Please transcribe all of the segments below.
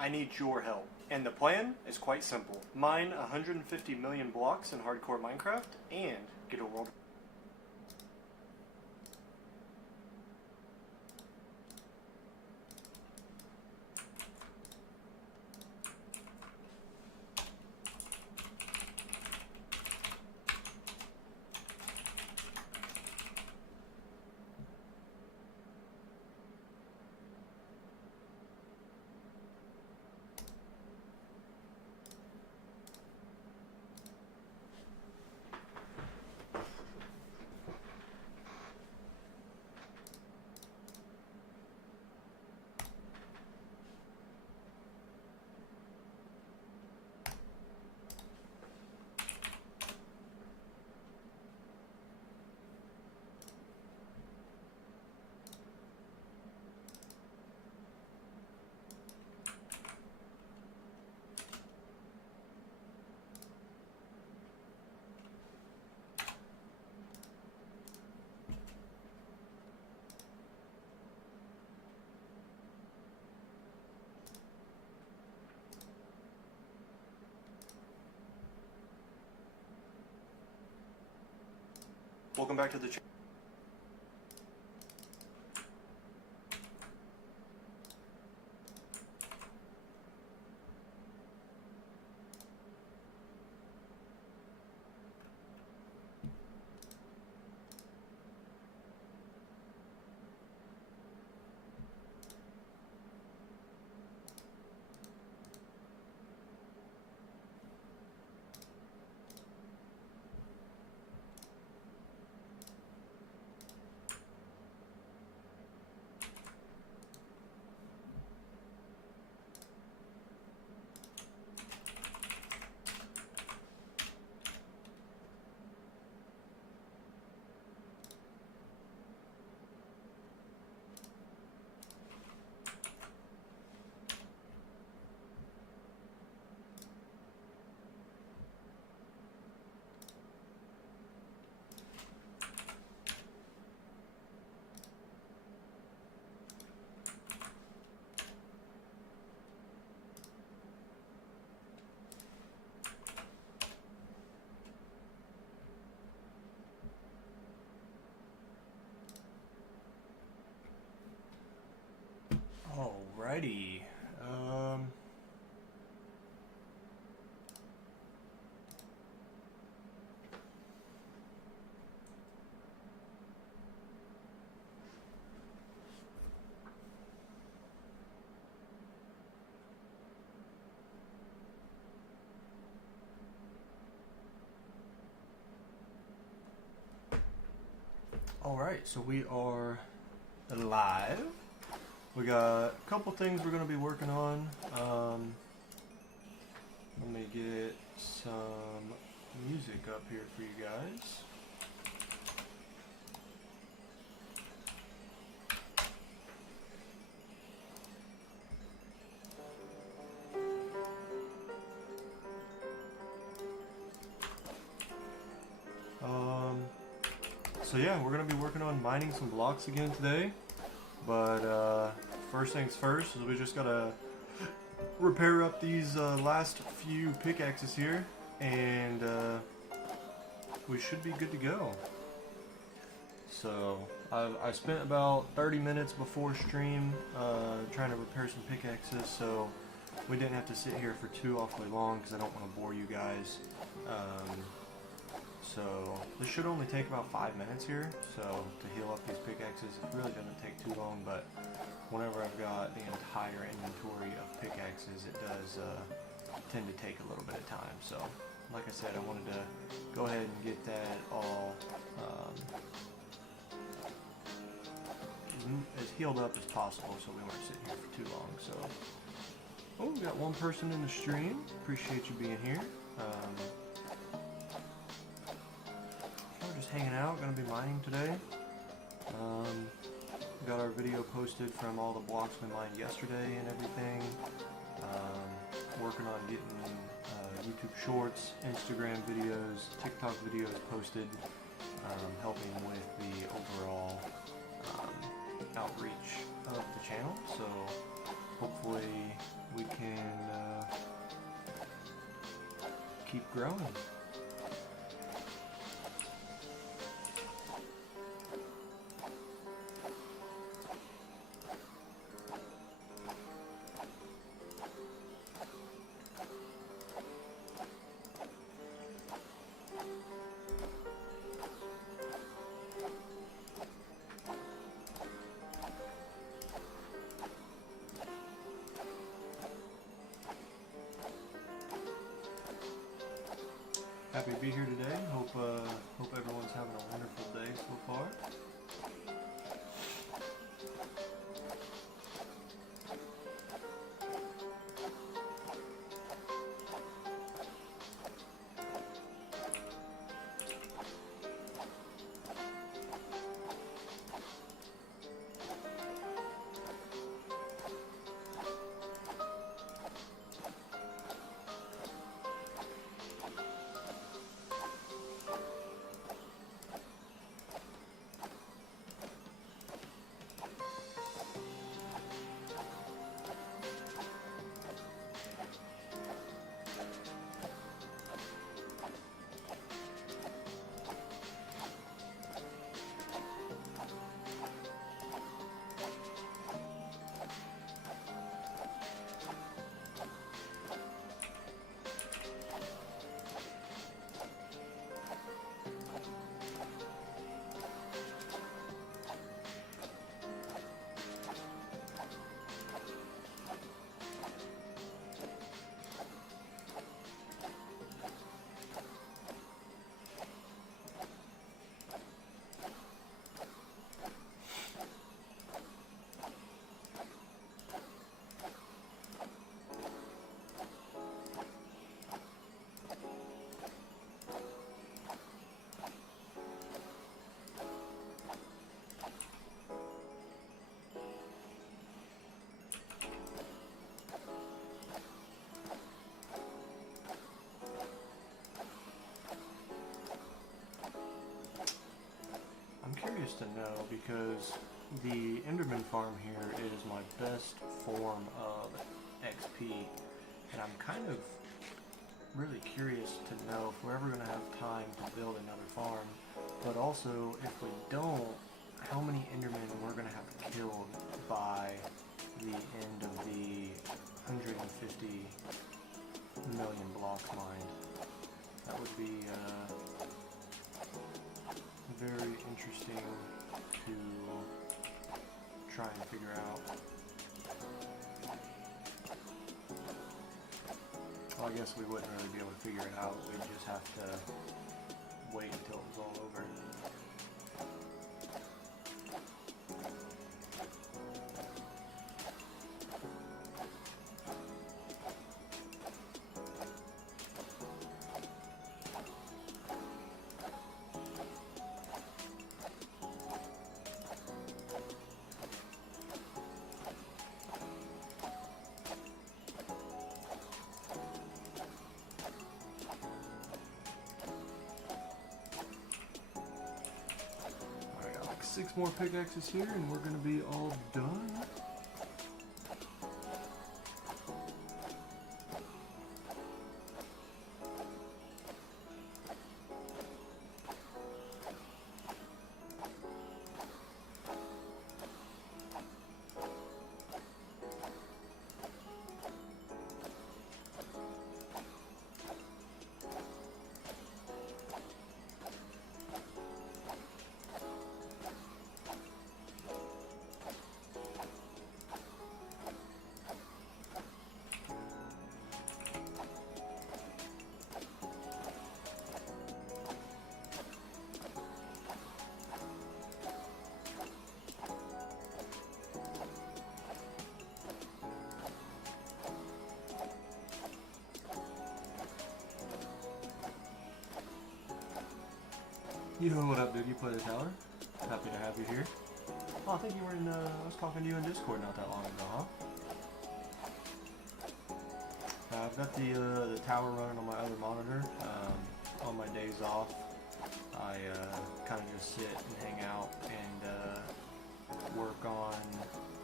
I need your help. And the plan is quite simple. Mine 150 million blocks in hardcore Minecraft and get a world. Welcome back to the channel. Alrighty. Alright, so we are live. We got a couple things we're going to be working on. Let me get some music up here for you guys. So yeah, we're going to be working on mining some blocks again today. But first things first is we just gotta repair up these last few pickaxes here, and we should be good to go. So I spent about 30 minutes before stream trying to repair some pickaxes, so we didn't have to sit here for too awfully long because I don't want to bore you guys. So this should only take about 5 minutes here, so to heal up these pickaxes. It really doesn't take too long, but whenever I've got the entire inventory of pickaxes, it does tend to take a little bit of time. So like I said, I wanted to go ahead and get that all as healed up as possible so we weren't sitting here for too long. So, oh, we got one person in the stream. Appreciate you being here. Just hanging out, gonna be mining today. Got our video posted from all the blocks we mined yesterday and everything. Working on getting YouTube shorts, Instagram videos, TikTok videos posted, helping with the overall outreach of the channel. So hopefully we can keep growing. Happy to be here today. Hope everyone's having a wonderful day so far. Curious to know because the Enderman farm here is my best form of XP, and I'm kind of really curious to know if we're ever going to have time to build another farm, but also if we don't, how many Endermen we're going to have killed by the end of the 150 million blocks mined. That would be very interesting to try and figure out. Well, I guess we wouldn't really be able to figure it out. We'd just have to wait until it was all over. Six more pickaxes here and we're going to be all done. Yo, what up, dude? You play the tower? Happy to have you here. Oh, I think you were in, I was talking to you in Discord not that long ago, huh? I've got the tower running on my other monitor. On my days off, I kind of just sit and hang out and work on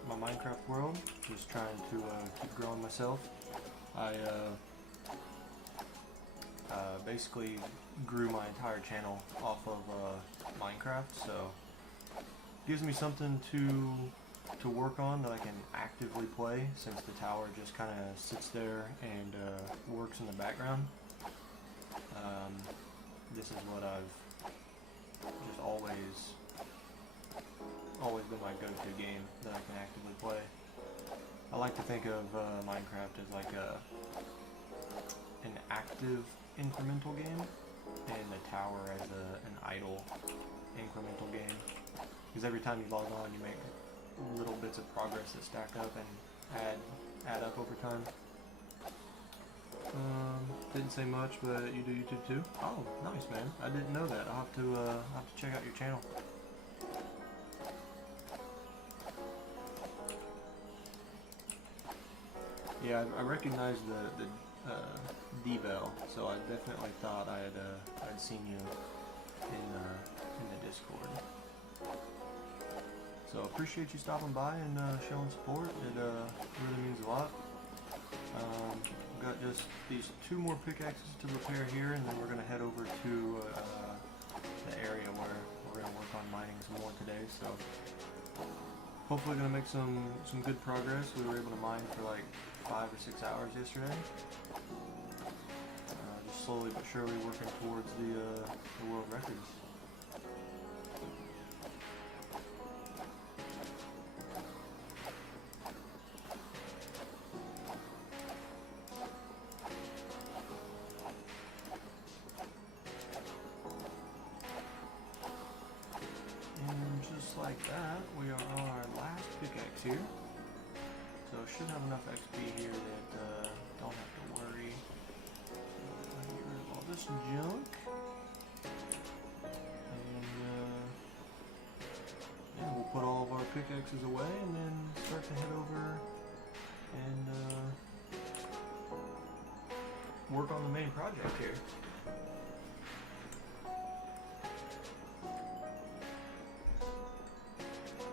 my Minecraft world, just trying to keep growing myself. I basically grew my entire channel off of Minecraft, so gives me something to work on that I can actively play, since the tower just kind of sits there and works in the background. This is what I've just always been my go-to game that I can actively play. I like to think of Minecraft as like an active incremental game, and the tower as an idle incremental game. Because every time you log on, you make little bits of progress that stack up and add up over time. Didn't say much, but you do YouTube too? Oh, nice, man. I didn't know that. I'll have to check out your channel. Yeah, I recognized the D-Bell, so I definitely thought I'd seen you in the Discord. So appreciate you stopping by and showing support. It really means a lot. We've got just these 2 more pickaxes to repair here, and then we're gonna head over to the area where we're gonna work on mining some more today. So hopefully gonna make some good progress. We were able to mine for like 5 or 6 hours yesterday. Just slowly but surely working towards the world records. Like that, we are on our last pickaxe here, so should have enough XP here that don't have to worry. Get rid of all this junk, and yeah, we'll put all of our pickaxes away and then start to head over and work on the main project here.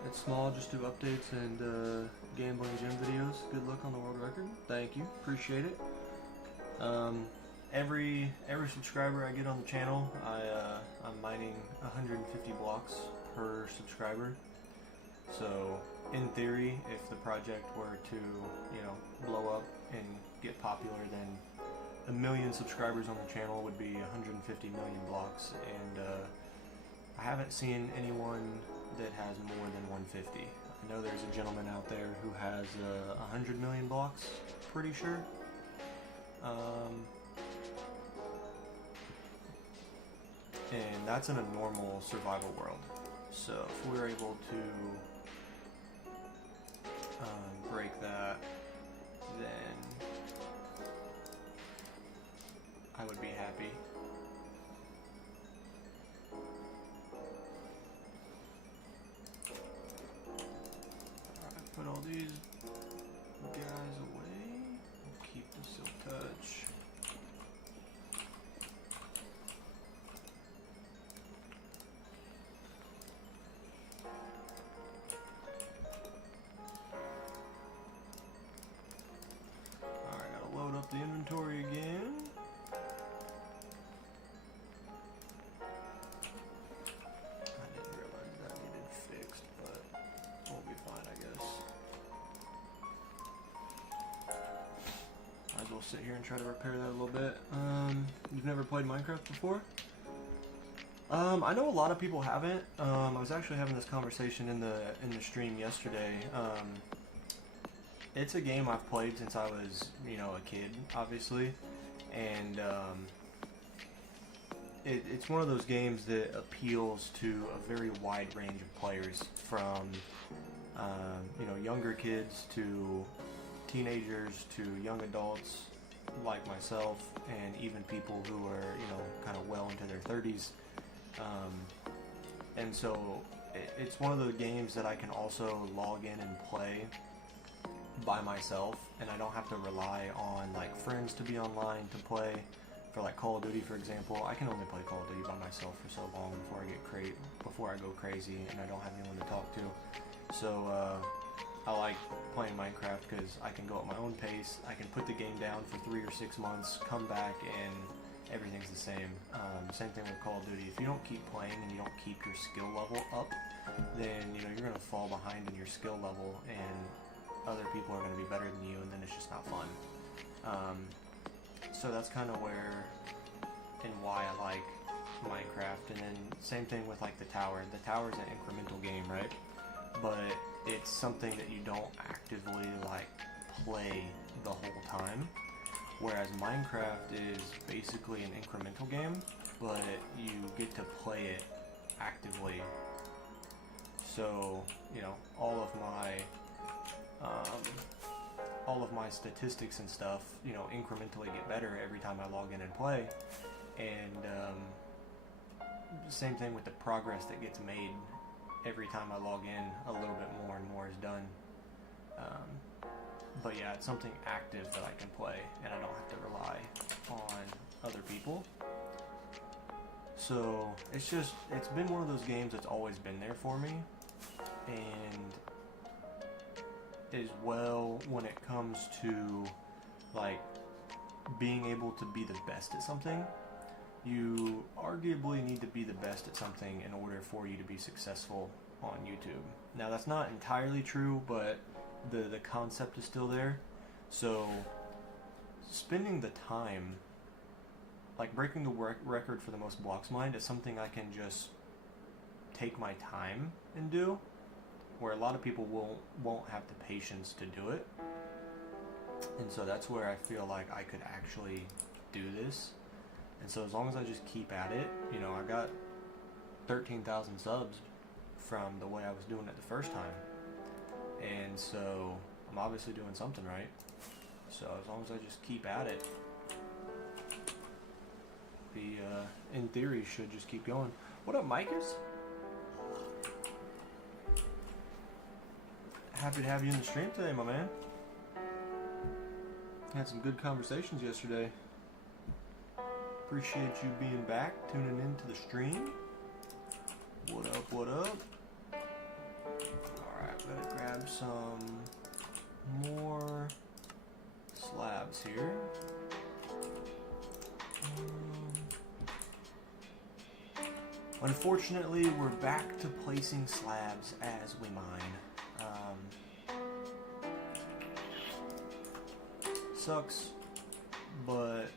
It's small, just do updates and gambling gym videos. Good luck on the world record. Thank you, appreciate it. Every subscriber I get on the channel, I'm mining 150 blocks per subscriber. So in theory, if the project were to, blow up and get popular, then 1 million subscribers on the channel would be 150 million blocks, and I haven't seen anyone that has more than 150. I know there's a gentleman out there who has 100 million blocks, pretty sure. And that's in a normal survival world. So if we're able to break that, then I would be happy. Put all these guys away. Keep the silk touch. Alright, gotta load up the inventory again. Sit here and try to repair that a little bit. You've never played Minecraft before? I know a lot of people haven't. I was actually having this conversation in the stream yesterday. It's a game I've played since I was, a kid, obviously, and it's one of those games that appeals to a very wide range of players, from younger kids to teenagers to young adults like myself, and even people who are kind of well into their 30s, and so it's one of those games that I can also log in and play by myself, and I don't have to rely on like friends to be online to play. For like Call of Duty, for example, I can only play Call of Duty by myself for so long before I go crazy and I don't have anyone to talk to. So I like playing Minecraft because I can go at my own pace. I can put the game down for 3 or 6 months, come back, and everything's the same. Same thing with Call of Duty. If you don't keep playing and you don't keep your skill level up, then you're going to fall behind in your skill level, and other people are going to be better than you, and then it's just not fun. So that's kind of where and why I like Minecraft. And then same thing with like the tower. The tower is an incremental game, right? But it's something that you don't actively like play the whole time. Whereas Minecraft is basically an incremental game, but you get to play it actively. So, all of my statistics and stuff, incrementally get better every time I log in and play. And same thing with the progress that gets made every time I log in. A little bit more and more is done. But yeah, it's something active that I can play, and I don't have to rely on other people. So it's been one of those games that's always been there for me. And as well, when it comes to like being able to be the best at something, you arguably need to be the best at something in order for you to be successful on YouTube. Now that's not entirely true, but the concept is still there. So spending the time, like breaking the record for the most blocks mined, is something I can just take my time and do, where a lot of people won't have the patience to do it. And so that's where I feel like I could actually do this. And so as long as I just keep at it, I got 13,000 subs from the way I was doing it the first time. And so I'm obviously doing something right. So as long as I just keep at it, in theory, should just keep going. What up, Micahs? Happy to have you in the stream today, my man. Had some good conversations yesterday. Appreciate you being back, tuning into the stream. What up, what up? Alright, I'm gonna grab some more slabs here. Unfortunately, we're back to placing slabs as we mine. Sucks, but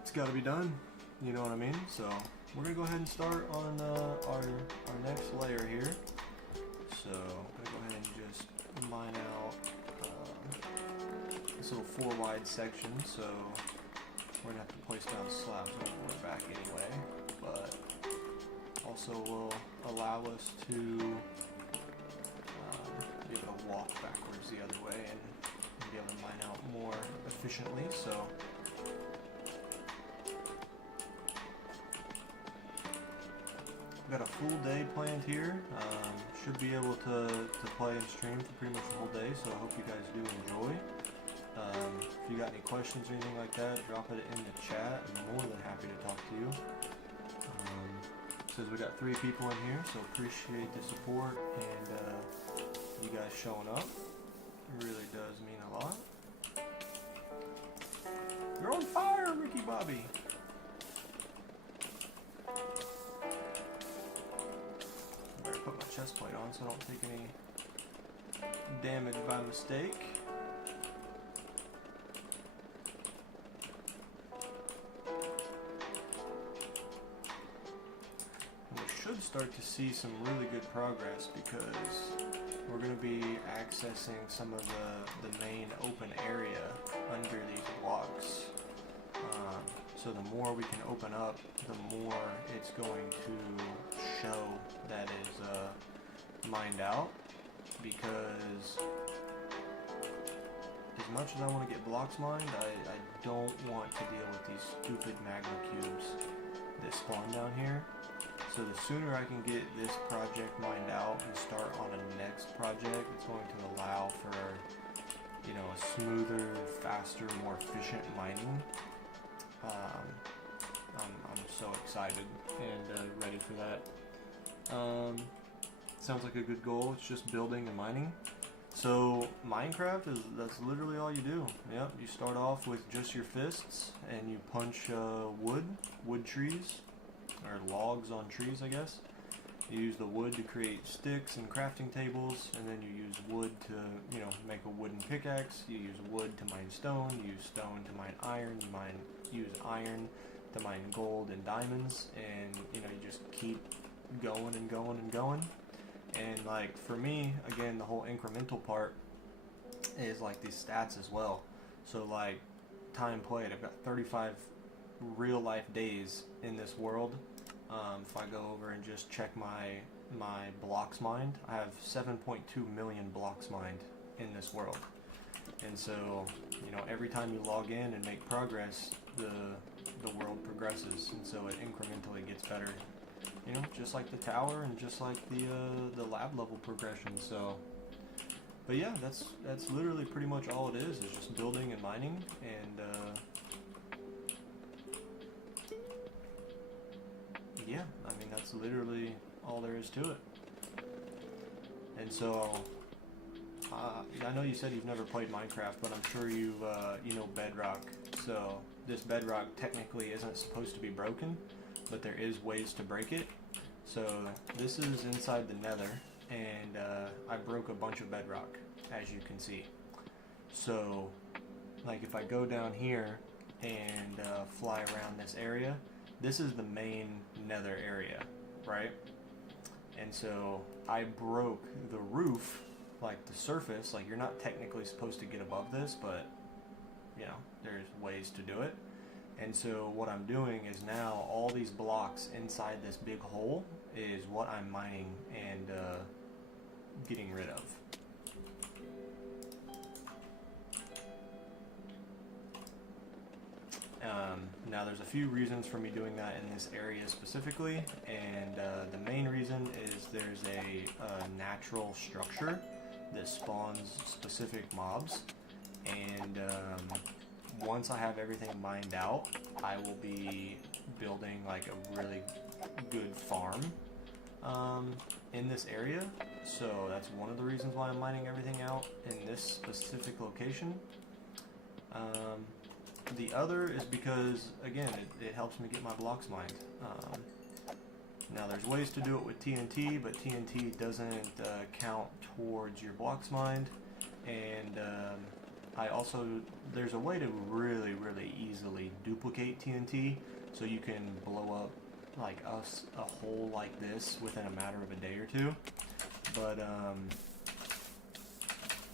it's got to be done. You know what I mean? So we're gonna go ahead and start on our next layer here. So I'm gonna go ahead and just mine out this little 4 wide section. So we're gonna have to place down slabs when we're back anyway, but also will allow us to be able to walk backwards the other way and be able to mine out more efficiently. So got a full day planned here. Should be able to play and stream for pretty much the whole day, so I hope you guys do enjoy. If you got any questions or anything like that, drop it in the chat. I'm more than happy to talk to you. Says we got 3 people in here, so appreciate the support and you guys showing up. It really does mean a lot. You're on fire, Ricky Bobby. Better put my chest plate on so I don't take any damage by mistake. Start to see some really good progress because we're going to be accessing some of the main open area under these blocks. So the more we can open up, the more it's going to show that is mined out, because as much as I want to get blocks mined, I don't want to deal with these stupid magma cubes that spawn down here. So the sooner I can get this project mined out and start on a next project, it's going to allow for, a smoother, faster, more efficient mining. I'm so excited and ready for that. Sounds like a good goal. It's just building and mining. So Minecraft that's literally all you do. Yep, you start off with just your fists and you punch wood trees, or logs on trees, I guess. You use the wood to create sticks and crafting tables, and then you use wood to, you know, make a wooden pickaxe. You use wood to mine stone. You use stone to mine iron. You use iron to mine gold and diamonds, and you know, you just keep going and going and going. And like for me, again, the whole incremental part is like these stats as well. So like time played, I've got 35 real life days in this world. If I go over and just check my blocks mined, I have 7.2 million blocks mined in this world. And so, you know, every time you log in and make progress, the world progresses, and so it incrementally gets better. You know, just like the tower and just like the lab level progression. So, but yeah, that's literally pretty much all it is just building and mining, and yeah, I mean that's literally all there is to it. And so, I know you said you've never played Minecraft, but I'm sure you know Bedrock. So this Bedrock technically isn't supposed to be broken, but there is ways to break it. So this is inside the Nether, and I broke a bunch of bedrock, as you can see. So, like if I go down here and fly around this area, this is the main Nether area, right? And so I broke the roof, like the surface. Like you're not technically supposed to get above this, but you know, there's ways to do it. And so what I'm doing is now all these blocks inside this big hole is what I'm mining and getting rid of. Now there's a few reasons for me doing that in this area specifically, and the main reason is there's a natural structure that spawns specific mobs, and once I have everything mined out, I will be building like a really good farm in this area. So that's one of the reasons why I'm mining everything out in this specific location. The other is because, again, it helps me get my blocks mined. Now there's ways to do it with TNT, but TNT doesn't count towards your blocks mined, and there's a way to really easily duplicate TNT, so you can blow up like a hole like this within a matter of a day or two. But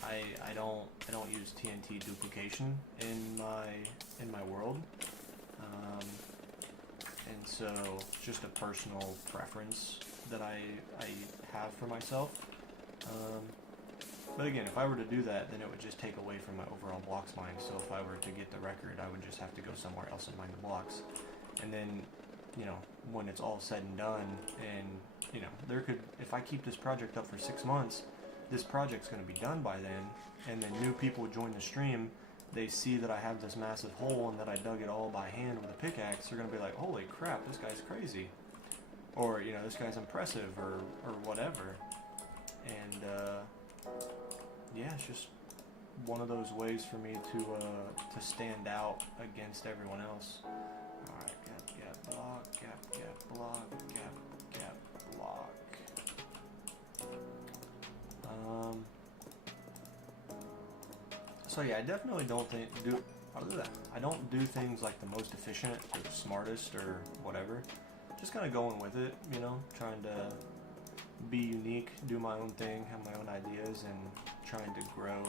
I don't use TNT duplication in my world, and so it's just a personal preference that I have for myself. But again, if I were to do that, then it would just take away from my overall blocks mine. So if I were to get the record, I would just have to go somewhere else and mine the blocks. And then, you know, when it's all said and done, and, you know, if I keep this project up for 6 months, this project's going to be done by then, and then new people join the stream, they see that I have this massive hole and that I dug it all by hand with a pickaxe, they're going to be like, holy crap, this guy's crazy. Or, you know, this guy's impressive, or whatever. And, yeah, it's just one of those ways for me to stand out against everyone else. Alright, gap, block, gap, block, gap, block. So yeah, I definitely don't I don't do things like the most efficient or the smartest or whatever. Just kind of going with it, you know, trying to be unique, do my own thing, have my own ideas, and trying to grow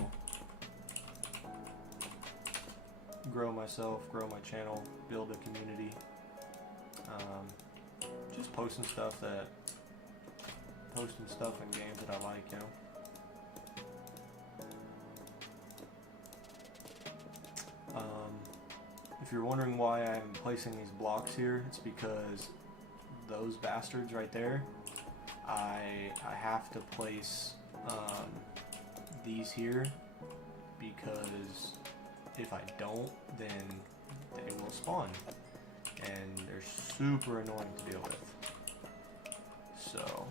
myself, grow my channel, build a community. Just posting stuff in games that I like, you know. If you're wondering why I'm placing these blocks here, it's because those bastards right there, I have to place these here, because if I don't, then they will spawn, and they're super annoying to deal with. So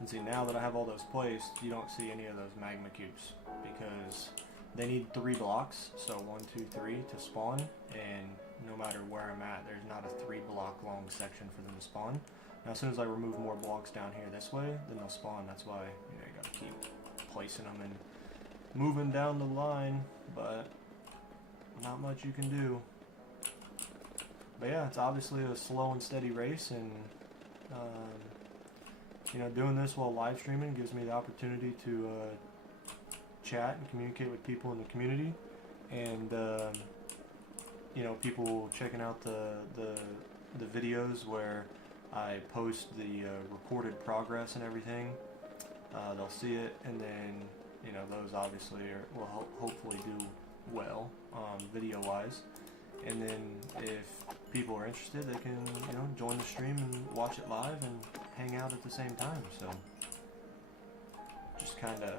And see, now that I have all those placed, you don't see any of those magma cubes because they need 3 blocks, so 1, 2, 3 to spawn, and no matter where I'm at, there's not a 3 block long section for them to spawn. Now as soon as I remove more blocks down here this way, then they'll spawn. That's why you gotta keep placing them and moving down the line, but not much you can do. But yeah, it's obviously a slow and steady race, and doing this while live streaming gives me the opportunity to chat and communicate with people in the community, and people checking out the videos where I post the recorded progress and everything. They'll see it, and then those obviously will hopefully do well video wise, and then if people are interested, they can join the stream and watch it live and hang out at the same time. So just kind of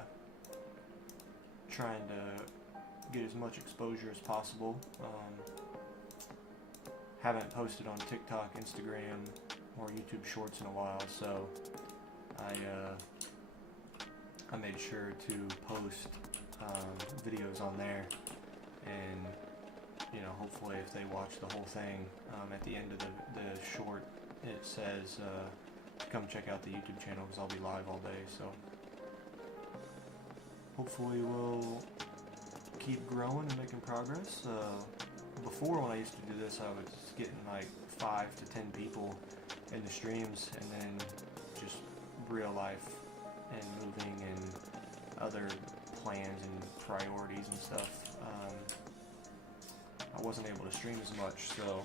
trying to get as much exposure as possible. Haven't posted on TikTok, Instagram, or YouTube Shorts in a while, so I made sure to post videos on there, and hopefully if they watch the whole thing, at the end of the short it says come check out the YouTube channel, because I'll be live all day. So hopefully we'll keep growing and making progress. Before, when I used to do this, I was getting like 5 to 10 people in the streams, and then just real life and moving and other plans and priorities and stuff, I wasn't able to stream as much, so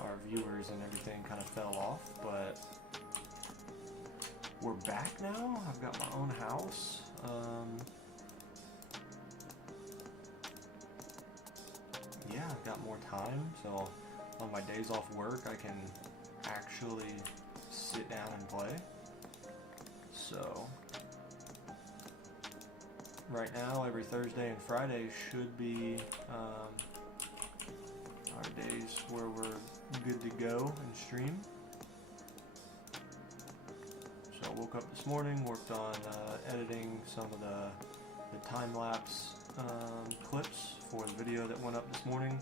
our viewers and everything kind of fell off. But we're back now. I've got my own house. Yeah, I've got more time, so on my days off work I can actually sit down and play. So right now, every Thursday and Friday should be our days where we're good to go and stream. So I woke up this morning, worked on editing some of the time-lapse clips for the video that went up this morning.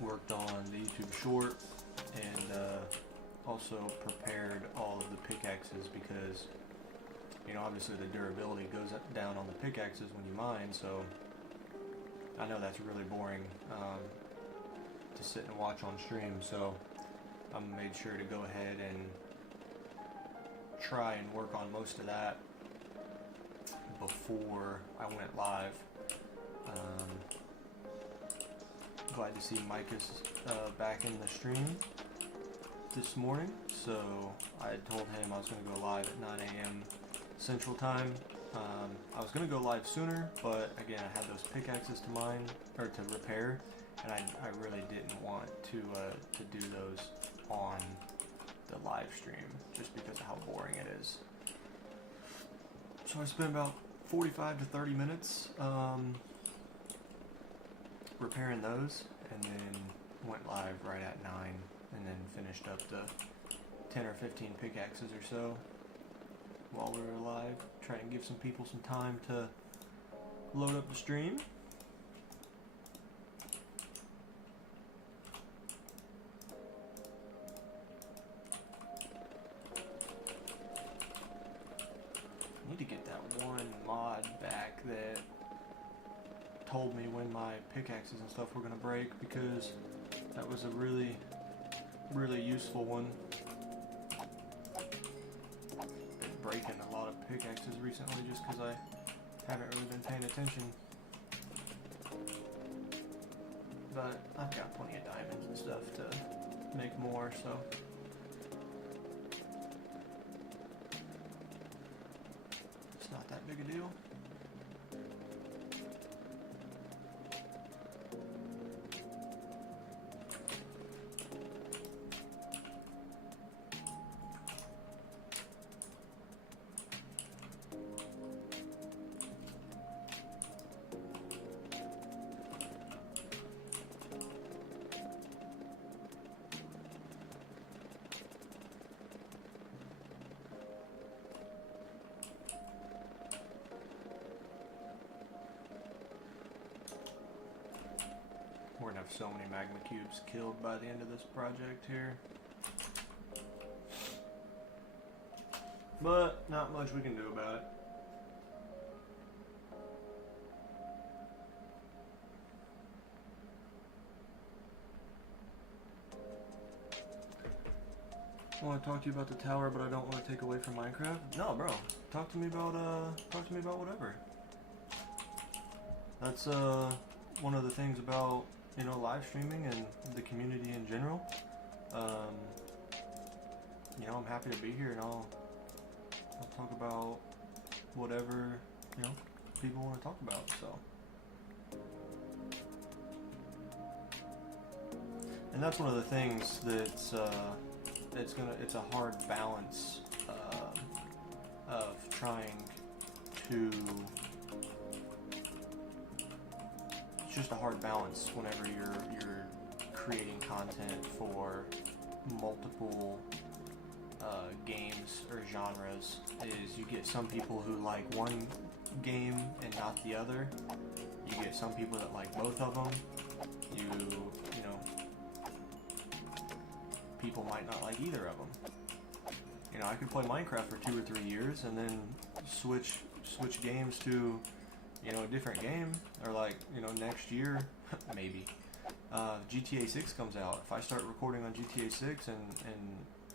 Worked on the YouTube short, and also prepared all of the pickaxes, because obviously the durability goes down on the pickaxes when you mine, so I know that's really boring to sit and watch on stream, so I made sure to go ahead and try and work on most of that before I went live. Glad to see Mike is back in the stream this morning, so I had told him I was going to go live at 9 a.m. Central Time. I was going to go live sooner, but again, I had those pickaxes to mine, or to repair, and I really didn't want to do those on the live stream, just because of how boring it is. So I spent about 45 to 30 minutes repairing those, and then went live right at 9, and then finished up the 10 or 15 pickaxes or so while we were live, trying to give some people some time to load up the stream. I need to get that one mod back that told me when my pickaxes and stuff were going to break, because that was a really, really useful one. Been breaking a lot of pickaxes recently just because I haven't really been paying attention. But I've got plenty of diamonds and stuff to make more, so it's not that big a deal. so many magma cubes killed by the end of this project here. But not much we can do about it. I want to talk to you about the tower, but I don't want to take away from Minecraft. No, bro. Talk to me about whatever. That's one of the things about, you know, live streaming and the community in general. You know, I'm happy to be here, and I'll talk about whatever, you know, people want to talk about. So, and that's one of the things that's it's a hard balance of trying to. It's just a hard balance whenever you're creating content for multiple games or genres. Is you get some people who like one game and not the other. You get some people that like both of them. You know, people might not like either of them. You know, I could play Minecraft for 2 or 3 years and then switch games to, you know, a different game, or like, you know, next year maybe GTA 6 comes out. If I start recording on GTA 6 and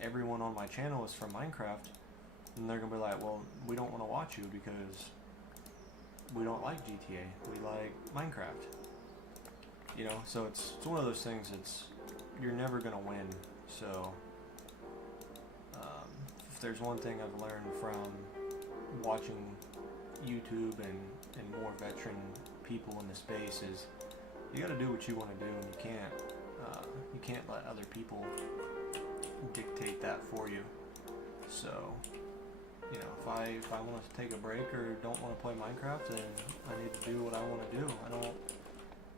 everyone on my channel is from Minecraft, then they're gonna be like, well, we don't want to watch you because we don't like GTA, we like Minecraft. You know, so it's one of those things. You're never gonna win. So if there's one thing I've learned from watching YouTube and more veteran people in the space is you got to do what you want to do, and you can't let other people dictate that for you. So, you know, if I want to take a break or don't want to play Minecraft, then I need to do what I want to do.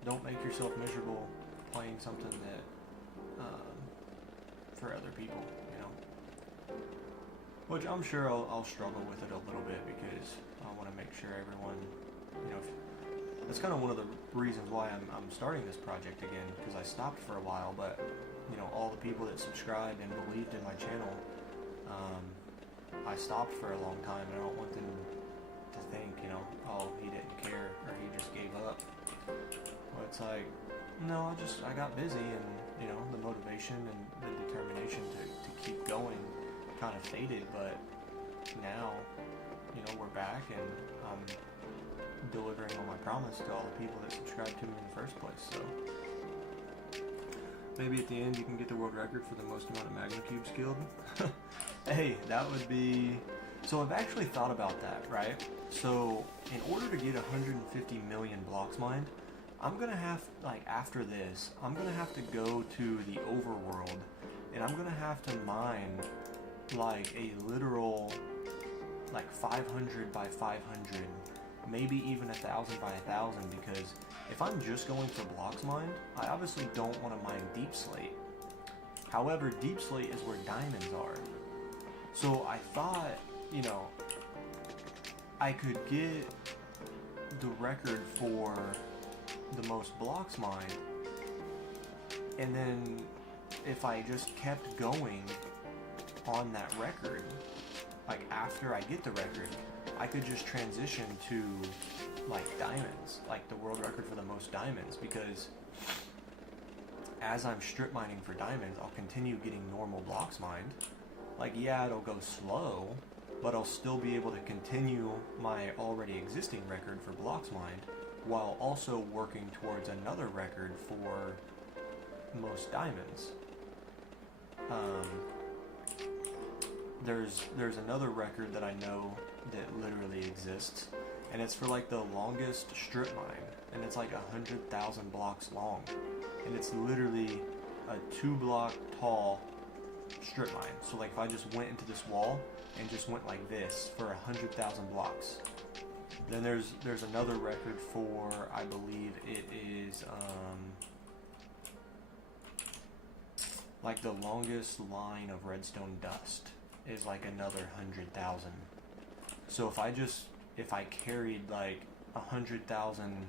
Don't make yourself miserable playing something that for other people, you know. Which I'm sure I'll struggle with it a little bit, because I want to make sure everyone, you know, that's kind of one of the reasons why I'm starting this project again, because I stopped for a while, but, you know, all the people that subscribed and believed in my channel, I stopped for a long time, and I don't want them to think, you know, oh, he didn't care, or he just gave up. Well, it's like, no, I got busy, and, you know, the motivation and the determination to keep going kind of faded, but now, you know, we're back, and I'm delivering on my promise to all the people that subscribed to me in the first place. So maybe at the end you can get the world record for the most amount of magma cubes killed. Hey, that would be... So I've actually thought about that, right? So in order to get 150 million blocks mined, I'm gonna have, like, after this, I'm gonna have to go to the overworld, and I'm gonna have to mine like a literal, like 500 by 500, maybe even 1,000 by 1,000, because if I'm just going for blocks mined, I obviously don't want to mine deep slate. However, deep slate is where diamonds are. So I thought, you know, I could get the record for the most blocks mined, and then if I just kept going on that record, like after I get the record, I could just transition to like diamonds, like the world record for the most diamonds, because as I'm strip mining for diamonds, I'll continue getting normal blocks mined. Like, yeah, it'll go slow, but I'll still be able to continue my already existing record for blocks mined while also working towards another record for most diamonds. There's another record that I know that literally exists, and it's for like the longest strip mine, and it's like 100,000 blocks long, and it's literally a 2-block tall strip mine. So like if I just went into this wall and just went like this for 100,000 blocks. Then there's another record for, I believe it is like the longest line of redstone dust is like another 100,000. So if I carried like 100,000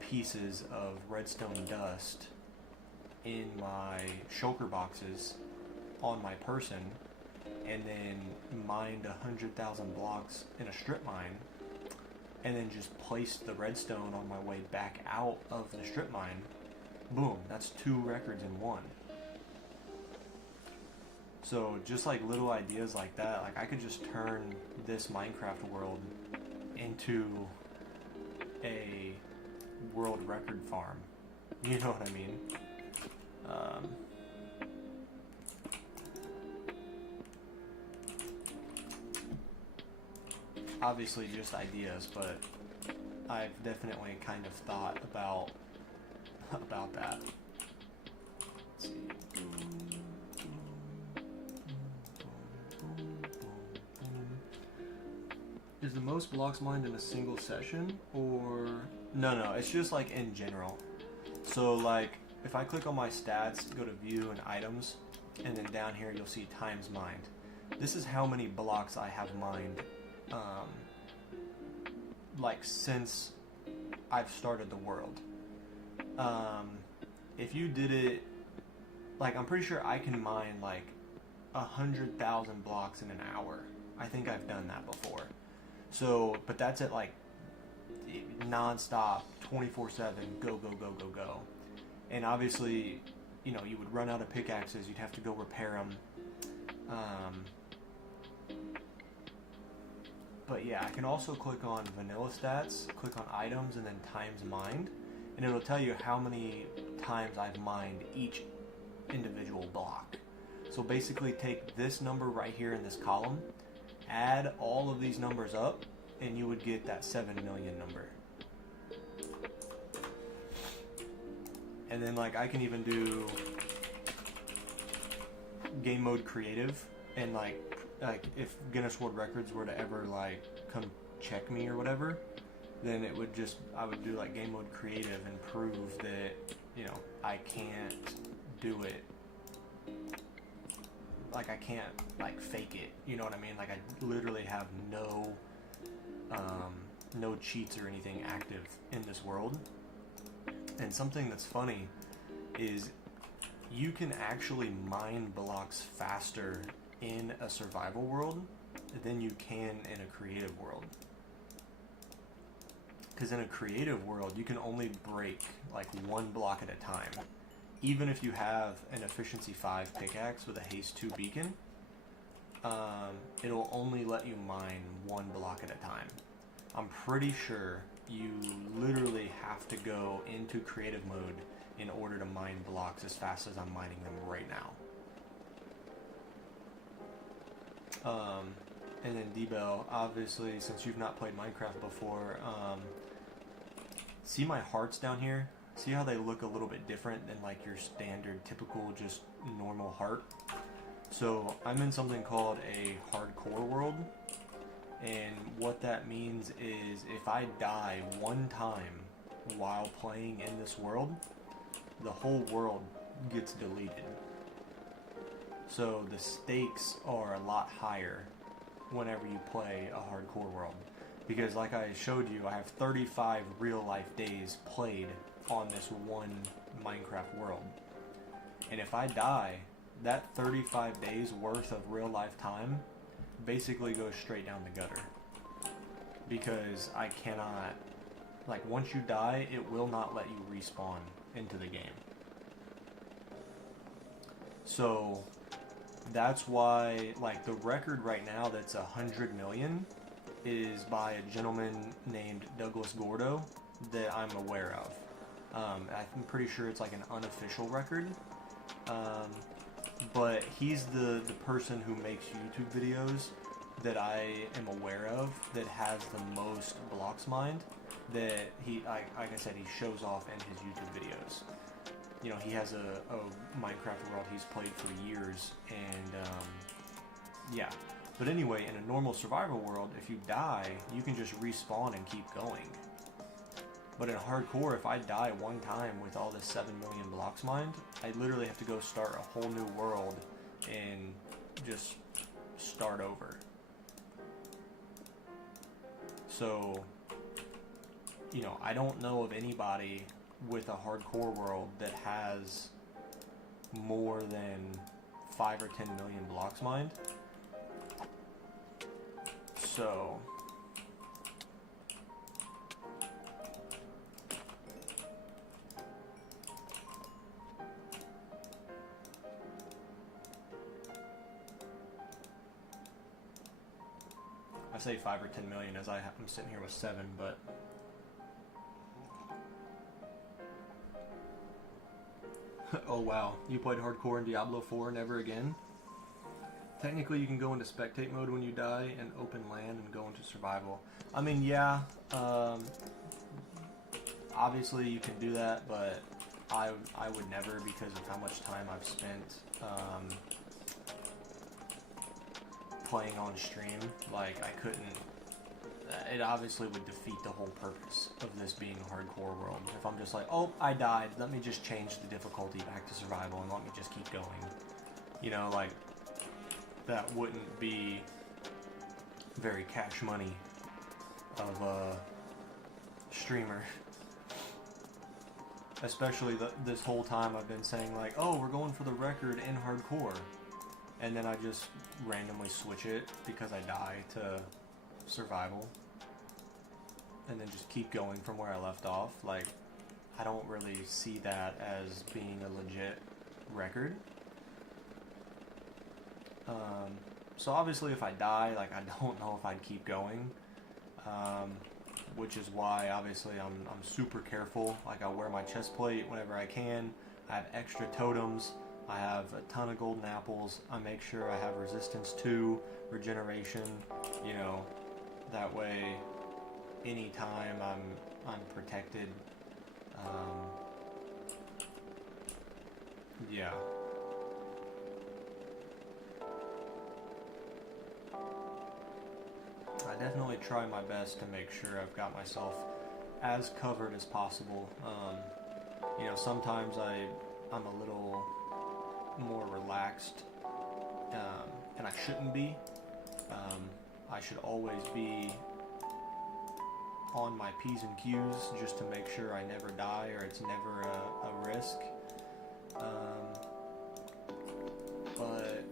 pieces of redstone dust in my shulker boxes on my person, and then mined 100,000 blocks in a strip mine, and then just placed the redstone on my way back out of the strip mine, boom, that's 2 records in one. So just like little ideas like that, like I could just turn this Minecraft world into a world record farm. You know what I mean? Obviously just ideas, but I've definitely kind of thought about that. Let's see. Is the most blocks mined in a single session, or no, it's just like in general. So like if I click on my stats, go to view and items, and then down here you'll see times mined. This is how many blocks I have mined like since I've started the world. If you did it, like I'm pretty sure I can mine like 100,000 blocks in an hour. I think I've done that before. So, but that's at like non-stop, 24/7, go. And obviously, you know, you would run out of pickaxes, you'd have to go repair them. But yeah, I can also click on vanilla stats, click on items, and then times mined, and it'll tell you how many times I've mined each individual block. So basically take this number right here in this column, add all of these numbers up, and you would get that 7 million number. And then like I can even do game mode creative, and like if Guinness World Records were to ever like come check me or whatever, then it would just, I would do like game mode creative and prove that, you know, I can't do it. Like I can't like fake it, you know what I mean? Like I literally have no cheats or anything active in this world. And something that's funny is you can actually mine blocks faster in a survival world than you can in a creative world. Because in a creative world, you can only break like 1 block at a time. Even if you have an efficiency 5 pickaxe with a haste 2 beacon, it'll only let you mine 1 block at a time. I'm pretty sure you literally have to go into creative mode in order to mine blocks as fast as I'm mining them right now. And then D-Bell, obviously, since you've not played Minecraft before, see my hearts down here? See how they look a little bit different than like your standard, typical, just normal heart? So I'm in something called a hardcore world, and what that means is if I die 1 time while playing in this world, the whole world gets deleted. So the stakes are a lot higher whenever you play a hardcore world. Because like I showed you, I have 35 real life days played on this one Minecraft world. And if I die, that 35 days worth of real life time basically goes straight down the gutter. Because I cannot, like once you die, it will not let you respawn into the game. So that's why, like, the record right now that's 100 million is by a gentleman named Douglas Gordo that I'm aware of. I'm pretty sure it's like an unofficial record, but he's the person who makes YouTube videos that I am aware of that has the most blocks mined, that he, like I said, he shows off in his YouTube videos. You know, he has a Minecraft world he's played for years, and yeah. But anyway, in a normal survival world, if you die, you can just respawn and keep going. But in hardcore, if I die 1 time with all this 7 million blocks mined, I literally have to go start a whole new world and just start over. So, you know, I don't know of anybody with a hardcore world that has more than 5 or 10 million blocks mined. So I say 5 or 10 million as I'm sitting here with 7, but oh wow, you played hardcore in Diablo 4 never again? Technically you can go into spectate mode when you die and open land and go into survival. I mean, yeah, obviously you can do that, but I would never, because of how much time I've spent playing on stream. Like, I couldn't, it obviously would defeat the whole purpose of this being a hardcore world. If I'm just like, oh, I died, let me just change the difficulty back to survival and let me just keep going. You know, like, that wouldn't be very cash money of a streamer. Especially this whole time I've been saying like, oh, we're going for the record in hardcore. And then I just randomly switch it because I die to survival. And then just keep going from where I left off. Like, I don't really see that as being a legit record. So obviously if I die, like, I don't know if I'd keep going. Which is why obviously I'm super careful. Like, I wear my chest plate whenever I can. I have extra totems. I have a ton of golden apples. I make sure I have resistance to regeneration, you know, that way anytime I'm protected. Yeah. I definitely try my best to make sure I've got myself as covered as possible. You know, sometimes I'm a little more relaxed, and I shouldn't be. I should always be on my P's and Q's just to make sure I never die or it's never a risk. But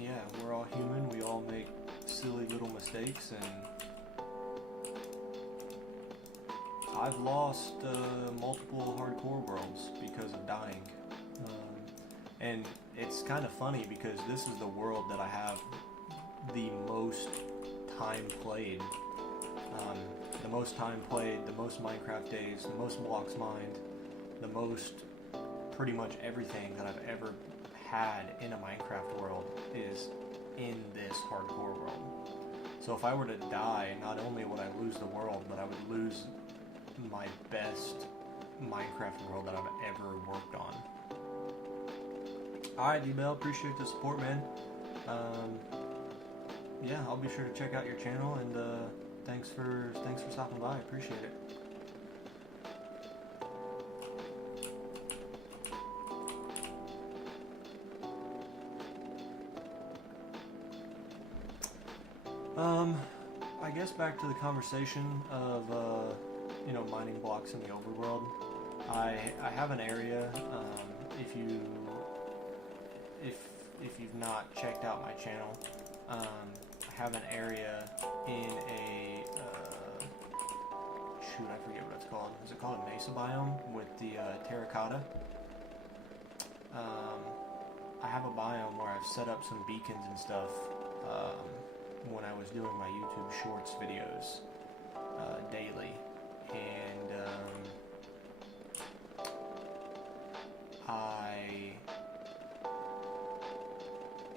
yeah, we're all human. We all make silly little mistakes, and I've lost multiple hardcore worlds because of dying. And it's kind of funny because this is the world that I have the most time played. The most time played, the most Minecraft days, the most blocks mined, the most pretty much everything that I've ever had in a Minecraft world is in this hardcore world. So if I were to die, not only would I lose the world, but I would lose my best Minecraft world that I've ever worked on. Alright, D-Bell, appreciate the support, man. Yeah, I'll be sure to check out your channel, and thanks for stopping by. I appreciate it. I guess back to the conversation of you know, mining blocks in the overworld. I have an area. If you've not checked out my channel, I have an area in a shoot, I forget what it's called. Is it called a mesa biome with the terracotta? I have a biome where I've set up some beacons and stuff when I was doing my YouTube Shorts videos daily, and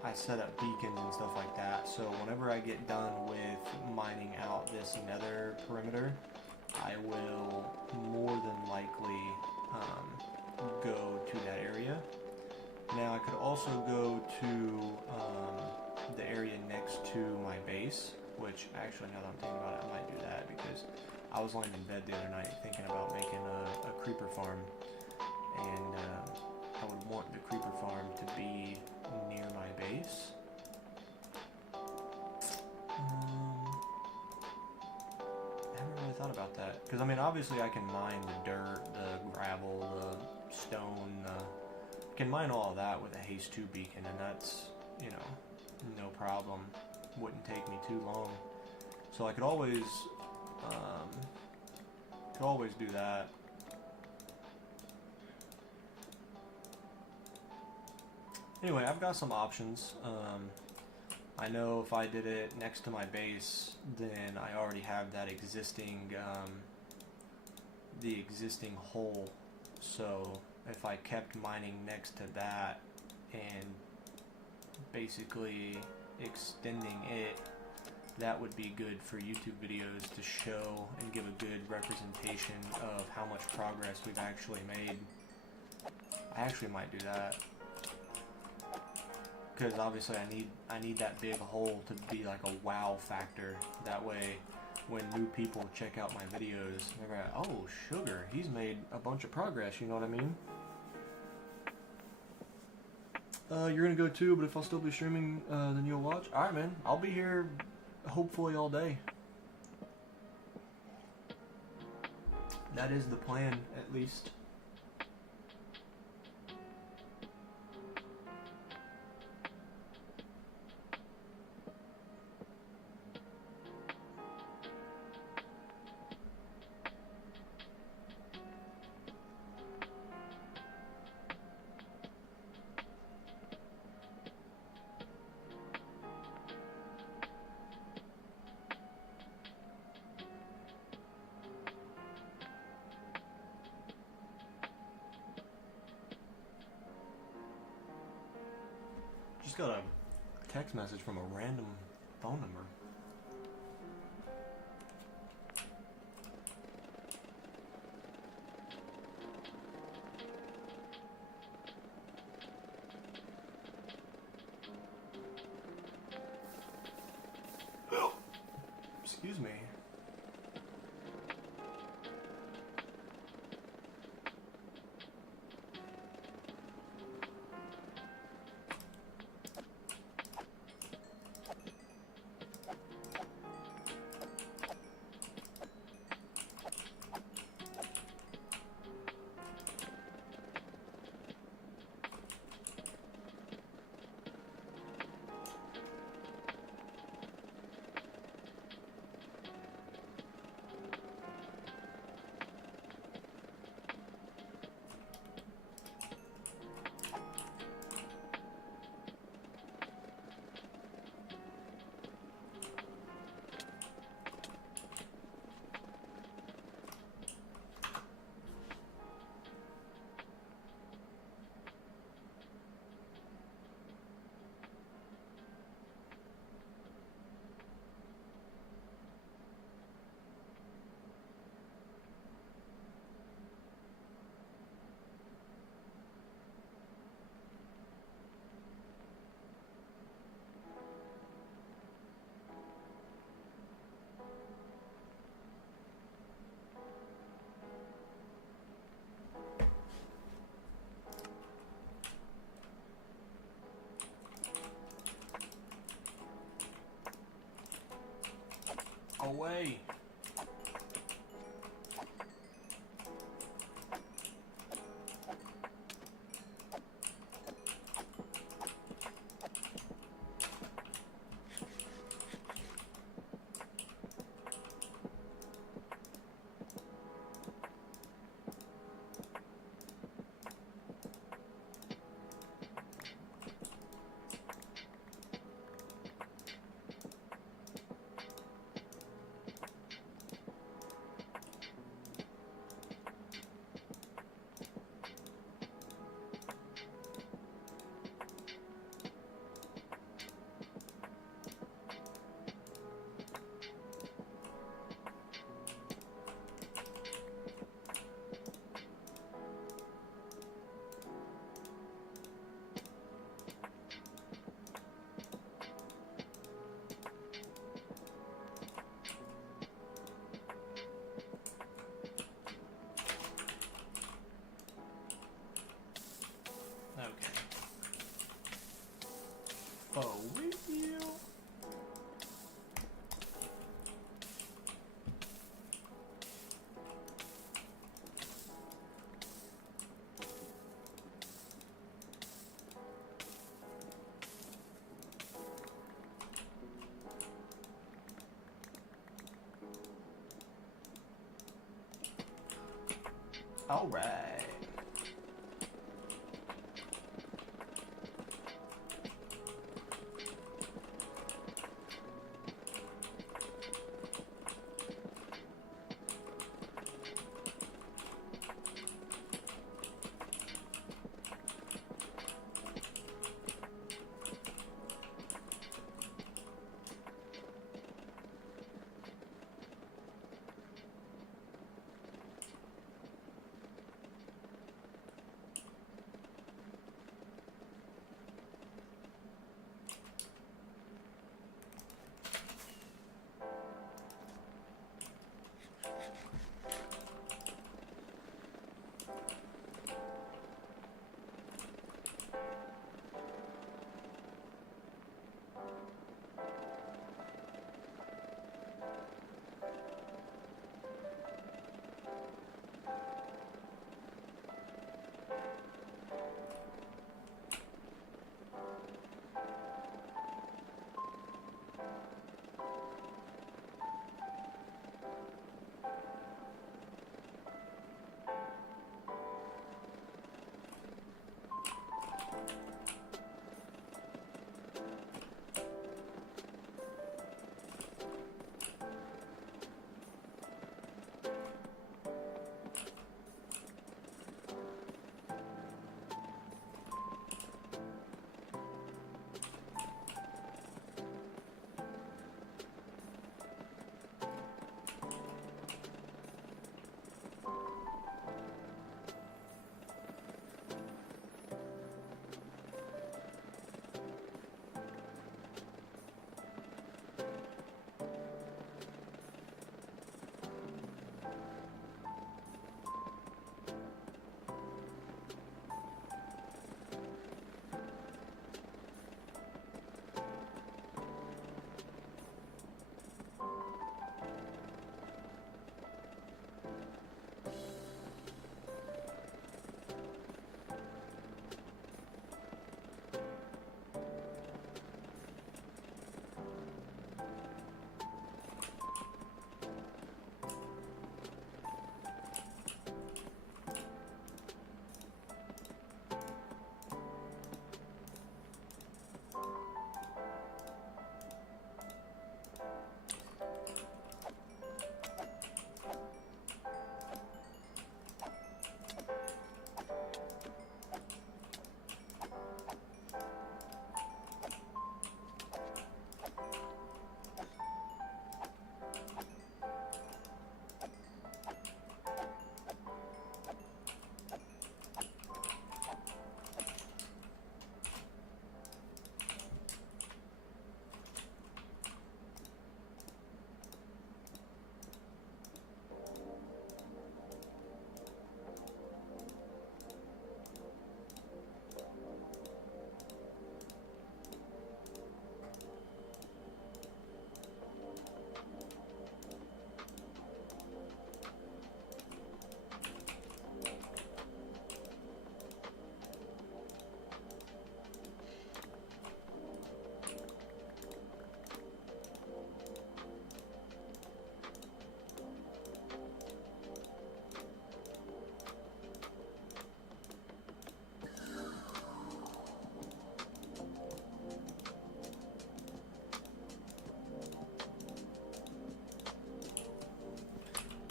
I set up beacons and stuff like that, so whenever I get done with mining out this nether perimeter, I will more than likely go to that area. Now I could also go to the area next to my base, which actually, now that I'm thinking about it, I might do that because I was laying in bed the other night thinking about making a creeper farm, and I would want the creeper farm to be near my base. I haven't really thought about that, because I mean, obviously I can mine the dirt, the gravel, the stone, can mine all of that with a Haste 2 beacon, and that's, you know, no problem. Wouldn't take me too long. So I could always do that. Anyway, I've got some options. I know if I did it next to my base, then I already have that existing, the existing hole. So if I kept mining next to that and basically extending it, that would be good for YouTube videos to show and give a good representation of how much progress we've actually made. I actually might do that, because obviously I need that big hole to be like a wow factor. That way when new people check out my videos, they're like, oh, Sugar, he's made a bunch of progress, you know what I mean? You're gonna go too, but if I'll still be streaming, then you'll watch? Alright, man, I'll be here hopefully all day. That is the plan, at least. Just got a text message from a random phone number. Excuse me. Away. All right.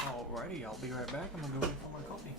Alrighty, I'll be right back. I'm gonna go in for my coffee.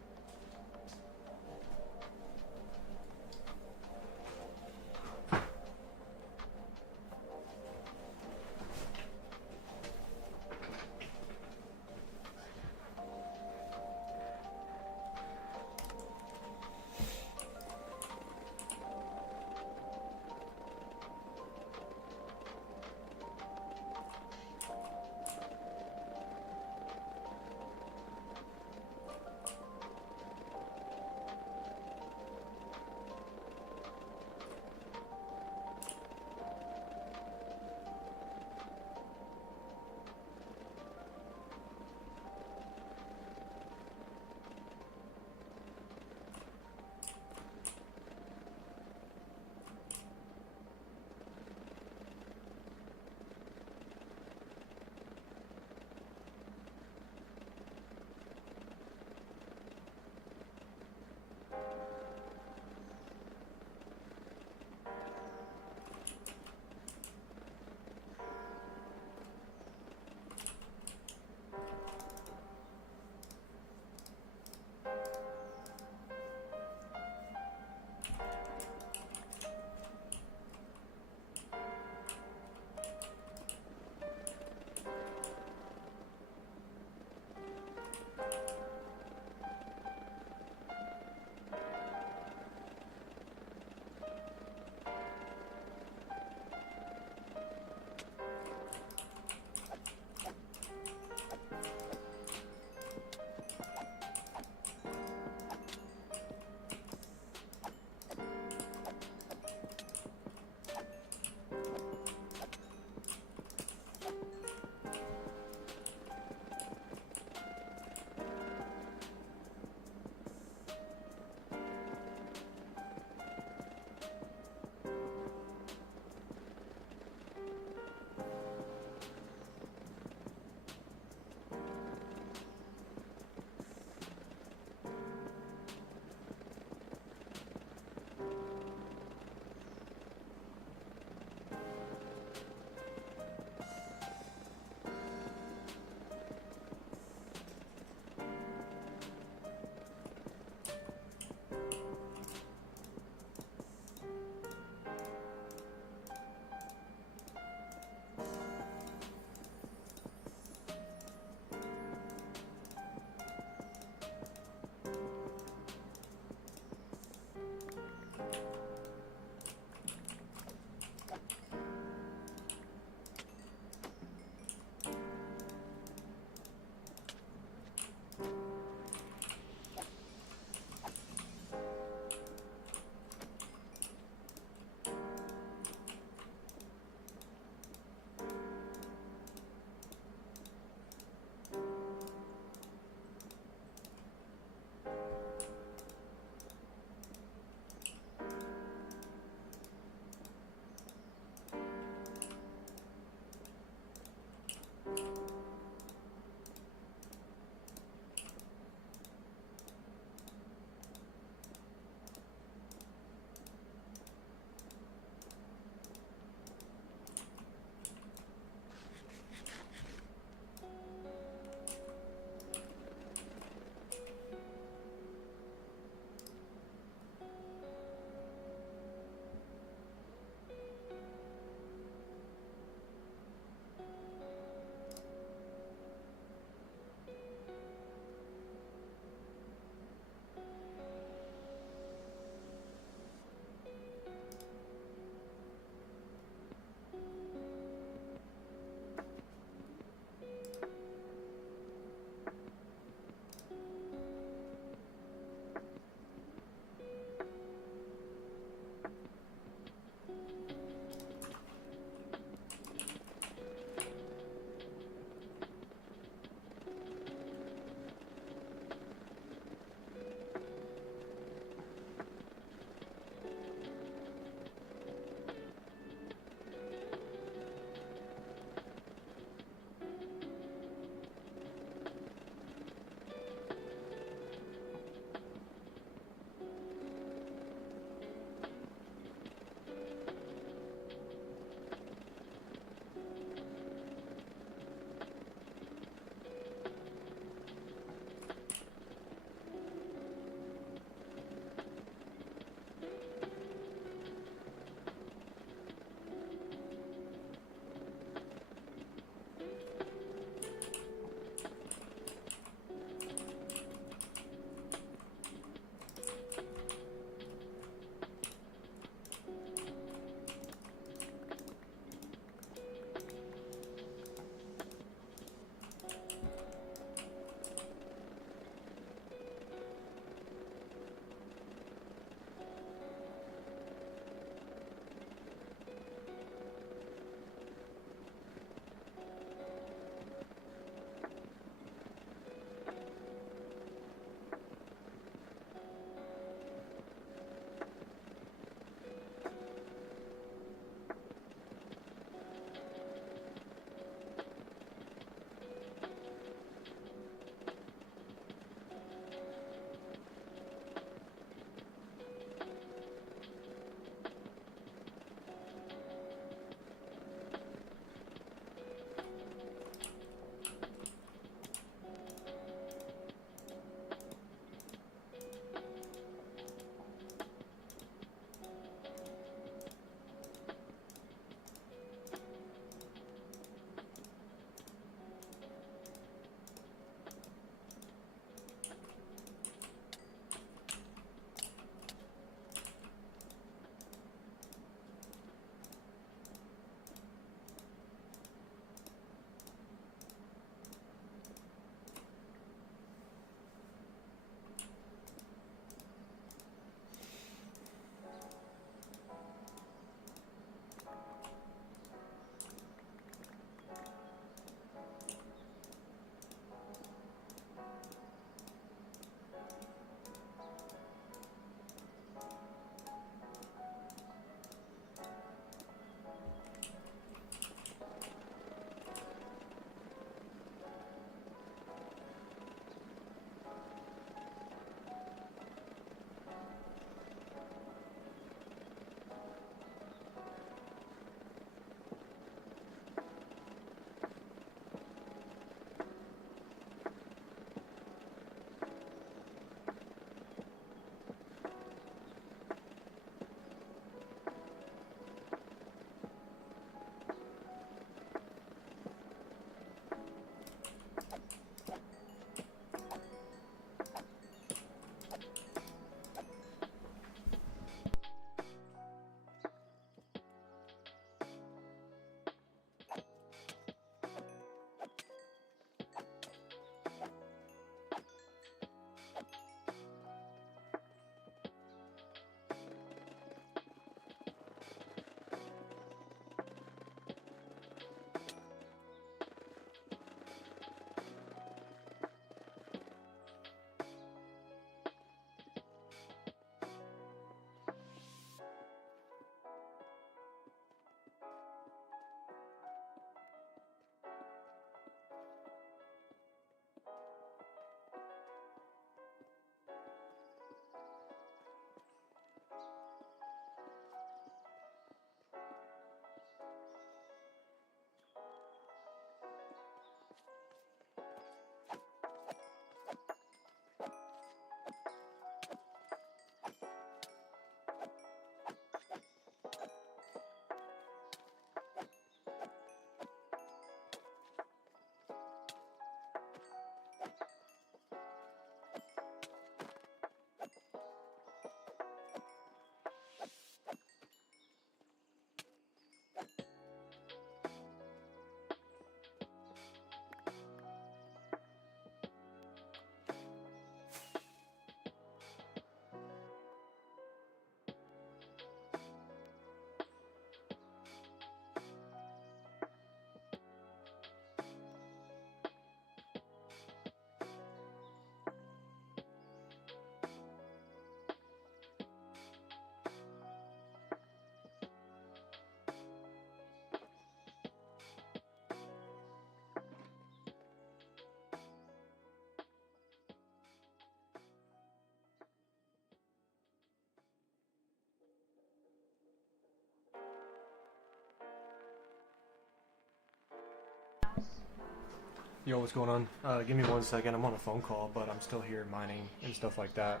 Yo, what's going on? Give me 1 second. I'm on a phone call, but I'm still here mining and stuff like that.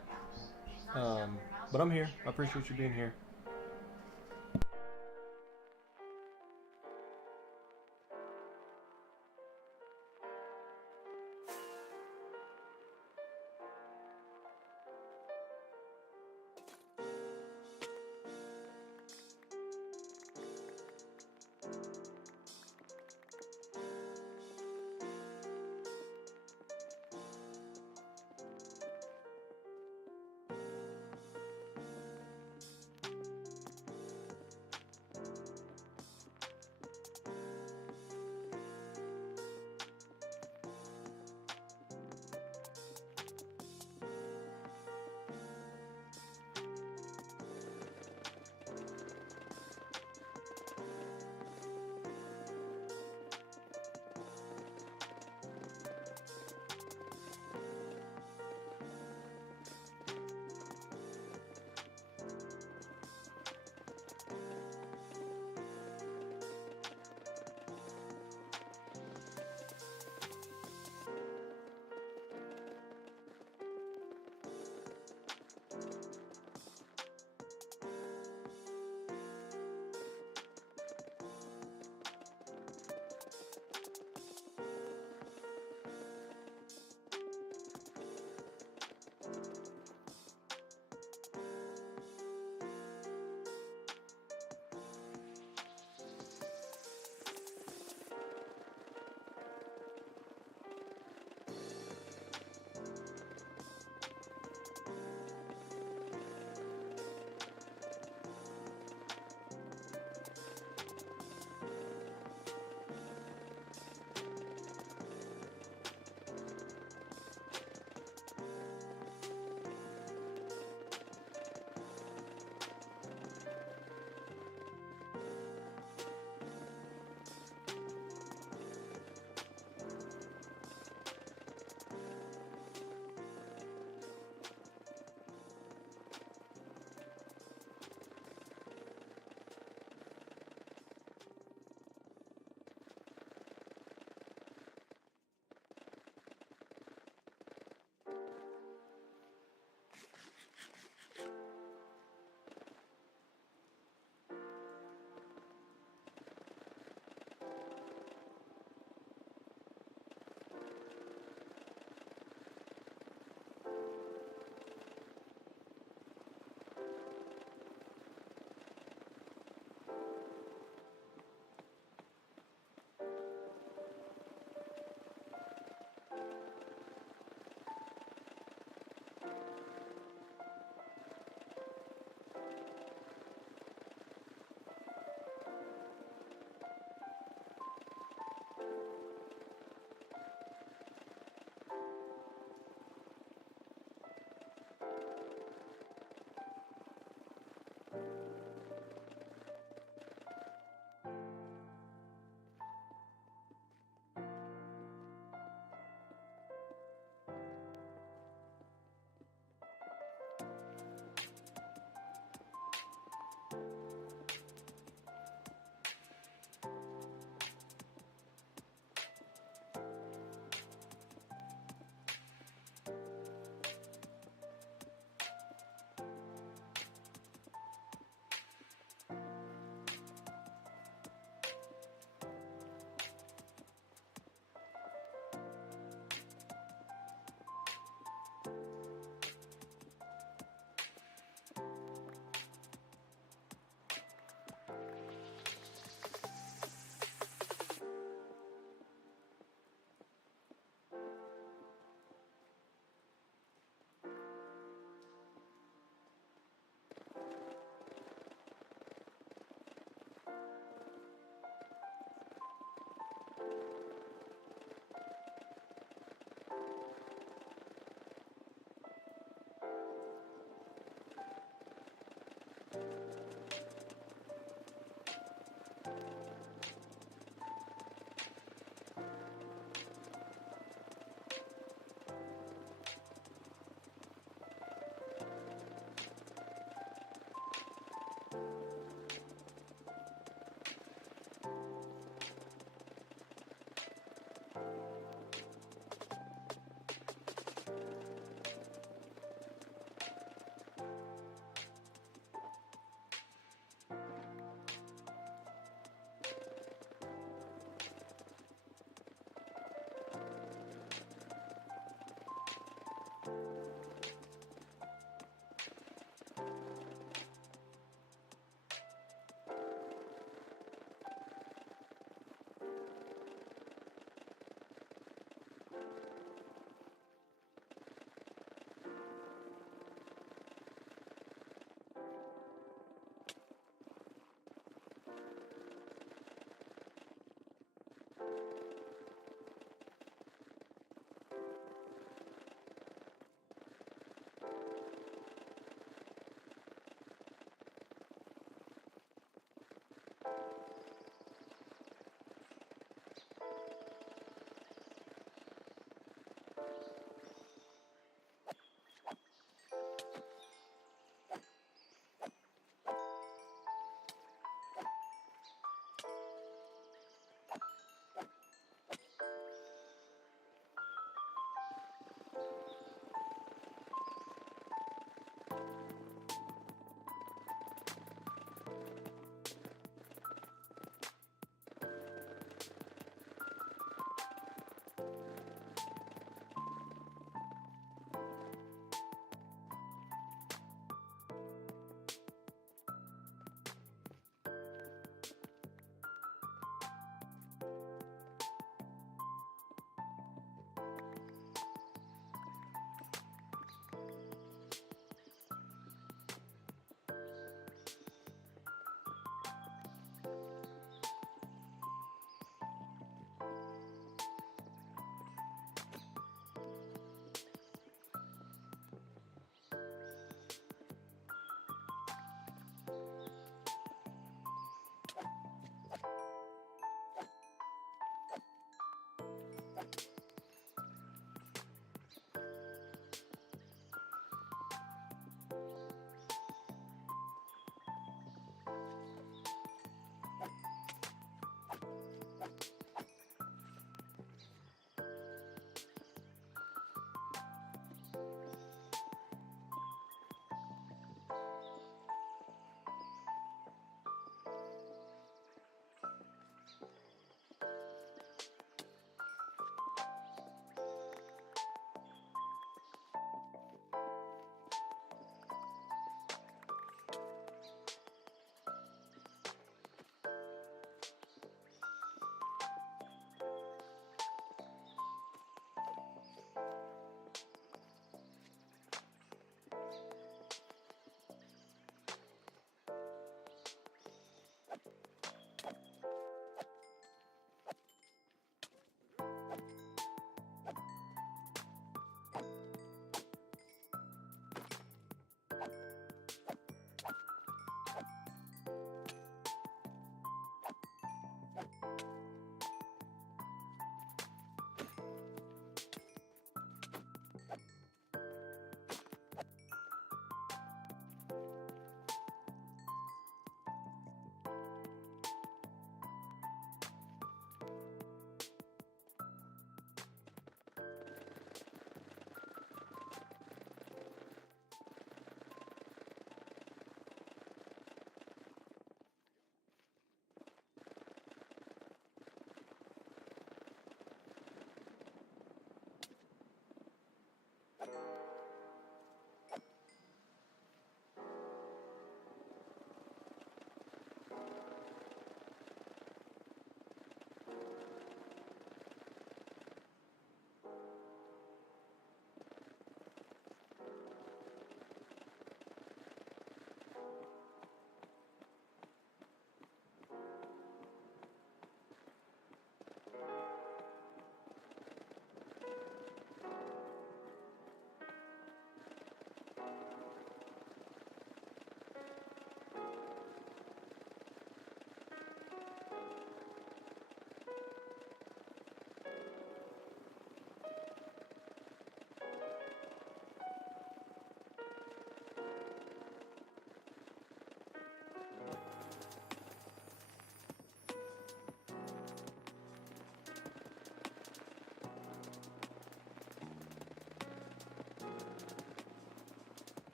But I'm here. I appreciate you being here.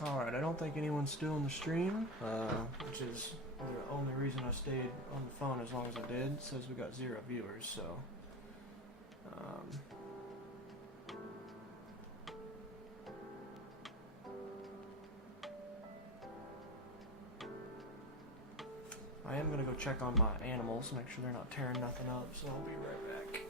Alright, I don't think anyone's still in the stream, which is the only reason I stayed on the phone as long as I did. It says we got 0 viewers, so... I am going to go check on my animals, make sure they're not tearing nothing up, so I'll be right back.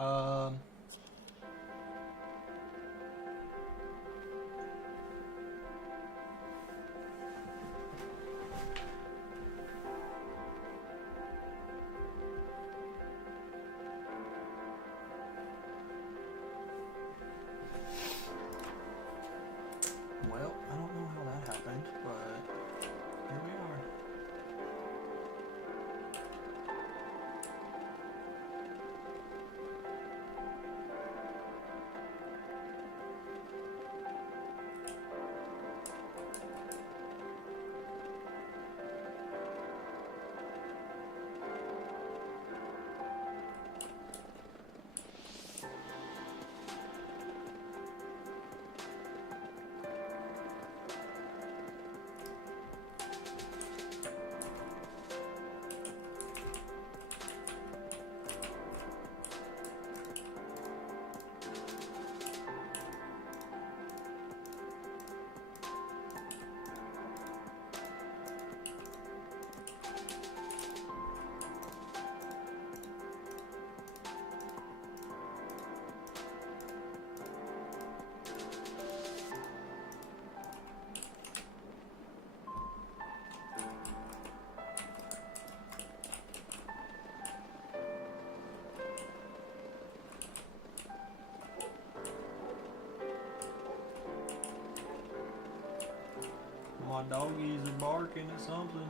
Um, well, I don't know how that happened, but here we are. doggies are barking at something.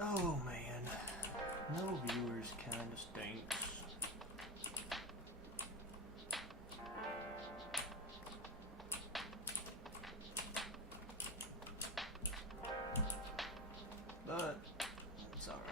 Oh man, no viewers kinda stinks. But it's alright.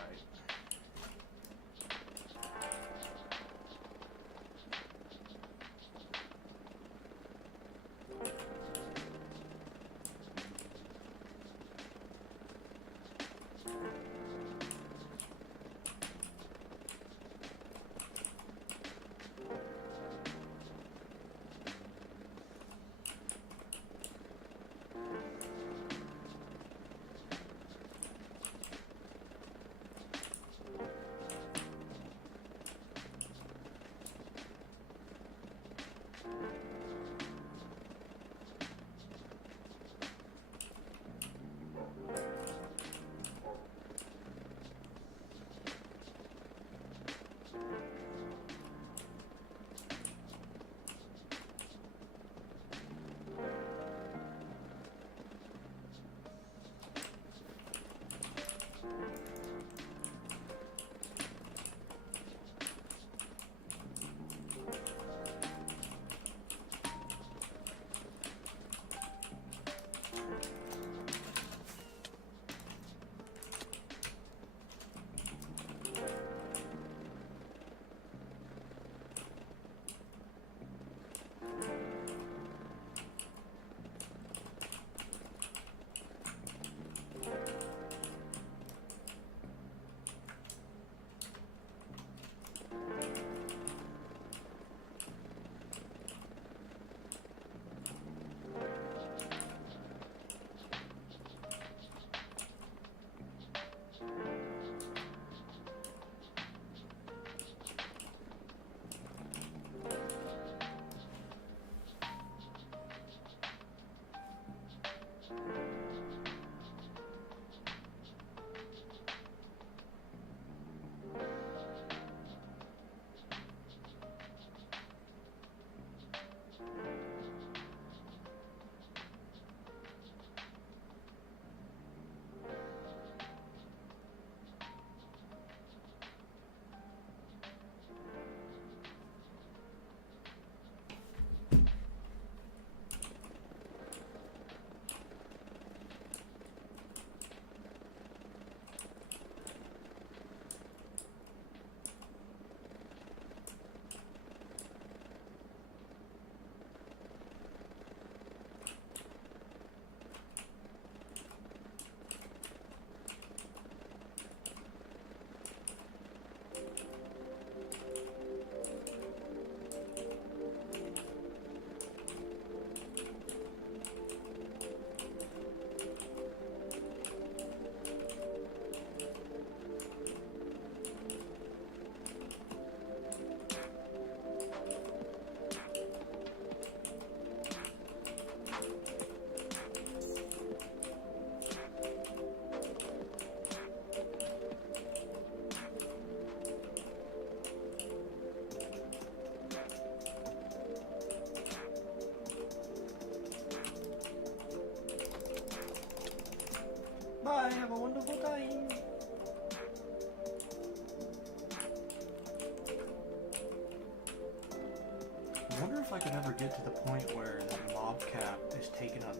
if I could ever get to the point where the mob cap is taken up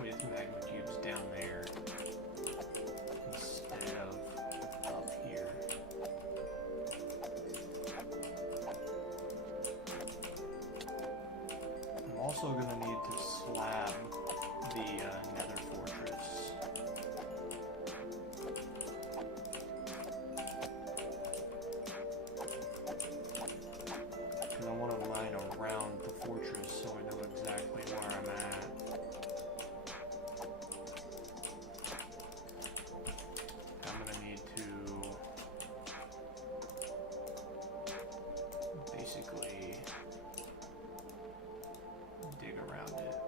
with magma cubes down there instead of up here. I'm also going to need to slab the nether fortress. Because I want to mine around the fortress so I know exactly where I'm at. I'm going to need to basically dig around it.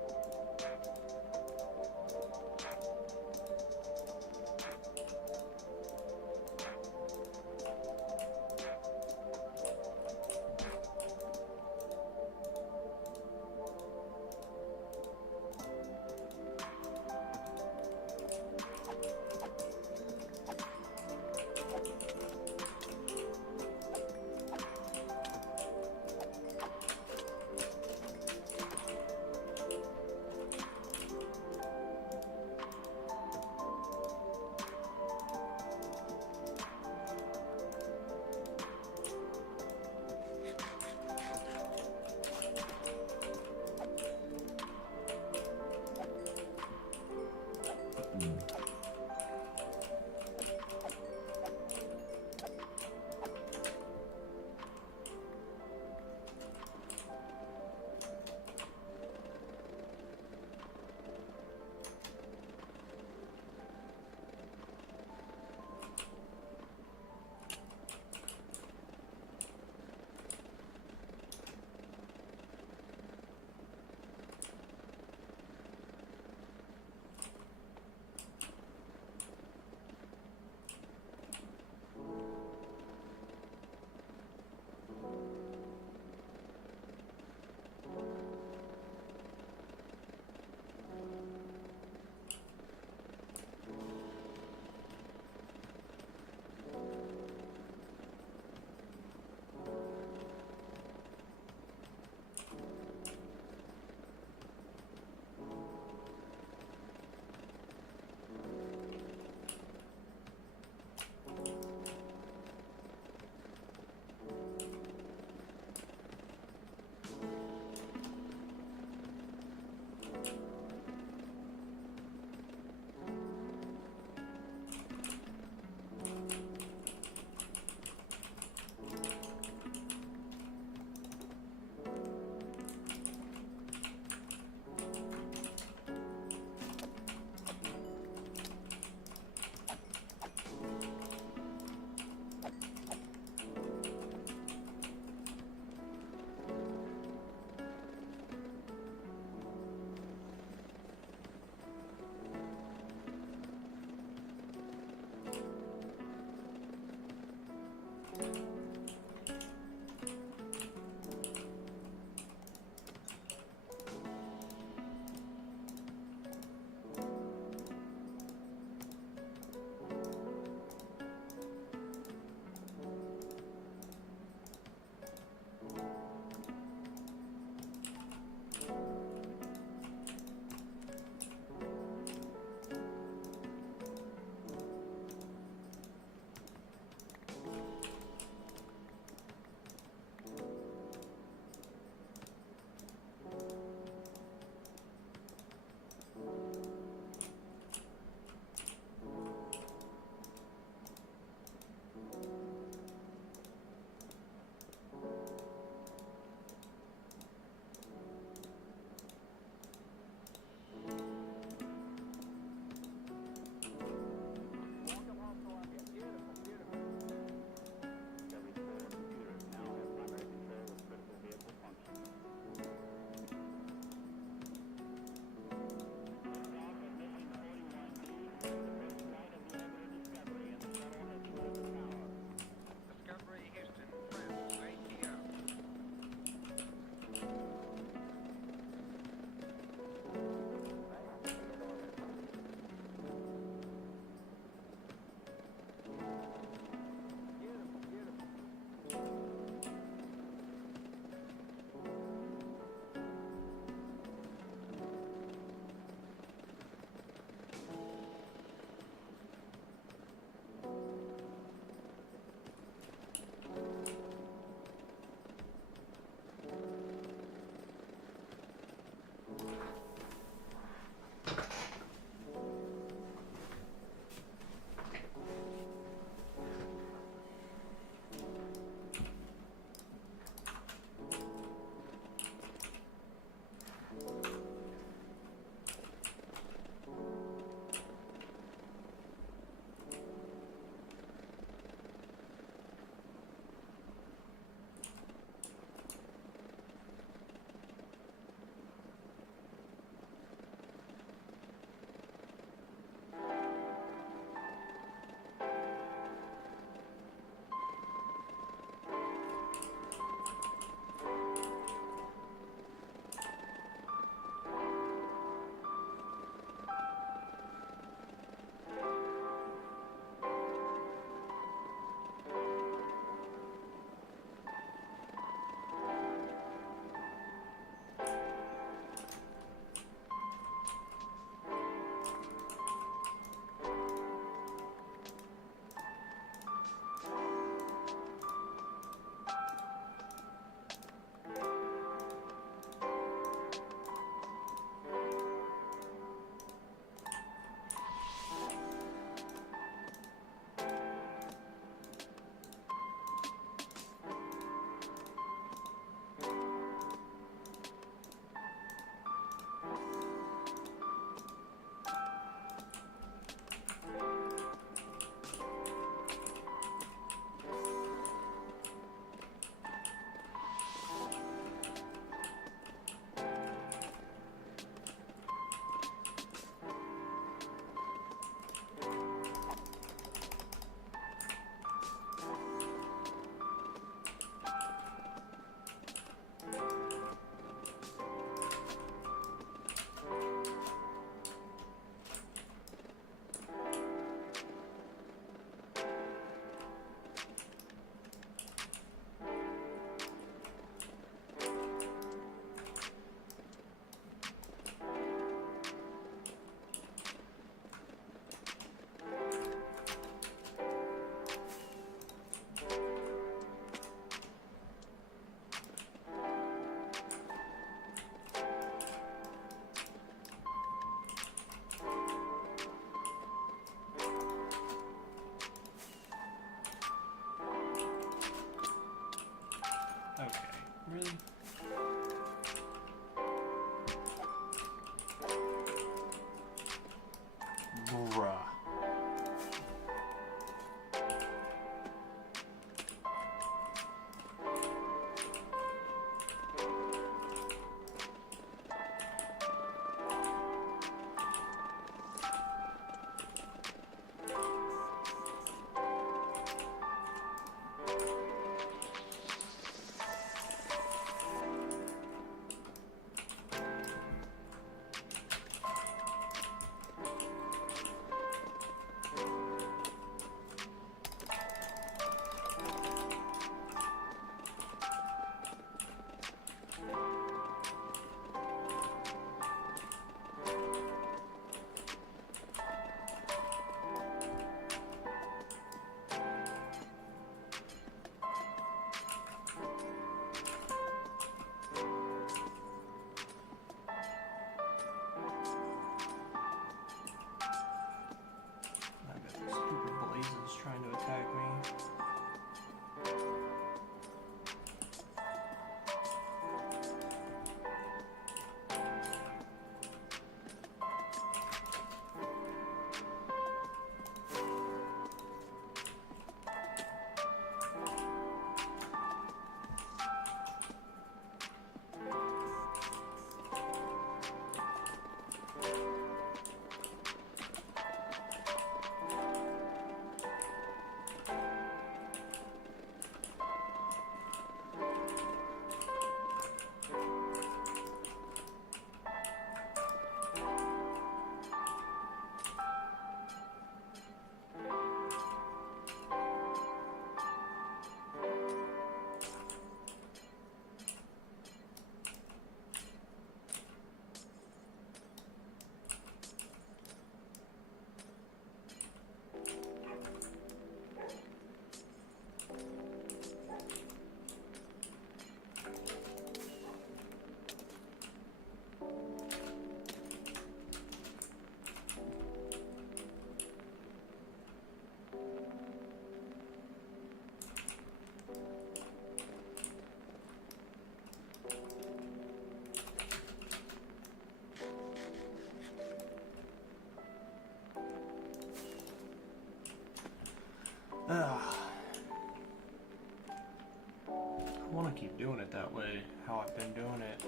doing it that way, how I've been doing it,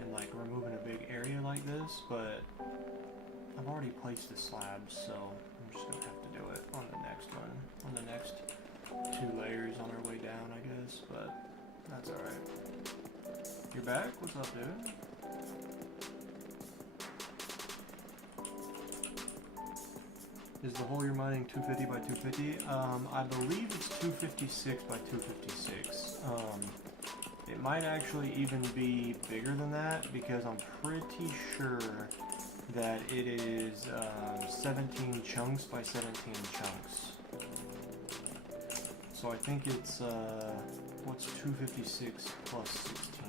and like removing a big area like this, but I've already placed the slabs, so I'm just gonna have to do it on the next one, on the next 2 layers on our way down, I guess, but that's alright. You're back? What's up, dude? Is the hole you're mining 250 by 250? I believe it's 256 by 256. It might actually even be bigger than that because I'm pretty sure that it is 17 chunks by 17 chunks. So I think it's, what's 256 plus 16?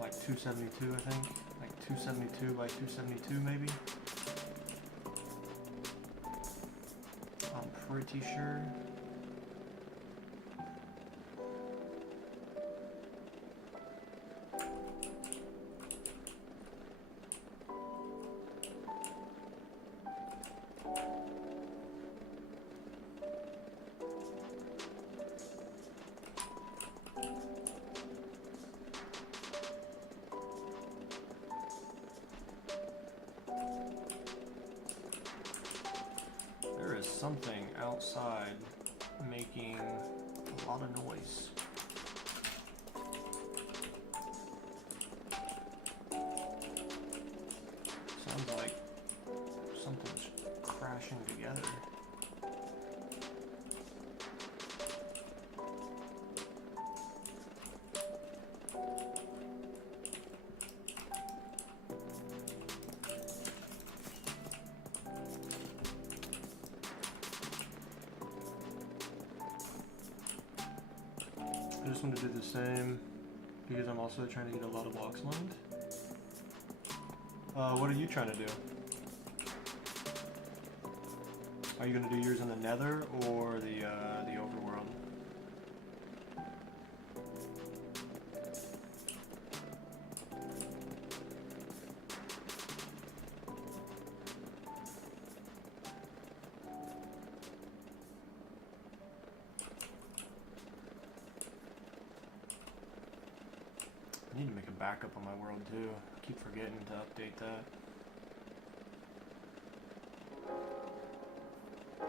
Like 272, I think. Like 272 by 272 maybe. I'm pretty sure. There is something outside making a lot of noise. Sounds like something's crashing together. I just want to do the same because I'm also trying to get a lot of blocks lined. What are you trying to do? Are you going to do yours in the Nether or the overworld? I need to make a backup on my world too. I keep forgetting to update that.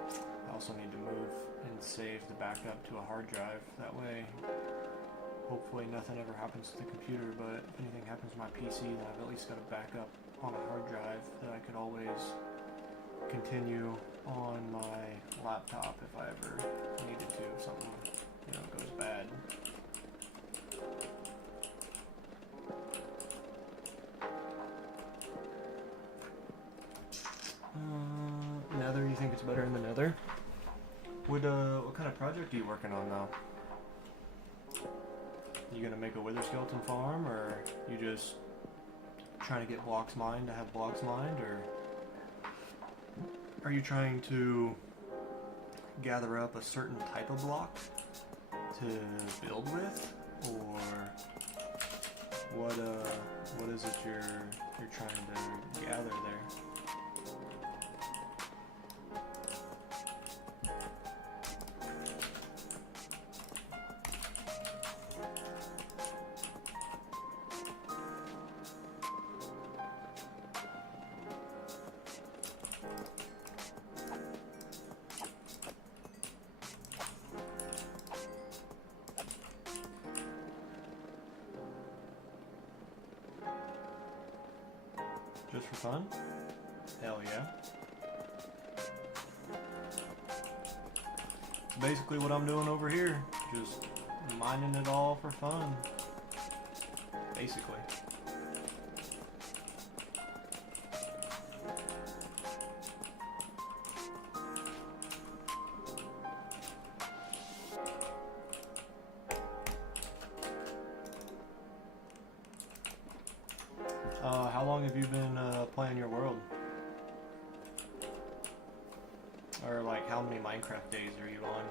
I also need to move and save the backup to a hard drive. That way, hopefully nothing ever happens to the computer, but if anything happens to my PC, then I've at least got a backup on a hard drive that I could always continue on my laptop if I ever needed to, if something, goes bad. Nether, you think it's better in the Nether? What kind of project are you working on now? You gonna make a wither skeleton farm, or you just trying to get blocks mined to have blocks mined, or are you trying to gather up a certain type of block to build with, or what is it you're trying to gather there? Just for fun? Hell yeah. It's basically what I'm doing over here. Just mining it all for fun. Basically. How long have you been playing your world? Or like how many Minecraft days are you on?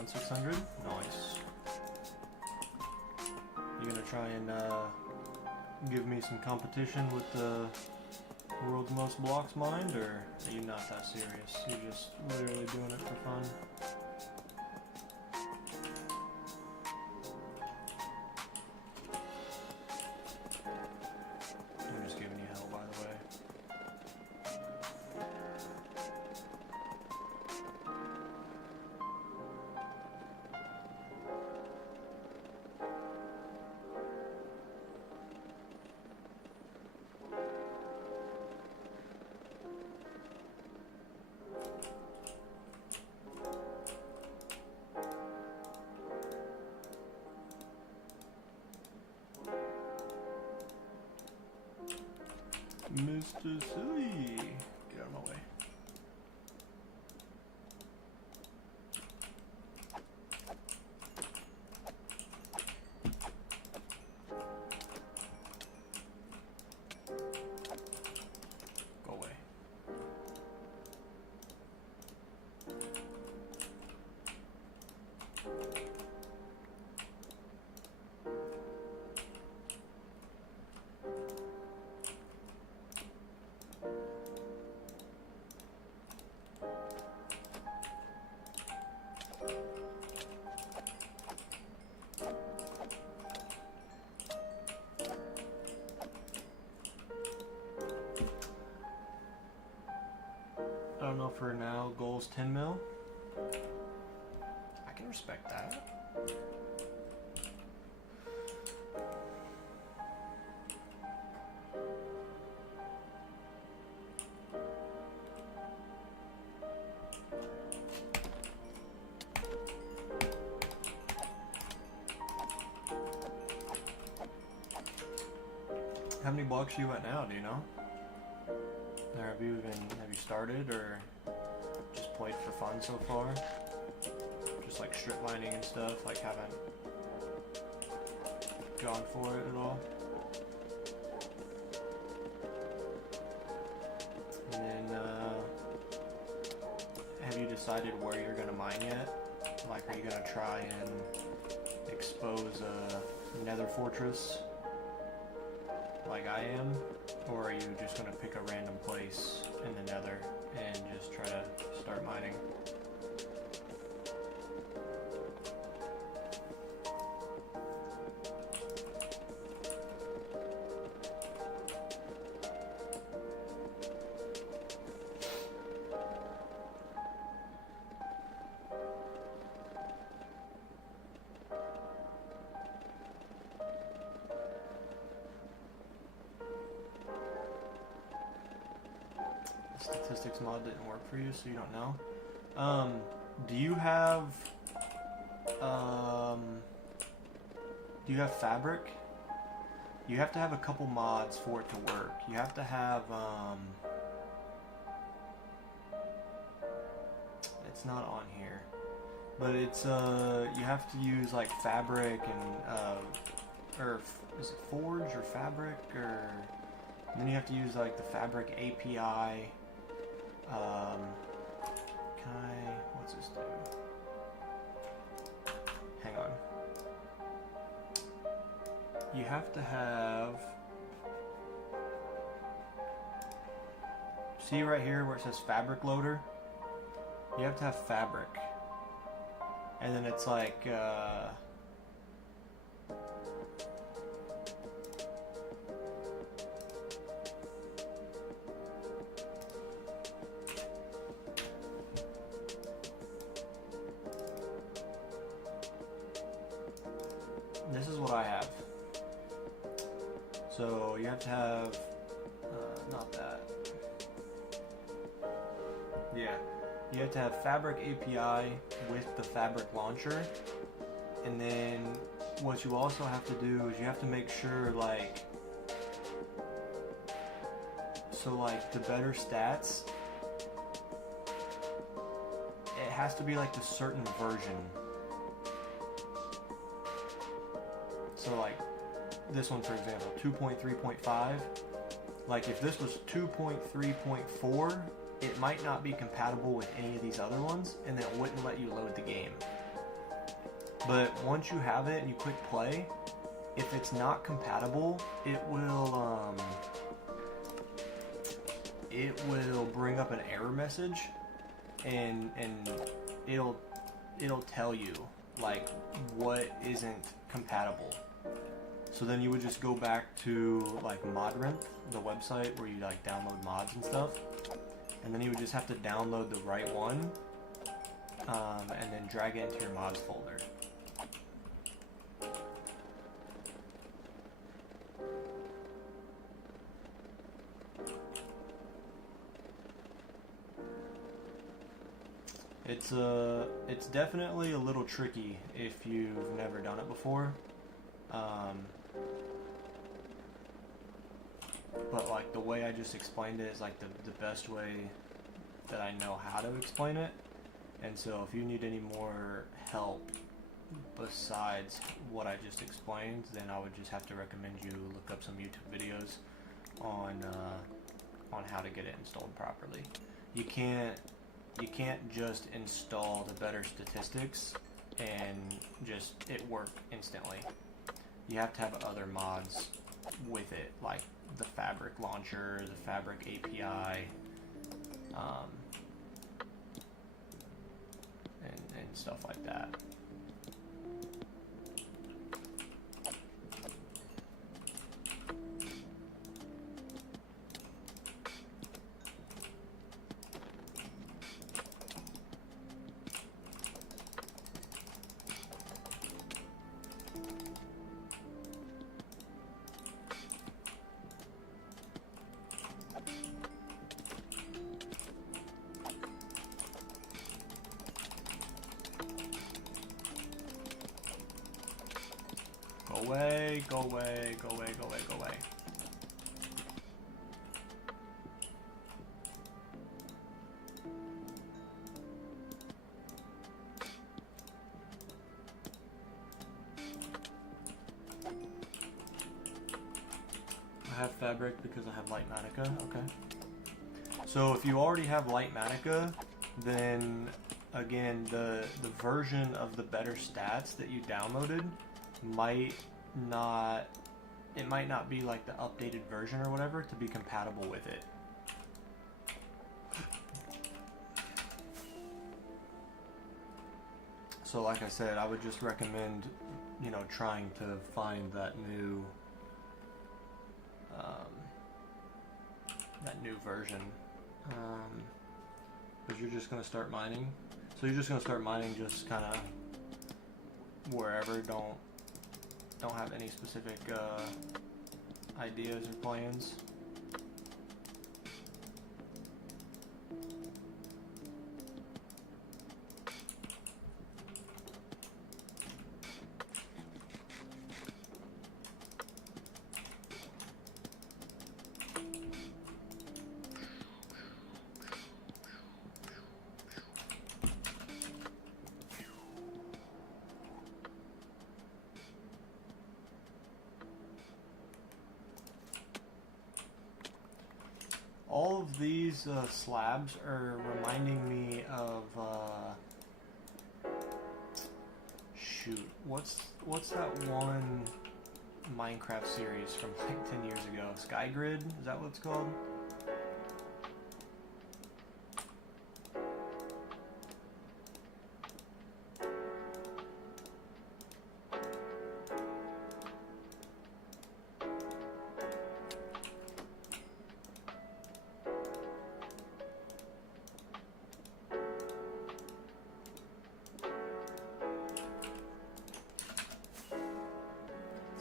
around 600. Nice. You gonna try and give me some competition with the world's most blocks mined, or are you not that serious? You're just literally doing it for fun? I'm just giving you hell, by the way. Mr. Silly, get out of my way. Go away. I don't know, for now, goal's 10 mil. I can respect that. How many blocks are you at now, do you know? Or have you started, or just played for fun so far? Just like strip mining and stuff, like haven't gone for it at all? And then, have you decided where you're gonna mine yet? Like, are you gonna try and expose a nether fortress like I am? Or are you just going to pick a random place in the nether and just try to start mining? Statistics mod didn't work for you, so you don't know. Do you have fabric? You have to have a couple mods for it to work. You have to have it's not on here, but it's you have to use like fabric and or is it forge or fabric, or and then you have to use like the fabric API. What's this do? Hang on. You have to have, see right here where it says fabric loader? You have to have fabric. And then it's like, this is what I have. So you have to have, not that. Yeah, you have to have Fabric API with the Fabric launcher, and then what you also have to do is you have to make sure, like, so like the better stats, it has to be like the certain version. So like this one, for example, 2.3.5, like if this was 2.3.4, it might not be compatible with any of these other ones, and then it wouldn't let you load the game. But once you have it and you click play, if it's not compatible, it will bring up an error message, and it'll tell you like what isn't compatible. So then you would just go back to like ModRenth, the website where you like download mods and stuff, and then you would just have to download the right one, and then drag it into your mods folder. It's definitely a little tricky if you've never done it before. But like the way I just explained it is like the best way that I know how to explain it. And so if you need any more help besides what I just explained, then I would just have to recommend you look up some YouTube videos on how to get it installed properly. You can't just install the Better Statistics and just it work instantly. You have to have other mods with it, like the Fabric launcher, the Fabric API, and stuff like that. Go away, go away, go away, go away, go away. I have Fabric because I have Lightmatica, okay. So if you already have Lightmatica, then again, the version of the Better Stats that you downloaded might not be like the updated version or whatever to be compatible with it. So like I said, I would just recommend, you know, trying to find that new version, because you're just going to start mining. So you're just going to start mining just kind of wherever, don't have any specific ideas or plans. All of these slabs are reminding me of shoot, what's that one Minecraft series from like 10 years ago? Skygrid? Is that what it's called?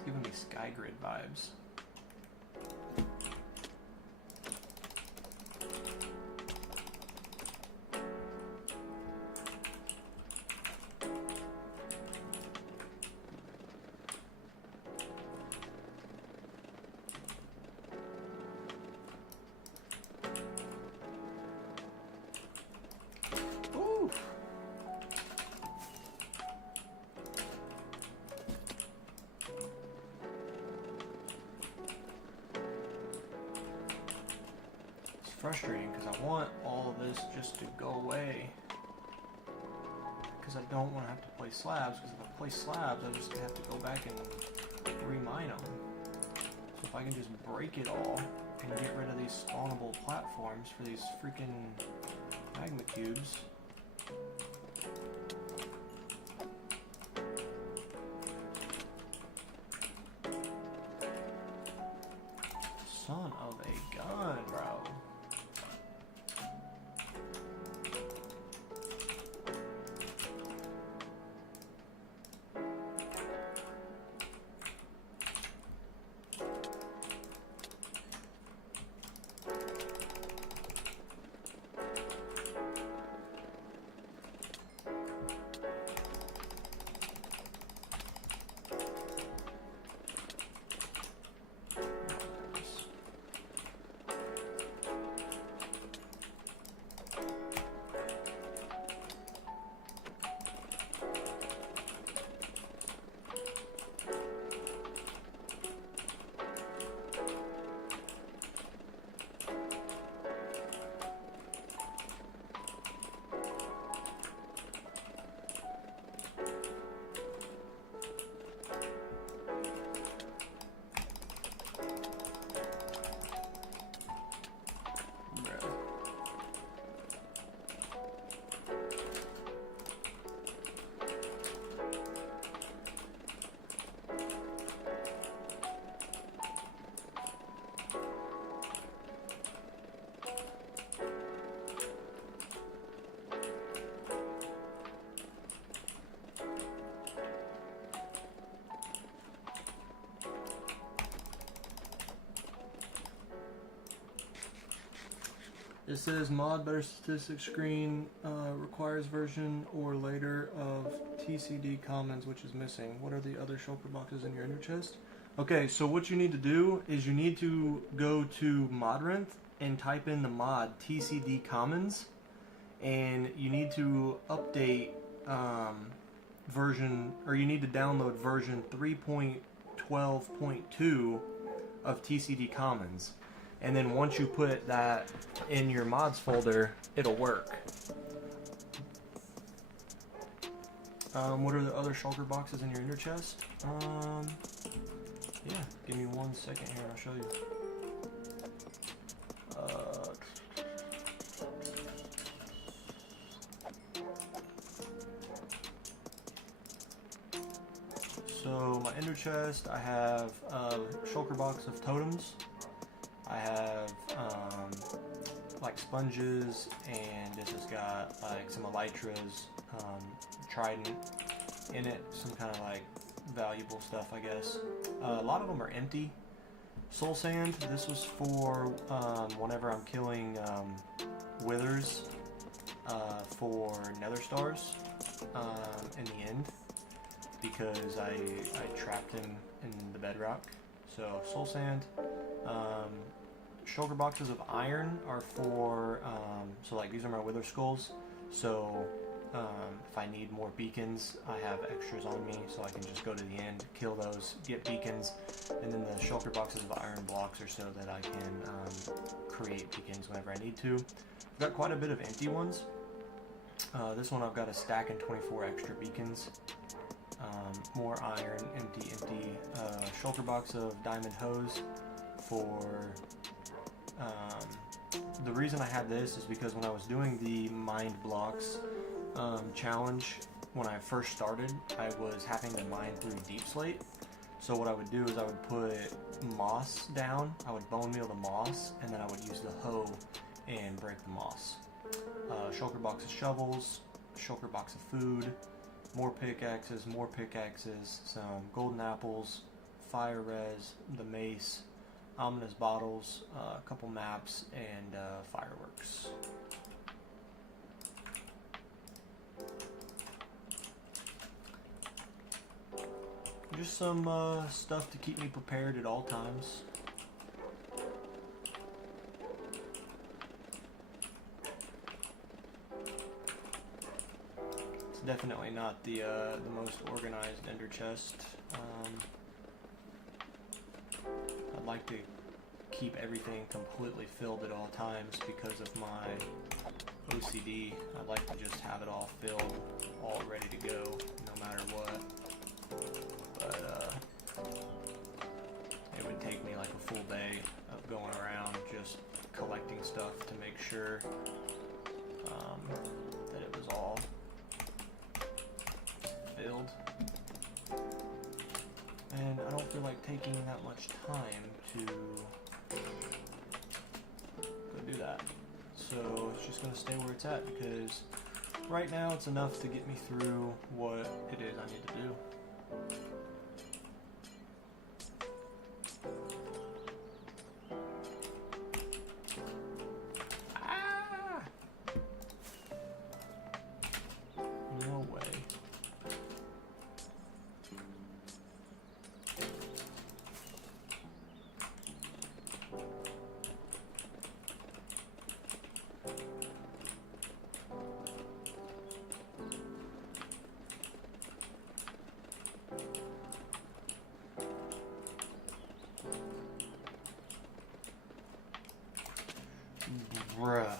Giving me Skygrid vibes. Ooh. Frustrating because I want all of this just to go away, because I don't want to have to place slabs, because if I place slabs, I just have to go back and remine them. So if I can just break it all and get rid of these spawnable platforms for these freaking magma cubes. Son of a gun, bro. It says mod better statistics screen requires version or later of TCD commons, which is missing. What are the other shulker boxes in your ender chest? Okay, so what you need to do is you need to go to Modrinth and type in the mod TCD commons, and you need to update version, or you need to download version 3.12.2 of TCD commons. And then once you put that in your mods folder, it'll work. What are the other shulker boxes in your ender chest? Yeah, give me 1 second here and I'll show you. So my ender chest, I have a shulker box of totems. I have like sponges, and this has got like some elytras, trident in it, some kind of like valuable stuff, I guess. A lot of them are empty. Soul sand, this was for whenever I'm killing withers for nether stars in the end, because I trapped him in the bedrock. So soul sand. Shulker boxes of iron are for, so like these are my wither skulls, so if I need more beacons, I have extras on me, so I can just go to the end, kill those, get beacons, and then the shulker boxes of iron blocks are so that I can create beacons whenever I need to. I've got quite a bit of empty ones. This one I've got a stack and 24 extra beacons. More iron, empty. Shulker box of diamond hose for, the reason I had this is because when I was doing the mined blocks challenge, when I first started, I was having to mine through deep slate. So what I would do is I would put moss down, I would bone meal the moss, and then I would use the hoe and break the moss. Shulker box of shovels, shulker box of food, more pickaxes, some golden apples, fire res, the mace, ominous bottles, a couple maps, and fireworks. Just some stuff to keep me prepared at all times. It's definitely not the most organized ender chest. I'd like to keep everything completely filled at all times because of my OCD. I'd like to just have it all filled, all ready to go, no matter what. But it would take me like a full day of going around just collecting stuff to make sure that it was all filled. And I don't feel like taking that much time to go do that. So it's just going to stay where it's at, because right now it's enough to get me through what it is I need to do. Ah! No way. Bruh.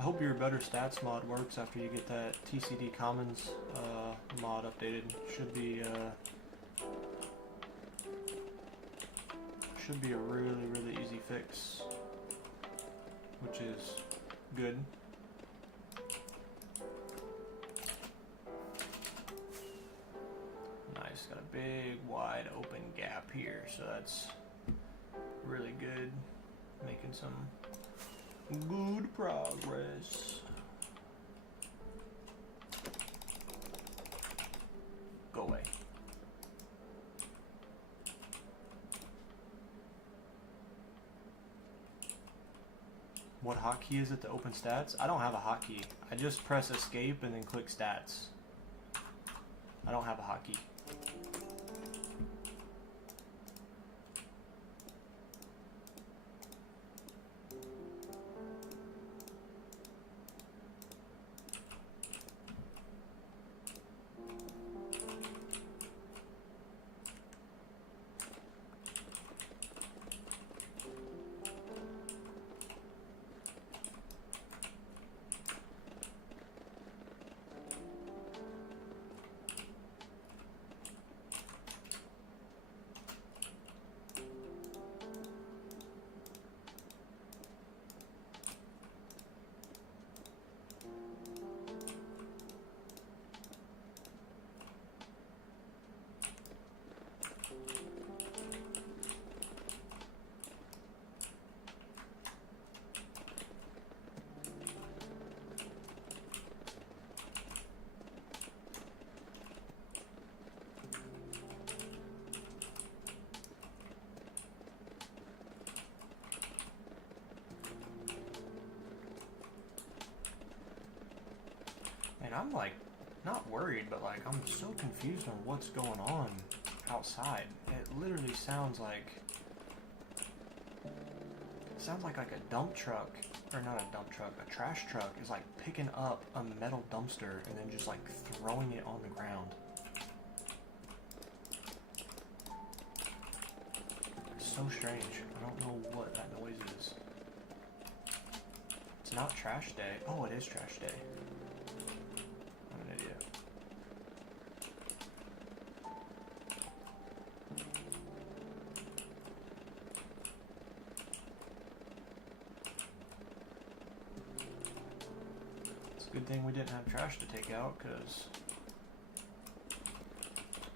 I hope your Better Stats mod works after you get that TCD Commons mod updated. Should be a really easy fix, which is good. Nice, got a big wide open gap here, so that's really good. Making some good progress. Go away. What hotkey is it to open stats? I don't have a hotkey. I just press escape and then click stats. I don't have a hotkey. And I'm like, not worried, but like, I'm so confused on what's going on outside. It literally sounds like a dump truck, or not a dump truck, a trash truck is like picking up a metal dumpster and then just like throwing it on the ground. It's so strange. I don't know what that noise is. It's not trash day. Oh, it is trash day. I'm an idiot. It's a good thing we didn't have trash to take out, because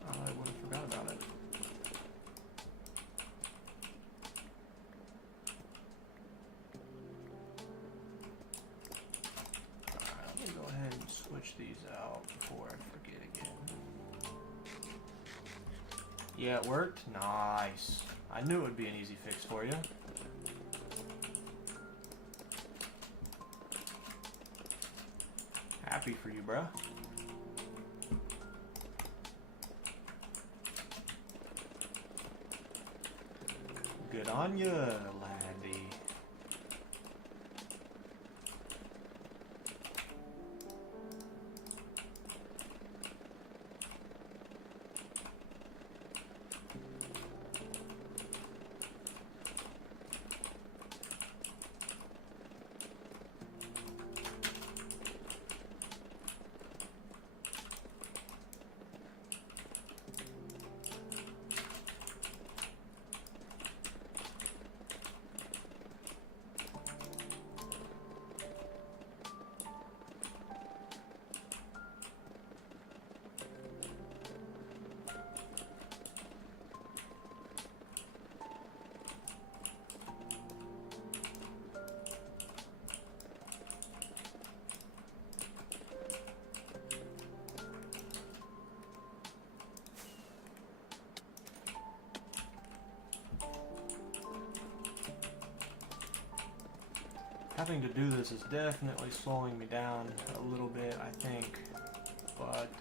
I would have forgot about it. Alright, let me go ahead and switch these out before I forget again. Yeah, it worked? Nice. I knew it would be an easy fix for you. Happy for you, bruh. Good on ya, laddie. Having to do this is definitely slowing me down a little bit, I think, but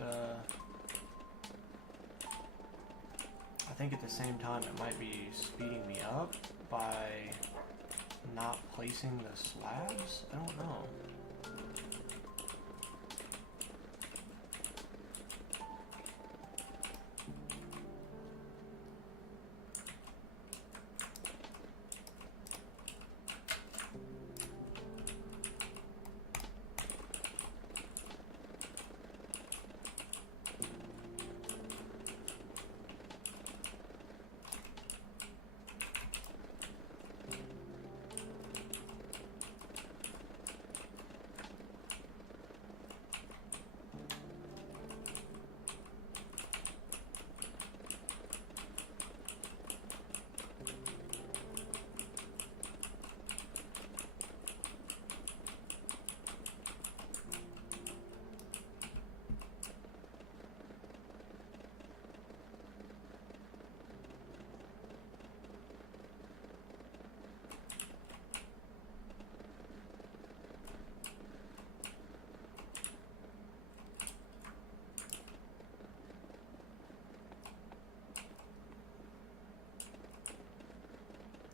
I think at the same time it might be speeding me up by not placing the slabs? I don't know.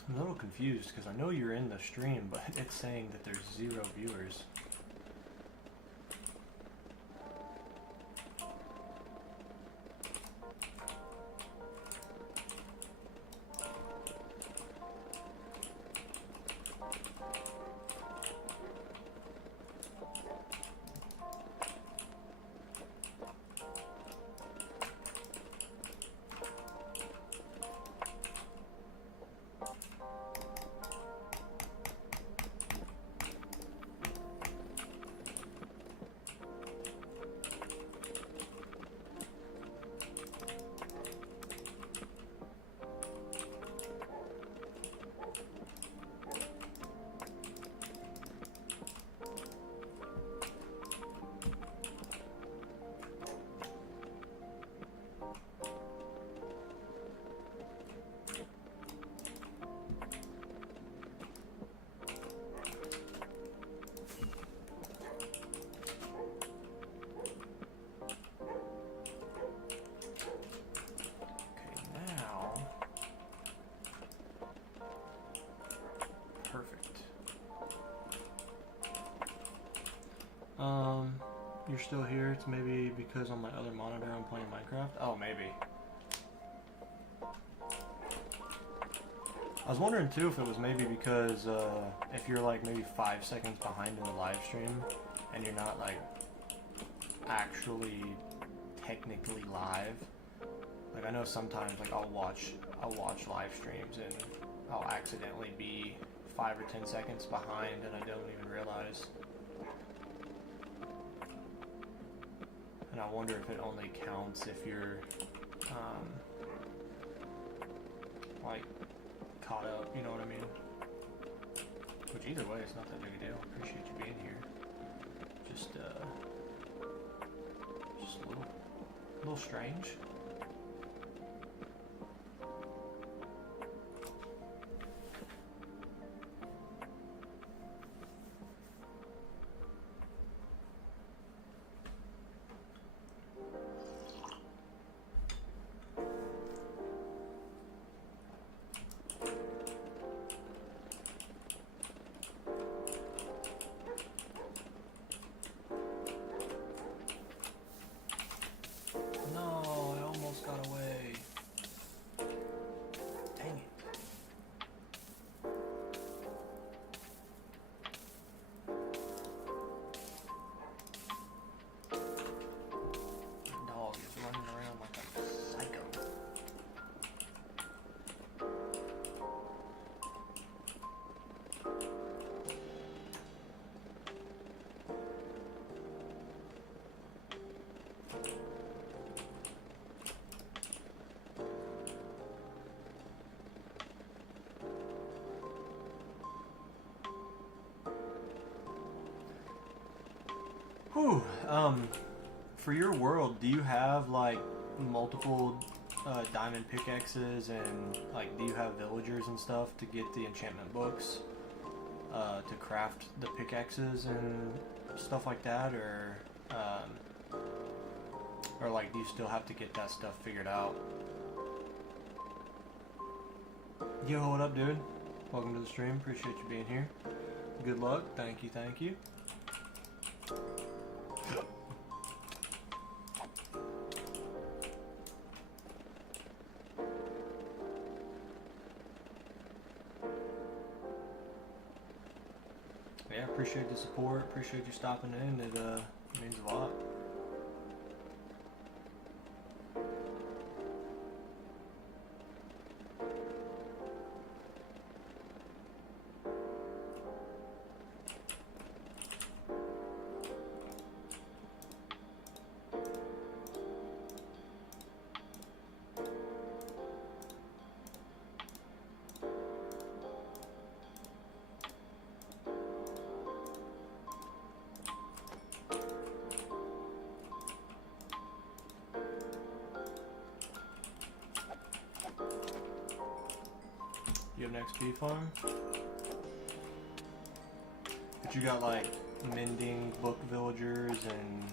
I'm a little confused because I know you're in the stream, but it's saying that there's 0 viewers. You're still here. It's maybe because on my other monitor I'm playing Minecraft. Oh, maybe. I was wondering too if it was maybe because if you're like maybe 5 seconds behind in the live stream and you're not like actually technically live. Like I know sometimes like I'll watch live streams and I'll accidentally be 5 or 10 seconds behind and I don't even realize. And I wonder if it only counts if you're like caught up, you know what I mean? Which either way, it's not that big a deal. Appreciate you being here. Just a little strange. No, I almost got away. Dang it. My dog is running around like a psycho. Whew. For your world, do you have like multiple diamond pickaxes and like do you have villagers and stuff to get the enchantment books to craft the pickaxes and stuff like that, or like do you still have to get that stuff figured out? Yo, what up, dude? Welcome to the stream. Appreciate you being here. Good luck. Thank you. Thank you. Yeah, appreciate the support. Appreciate you stopping in. It means a lot. You have an XP farm? But you got like mending book villagers and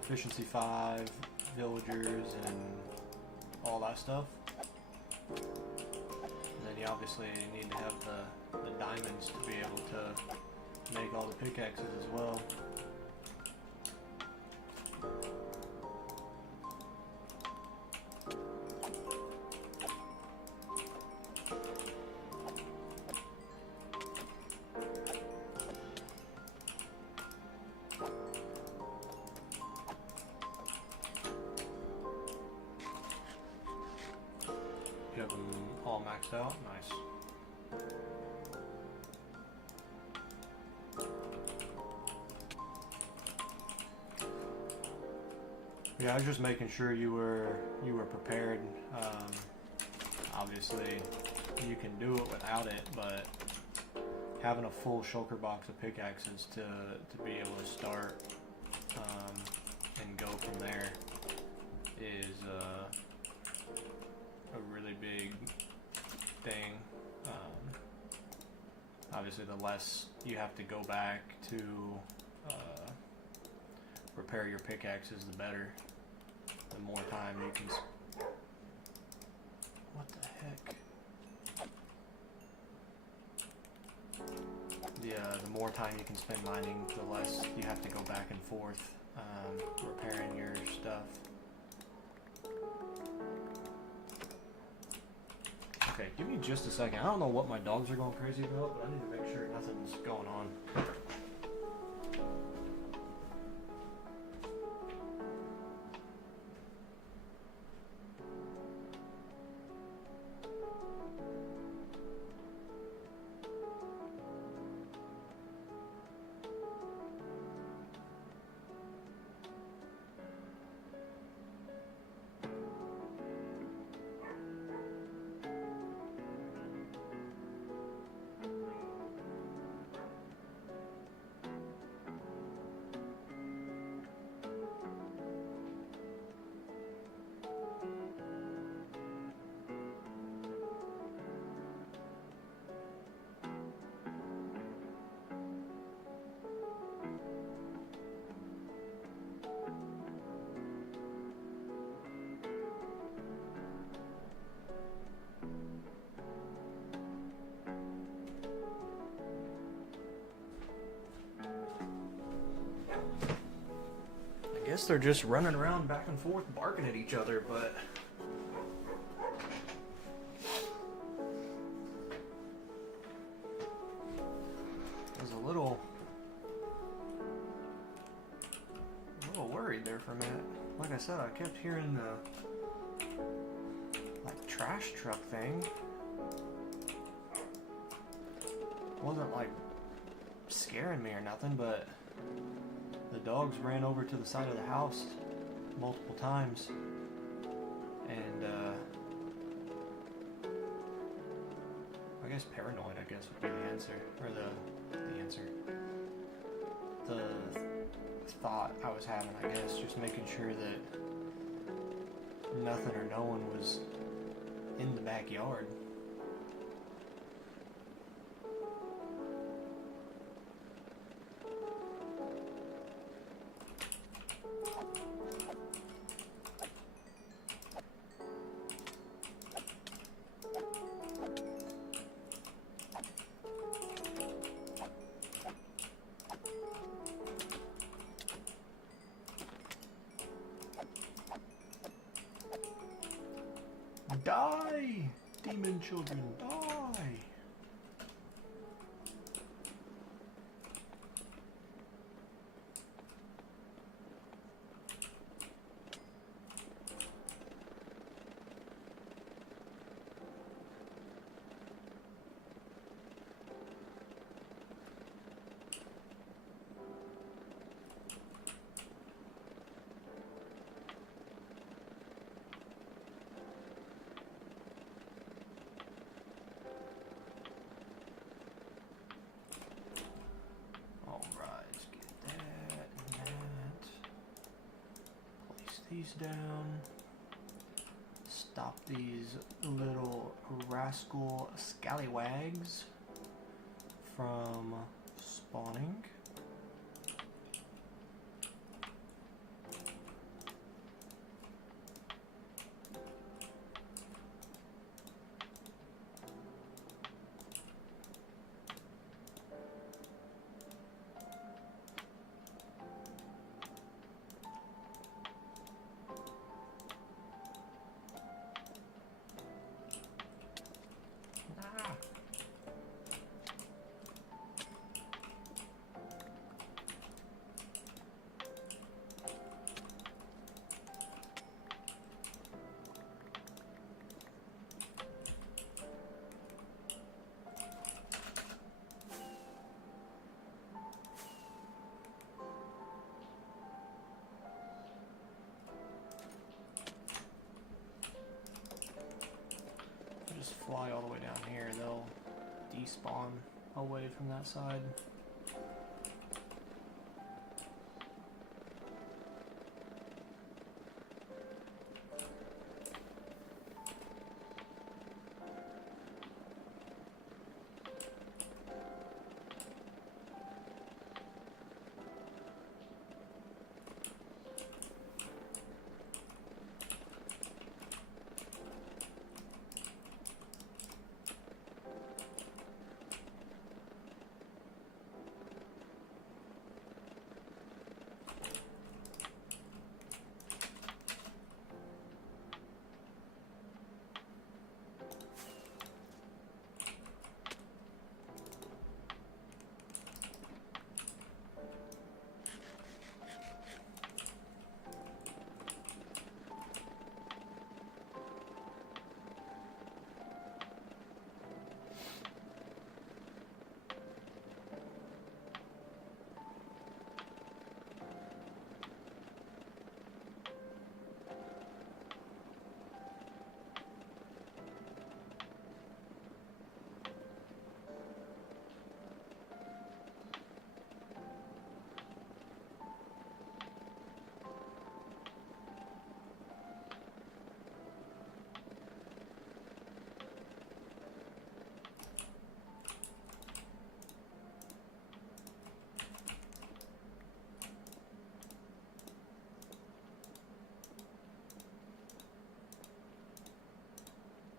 efficiency 5 villagers and all that stuff. And then you obviously need to have the diamonds to be able to make all the pickaxes as well. You have them all maxed out? Nice. Yeah, I was just making sure you were prepared. Obviously, you can do it without it, but having a full shulker box of pickaxes to be able to start and go from there is a really big thing. Obviously, the less you have to go back to repair your pickaxes, the better. The more time you can... What the heck? The more time you can spend mining, the less you have to go back and forth repairing your stuff. Okay, give me just a second. I don't know what my dogs are going crazy about, but I need to make sure nothing's going on. guess they're just running around back and forth barking at each other, but I was a little worried there for a minute. Like I said, I kept hearing the like trash truck thing. It wasn't like scaring me or nothing, but the dogs ran over to the side of the house multiple times, and I guess paranoid, I guess, would be the answer, or the answer. The thought I was having, I guess, just making sure that nothing or no one was in the backyard. Die! Demon children, die! These down. Stop these little rascal scallywags from spawning. Fly all the way down here, they'll despawn away from that side.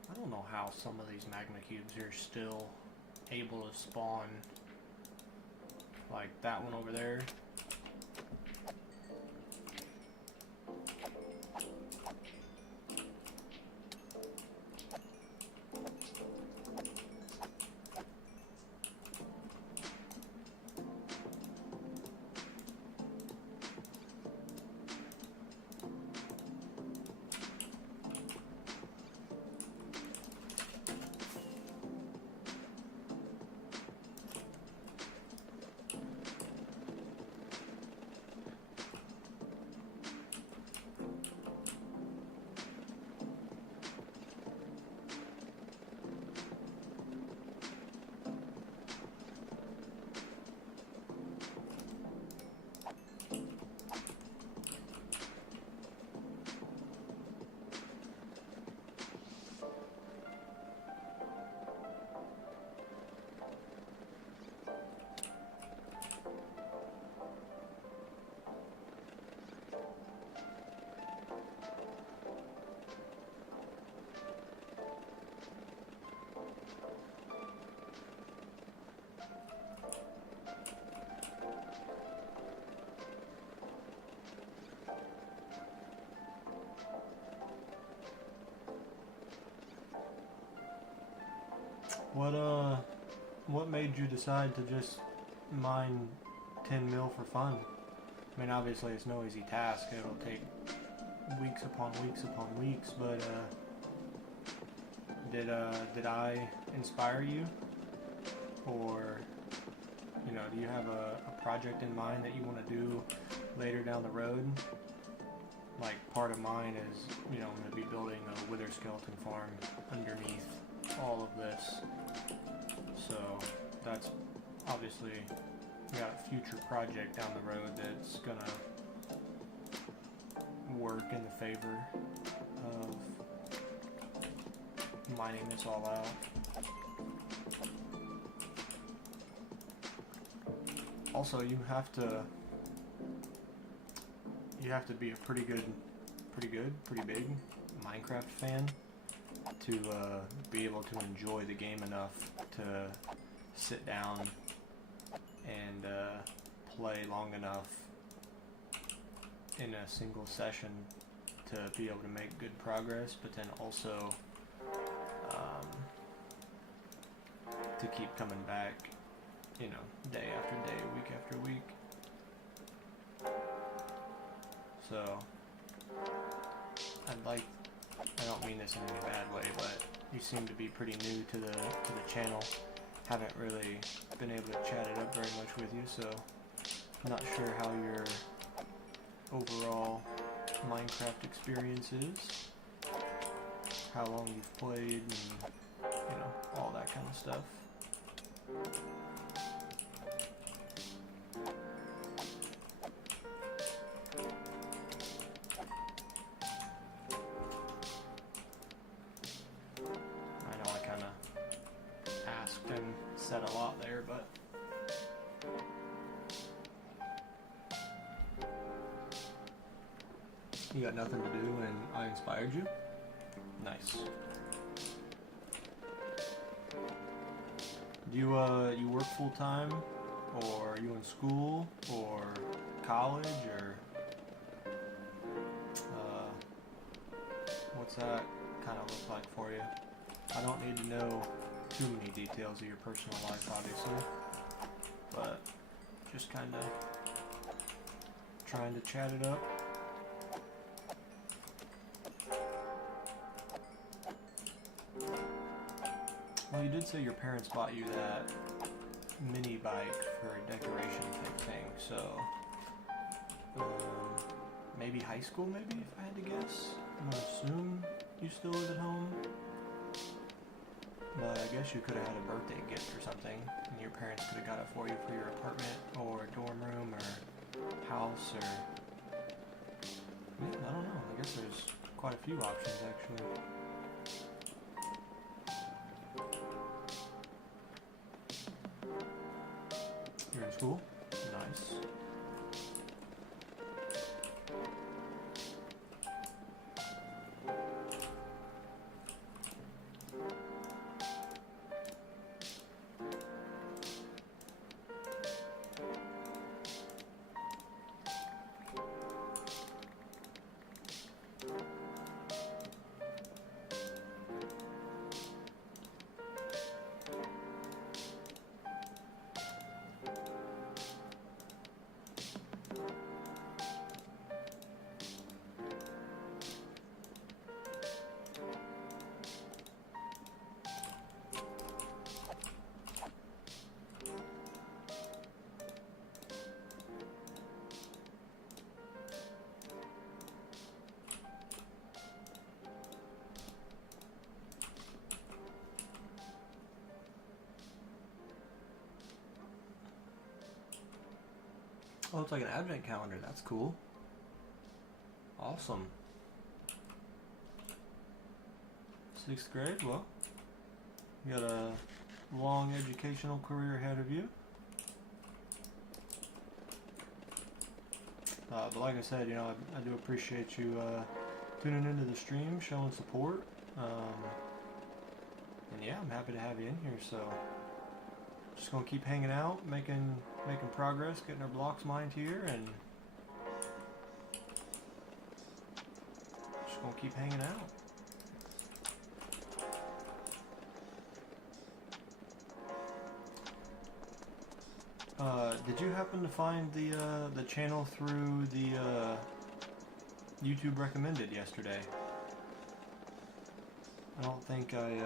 I don't know how some of these magma cubes are still able to spawn, like that one over there. what made you decide to just mine 10 mil for fun? I mean, obviously it's no easy task. It'll take weeks upon weeks upon weeks, but did I inspire you? Or, you know, do you have a project in mind that you want to do later down the road? Like, part of mine is, you know, I'm going to be building a wither skeleton farm underneath all of this. So that's obviously, we got a future project down the road that's going to work in the favor of mining this all out. Also, you have to be a pretty big Minecraft fan to be able to enjoy the game enough to sit down and play long enough in a single session to be able to make good progress, but then also to keep coming back, you know, day after day, week after week. So, I don't mean this in any bad way, but you seem to be pretty new to the channel. Haven't really been able to chat it up very much with you, so I'm not sure how your overall Minecraft experience is, how long you've played, and, you know, all that kind of stuff. Said a lot there, but you got nothing to do and I inspired you? Nice. Do you work full time, or are you in school or college, or what's that kind of look like for you? I don't need to know too many details of your personal life, obviously, but just kind of trying to chat it up. Well, you did say your parents bought you that mini bike for a decoration type thing, so maybe high school, maybe, if I had to guess. I'm gonna assume you still live at home. But I guess you could have had a birthday gift or something, and your parents could have got it for you for your apartment, or dorm room, or house, or... yeah, I don't know. I guess there's quite a few options, actually. You're in school? Nice. Oh, it's like an advent calendar. That's cool. Awesome. 6th grade? Well, you got a long educational career ahead of you. But like I said, you know, I do appreciate you tuning into the stream, showing support. And yeah, I'm happy to have you in here, so just gonna keep hanging out, making progress, getting our blocks mined here, and just gonna keep hanging out. Did you happen to find the channel through the YouTube recommended yesterday? I don't think I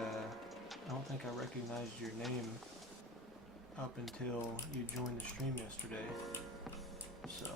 recognized your name up until you joined the stream yesterday. So.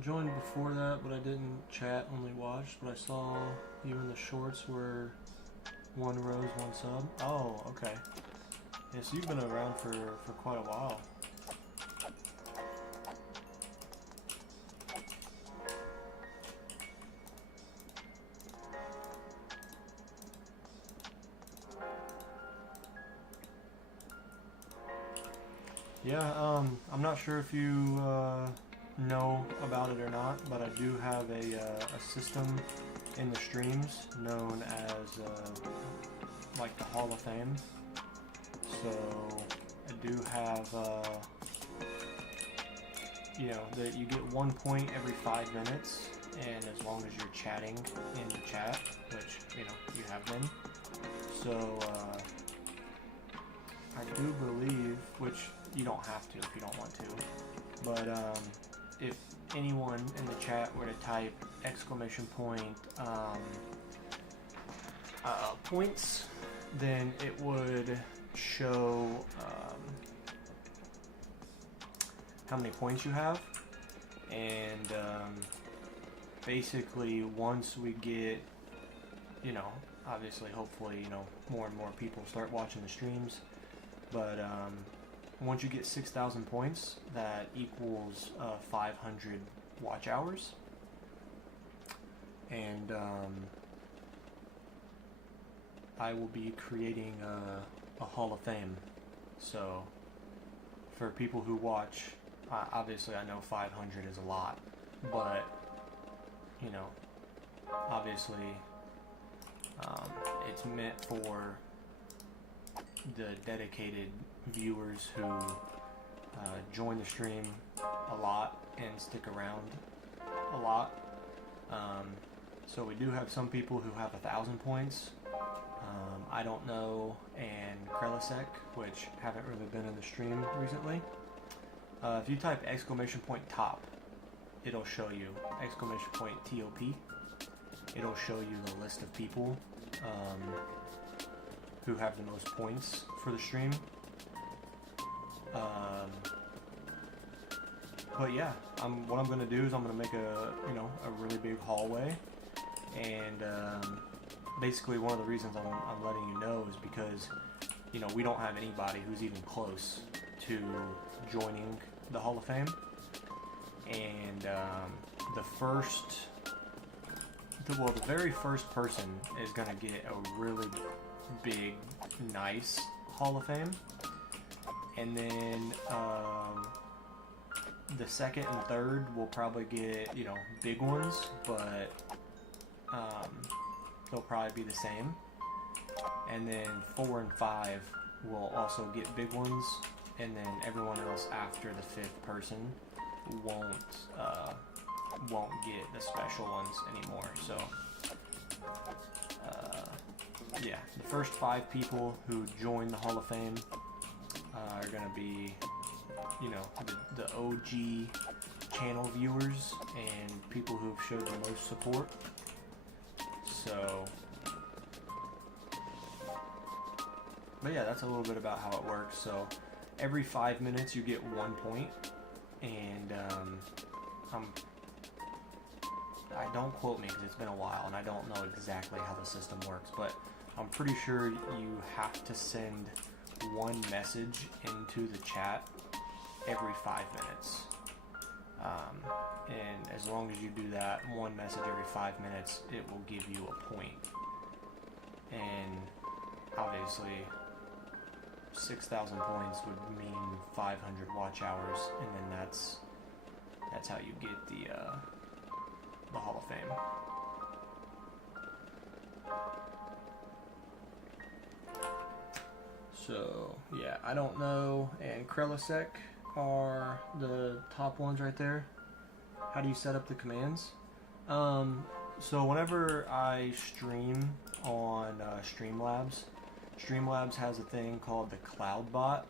Joined before that, but I didn't chat, only watched. But I saw you in the shorts were 1 rose, 1 sub. Oh, okay. Yeah, so you've been around for quite a while. Yeah, I'm not sure if you know about it or not, but I do have a system in the streams known as like the Hall of Fame. So I do have you know, that you get 1 point every 5 minutes, and as long as you're chatting in the chat, which you know you have been. So I do believe, which you don't have to if you don't want to, but if anyone in the chat were to type exclamation point points, then it would show how many points you have, and basically once we get, you know, obviously hopefully, you know, more and more people start watching the streams, but once you get 6,000 points, that equals 500 watch hours, and I will be creating a Hall of Fame. So for people who watch, obviously I know 500 is a lot, but you know, obviously it's meant for the dedicated viewers who join the stream a lot and stick around a lot. So we do have some people who have 1,000 points. I don't know, and Krelisek, which haven't really been in the stream recently. If you type exclamation point top, it'll show you exclamation point TOP. It'll show you the list of people who have the most points for the stream. But yeah, what I'm gonna do is I'm gonna make a really big hallway, and basically one of the reasons I'm letting you know is because, you know, we don't have anybody who's even close to joining the Hall of Fame, and the very first person is gonna get a really big, nice Hall of Fame, and then the second and third will probably get, you know, big ones, but they'll probably be the same, and then 4 and 5 will also get big ones, and then everyone else after the 5th person won't get the special ones anymore. So yeah, the first 5 people who join the Hall of Fame are going to be, you know, the OG channel viewers and people who have showed the most support. So, but yeah, that's a little bit about how it works. So every 5 minutes you get 1 point, and I don't quote me because it's been a while and I don't know exactly how the system works, but I'm pretty sure you have to send one message into the chat every 5 minutes. And as long as you do that one message every 5 minutes, it will give you a point. And obviously 6,000 points would mean 500 watch hours, and then that's how you get the Hall of Fame. So yeah, I don't know, and Krelisek are the top ones right there. How do you set up the commands? So whenever I stream on Streamlabs has a thing called the Cloud Bot,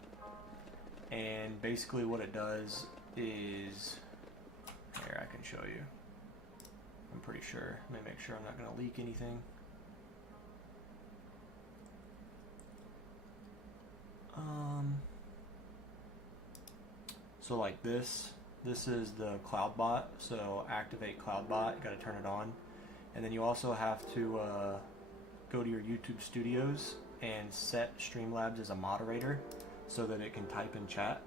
and basically what it does is, here I can show you. I'm pretty sure. Let me make sure I'm not going to leak anything. So like this is the Cloud Bot. So activate Cloud Bot. You got to turn it on, and then you also have to go to your YouTube Studios and set Streamlabs as a moderator so that it can type in chat.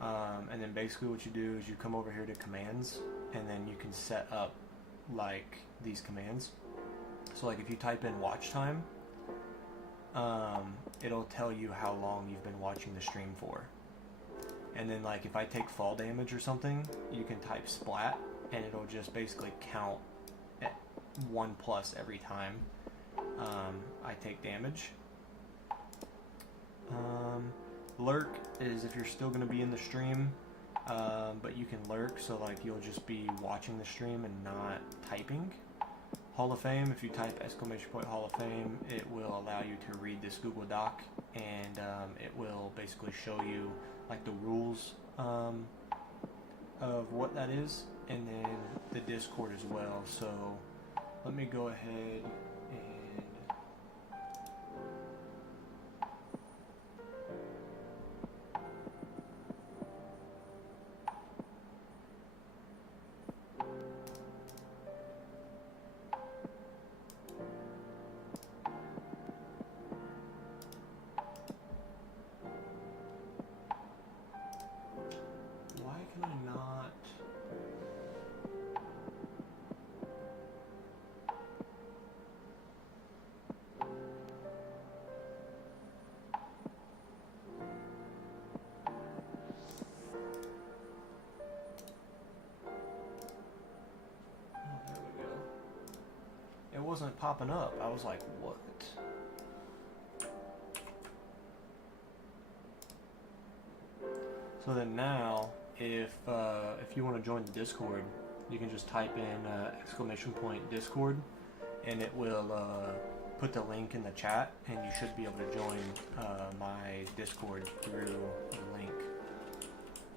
And then basically what you do is you come over here to commands, and then you can set up like these commands. So like if you type in watch time, it'll tell you how long you've been watching the stream for. And then like if I take fall damage or something, you can type splat, and it'll just basically count at 1+ every time I take damage. Lurk is if you're still going to be in the stream, but you can lurk, so like you'll just be watching the stream and not typing. Hall of Fame, if you type ! Hall of Fame, it will allow you to read this Google Doc, and it will basically show you like the rules of what that is, and then the Discord as well. So let me go ahead and wasn't popping up. I was like, what? So then now, if you want to join the Discord, you can just type in ! Discord, and it will put the link in the chat, and you should be able to join my Discord through the link.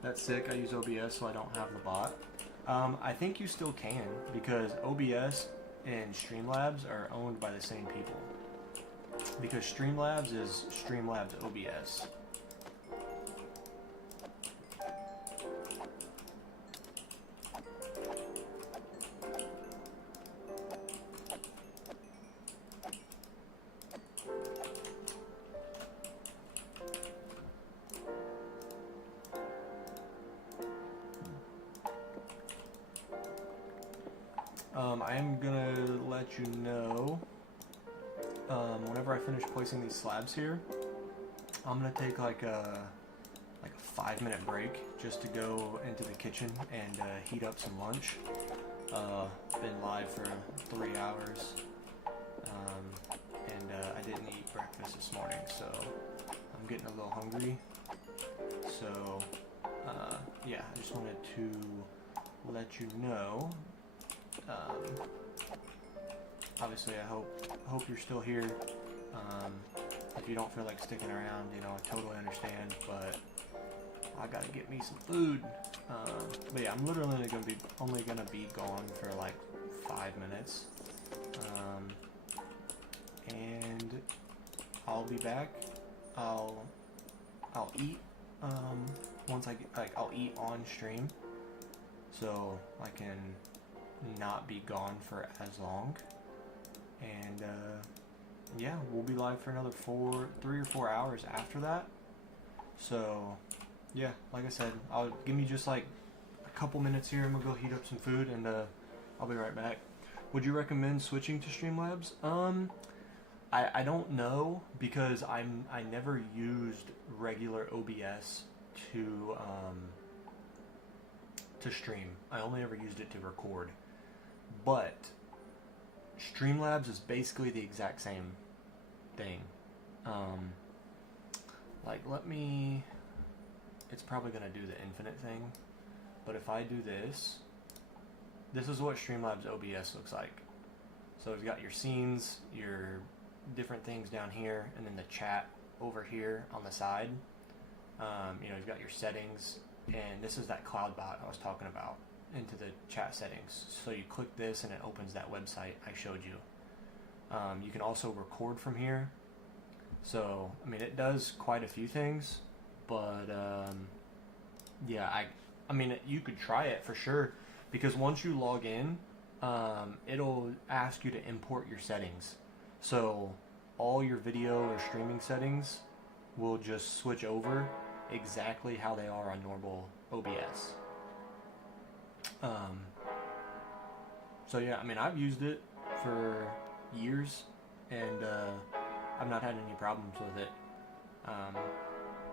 That's sick. I use OBS, so I don't have the bot. I think you still can, because OBS and Streamlabs are owned by the same people. Because Streamlabs is Streamlabs OBS. I am gonna let you know whenever I finish placing these slabs here. I'm gonna take like a 5-minute break just to go into the kitchen and heat up some lunch. Been live for 3 hours, and I didn't eat breakfast this morning, so I'm getting a little hungry. So yeah, I just wanted to let you know. Obviously, I hope you're still here. If you don't feel like sticking around, you know, I totally understand, but I gotta get me some food. But yeah, I'm literally only gonna be gone for like 5 minutes. And I'll be back. I'll eat once I get, I'll eat on stream, so I can not be gone for as long. And yeah, we'll be live for another 3 or 4 hours after that. So yeah, like I said, I'll give me just like a couple minutes here. I'm gonna go heat up some food, and I'll be right back. Would you recommend switching to Streamlabs? I don't know, because I never used regular OBS to stream. I only ever used it to record. But Streamlabs is basically the exact same thing. Like, it's probably gonna do the infinite thing, but if I do this is what Streamlabs OBS looks like. So you've got your scenes, your different things down here, and then the chat over here on the side. You've got your settings, and this is that cloud bot I was talking about into the chat settings. So you click this and it opens that website I showed you. You can also record from here. So, I mean, it does quite a few things, but yeah, you could try it for sure, because once you log in, it'll ask you to import your settings. So all your video or streaming settings will just switch over exactly how they are on normal OBS. So yeah, I mean, I've used it for years, and I've not had any problems with it.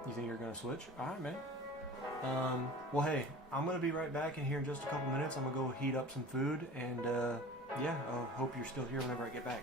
You think you're gonna switch? Alright, man. Well, hey, I'm gonna be right back in here in just a couple minutes. I'm gonna go heat up some food, and yeah, I hope you're still here whenever I get back.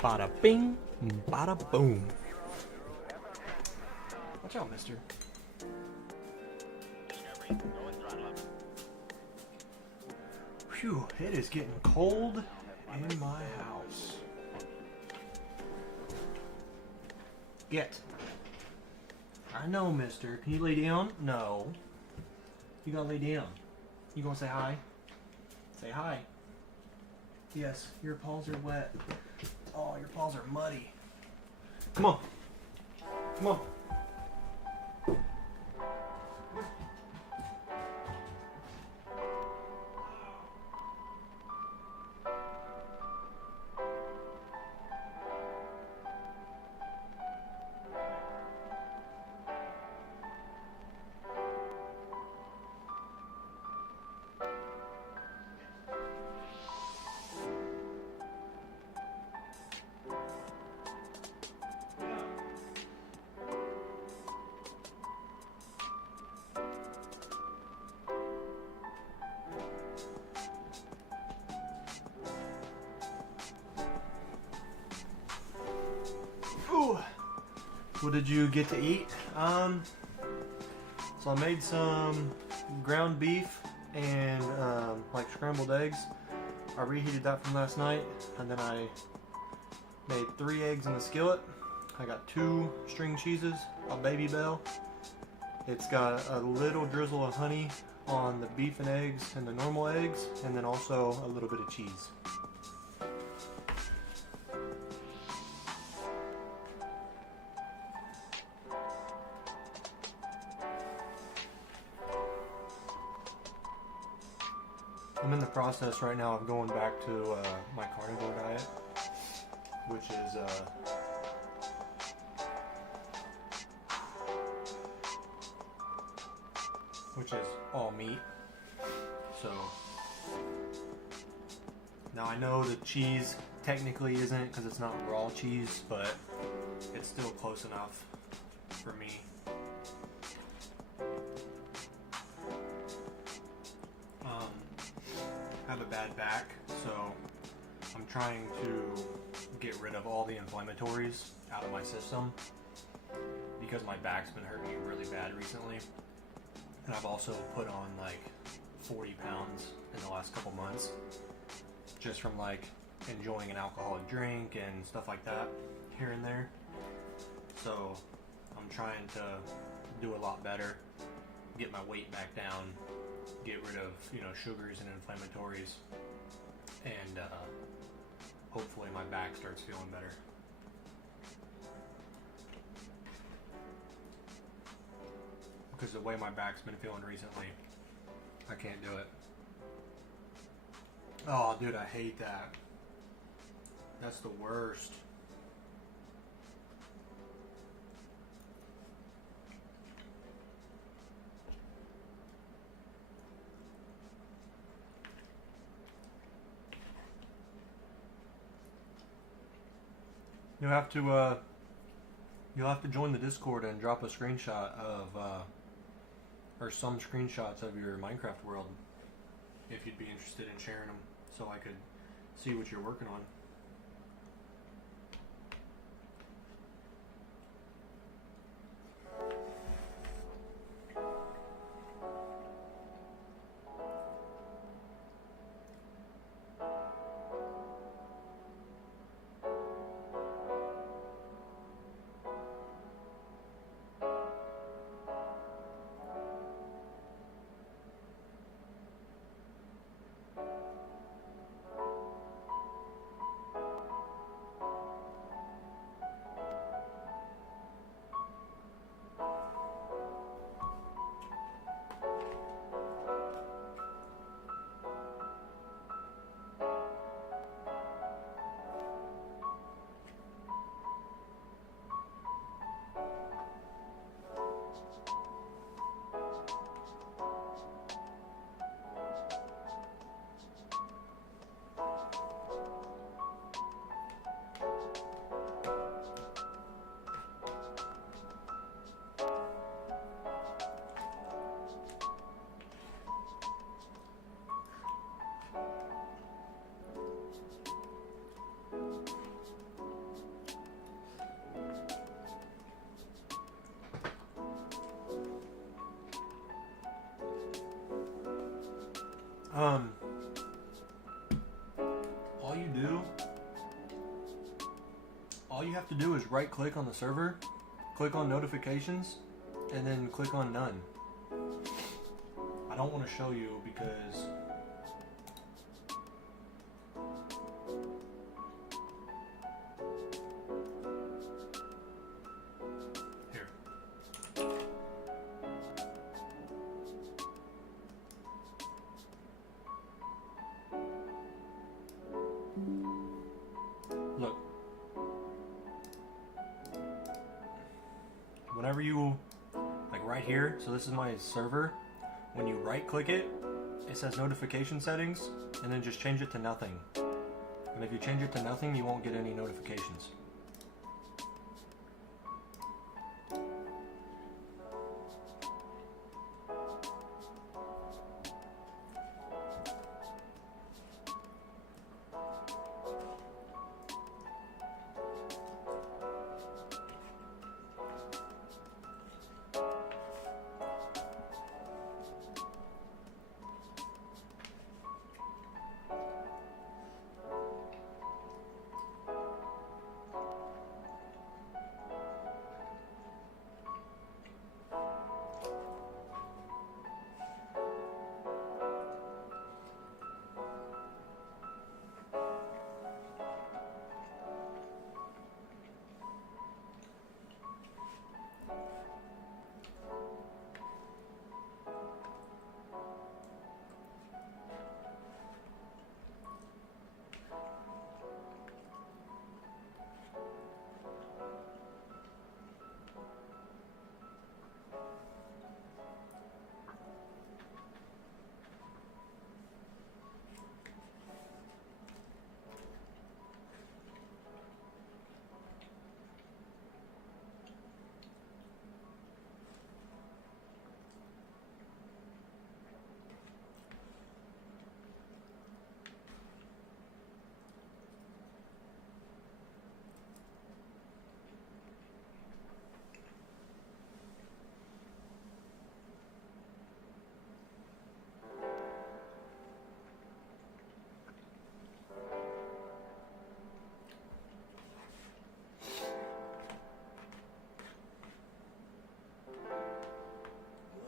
Bada bing, bada boom. Watch out, mister. Phew, it is getting cold in my house. Get. I know, mister. Can you lay down? No. You gotta lay down. You gonna say hi? Say hi. Yes, your paws are wet. Oh, your paws are muddy. Come on. Come on. What did you get to eat? So I made some ground beef and like scrambled eggs. I reheated that from last night, and then I made 3 eggs in the skillet. I got 2 string cheeses, a Baby Bell. It's got a little drizzle of honey on the beef and eggs and the normal eggs, and then also a little bit of cheese. I'm in the process right now of going back to my carnivore diet, which is all meat. So now I know the cheese technically isn't, because it's not raw cheese, but it's still close enough for me. I have a bad back, so I'm trying to get rid of all the inflammatories out of my system because my back's been hurting me really bad recently. And I've also put on like 40 pounds in the last couple months just from like enjoying an alcoholic drink and stuff like that here and there. So I'm trying to do a lot better, get my weight back down, get rid of, sugars and inflammatories, and hopefully my back starts feeling better. Because the way my back's been feeling recently, I can't do it. Oh, dude, I hate that. That's the worst. You'll have to join the Discord and drop a screenshot of or some screenshots of your Minecraft world if you'd be interested in sharing them, so I could see what you're working on. All you do, all you have to do is right click on the server, click on notifications, and then click on none. I don't want to show you because here. Look. Whenever you, like right here, so this is my server, when you right click it, it says notification settings, and then just change it to nothing. And if you change it to nothing, you won't get any notifications.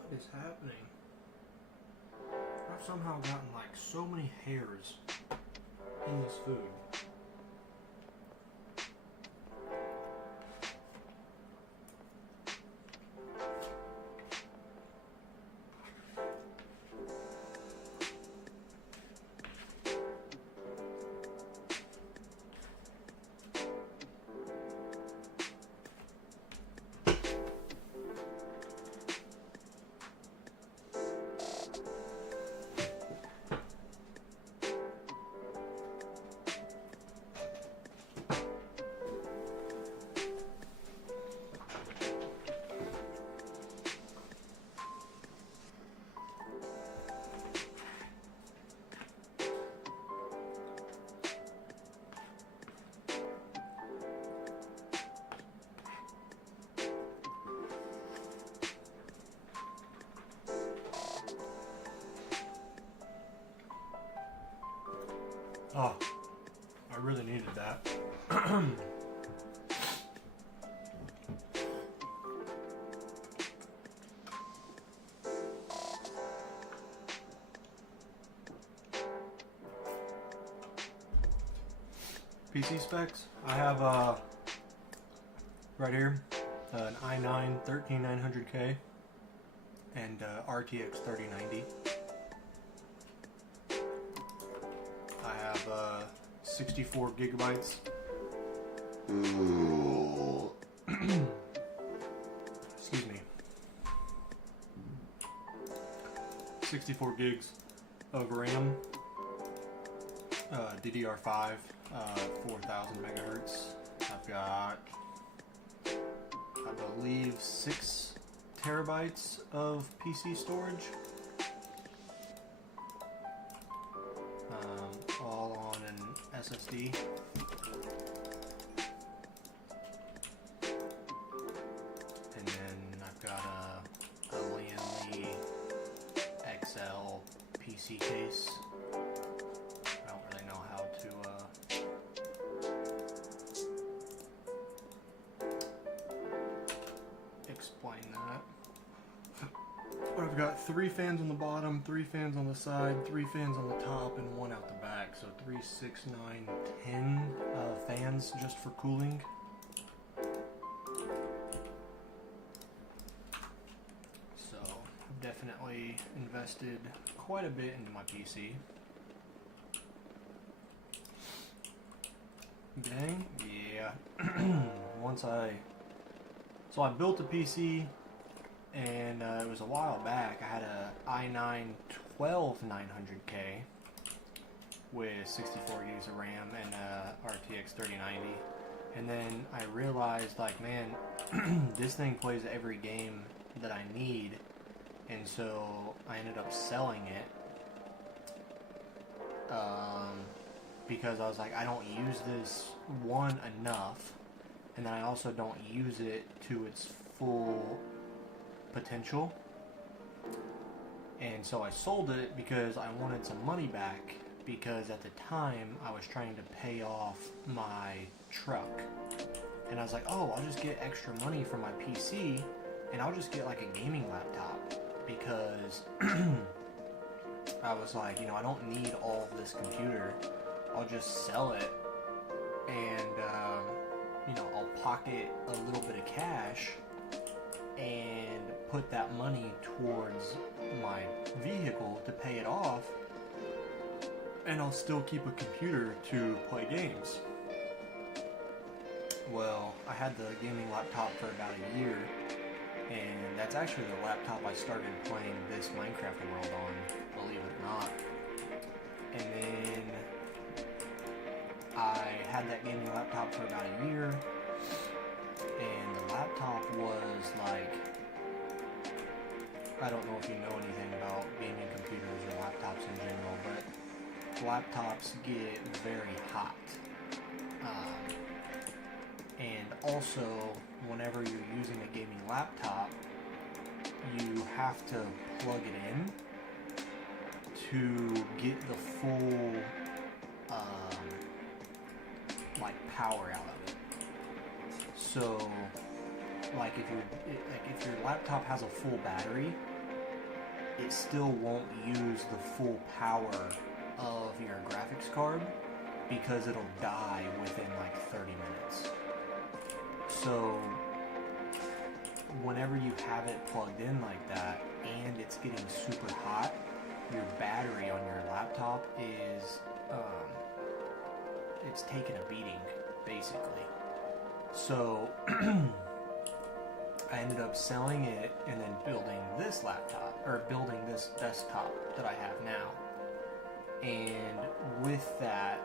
What is happening? I've somehow gotten like so many hairs in this food. Oh, I really needed that. PC specs, I have right here an i9 13900K and RTX 3090. I have 64 gigabytes. Excuse me. 64 gigs of RAM. DDR5, 4000 megahertz. I've got, I believe, 6 terabytes of PC storage. All on an SSD. And then I've got a Lian Li XL PC PC case. I don't really know how to explain that. But I've got 3 fans on the bottom, 3 fans on the side, 3 fans on the top, and 1 out the back. So 3, 6, 9, 10 fans just for cooling. So I've definitely invested quite a bit into my PC. Dang, yeah. So I built a PC, and it was a while back. I had a i9 12900K with 64 gigs of RAM and RTX 3090. And then I realized, like, man, this thing plays every game that I need, and so I ended up selling it because I was like, I don't use this one enough, and then I also don't use it to its full potential. And so I sold it because I wanted some money back, because at the time I was trying to pay off my truck, and I was like, oh, I'll just get extra money from my PC and I'll just get like a gaming laptop, because I was like, you know, I don't need all of this computer. I'll just sell it, and you know, I'll pocket a little bit of cash and put that money towards my vehicle to pay it off, and I'll still keep a computer to play games. Well, I had the gaming laptop for about a year, and that's actually the laptop I started playing this Minecraft world on, believe it or not. And then I had that gaming laptop for about a year, and the laptop was like, I don't know if you know anything about gaming computers or laptops in general, but laptops get very hot. And also, whenever you're using a gaming laptop, you have to plug it in to get the full like power out of it. So, like if your laptop has a full battery, it still won't use the full power of your graphics card, because it'll die within like 30 minutes. So whenever you have it plugged in like that and it's getting super hot, your battery on your laptop is it's taking a beating, basically. So I ended up selling it and then building this laptop, or building this desktop that I have now. And with that,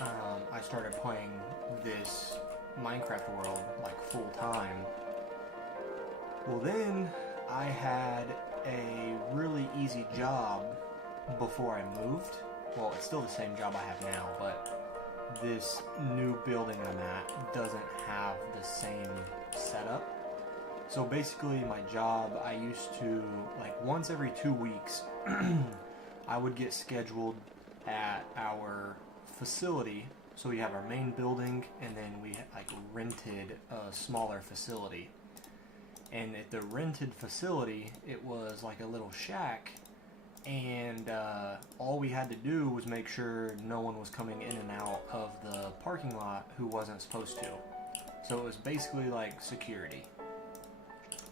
I started playing this Minecraft world like full time. Well, then I had a really easy job before I moved. Well, it's still the same job I have now, but this new building I'm at doesn't have the same setup. So basically my job, I used to, like, once every 2 weeks, I would get scheduled at our facility. So we have our main building, and then we like rented a smaller facility. And at the rented facility, it was like a little shack, and all we had to do was make sure no one was coming in and out of the parking lot who wasn't supposed to. So it was basically like security.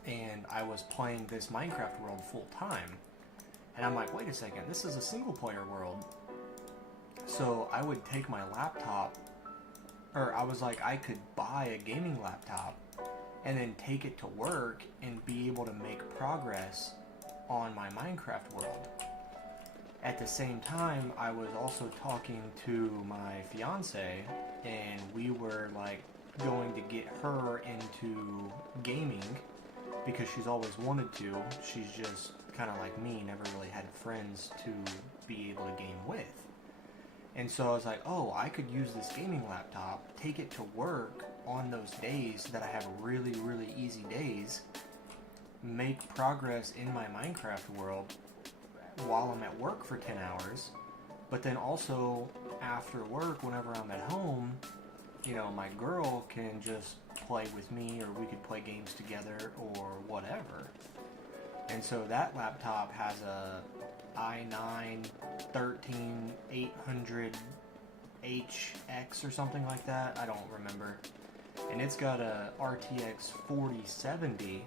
And I was playing this Minecraft world full time, and I'm like, wait a second, this is a single player world. So I would take my laptop, or I was like, I could buy a gaming laptop and then take it to work and be able to make progress on my Minecraft world. At the same time, I was also talking to my fiance, and we were like going to get her into gaming, because she's always wanted to. She's just kind of like me, never really had friends to be able to game with. And so I was like, oh, I could use this gaming laptop, take it to work on those days that I have really, really easy days, make progress in my Minecraft world, while I'm at work for 10 hours, but then also after work, whenever I'm at home, you know, my girl can just play with me, or we could play games together or whatever. And so that laptop has a i9 13800HX or something like that. I don't remember. And it's got a RTX 4070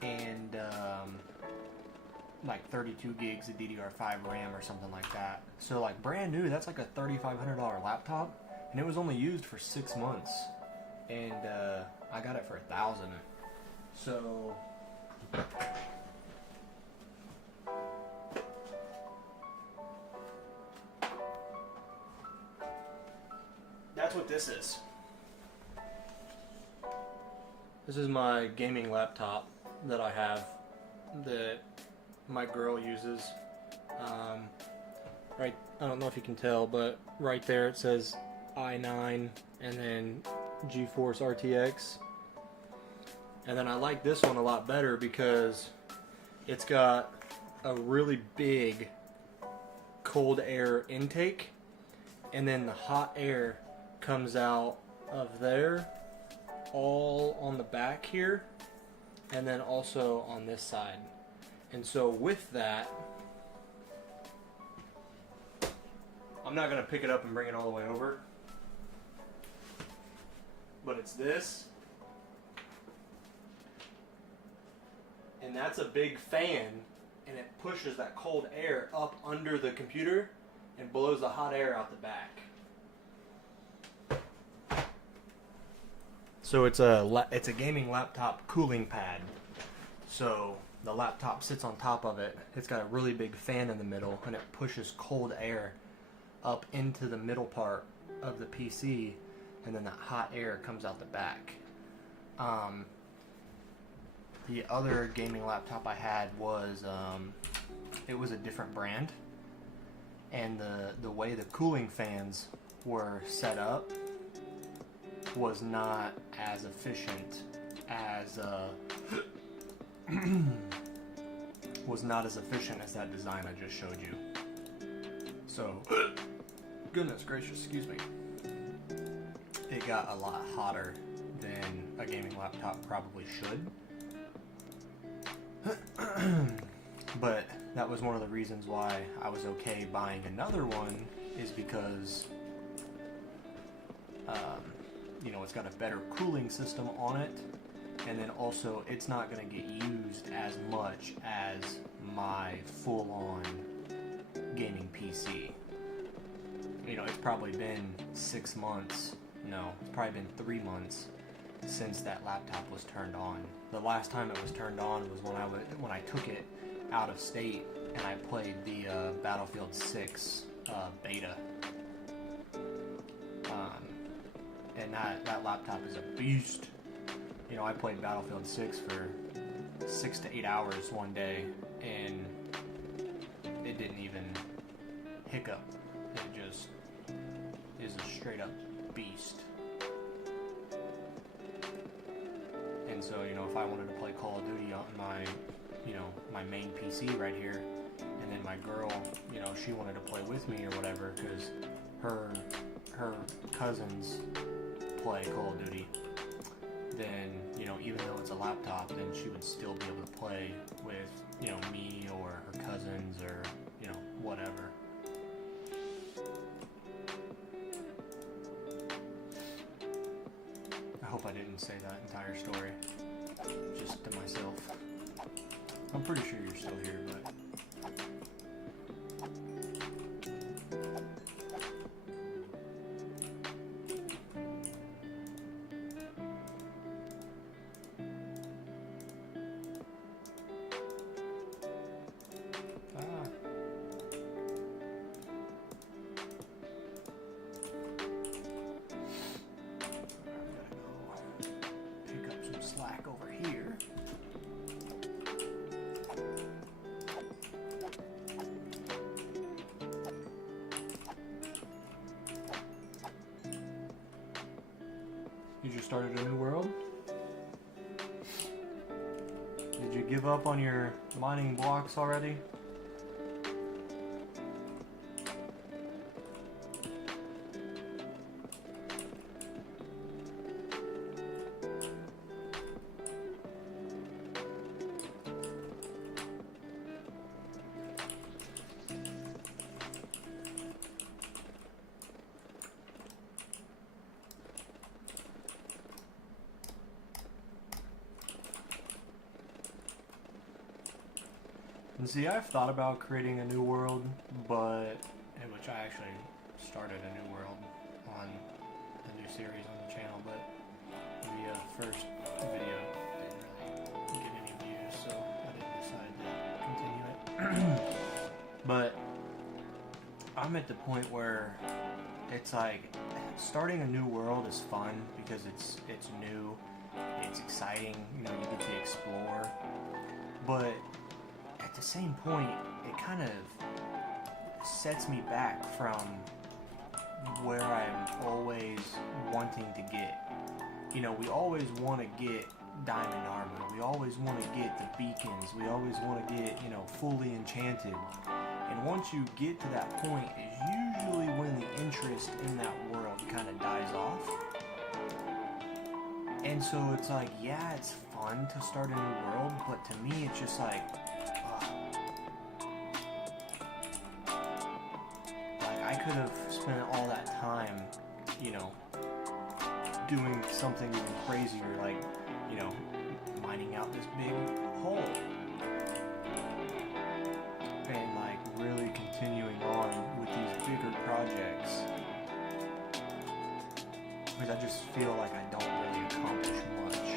and like 32 gigs of DDR5 RAM or something like that. So like brand new, that's like a $3,500 laptop, and it was only used for 6 months, and I got it for $1,000. So that's what this is. This is my gaming laptop that I have that my girl uses. Right, I don't know if you can tell, but right there it says i9 and then GeForce RTX. And then I like this one a lot better because it's got a really big cold air intake, and then the hot air comes out of there, all on the back here, and then also on this side. And so with that, I'm not going to pick it up and bring it all the way over, but it's this, and that's a big fan, and it pushes that cold air up under the computer and blows the hot air out the back. So it's a gaming laptop cooling pad. So the laptop sits on top of it. It's got a really big fan in the middle, and it pushes cold air up into the middle part of the PC, and then that hot air comes out the back. The other gaming laptop I had was it was a different brand, and the way the cooling fans were set up was not as efficient as as that design I just showed you. So, goodness gracious, excuse me. It got a lot hotter than a gaming laptop probably should. But that was one of the reasons why I was okay buying another one, is because you know, it's got a better cooling system on it, and then also it's not going to get used as much as my full-on gaming PC. You know, it's probably been 6 months, no, it's probably been 3 months since that laptop was turned on. The last time it was turned on was when I took it out of state and I played the Battlefield 6 beta. And that laptop is a beast. You know, I played Battlefield 6 for 6 to 8 hours one day, and it didn't even hiccup. It just is a straight up beast. And so, you know, if I wanted to play Call of Duty on my, you know, my main PC right here, and then my girl, you know, she wanted to play with me or whatever, because her cousins play Call of Duty, then, you know, even though it's a laptop, then she would still be able to play with, you know, me or her cousins or, you know, whatever. I hope I didn't say that entire story just to myself. I'm pretty sure you're still here, but slack over here. You just started a new world? Did you give up on your mining blocks already? And see, I've thought about creating a new world, which I actually started a new world on a new series on the channel, but the first video didn't really get any views, so I didn't decide to continue it. But I'm at the point where it's like starting a new world is fun because it's new, it's exciting, you know, you get to explore, but at the same point, it kind of sets me back from where I'm always wanting to get. You know, we always want to get diamond armor. We always want to get the beacons. We always want to get, you know, fully enchanted. And once you get to that point, is usually when the interest in that world kind of dies off. And so it's like, yeah, it's fun to start a new world, but to me, it's just like, I could have spent all that time, you know, doing something even crazier, like, you know, mining out this big hole. And, like, really continuing on with these bigger projects. Because I just feel like I don't really accomplish much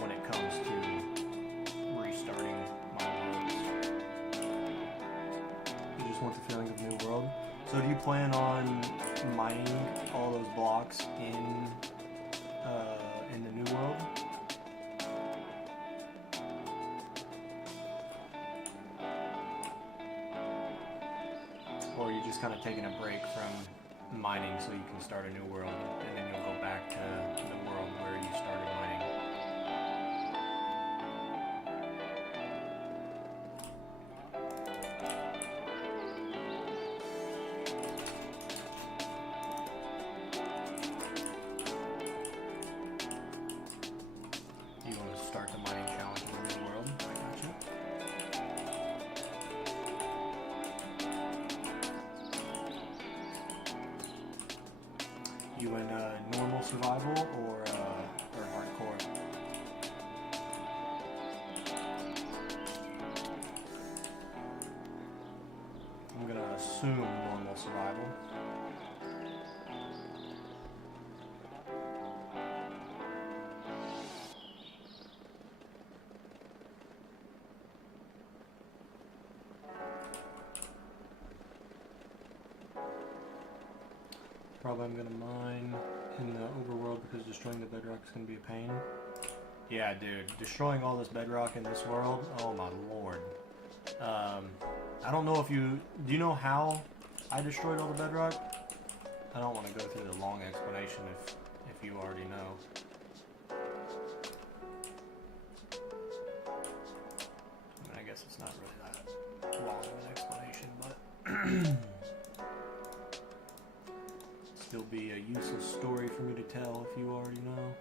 when it comes to restarting my worlds. You just want the feeling of new world. So do you plan on mining all those blocks in the new world? Or are you just kind of taking a break from mining so you can start a new world, and then you'll go back to the world where you started mining? Start the mining challenge in the new world. I gotcha. You in normal survival or hardcore? I'm gonna assume normal survival. Probably I'm gonna mine in the overworld because destroying the bedrock is gonna be a pain. Yeah, dude, destroying all this bedrock in this world, oh my lord. I don't know if do you know how I destroyed all the bedrock? I don't want to go through the long explanation if you already know. I mean, I guess it's not really that long of an explanation, but still be a useless story for me to tell if you already know.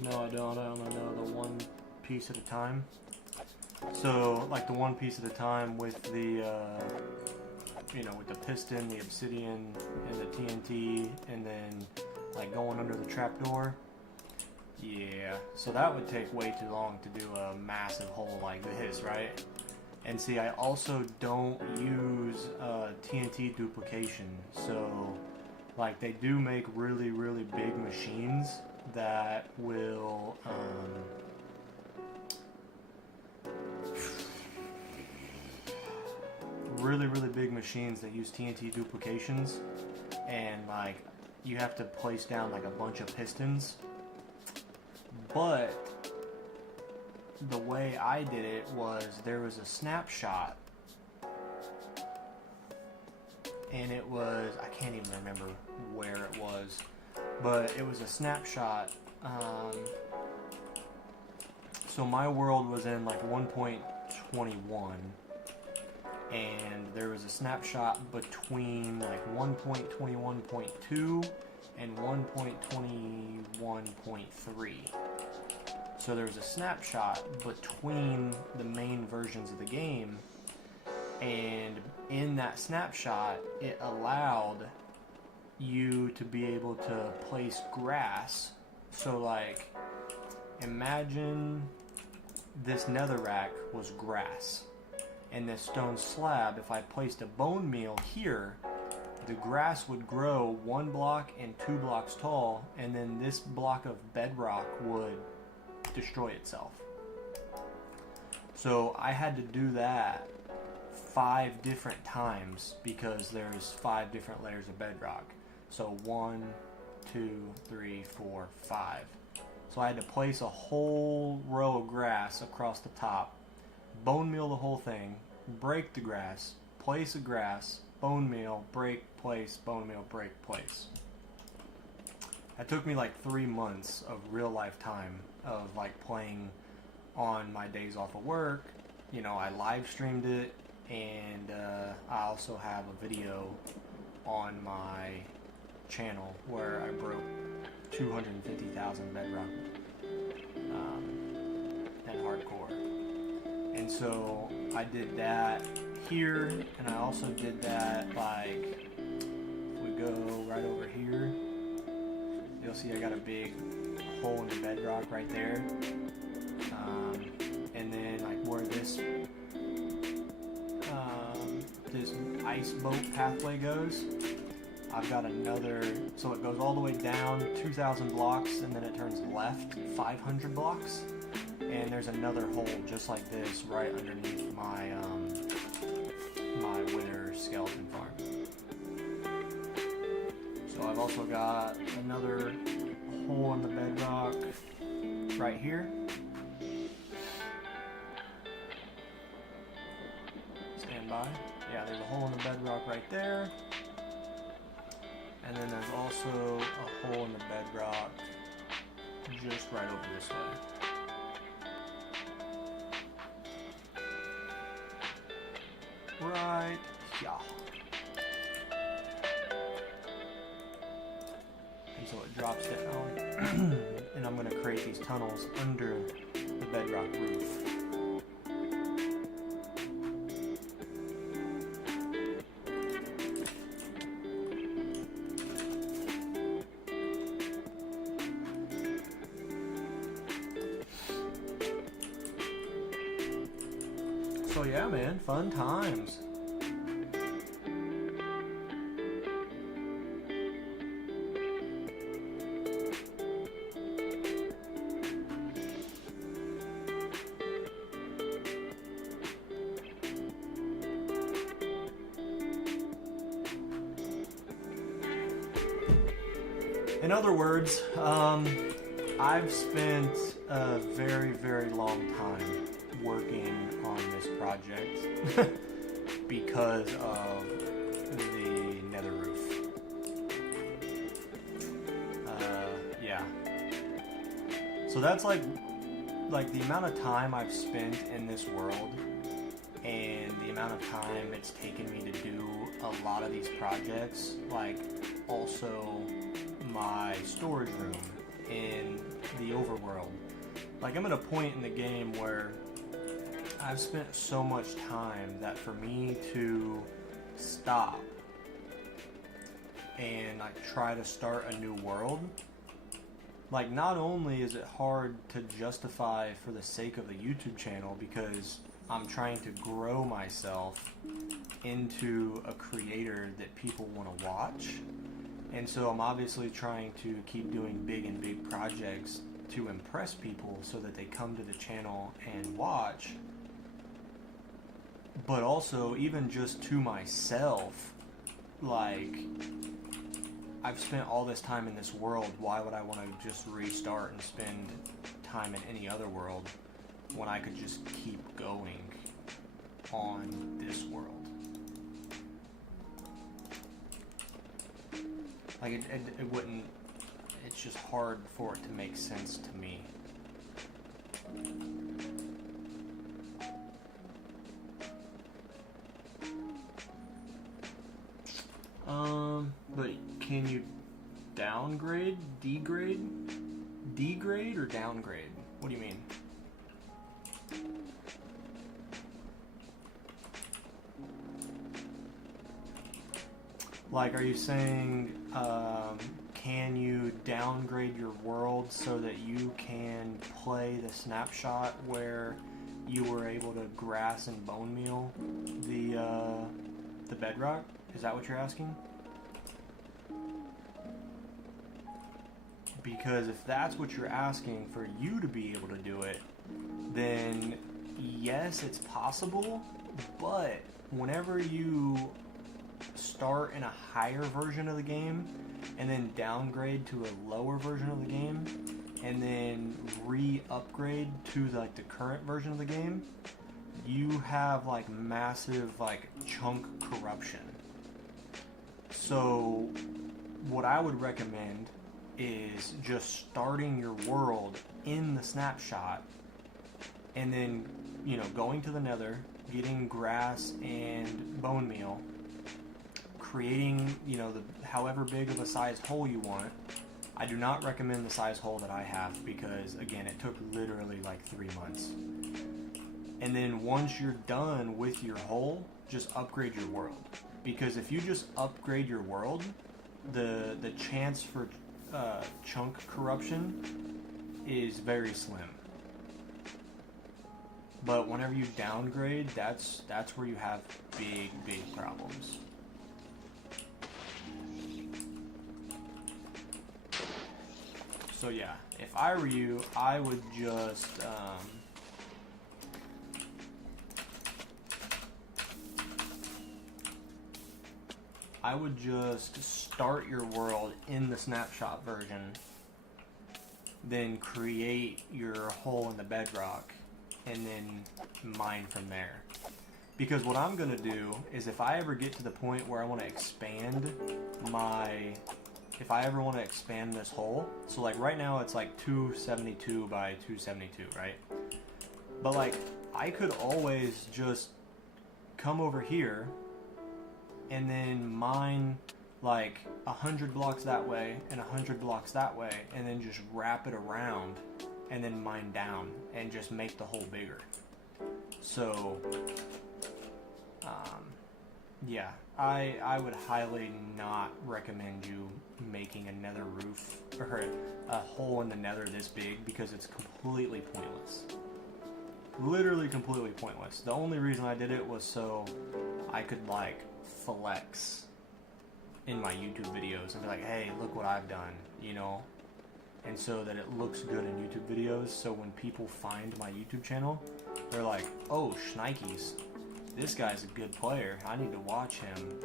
No, I don't. I only know the one piece at a time. So, like the one piece at a time with the, you know, with the piston, the obsidian, and the TNT, and then, like, going under the trapdoor. Yeah, so that would take way too long to do a massive hole like this, right? And see, I also don't use TNT duplication, so, like, they do make really, really big machines that will, really, really big machines that use TNT duplications and like you have to place down like a bunch of pistons. But the way I did it was there was a snapshot, and it was, I can't even remember where it was, but it was a snapshot. So my world was in like 1.21, and there was a snapshot between like 1.21.2 and 1.21.3. So there was a snapshot between the main versions of the game, and in that snapshot it allowed you to be able to place grass. So like, imagine this netherrack was grass, and this stone slab, if I placed a bone meal here, the grass would grow 1 block and 2 blocks tall, and then this block of bedrock would destroy itself. So I had to do that 5 different times because there's 5 different layers of bedrock. So 1, 2, 3, 4, 5. So I had to place a whole row of grass across the top, bone meal the whole thing, break the grass, place a grass, bone meal, break, place, bone meal, break, place. That took me like 3 months of real life time of like playing on my days off of work. You know, I live streamed it, and I also have a video on my channel where I broke 250,000 bedrock and hardcore. And so I did that here, and I also did that, like, if we go right over here, you'll see I got a big hole in the bedrock right there. And then like where this ice boat pathway goes, I've got another, so it goes all the way down 2,000 blocks, and then it turns left 500 blocks, and there's another hole just like this right underneath my my winter skeleton farm. So I've also got another hole in the bedrock right here. Stand by. Yeah, there's a hole in the bedrock right there. And then there's also a hole in the bedrock just right over this way. Right here. And so it drops down, and I'm going to create these tunnels under the bedrock roof. So yeah, man, fun times. In other words, I've spent a very, very long time working on this project because of the nether roof. Yeah. So that's like the amount of time I've spent in this world, and the amount of time it's taken me to do a lot of these projects, like also my storage room in the overworld. Like, I'm at a point in the game where I've spent so much time that for me to stop and like try to start a new world, like, not only is it hard to justify for the sake of the YouTube channel because I'm trying to grow myself into a creator that people want to watch, and so I'm obviously trying to keep doing big projects to impress people so that they come to the channel and watch. But also, even just to myself, like, I've spent all this time in this world, why would I want to just restart and spend time in any other world when I could just keep going on this world? Like, it wouldn't, it's just hard for it to make sense to me. But can you downgrade, degrade? Degrade or downgrade? What do you mean? Like, are you saying, can you downgrade your world so that you can play the snapshot where you were able to grass and bone meal the bedrock? Is that what you're asking? Because if that's what you're asking, for you to be able to do it, then yes, it's possible, but whenever you start in a higher version of the game and then downgrade to a lower version of the game and then re-upgrade to like the current version of the game, you have like massive like chunk corruption. So what I would recommend is just starting your world in the snapshot and then, you know, going to the nether, getting grass and bone meal, creating, you know, the however big of a size hole you want. I do not recommend the size hole that I have because, again, it took literally like 3 months. And then once you're done with your hole, just upgrade your world. Because if you just upgrade your world, the chance for chunk corruption is very slim. But whenever you downgrade, that's where you have big problems. So yeah, if I were you, I would just start your world in the snapshot version, then create your hole in the bedrock, and then mine from there. Because what I'm going to do is if I ever get to the point where I want to expand if I ever want to expand this hole, so like right now it's like 272 by 272, right? But like I could always just come over here and then mine like 100 blocks that way and 100 blocks that way, and then just wrap it around and then mine down and just make the hole bigger. So yeah, I would highly not recommend you making a nether roof or a hole in the nether this big, because it's completely pointless. Literally completely pointless. The only reason I did it was so I could like flex in my YouTube videos and be like, hey, look what I've done, you know? And so that it looks good in YouTube videos, so when people find my YouTube channel, they're like, oh, shnikes, this guy's a good player, I need to watch him.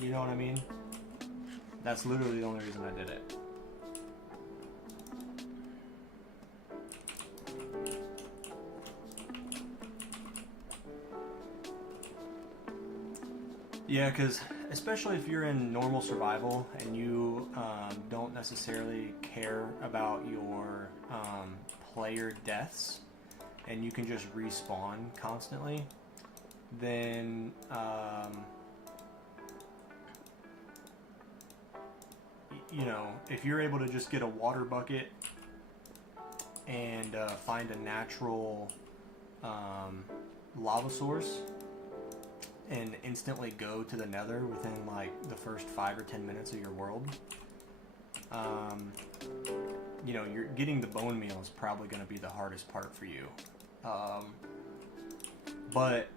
You know what I mean? That's literally the only reason I did it. Yeah, because especially if you're in normal survival and you don't necessarily care about your player deaths and you can just respawn constantly, then you know, if you're able to just get a water bucket and find a natural lava source and instantly go to the nether within like the first 5 or 10 minutes of your world, you know, you're getting the bone meal is probably going to be the hardest part for you. But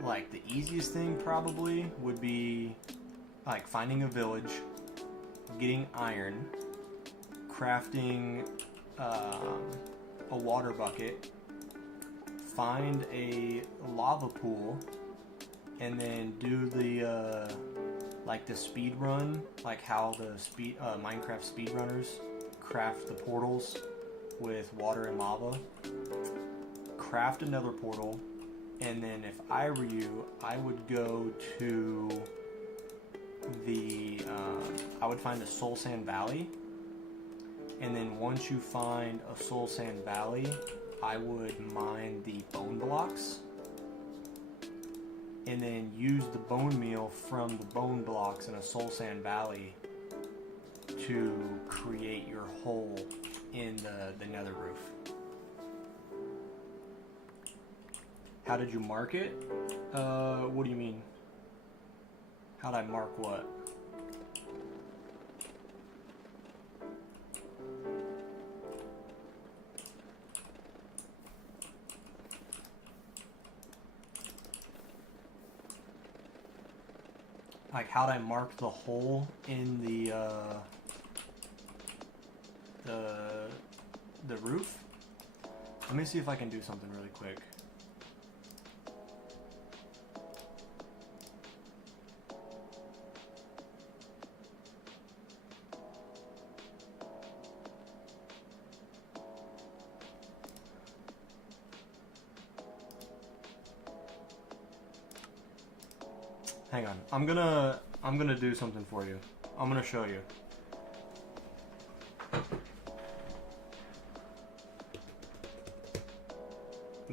like the easiest thing probably would be like finding a village, getting iron, crafting a water bucket, find a lava pool, and then do the like the speed run, like how the Minecraft speedrunners craft the portals with water and lava. Craft another portal, and then if I were you, I would go to the I would find a Soul Sand Valley, and then once you find a Soul Sand Valley, I would mine the bone blocks, and then use the bone meal from the bone blocks in a Soul Sand Valley to create your hole in the nether roof. How did you mark it? What do you mean? How'd I mark what? Like, how'd I mark the hole in the roof? Let me see if I can do something really quick. Hang on. I'm gonna do something for you. I'm gonna show you.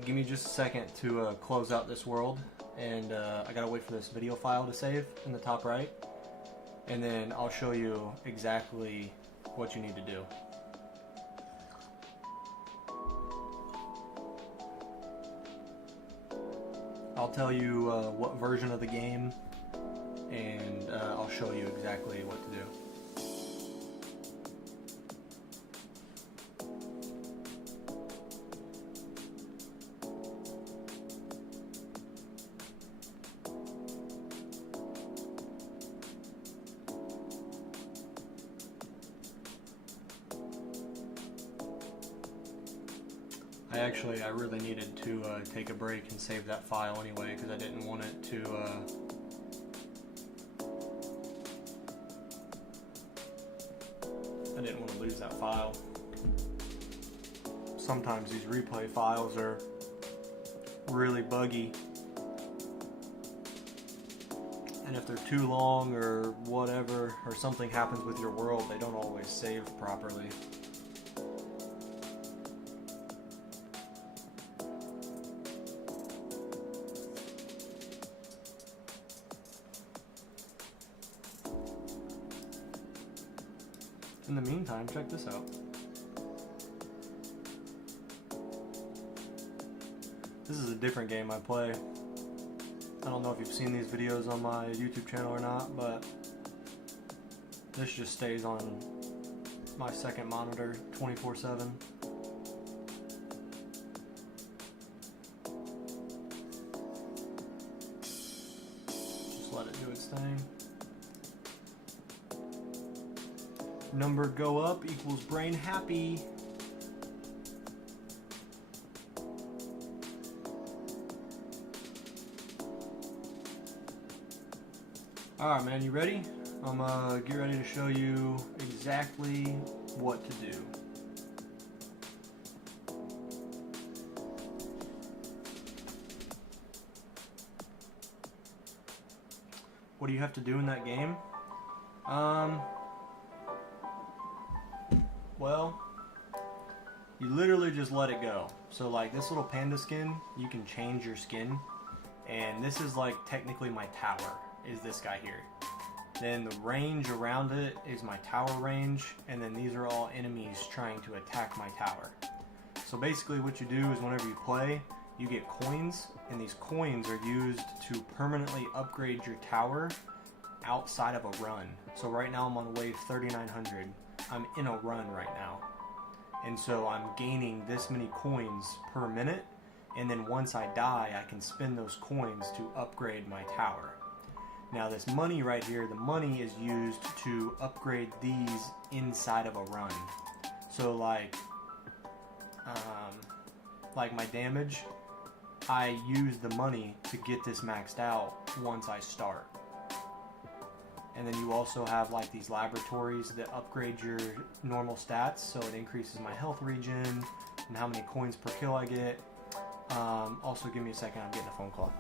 Give me just a second to close out this world, and I gotta wait for this video file to save in the top right, and then I'll show you exactly what you need to do. I'll tell you what version of the game, and I'll show you exactly what to do. I really needed to take a break and save that file anyway, because I didn't want it to I didn't want to lose that file. Sometimes these replay files are really buggy, and if they're too long or whatever, or something happens with your world, they don't always save properly. In the meantime, check this out. This is a different game I play. I don't know if you've seen these videos on my YouTube channel or not, but this just stays on my second monitor 24/7. Just let it do its thing. Number go up equals brain happy. Alright man, you ready? I'm get ready to show you exactly what to do. What do you have to do in that game? Well, you literally just let it go. So like this little panda skin, you can change your skin. And this is like technically my tower, is this guy here. Then the range around it is my tower range. And then these are all enemies trying to attack my tower. So basically what you do is whenever you play, you get coins. And these coins are used to permanently upgrade your tower outside of a run. So right now I'm on wave 3900. I'm in a run right now, and so I'm gaining this many coins per minute, and then once I die I can spend those coins to upgrade my tower. Now this money right here, the money is used to upgrade these inside of a run. So like my damage, I use the money to get this maxed out once I start. And then you also have like these laboratories that upgrade your normal stats, so it increases my health regen and how many coins per kill I get. Also, give me a second, I'm getting a phone call.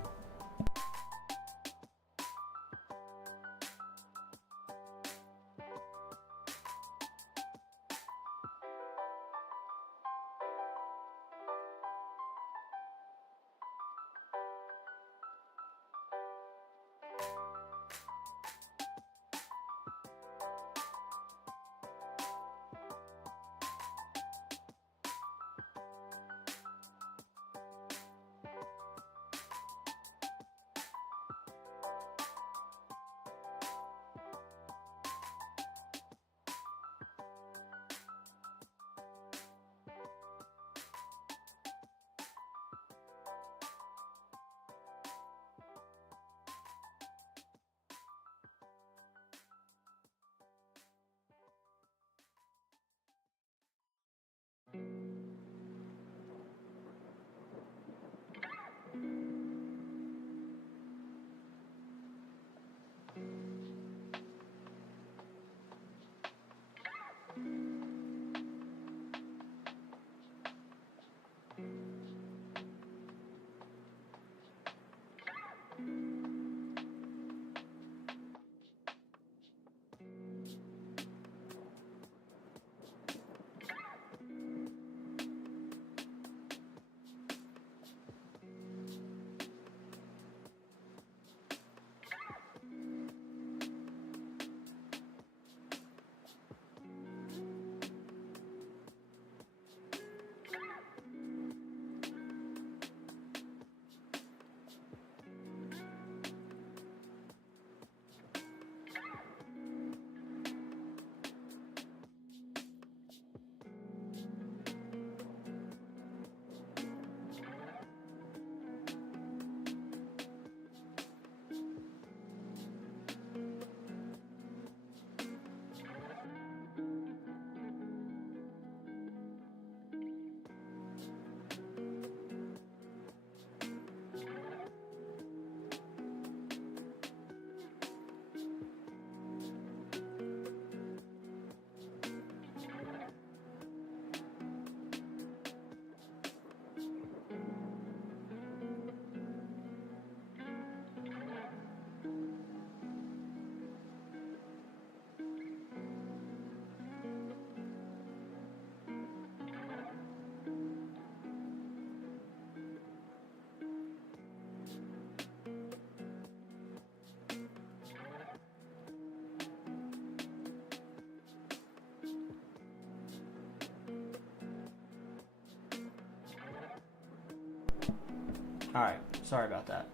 Alright, sorry about that.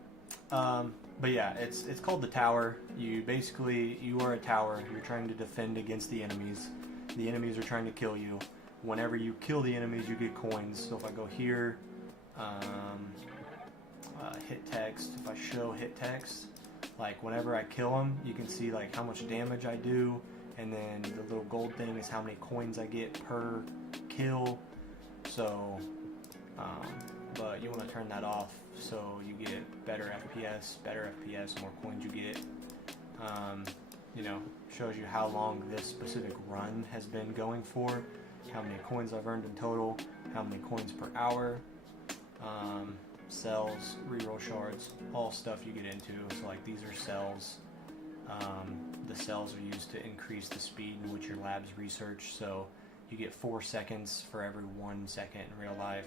But yeah, it's called the tower. You are a tower. You're trying to defend against the enemies. The enemies are trying to kill you. Whenever you kill the enemies, you get coins. So if I go here, hit text, if I show hit text, like whenever I kill them, you can see like how much damage I do, and then the little gold thing is how many coins I get per kill. So, but you want to turn that off so you get better FPS, more coins you get. You know, shows you how long this specific run has been going for, how many coins I've earned in total, how many coins per hour, cells, reroll shards, all stuff you get into. So like these are cells. The cells are used to increase the speed in which your labs research, so you get 4 seconds for every 1 second in real life.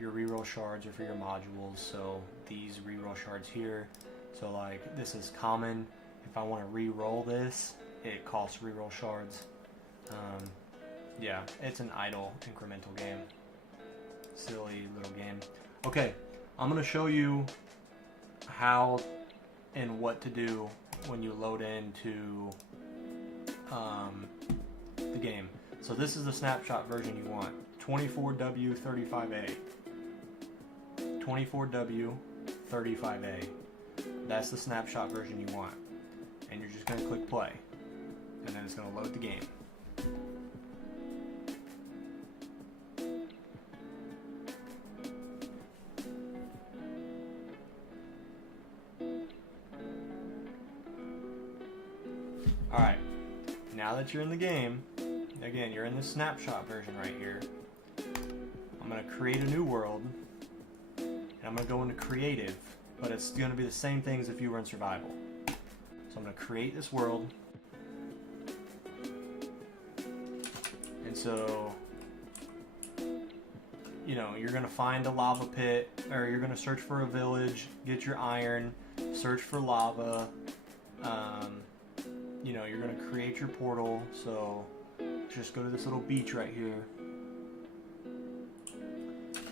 Your reroll shards are for your modules, so these reroll shards here. So like this is common. If I want to re-roll this, it costs reroll shards. Yeah, it's an idle incremental game. Silly little game. Okay, I'm going to show you how and what to do when you load into the game. So this is the snapshot version you want. 24W35A. 24W35A. That's the snapshot version you want. And you're just going to click play. And then it's going to load the game. Alright, now that you're in the game, again, you're in the snapshot version right here. I'm going to create a new world, and I'm going to go into creative, but it's going to be the same thing as if you were in survival. So I'm going to create this world, and so, you know, you're going to find a lava pit, or you're going to search for a village, get your iron, search for lava, you know, you're going to create your portal, so just go to this little beach right here.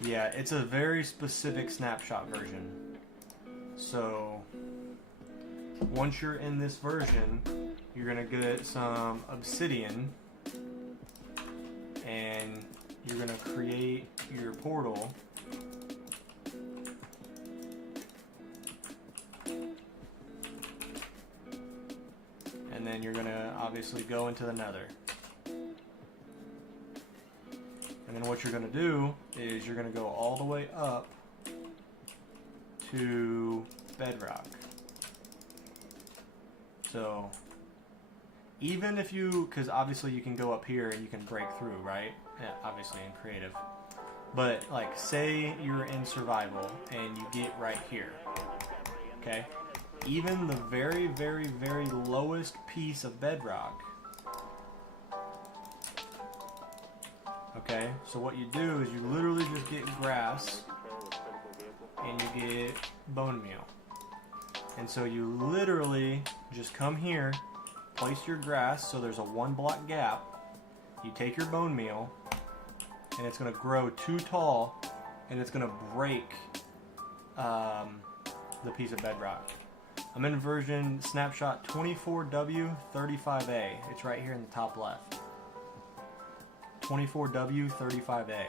Yeah, it's a very specific snapshot version. So once you're in this version, you're going to get some obsidian, and you're going to create your portal. And then you're going to obviously go into the nether. And then what you're going to do is you're going to go all the way up to bedrock. So even if you, because obviously you can go up here and you can break through, right? Yeah, obviously in creative. But like say you're in survival and you get right here, okay? Even the very, very, very lowest piece of bedrock. Okay, so what you do is you literally just get grass and you get bone meal. And so you literally just come here, place your grass so there's a 1 block gap. You take your bone meal and it's going to grow too tall and it's going to break the piece of bedrock. I'm in version snapshot 24W35A. It's right here in the top left. 24W35A.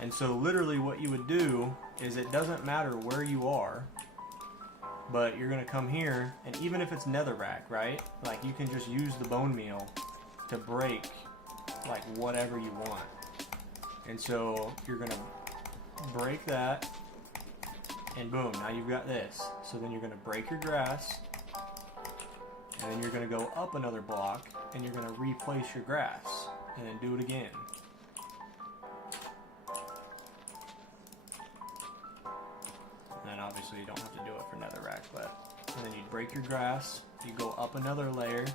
And so literally what you would do is it doesn't matter where you are, but you're going to come here, and even if it's netherrack, right? Like you can just use the bone meal to break like whatever you want. And so you're going to break that, and boom, now you've got this. So then you're going to break your grass, and then you're going to go up another block, and you're going to replace your grass, and then do it again. And then obviously you don't have to do it for netherrack, but and then you break your grass, you go up another layer,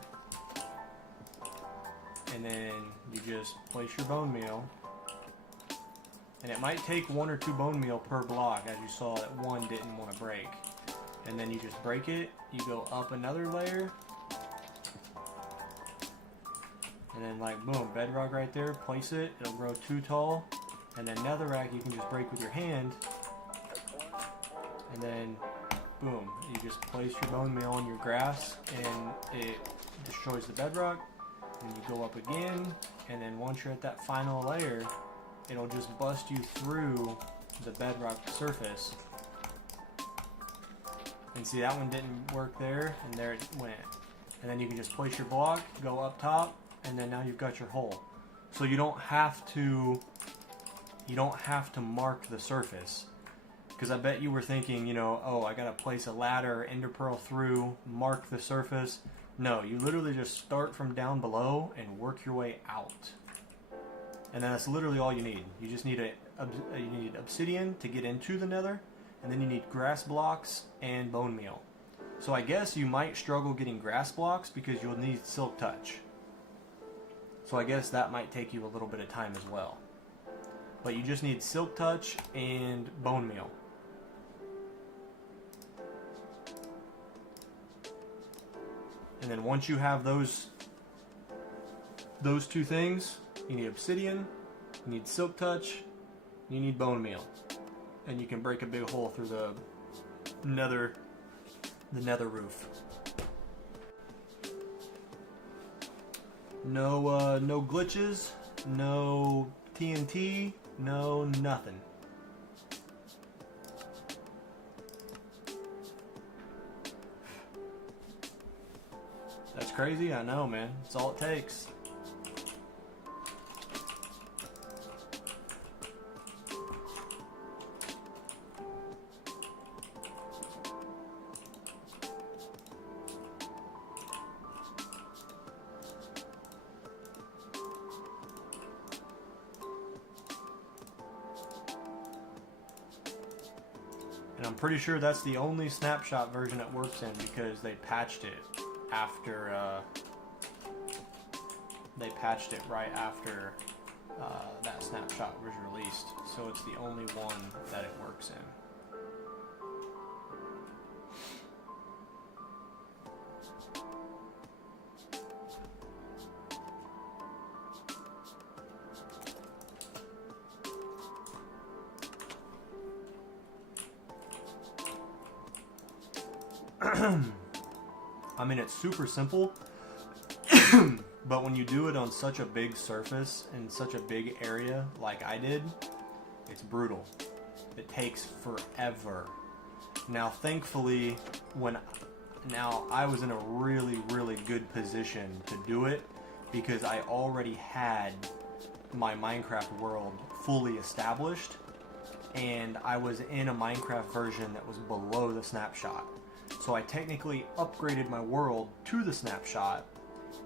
and then you just place your bone meal. And it might take 1 or 2 bone meal per block, as you saw that one didn't want to break. And then you just break it, you go up another layer, and then like boom, bedrock right there, place it, it'll grow too tall. And then netherrack you can just break with your hand, and then boom, you just place your bone meal on your grass and it destroys the bedrock. And you go up again, and then once you're at that final layer, it'll just bust you through the bedrock surface. And see, that one didn't work there, and there it went. And then you can just place your block, go up top, and then now you've got your hole. So you don't have to mark the surface. Because I bet you were thinking, you know, oh, I gotta place a ladder, ender pearl through, mark the surface. No, you literally just start from down below and work your way out. And then that's literally all you need. You just need you need obsidian to get into the nether, and then you need grass blocks and bone meal. So I guess you might struggle getting grass blocks because you'll need silk touch. So I guess that might take you a little bit of time as well. But you just need silk touch and bone meal. And then once you have those 2 things, you need obsidian, you need silk touch, you need bone meal. And you can break a big hole through the nether roof. No glitches, no TNT, no nothing. That's crazy, I know, man. That's all it takes. And I'm pretty sure that's the only snapshot version it works in, because they patched it after, right after that snapshot was released. So it's the only one that it works in. I mean, it's super simple, but when you do it on such a big surface in such a big area like I did, it's brutal. It takes forever. Now, thankfully, I was in a really, really good position to do it, because I already had my Minecraft world fully established, and I was in a Minecraft version that was below the snapshot. So I technically upgraded my world to the snapshot,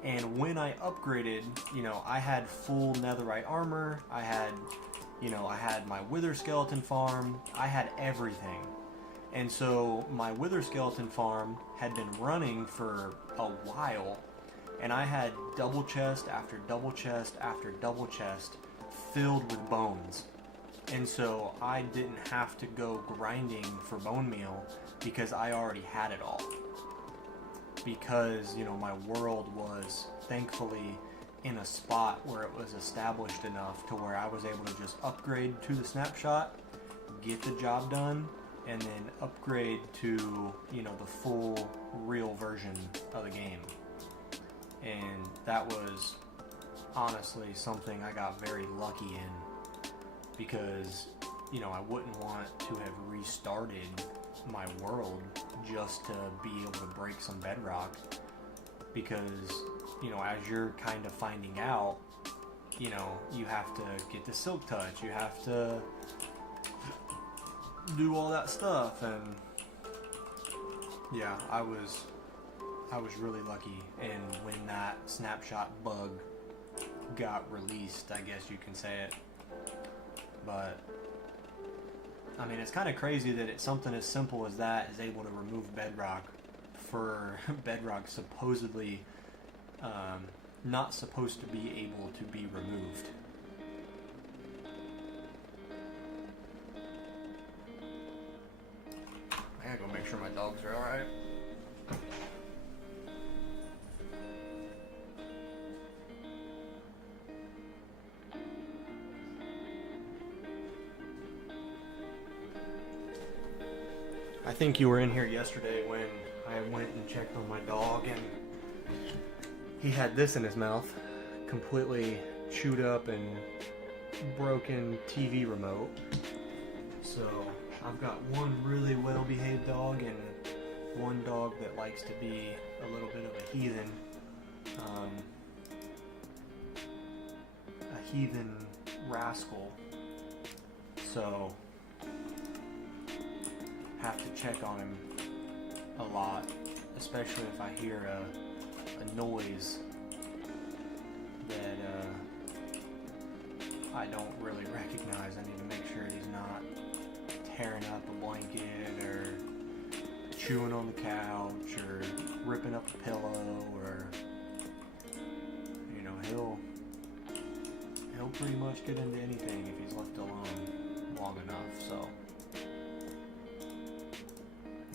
and when I upgraded, I had full netherite armor, I had my wither skeleton farm, I had everything. And so my wither skeleton farm had been running for a while, and I had double chest after double chest after double chest filled with bones. And so I didn't have to go grinding for bone meal, because I already had it all. Because, my world was thankfully in a spot where it was established enough to where I was able to just upgrade to the snapshot, get the job done, and then upgrade to, the full real version of the game. And that was honestly something I got very lucky in, because, I wouldn't want to have restarted my world just to be able to break some bedrock, because, as you're kind of finding out, you have to get the silk touch, you have to do all that stuff, and yeah, I was really lucky. And when that snapshot bug got released, I guess you can say it, but I mean, it's kind of crazy that it's something as simple as that is able to remove bedrock for bedrock supposedly not supposed to be able to be removed. I gotta go make sure my dogs are alright. I think you were in here yesterday when I went and checked on my dog, and he had this in his mouth, completely chewed up and broken TV remote. So I've got one really well-behaved dog and one dog that likes to be a little bit of a heathen. A heathen rascal. So have to check on him a lot, especially if I hear a noise that I don't really recognize. I need to make sure he's not tearing up a blanket or chewing on the couch or ripping up a pillow, or he'll pretty much get into anything if he's left alone long enough. So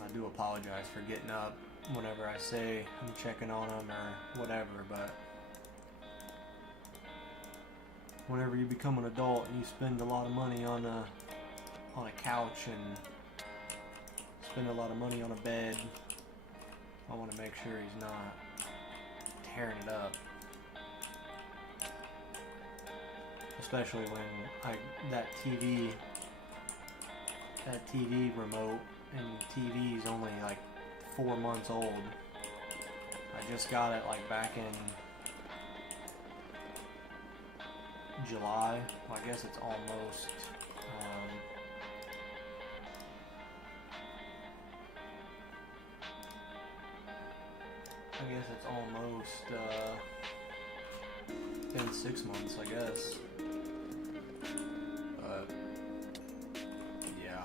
I do apologize for getting up whenever I say I'm checking on him or whatever, but whenever you become an adult and you spend a lot of money on a couch and spend a lot of money on a bed, I want to make sure he's not tearing it up. Especially when that TV remote, and TV is only like 4 months old. I just got it like back in July. Well, I guess it's almost been 6 months, I guess. But yeah,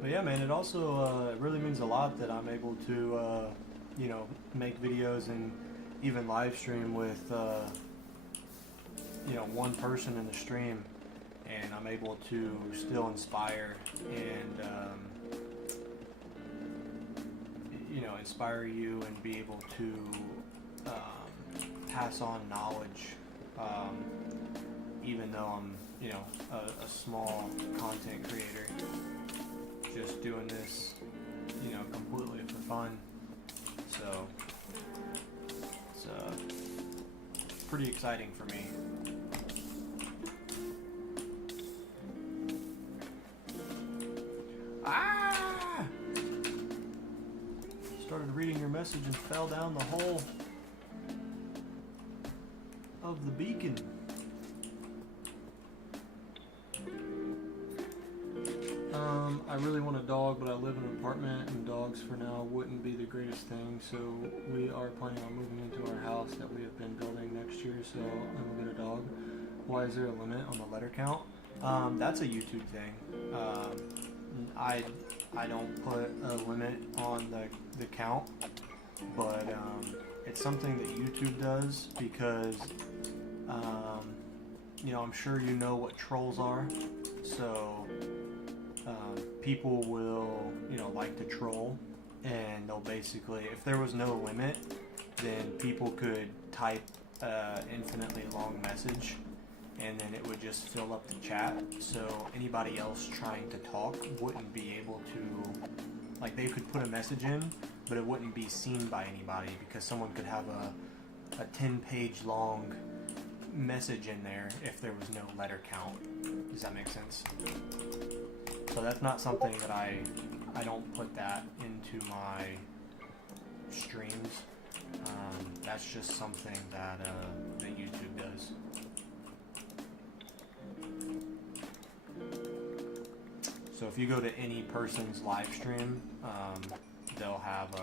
But yeah, man, it also it really means a lot that I'm able to, you know, make videos and even live stream with, you know, one person in the stream, and I'm able to still inspire and, you know, inspire you and be able to pass on knowledge, even though I'm, you know, a small content creator. Just doing this, you know, completely for fun. So it's pretty exciting for me. Ah! Started reading your message and fell down the hole of the beacon. I really want a dog, but I live in an apartment, and dogs for now wouldn't be the greatest thing, so we are planning on moving into our house that we have been building next year, so I will get a dog. Why is there a limit on the letter count? That's a YouTube thing. I don't put a limit on the count, but it's something that YouTube does because, you know, I'm sure you know what trolls are, so people will, you know, like to troll, and they'll basically, if there was no limit, then people could type infinitely long message, and then it would just fill up the chat, so anybody else trying to talk wouldn't be able to, like, they could put a message in, but it wouldn't be seen by anybody, because someone could have a 10-page long message in there if there was no letter count. Does that make sense? So that's not something that I don't put that into my streams. That's just something that that YouTube does. So if you go to any person's live stream, they'll have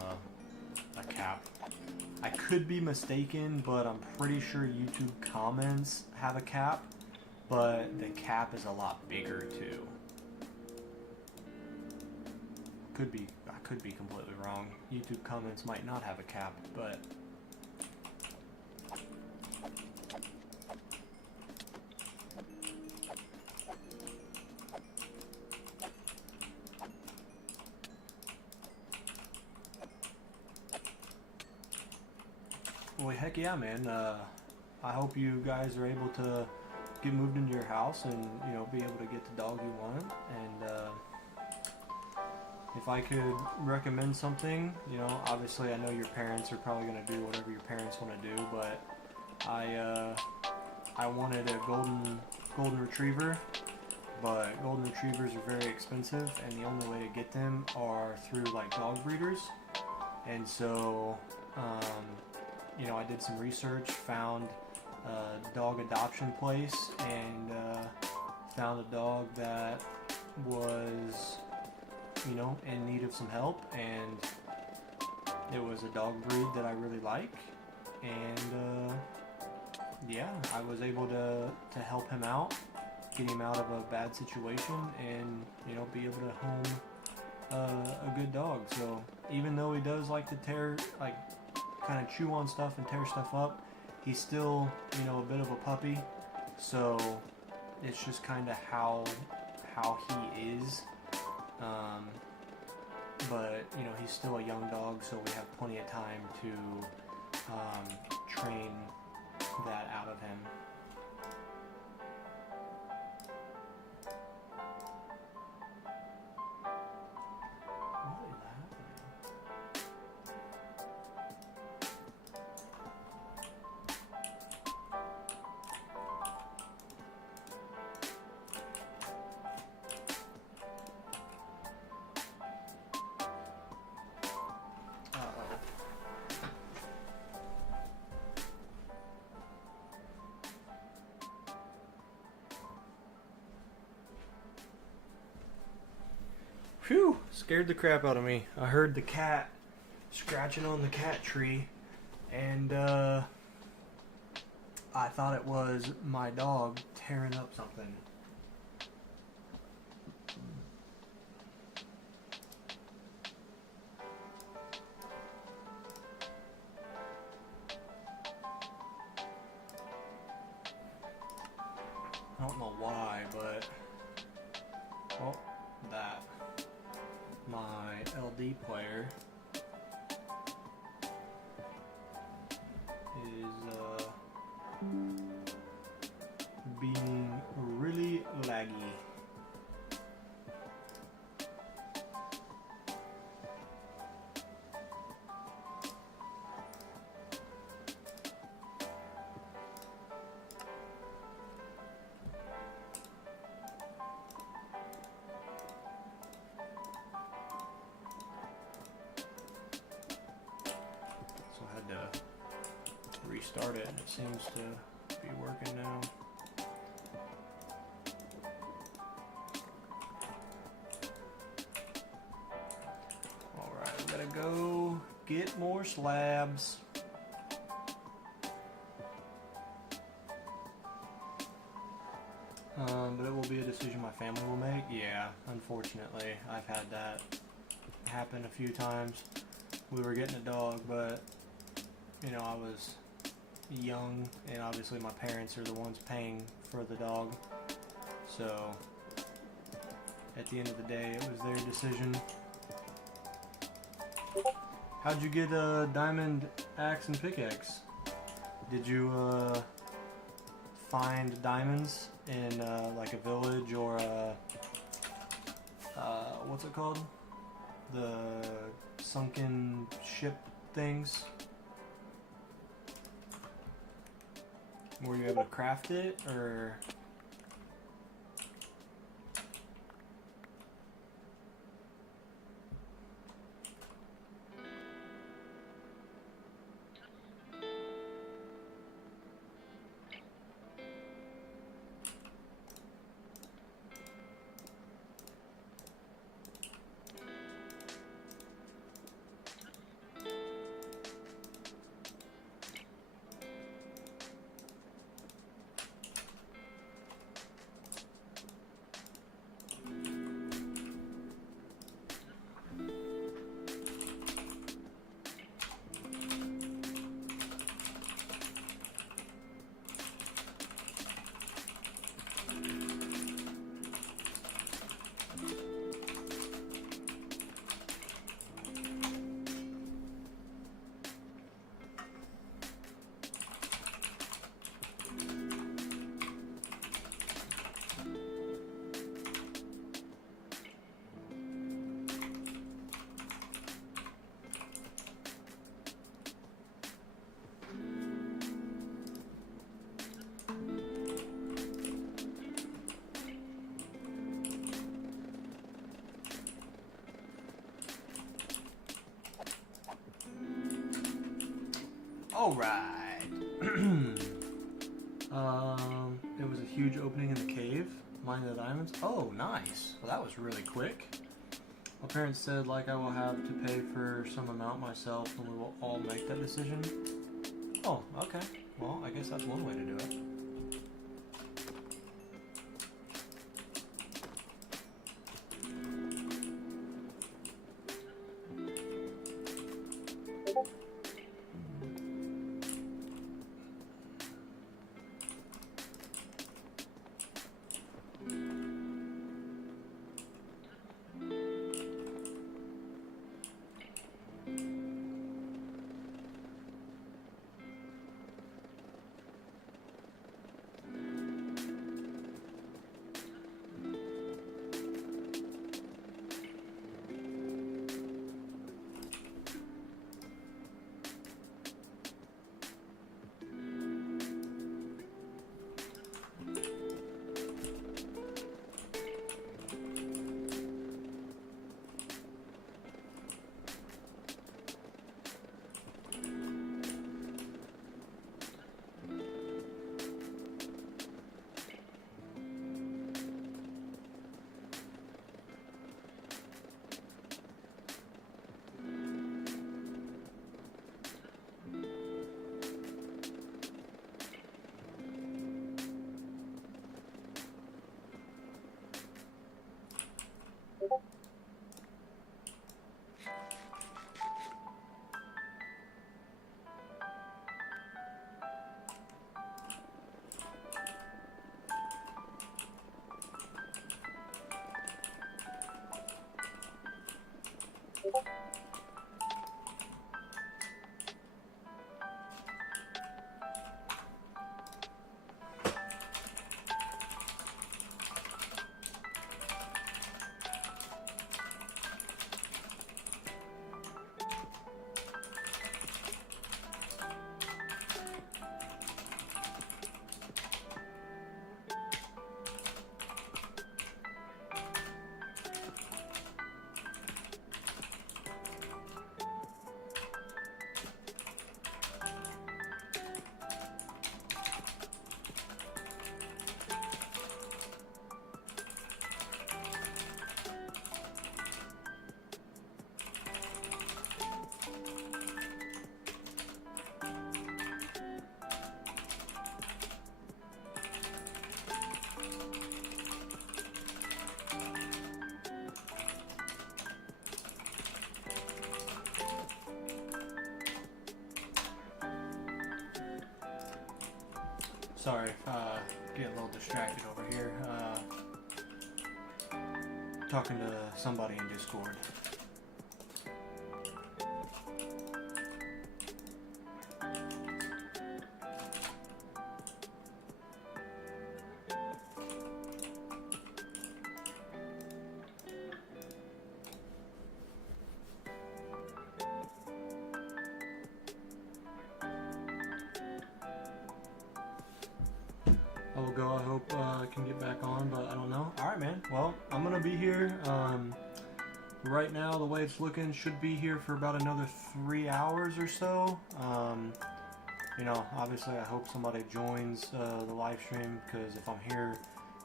a cap. I could be mistaken, but I'm pretty sure YouTube comments have a cap, but the cap is a lot bigger too. I could be completely wrong. YouTube comments might not have a cap, but well, heck yeah, man. I hope you guys are able to get moved into your house and, you know, be able to get the dog you want. And if I could recommend something, you know, obviously I know your parents are probably going to do whatever your parents want to do, but I wanted a golden retriever, but golden retrievers are very expensive, and the only way to get them are through like dog breeders. And so you know, I did some research, found a dog adoption place, and found a dog that was, you know, in need of some help, and it was a dog breed that I really like, and yeah, I was able to help him out, get him out of a bad situation, and, you know, be able to home a good dog. So even though he does like to kind of chew on stuff and tear stuff up, he's still, you know, a bit of a puppy, so it's just kind of how he is. but you know, he's still a young dog, so we have plenty of time to train that out of him. What is happening? Phew! Scared the crap out of me. I heard the cat scratching on the cat tree, and I thought it was my dog tearing up something. I don't know why, but well, that. My LD player is being really laggy. Restart it, and it seems to be working now. Alright, we gotta go get more slabs. But it will be a decision my family will make. Yeah, unfortunately, I've had that happen a few times. We were getting a dog, but you know, I was young, and obviously my parents are the ones paying for the dog, so at the end of the day it was their decision. How'd you get a diamond axe and pickaxe? Did you find diamonds in like a village or what's it called, the sunken ship things? Were you able to craft it, or? Alright. It was a huge opening in the cave. Mining the diamonds. Oh, nice. Well, that was really quick. My parents said, like, I will have to pay for some amount myself, and we will all make that decision. Oh, okay. Well, I guess that's one way to do it. Sorry, getting a little distracted over here. Talking to somebody in Discord. I will go. I hope I can get back on, but I don't know. Alright, man. Well, I'm going to be here. Right now, the way it's looking, should be here for about another 3 hours or so. You know, obviously, I hope somebody joins the live stream, because if I'm here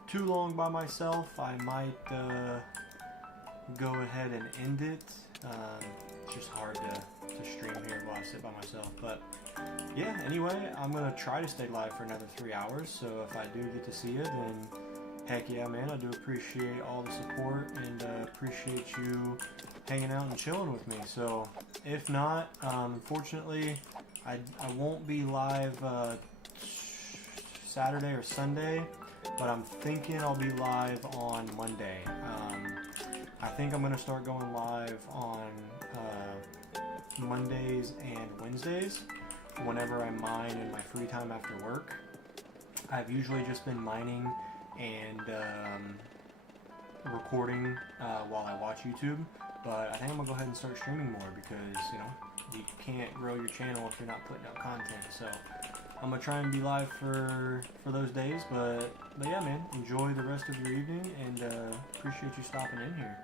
too long by myself, I might go ahead and end it. It's just hard to stream here while I sit by myself, but yeah, anyway, I'm going to try to stay live for another 3 hours, so if I do get to see you, then heck yeah, man, I do appreciate all the support, and appreciate you hanging out and chilling with me. So, if not, unfortunately, I won't be live Saturday or Sunday, but I'm thinking I'll be live on Monday. I think I'm going to start going live on Mondays and Wednesdays whenever I mine in my free time after work. I've usually just been mining and recording while I watch YouTube, but I think I'm going to go ahead and start streaming more, because, you know, you can't grow your channel if you're not putting out content. So I'm going to try and be live for those days, but yeah, man, enjoy the rest of your evening, and appreciate you stopping in here.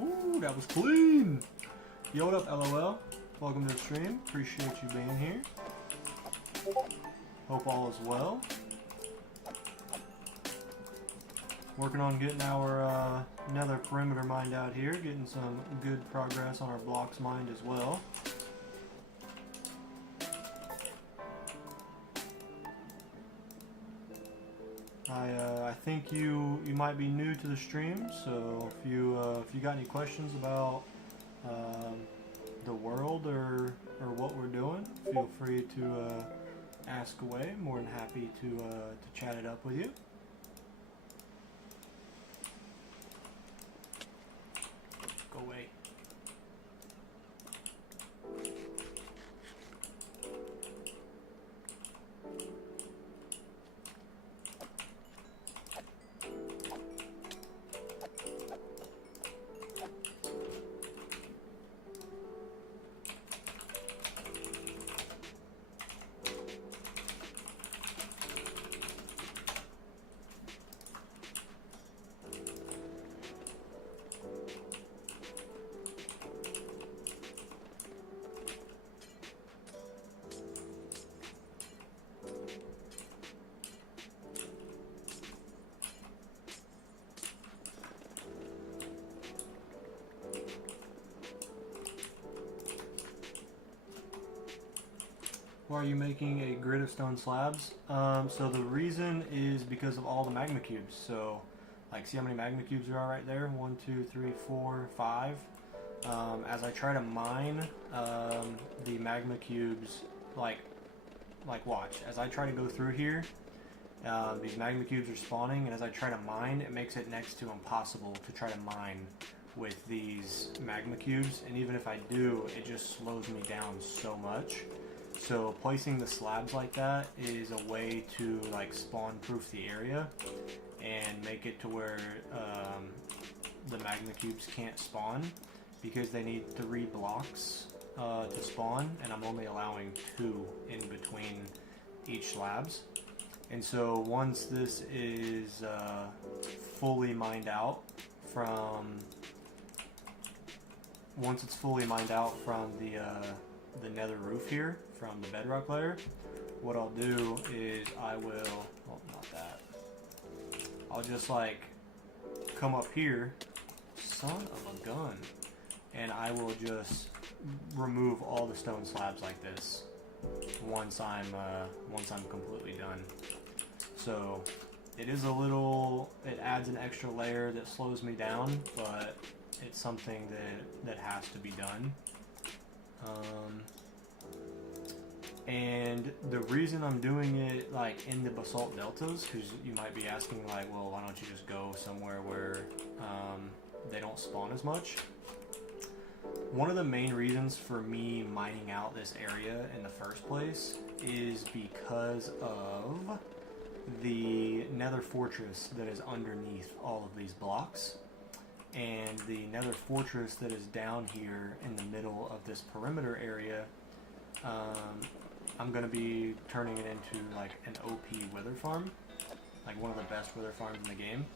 Ooh, that was clean. Yo, what up, LOL? Welcome to the stream. Appreciate you being here. Hope all is well. Working on getting our nether perimeter mined out here, getting some good progress on our blocks mined as well. I think you might be new to the stream, so if you got any questions about the world or what we're doing, feel free to ask away. More than happy to chat it up with you. Go away. Why are you making a grid of stone slabs? So the reason is because of all the magma cubes. So, like, see how many magma cubes there are right there? 1, 2, 3, 4, 5. As I try to mine the magma cubes, like watch. As I try to go through here, these magma cubes are spawning, and as I try to mine, it makes it next to impossible to try to mine with these magma cubes. And even if I do, it just slows me down so much. So placing the slabs like that is a way to like spawn proof the area and make it to where the magma cubes can't spawn, because they need 3 blocks to spawn, and I'm only allowing 2 in between each slabs. And so once this is fully mined out from the nether roof here, from the bedrock layer, what I'll do is I will, oh, not that, I'll just like come up here, son of a gun, and I will just remove all the stone slabs like this once I'm completely done. So it is it adds an extra layer that slows me down, but it's something that has to be done. And the reason I'm doing it like in the basalt deltas, because you might be asking like, well, why don't you just go somewhere where they don't spawn as much? One of the main reasons for me mining out this area in the first place is because of the nether fortress that is underneath all of these blocks. And the nether fortress that is down here in the middle of this perimeter area, I'm going to be turning it into like an OP wither farm, like one of the best wither farms in the game.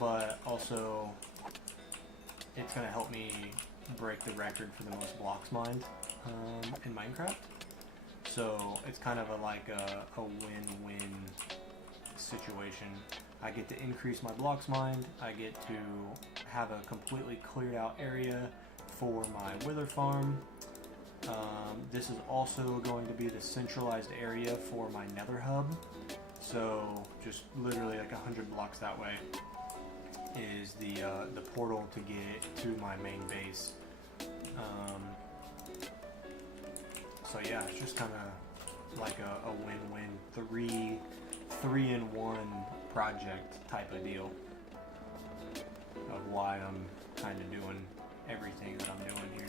But also, it's going to help me break the record for the most blocks mined in Minecraft. So it's kind of a win-win situation. I get to increase my blocks mined, I get to have a completely cleared out area for my wither farm. This is also going to be the centralized area for my nether hub. So just literally like 100 blocks that way is the portal to get to my main base. So yeah, it's just kind of like a win-win, three-in-one project type of deal of why I'm kind of doing everything that I'm doing here.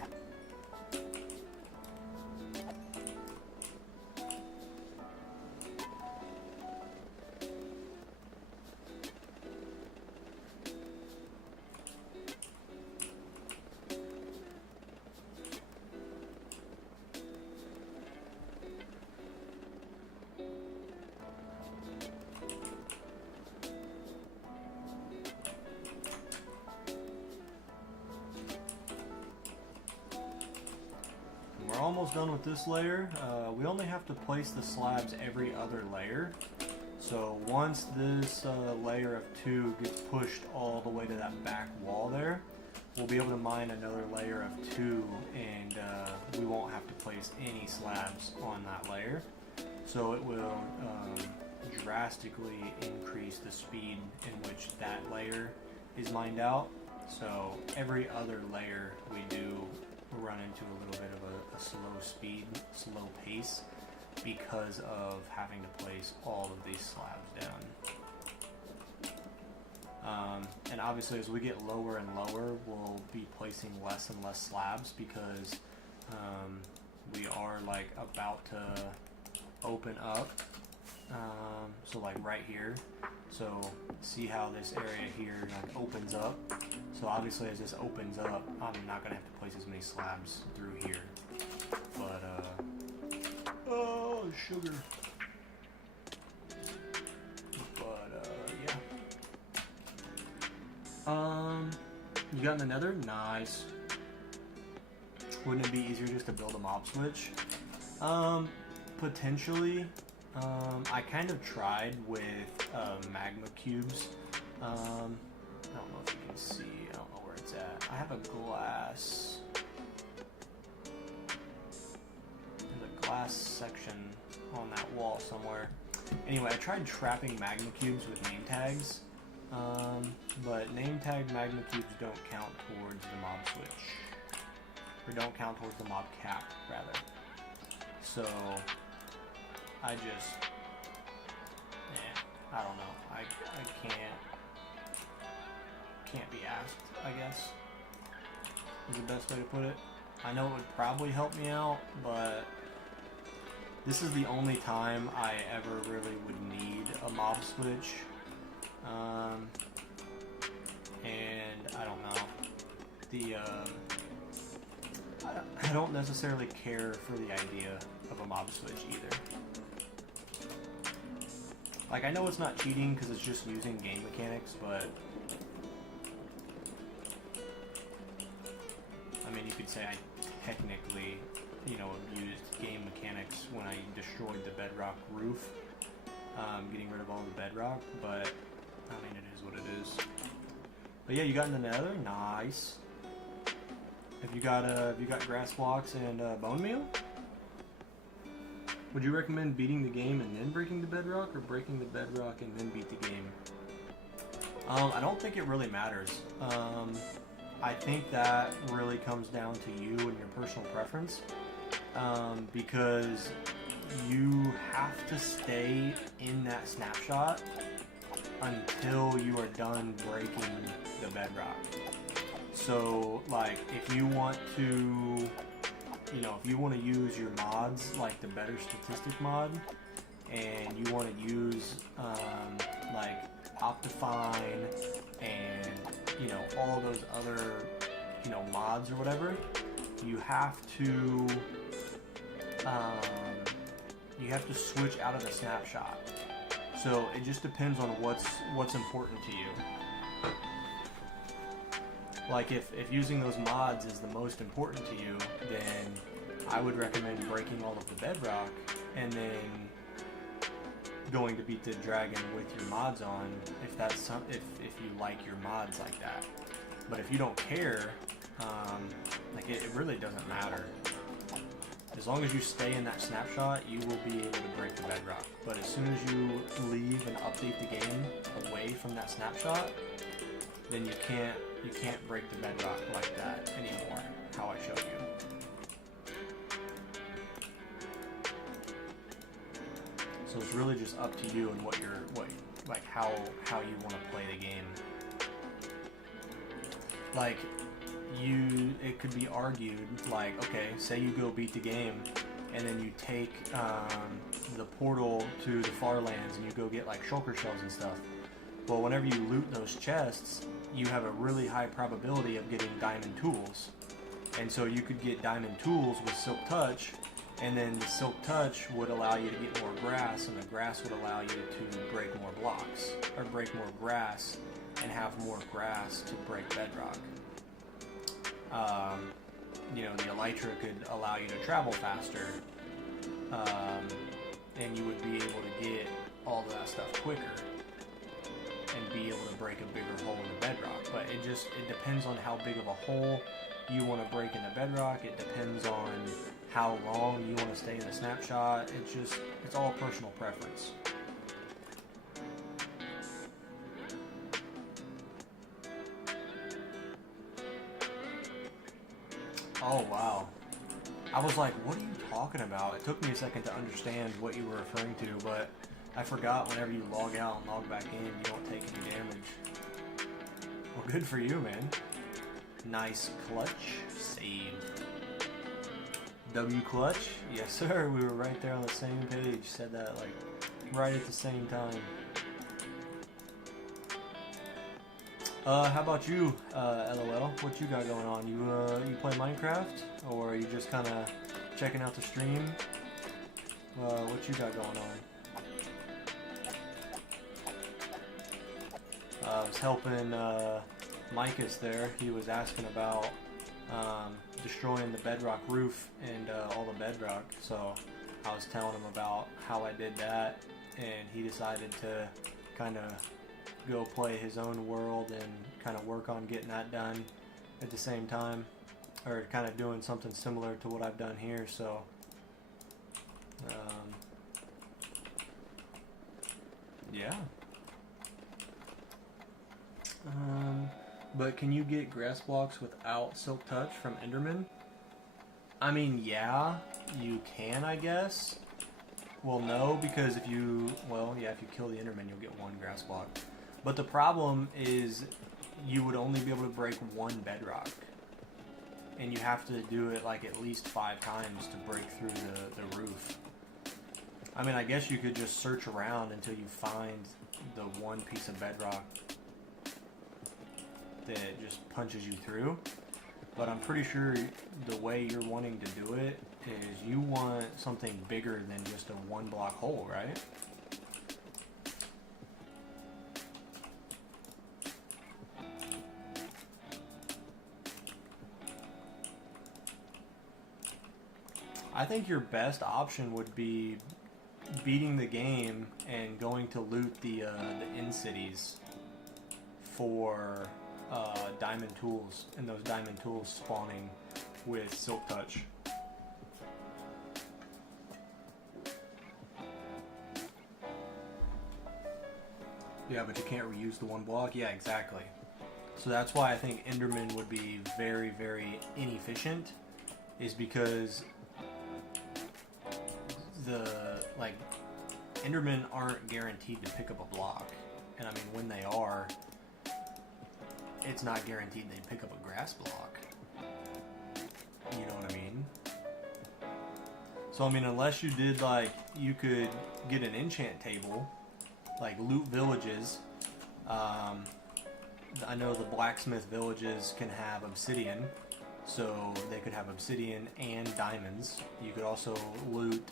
almost done with this layer. We only have to place the slabs every other layer. So once this layer of 2 gets pushed all the way to that back wall there, we'll be able to mine another layer of 2, and we won't have to place any slabs on that layer. So it will drastically increase the speed in which that layer is mined out. So every other layer we do run into a little bit of a slow speed, slow pace, because of having to place all of these slabs down. And obviously as we get lower and lower, we'll be placing less and less slabs, because we are like about to open up, so like right here. So see how this area here like opens up. So obviously as this opens up, I'm not gonna have to place as many slabs through here. But oh, sugar. But yeah. You got in the nether? Nice. Wouldn't it be easier just to build a mob switch? Potentially. I kind of tried with magma cubes. I don't know if you can see. I don't know where it's at. I have a glass. There's a glass section on that wall somewhere. Anyway, I tried trapping magma cubes with name tags. But name tag magma cubes don't count towards the mob switch. Or don't count towards the mob cap, rather. So I just, I don't know. I can't be asked, I guess, is the best way to put it. I know it would probably help me out, but this is the only time I ever really would need a mob switch. And I don't know. I don't necessarily care for the idea of a mob switch either. Like, I know it's not cheating because it's just using game mechanics, but I mean, you could say I technically, abused game mechanics when I destroyed the bedrock roof, getting rid of all the bedrock, but I mean, it is what it is. But yeah, you got in the nether, nice. Have you got grass blocks and bone meal? Would you recommend beating the game and then breaking the bedrock, or breaking the bedrock and then beat the game? I don't think it really matters. I think that really comes down to you and your personal preference, because you have to stay in that snapshot until you are done breaking the bedrock. So, like, if you want to, if you want to use your mods, like the Better Statistic mod, and you want to use, like, Optifine and, all those other, mods or whatever, you have to switch out of the snapshot. So it just depends on what's important to you. Like, if using those mods is the most important to you, then I would recommend breaking all of the bedrock and then going to beat the dragon with your mods on, if you like your mods like that. But if you don't care, it really doesn't matter. As long as you stay in that snapshot, you will be able to break the bedrock. But as soon as you leave and update the game away from that snapshot, then you can't break the bedrock like that anymore, how I showed you. So it's really just up to you and how you want to play the game. Like, it could be argued, like, okay, say you go beat the game, and then you take the portal to the far lands and you go get like shulker shells and stuff. Well, whenever you loot those chests, you have a really high probability of getting diamond tools. And so you could get diamond tools with Silk Touch, and then the Silk Touch would allow you to get more grass, and the grass would allow you to break more blocks, or break more grass, and have more grass to break bedrock. you know, the elytra could allow you to travel faster, and you would be able to get all of that stuff quicker and be able to break a bigger hole in the bedrock. But it depends on how big of a hole you want to break in the bedrock. It depends on how long you want to stay in the snapshot. It's all personal preference. Oh wow. I was like, what are you talking about? It took me a second to understand what you were referring to, but I forgot whenever you log out and log back in, you don't take any damage. Well, good for you, man. Nice clutch save. W clutch? Yes, sir. We were right there on the same page. Said that like right at the same time. How about you, LOL? What you got going on? You play Minecraft, or are you just kind of checking out the stream? What you got going on? I was helping Micus there. He was asking about destroying the bedrock roof and all the bedrock. So I was telling him about how I did that, and he decided to kind of go play his own world and kind of work on getting that done at the same time, or kind of doing something similar to what I've done here. So yeah. But can you get grass blocks without Silk Touch from Enderman? I mean, yeah, you can, I guess. Well, no, because if you kill the Enderman, you'll get one grass block. But the problem is you would only be able to break one bedrock. And you have to do it like at least 5 times to break through the roof. I mean, I guess you could just search around until you find the one piece of bedrock that just punches you through. But I'm pretty sure the way you're wanting to do it is you want something bigger than just a 1 block hole, right? I think your best option would be beating the game and going to loot the in cities for diamond tools, and those diamond tools spawning with Silk Touch. Yeah, but you can't reuse the 1 block. Yeah, exactly. So that's why I think Enderman would be very, very inefficient, is because Endermen aren't guaranteed to pick up a block. And I mean, when they are, it's not guaranteed they pick up a grass block. You know what I mean? So I mean, unless you did you could get an enchant table, like loot villages. I know the blacksmith villages can have obsidian, so they could have obsidian and diamonds. You could also loot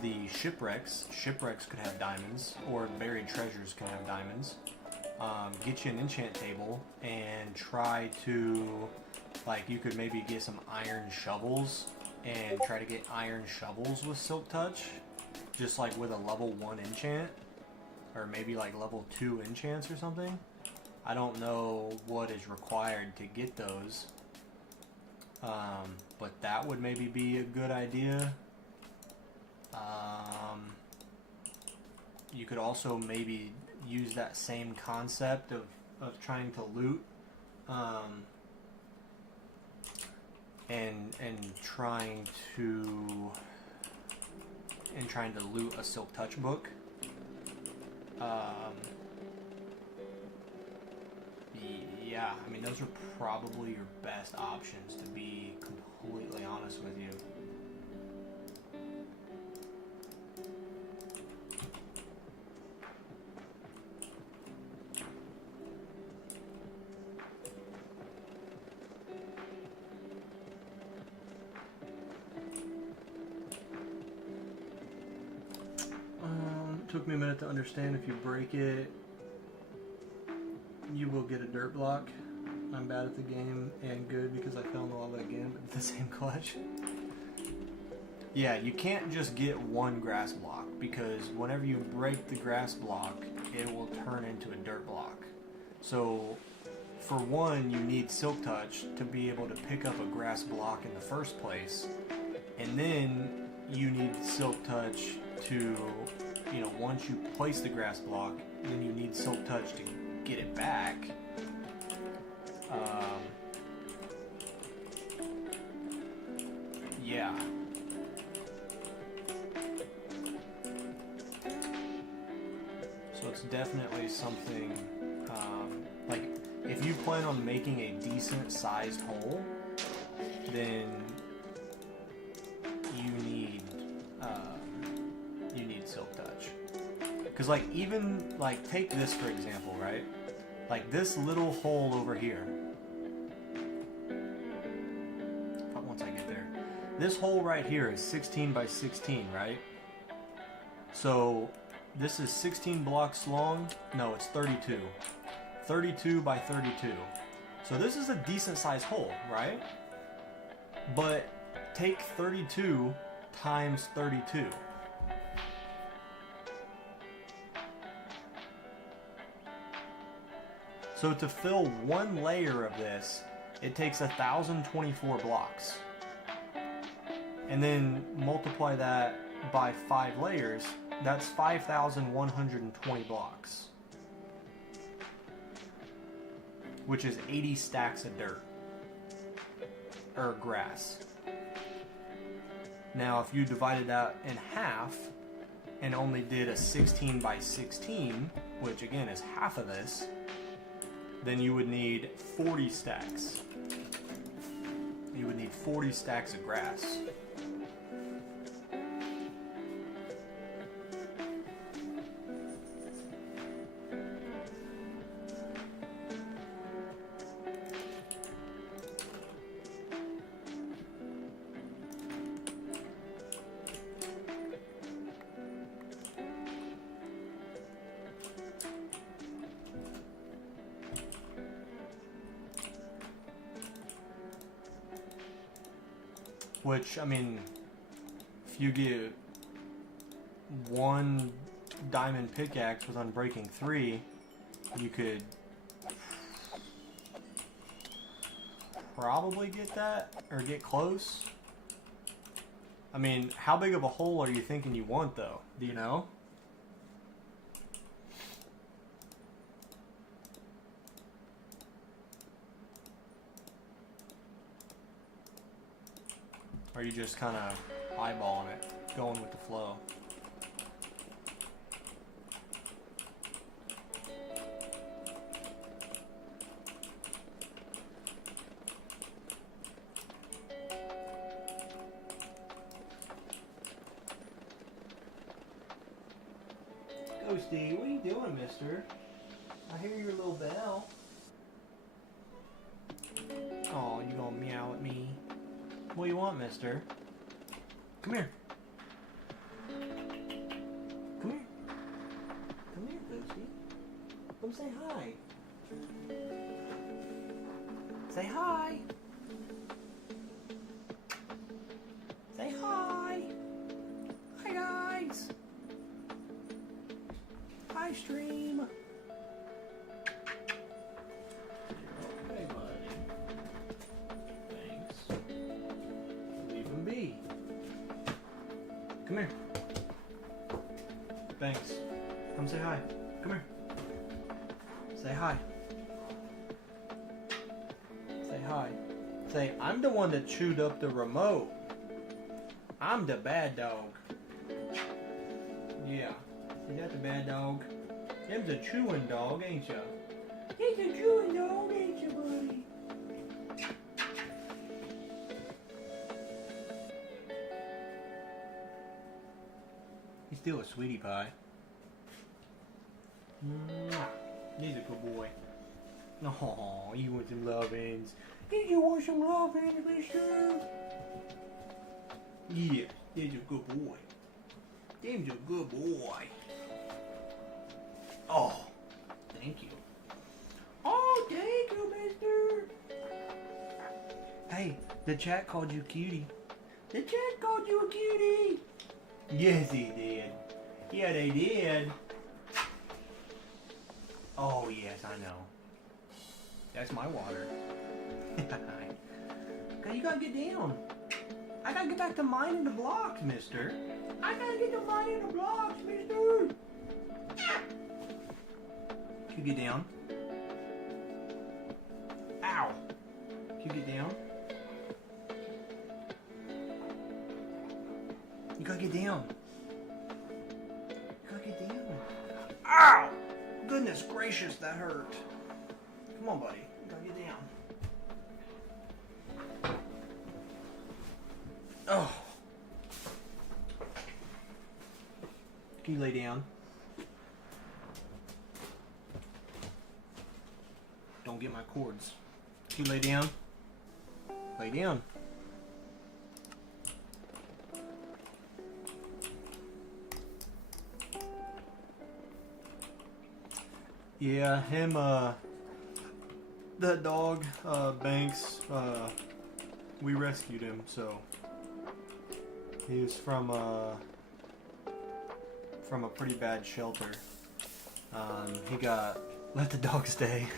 the shipwrecks. Shipwrecks could have diamonds, or buried treasures can have diamonds. Get you an enchant table and try to, you could maybe get some iron shovels and try to get iron shovels with Silk Touch, just with a level 1 enchant, or maybe level 2 enchants or something. I don't know what is required to get those, but that would maybe be a good idea. You could also maybe use that same concept of trying to loot, and trying to loot a Silk Touch book. Yeah, I mean, those are probably your best options, to be completely honest with you. Took me a minute to understand. If you break it, you will get a dirt block. I'm bad at the game, and good because I fell in the lava again, but the same clutch. Yeah, you can't just get one grass block, because whenever you break the grass block, it will turn into a dirt block. So, for one, you need Silk Touch to be able to pick up a grass block in the first place, and then you need Silk Touch to, you know, once you place the grass block, then you need Silk Touch to get it back. Yeah. So it's definitely something, like, if you plan on making a decent sized hole, then you need Silk Touch. Because, like, even, like, take this for example, right? Like, this little hole over here. Once I get there. This hole right here is 16 by 16, right? So, this is 16 blocks long. No, it's 32. 32 by 32. So this is a decent sized hole, right? But take 32 times 32. So to fill one layer of this, it takes 1,024 blocks. And then multiply that by 5 layers, that's 5,120 blocks. Which is 80 stacks of dirt. Or grass. Now if you divided that in half, and only did a 16 by 16, which again is half of this, then you would need 40 stacks. You would need 40 stacks of grass. Which, I mean, if you get one diamond pickaxe with Unbreaking 3, you could probably get that, or get close. I mean, how big of a hole are you thinking you want, though? Do you know? Or are you just kind of eyeballing it, going with the flow? Ghosty, what are you doing, mister? I hear your little bell. Oh, you gonna meow at me? What do you want, mister? Come here. Come here. Come here, Ghosty. Come say hi. Say hi. Say hi. Hi, guys. Hi, stream. Hey, buddy. Thanks. Leave him be. Come here. Thanks. Come say hi. Come here. Say hi. Say hi. Say, I'm the one that chewed up the remote. I'm the bad dog. Yeah. Is that the bad dog? Them's a chewing dog, ain't ya? He's a chewing dog, ain't ya, buddy? He's still a sweetie pie. He's a good boy. Oh, you want some lovins? Did you want some lovins, mister? Yeah, he's a good boy. Them's a good boy. Oh, thank you. Oh, thank you, mister. Hey, the chat called you cutie. The chat called you a cutie. Yes, he did. Yeah, they did. Oh, yes, I know. That's my water. Okay, you gotta get down. I gotta get back to mining the blocks, mister. I gotta get to mining the blocks, mister. Can you get down? Ow. Can you get down? You gotta get down. You gotta get down. Ow! Goodness gracious, that hurt. Come on, buddy. You gotta get down. Oh. Can you lay down? Don't get my cords. Can you lay down? Lay down. Yeah, him, that dog, Banks, we rescued him, so he was from a pretty bad shelter. Let the dog stay.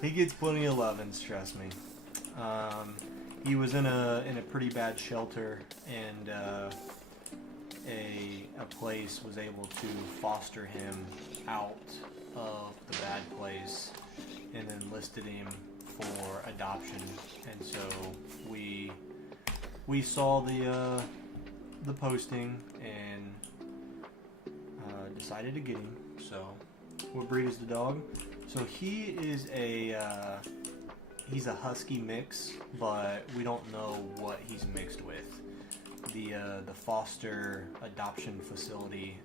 He gets plenty of lovins, trust me. He was in a pretty bad shelter, and a place was able to foster him out of the bad place, and then listed him for adoption. And so we saw the posting and decided to get him. So, what breed is the dog? So he is he's a husky mix, but we don't know what he's mixed with. The foster adoption facility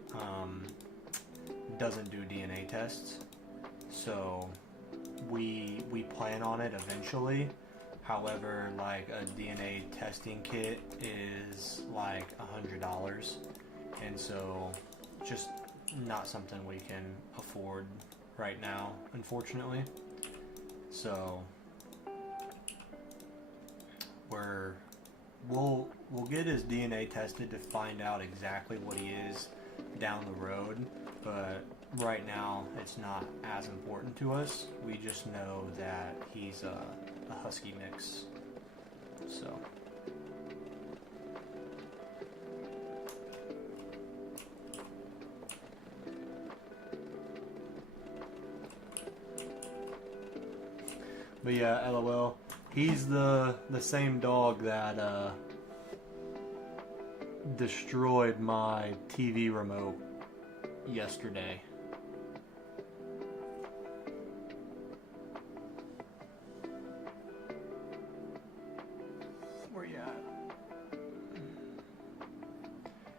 doesn't do DNA tests, so we plan on it eventually. However, like, a DNA testing kit is like $100, and so just not something we can afford right now, unfortunately. So we'll get his DNA tested to find out exactly what he is down the road, but right now it's not as important to us. We just know that he's a husky mix. So but yeah, LOL. He's the same dog that destroyed my TV remote yesterday. Where you at?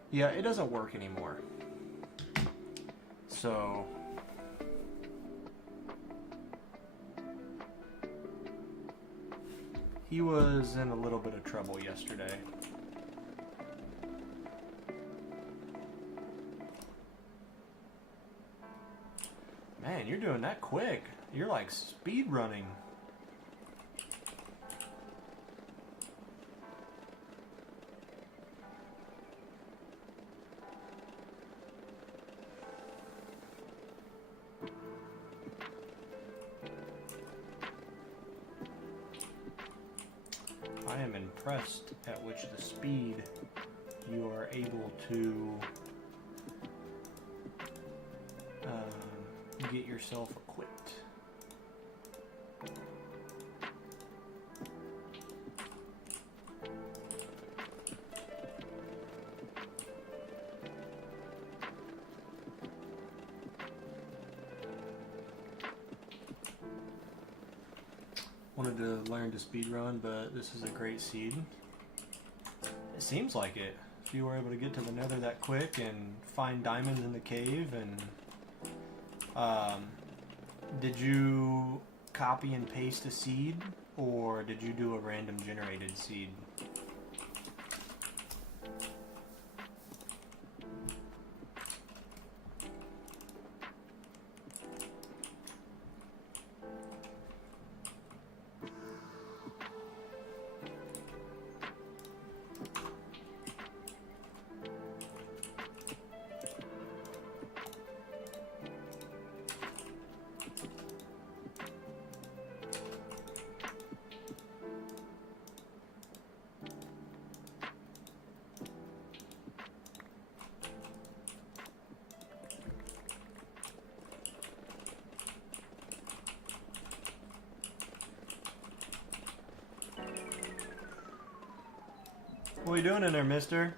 Yeah, it doesn't work anymore. So he was in a little bit of trouble yesterday. Man, you're doing that quick. You're like speed running. I am impressed at which the speed you are able to get yourself equipped. Wanted to learn to speedrun, but this is a great seed. It seems like it. If you were able to get to the nether that quick and find diamonds in the cave, and did you copy and paste a seed, or did you do a random generated seed? What are you doing in there, mister?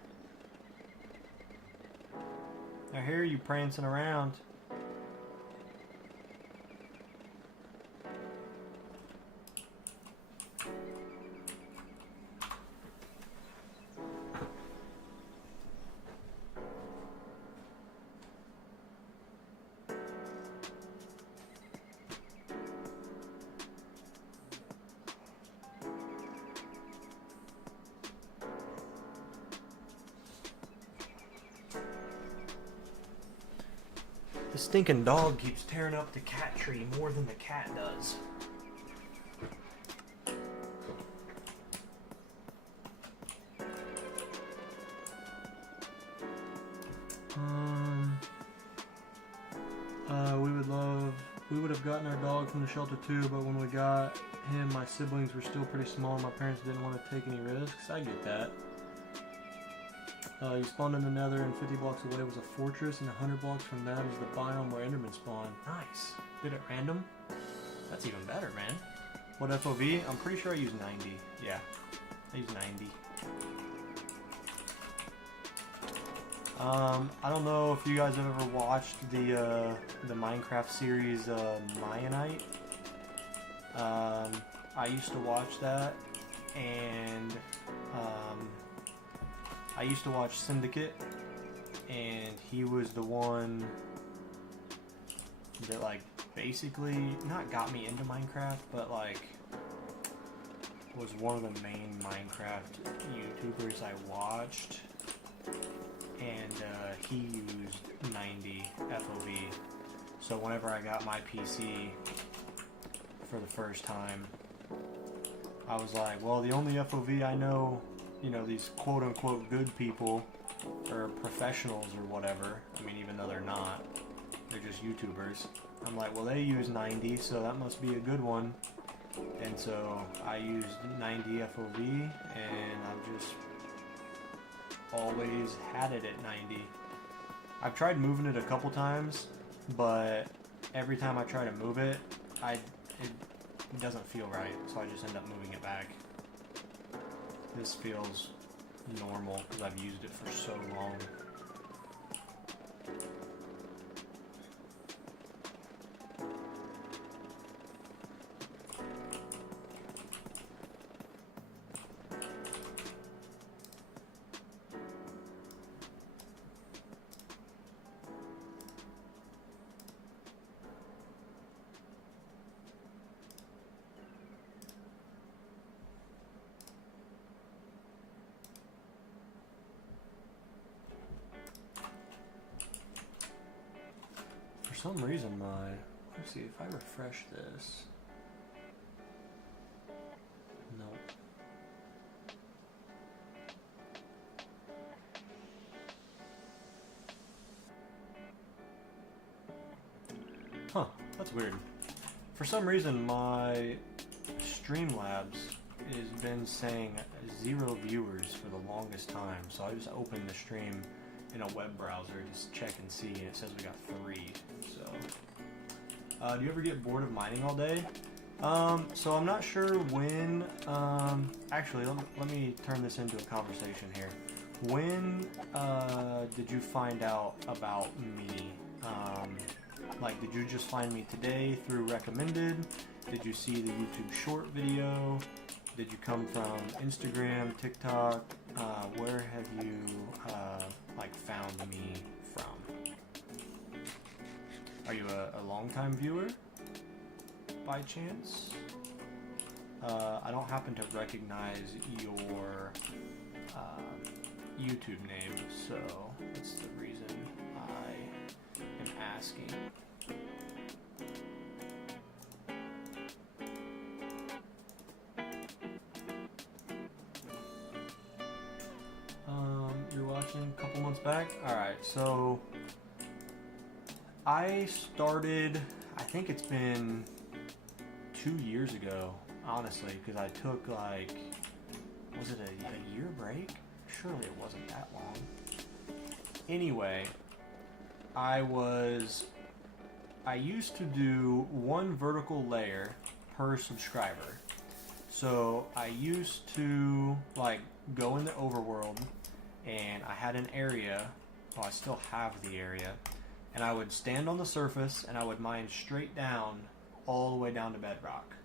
I hear you prancing around. The stinking dog keeps tearing up the cat tree more than the cat does. We would have gotten our dog from the shelter too, but when we got him, my siblings were still pretty small. My parents didn't want to take any risks. I get that. You spawned in the nether, and 50 blocks away was a fortress, and 100 blocks from that is the biome where Enderman spawned. Nice. Did it random? That's even better, man. What FOV? I'm pretty sure I used 90. Yeah, I used 90. I don't know if you guys have ever watched the Minecraft series Mayanite. I used to watch that, and I used to watch Syndicate, and he was the one that like basically not got me into Minecraft, but like was one of the main Minecraft YouTubers I watched. And he used 90 FOV. So whenever I got my PC for the first time, I was like, well, the only FOV I know, you know, these quote-unquote good people, or professionals or whatever, I mean, even though they're not, they're just YouTubers. I'm like, well, they use 90, so that must be a good one. And so I used 90 FOV, and I've just always had it at 90. I've tried moving it a couple times, but every time I try to move it, it doesn't feel right, so I just end up moving it back. This feels normal because I've used it for so long. For some reason let's see, if I refresh this, nope. Huh, that's weird. For some reason my Streamlabs has been saying 0 viewers for the longest time, so I just opened the stream in a web browser, just check and see, and it says we got 3. So, do you ever get bored of mining all day? So I'm not sure when. Actually, let me turn this into a conversation here. When did you find out about me? Like, did you just find me today through recommended? Did you see the YouTube short video? Did you come from Instagram, TikTok? Where have you like found me from? Are you a long-time viewer by chance? I don't happen to recognize your YouTube name, so that's the reason I am asking. You're watching a couple months back? Alright, so I started, I think it's been 2 years ago, honestly, because I took like, was it a year break? Surely it wasn't that long. Anyway, I used to do 1 vertical layer per subscriber. So I used to like go in the overworld, and I had an area, well I still have the area, and I would stand on the surface and I would mine straight down all the way down to bedrock.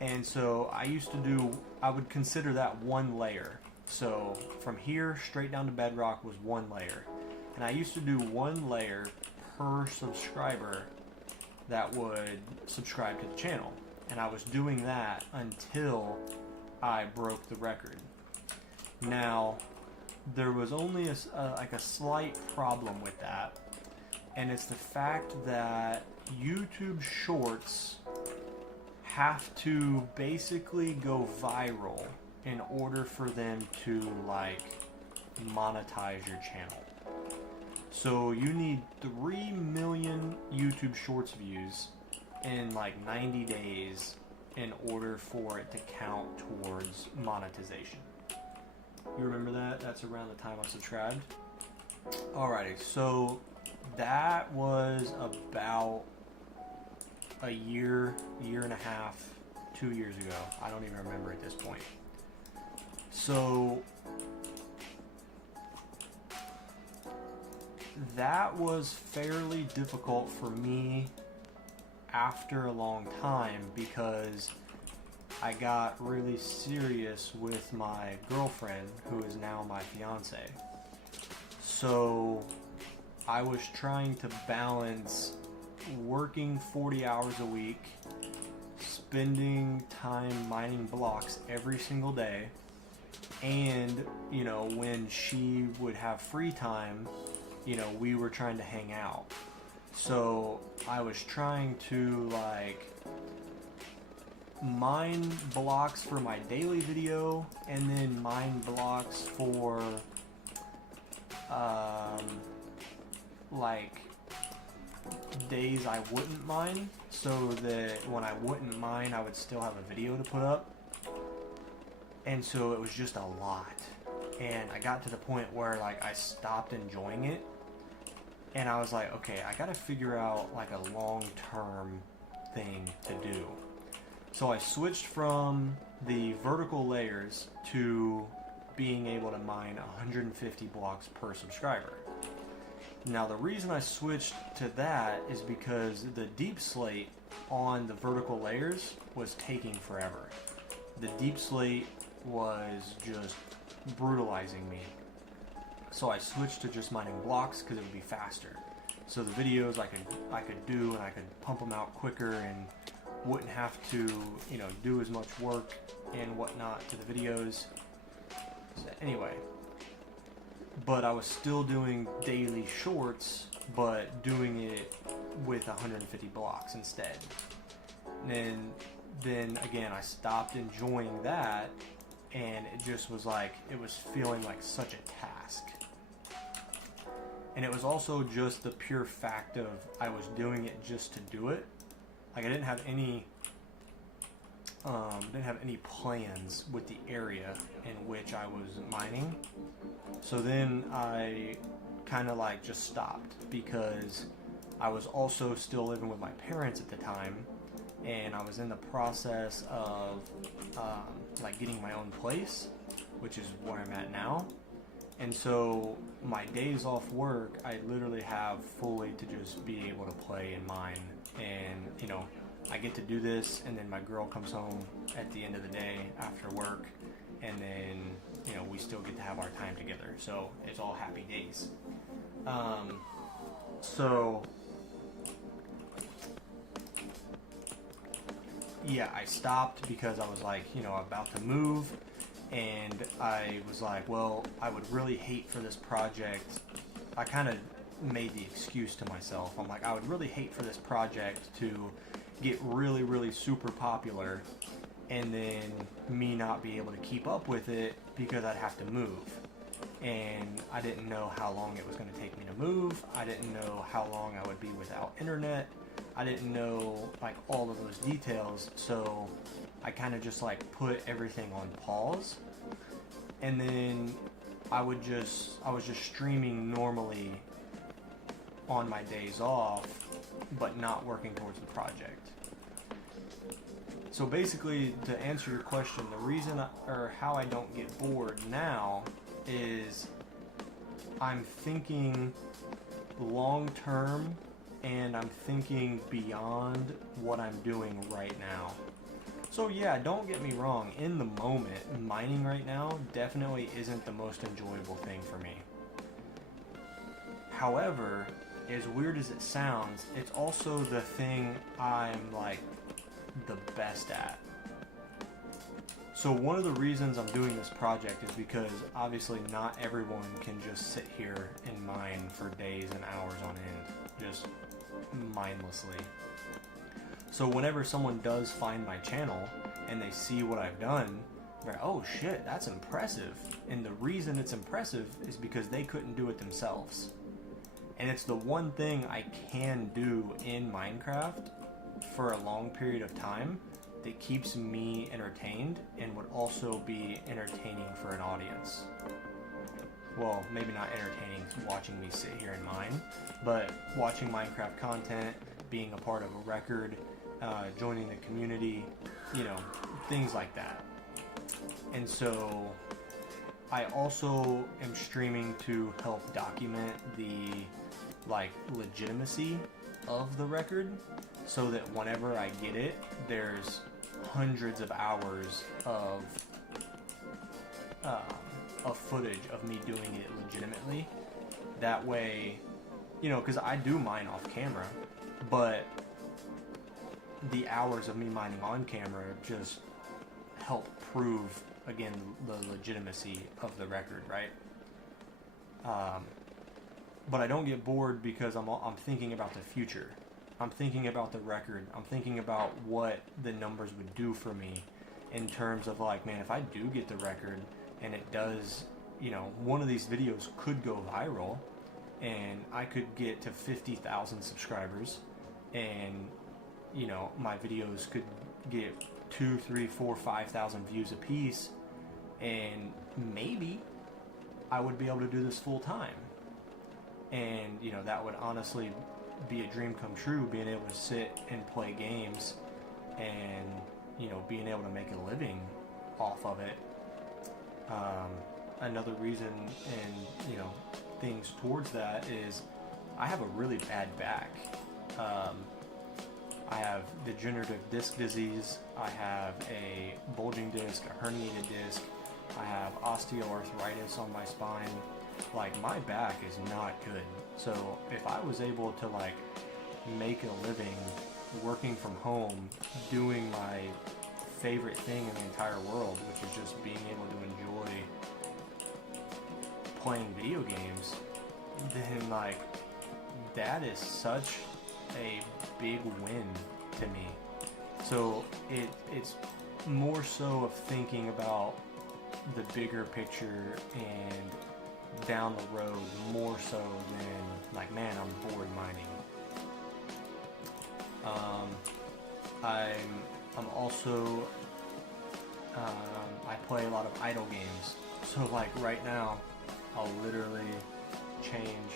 And so I would consider that one layer. So from here straight down to bedrock was one layer. And I used to do one layer per subscriber that would subscribe to the channel. And I was doing that until I broke the record. Now, there was only a slight problem with that. And it's the fact that YouTube Shorts have to basically go viral in order for them to like monetize your channel. So you need 3 million YouTube Shorts views in like 90 days in order for it to count towards monetization. You remember that? That's around the time I subscribed. Alrighty, so that was about a year and a half, 2 years ago. I don't even remember at this point. So that was fairly difficult for me after a long time because I got really serious with my girlfriend, who is now my fiance. So I was trying to balance working 40 hours a week, spending time mining blocks every single day, and, you know, when she would have free time, you know, we were trying to hang out. So I was trying to, like, mine blocks for my daily video, and then mine blocks for, like, days I wouldn't mine, so that when I wouldn't mine, I would still have a video to put up. And so it was just a lot. And I got to the point where, like, I stopped enjoying it. And I was like, okay, I gotta figure out, like, a long-term thing to do. So I switched from the vertical layers to being able to mine 150 blocks per subscriber. Now, the reason I switched to that is because the deep slate on the vertical layers was taking forever. The deep slate was just brutalizing me. So I switched to just mining blocks because it would be faster. So the videos I could do, and I could pump them out quicker and wouldn't have to, you know, do as much work and whatnot to the videos. So anyway, but I was still doing daily shorts, but doing it with 150 blocks instead. And then again, I stopped enjoying that, and it just was like, it was feeling like such a task. And it was also just the pure fact of I was doing it just to do it. Like, I didn't have any plans with the area in which I was mining. So then I kind of like just stopped because I was also still living with my parents at the time, and I was in the process of like getting my own place, which is where I'm at now. And so my days off work, I literally have fully to just be able to play and mine. And, you know, I get to do this, and then my girl comes home at the end of the day after work, and then, you know, we still get to have our time together. So it's all happy days. So yeah, I stopped because I was like, you know, about to move, and I was like, well, I would really hate for this project. I kind of made the excuse to myself. I'm like, I would really hate for this project to get really, really super popular, and then me not be able to keep up with it because I'd have to move. And I didn't know how long it was going to take me to move. I didn't know how long I would be without internet. I didn't know, like, all of those details. So I kind of just, like, put everything on pause. And then I was just streaming normally on my days off, but not working towards the project. So basically, to answer your question, the reason or how I don't get bored now is I'm thinking long term, and I'm thinking beyond what I'm doing right now. So yeah, don't get me wrong, in the moment, mining right now definitely isn't the most enjoyable thing for me. However, as weird as it sounds, it's also the thing I'm like the best at. So one of the reasons I'm doing this project is because obviously not everyone can just sit here and mine for days and hours on end, just mindlessly. So whenever someone does find my channel and they see what I've done, they're like, oh shit, that's impressive. And the reason it's impressive is because they couldn't do it themselves. And it's the one thing I can do in Minecraft for a long period of time that keeps me entertained and would also be entertaining for an audience. Well, maybe not entertaining watching me sit here and mine, but watching Minecraft content, being a part of a record, joining the community, you know, things like that. And so I also am streaming to help document the legitimacy of the record, so that whenever I get it, there's hundreds of hours of footage of me doing it legitimately. That way, you know, because I do mine off camera, but the hours of me mining on camera just help prove, again, the legitimacy of the record, right? But I don't get bored because I'm thinking about the future. I'm thinking about the record. I'm thinking about what the numbers would do for me in terms of like, man, if I do get the record and it does, you know, one of these videos could go viral and I could get to 50,000 subscribers and, you know, my videos could get 2, 3, 4, 5,000 views a piece, and maybe I would be able to do this full time. And, you know, that would honestly be a dream come true, being able to sit and play games and, you know, being able to make a living off of it. Another reason, and, you know, things towards that is I have a really bad back. I have degenerative disc disease, I have a bulging disc, a herniated disc, I have osteoarthritis on my spine. Like, my back is not good. So if I was able to like make a living working from home, doing my favorite thing in the entire world, which is just being able to enjoy playing video games, then like that is such a big win to me. So it's more so of thinking about the bigger picture and down the road, more so than like, man, I'm bored mining. I'm also I play a lot of idle games. So like right now, I'll literally change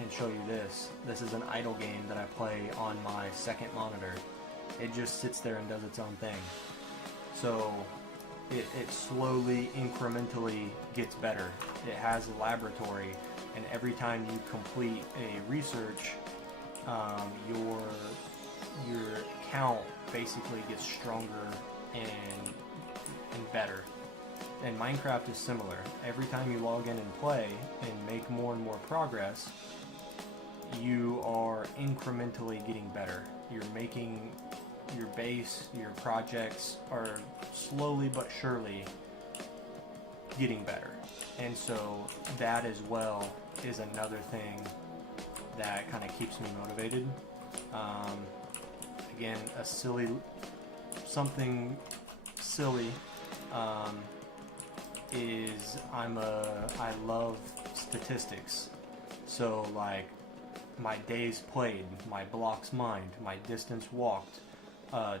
and show you this. This is an idle game that I play on my second monitor. It just sits there and does its own thing. So it slowly, incrementally gets better. It has a laboratory, and every time you complete a research, your account basically gets stronger and better. And Minecraft is similar. Every time you log in and play and make more and more progress, you are incrementally getting better. You're making your base, your projects are slowly but surely getting better. And so that as well is another thing that kind of keeps me motivated. Again, something silly is I love statistics. So like my days played, my blocks mined, my distance walked,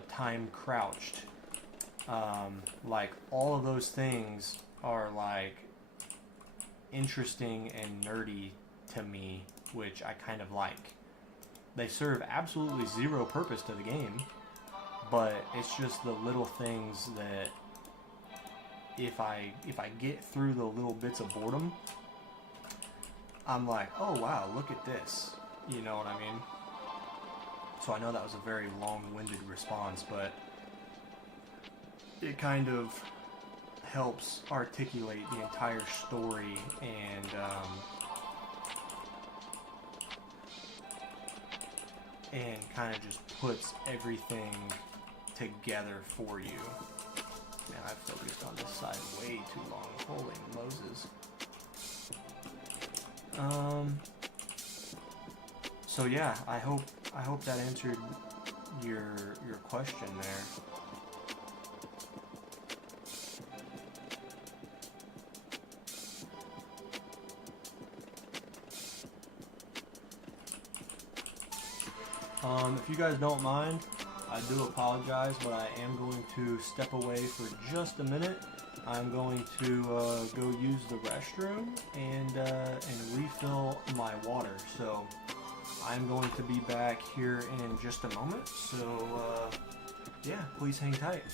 time crouched, like all of those things are like interesting and nerdy to me which I kind of like. They serve absolutely zero purpose to the game, but it's just the little things that if I get through the little bits of boredom, I'm like, oh wow, look at this. You know what I mean? So I know that was a very long-winded response, but it kind of helps articulate the entire story and kind of just puts everything together for you. Man, I've focused on this side way too long. Holy Moses. So yeah, I hope that answered your question there. If you guys don't mind, I do apologize, but I am going to step away for just a minute. I'm going to go use the restroom and refill my water. So I'm going to be back here in just a moment. So yeah, please hang tight.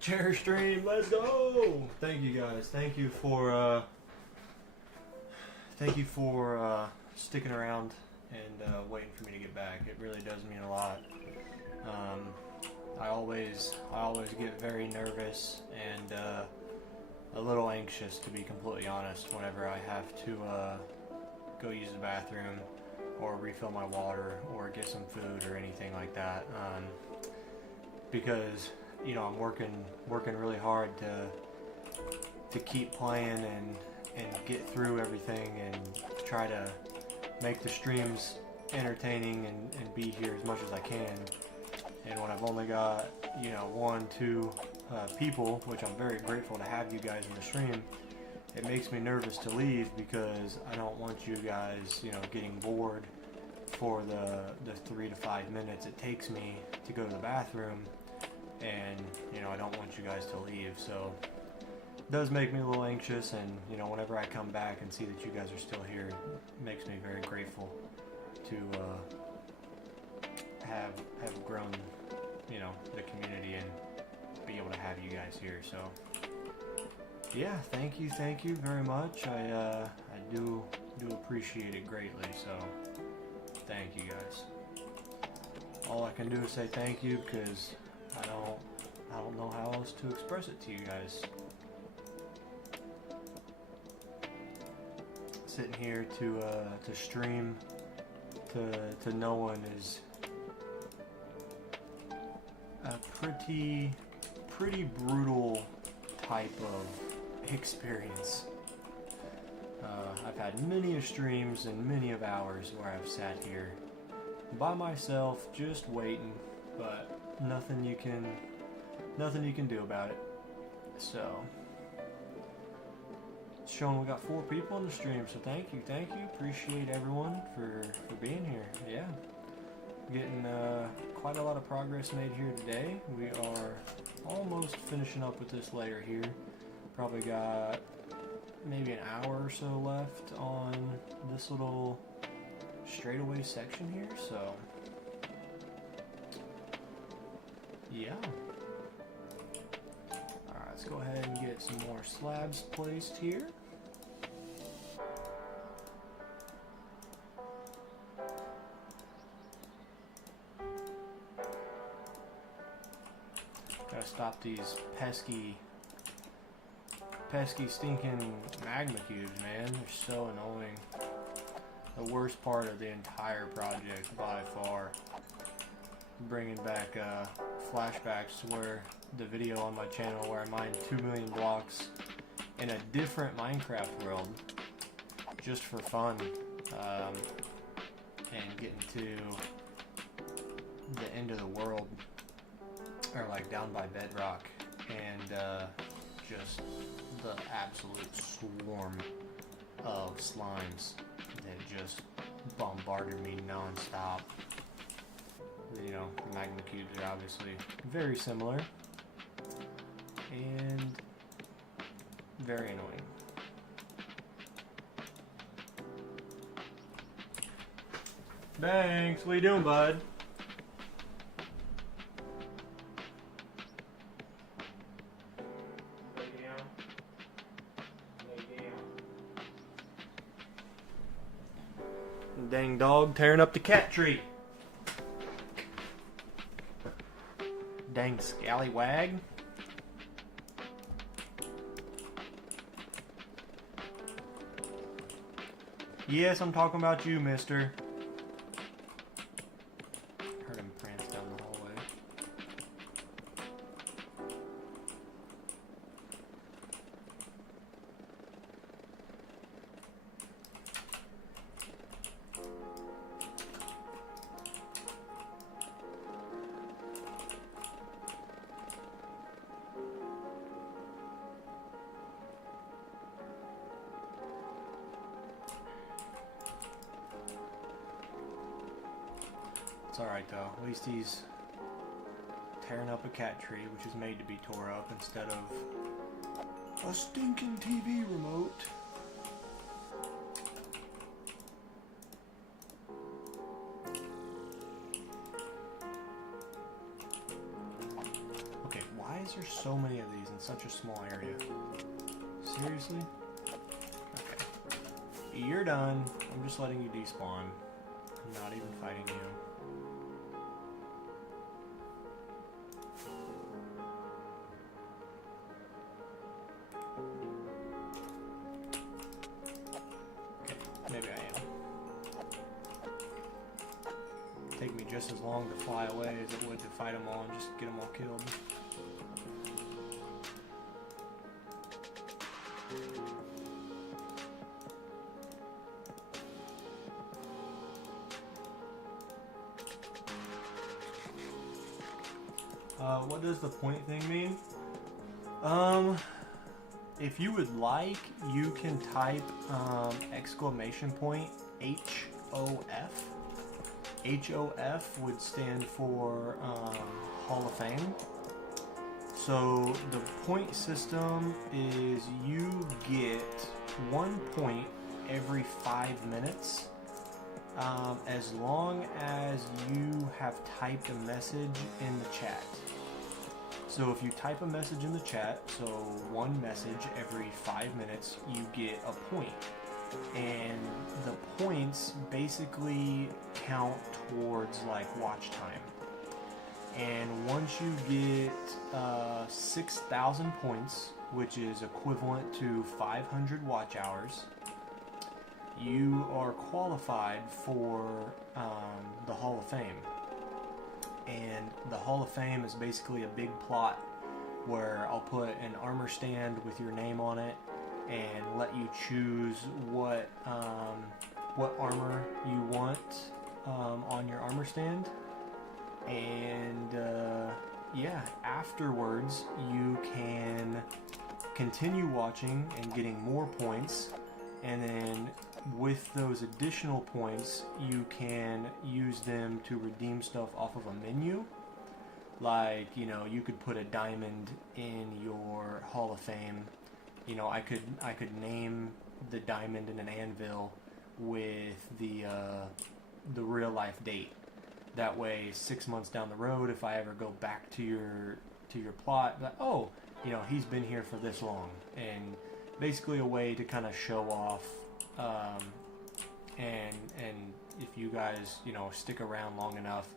Chair stream, let's go! Thank you guys. Thank you for sticking around and waiting for me to get back. It really does mean a lot. I always get very nervous and a little anxious, to be completely honest, whenever I have to go use the bathroom or refill my water or get some food or anything like that. Because I'm working really hard to keep playing and get through everything and try to make the streams entertaining and be here as much as I can. And when I've only got 1, 2 people, which I'm very grateful to have you guys in the stream, it makes me nervous to leave because I don't want you guys getting bored for the 3 to 5 minutes it takes me to go to the bathroom, and I don't want you guys to leave. So it does make me a little anxious, and whenever I come back and see that you guys are still here, it makes me very grateful to have grown the community and be able to have you guys here. So yeah, thank you very much. I do appreciate it greatly, so thank you guys. All I can do is say thank you, because I don't know how else to express it to you guys. Sitting here to stream to no one is a pretty brutal type of experience. I've had many of streams and many of hours where I've sat here by myself just waiting, but nothing you can do about it. So it's showing we got 4 people on the stream, so thank you, appreciate everyone for being here. Yeah, getting quite a lot of progress made here today. We are almost finishing up with this layer here. Probably got maybe an hour or so left on this little straightaway section here, so yeah. Alright, let's go ahead and get some more slabs placed here. Gotta stop these pesky stinking magma cubes, man. They're so annoying. The worst part of the entire project by far. Bringing back flashbacks to where the video on my channel where I mined 2 million blocks in a different Minecraft world just for fun, and getting to the end of the world, or like down by bedrock, and just the absolute swarm of slimes that just bombarded me non-stop. The magma cubes are obviously very similar and very annoying. Thanks, what you doing, bud? Dang dog tearing up the cat tree. Dang scallywag. Yes, I'm talking about you, mister. Heard him prance down the hallway. It's alright though, at least he's tearing up a cat tree, which is made to be tore up, instead of a stinking TV remote. Okay, why is is there so many of these in such a small area? Seriously? Okay. You're done. I'm just letting you despawn. I'm not even fighting you. Maybe I am. Take me just as long to fly away as it would to fight them all and just get them all killed. What does the point thing mean? If you would like, you can type exclamation point HOF. HOF would stand for Hall of Fame. So the point system is you get 1 point every 5 minutes as long as you have typed a message in the chat. So if you type a message in the chat, so one message every 5 minutes, you get a point. And the points basically count towards like watch time. And once you get 6,000 points, which is equivalent to 500 watch hours, you are qualified for the Hall of Fame. And the Hall of Fame is basically a big plot where I'll put an armor stand with your name on it and let you choose what armor you want on your armor stand. And yeah, afterwards you can continue watching and getting more points, and then with those additional points you can use them to redeem stuff off of a menu. Like, you know, you could put a diamond in your Hall of Fame. You know, I could name the diamond in an anvil with the real life date. That way 6 months down the road, if I ever go back to your plot, like, oh, you know, he's been here for this long. And basically a way to kind of show off. And if you guys, you know, stick around long enough,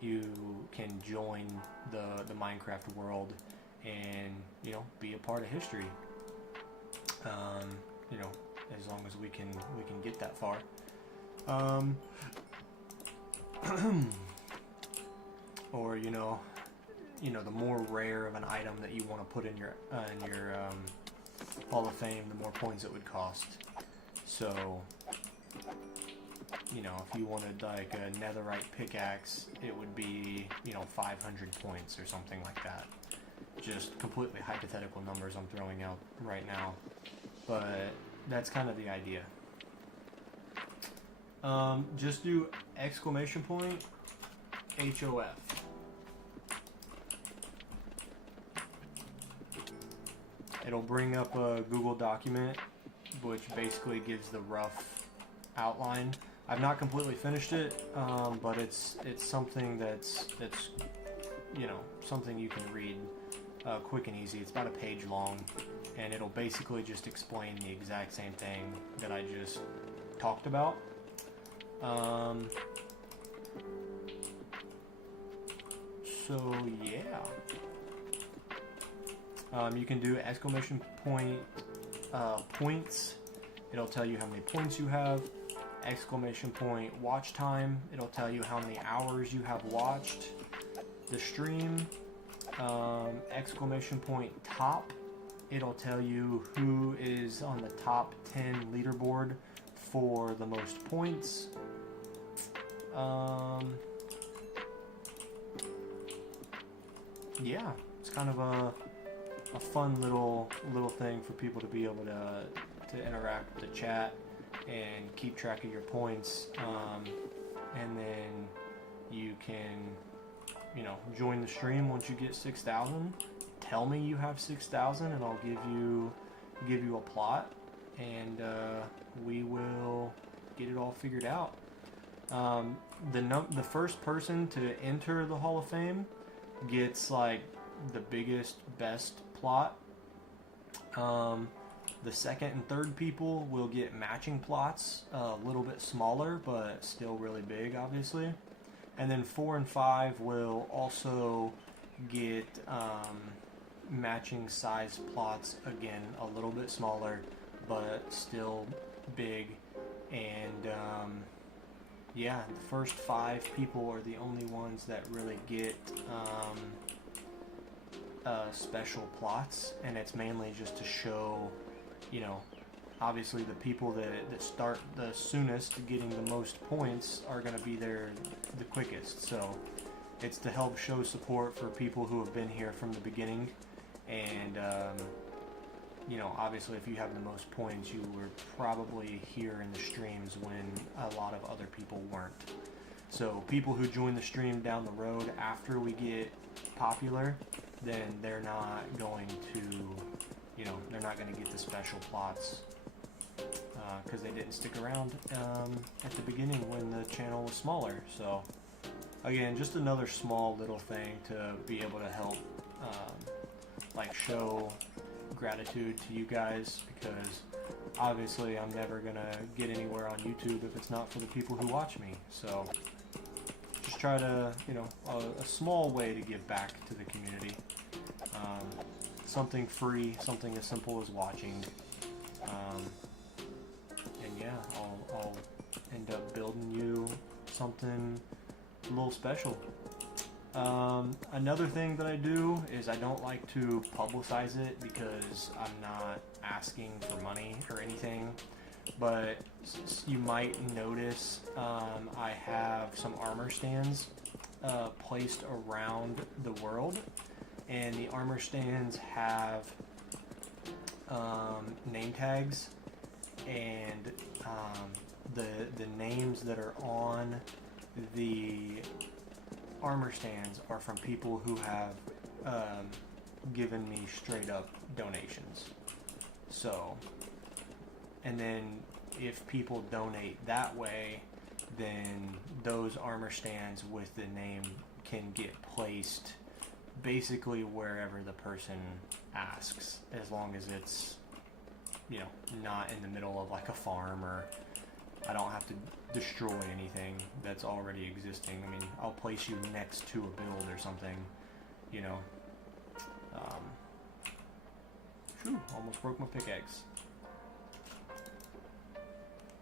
you can join the Minecraft world and, you know, be a part of history. You know, as long as we can get that far. Or you know, the more rare of an item that you want to put in your Hall of Fame, the more points it would cost. So, you know, if you wanted like a netherite pickaxe, it would be, you know, 500 points or something like that. Just completely hypothetical numbers I'm throwing out right now, but that's kind of the idea. Just do exclamation point HOF. It'll bring up a Google document which basically gives the rough outline. I've not completely finished it, but it's something that's you know, something you can read quick and easy. It's about a page long, and it'll basically just explain the exact same thing that I just talked about. So yeah, you can do exclamation point points. It'll tell you how many points you have. Exclamation point watch time. It'll tell you how many hours you have watched the stream. Exclamation point top. It'll tell you who is on the top 10 leaderboard for the most points. Yeah, it's kind of a fun little thing for people to be able to interact with the chat and keep track of your points, and then you can, you know, join the stream once you get 6,000. Tell me you have 6,000 and I'll give you a plot, and we will get it all figured out. The first person to enter the Hall of Fame gets like the biggest, best plot. The second and third people will get matching plots, a little bit smaller, but still really big, obviously. And then 4 and 5 will also get matching size plots, again, a little bit smaller, but still big. And yeah, the first 5 people are the only ones that really get special plots, and it's mainly just to show, you know, obviously the people that start the soonest getting the most points are going to be there the quickest. So it's to help show support for people who have been here from the beginning. And you know, obviously if you have the most points, you were probably here in the streams when a lot of other people weren't. So people who join the stream down the road after we get popular, then they're not going to, you know, they're not going to get the special plots because they didn't stick around at the beginning when the channel was smaller. So again, just another small little thing to be able to help like show gratitude to you guys, because obviously I'm never gonna get anywhere on YouTube if it's not for the people who watch me. So just try to, you know, a small way to give back to the community. Something free, something as simple as watching. And yeah, I'll end up building you something a little special. Another thing that I do is I don't like to publicize it because I'm not asking for money or anything, but you might notice I have some armor stands placed around the world, and the armor stands have name tags, and the names that are on the armor stands are from people who have given me straight up donations. So, and then if people donate that way, then those armor stands with the name can get placed basically wherever the person asks, as long as it's, you know, not in the middle of like a farm, or I don't have to destroy anything that's already existing. I mean, I'll place you next to a build or something, you know. Almost broke my pickaxe.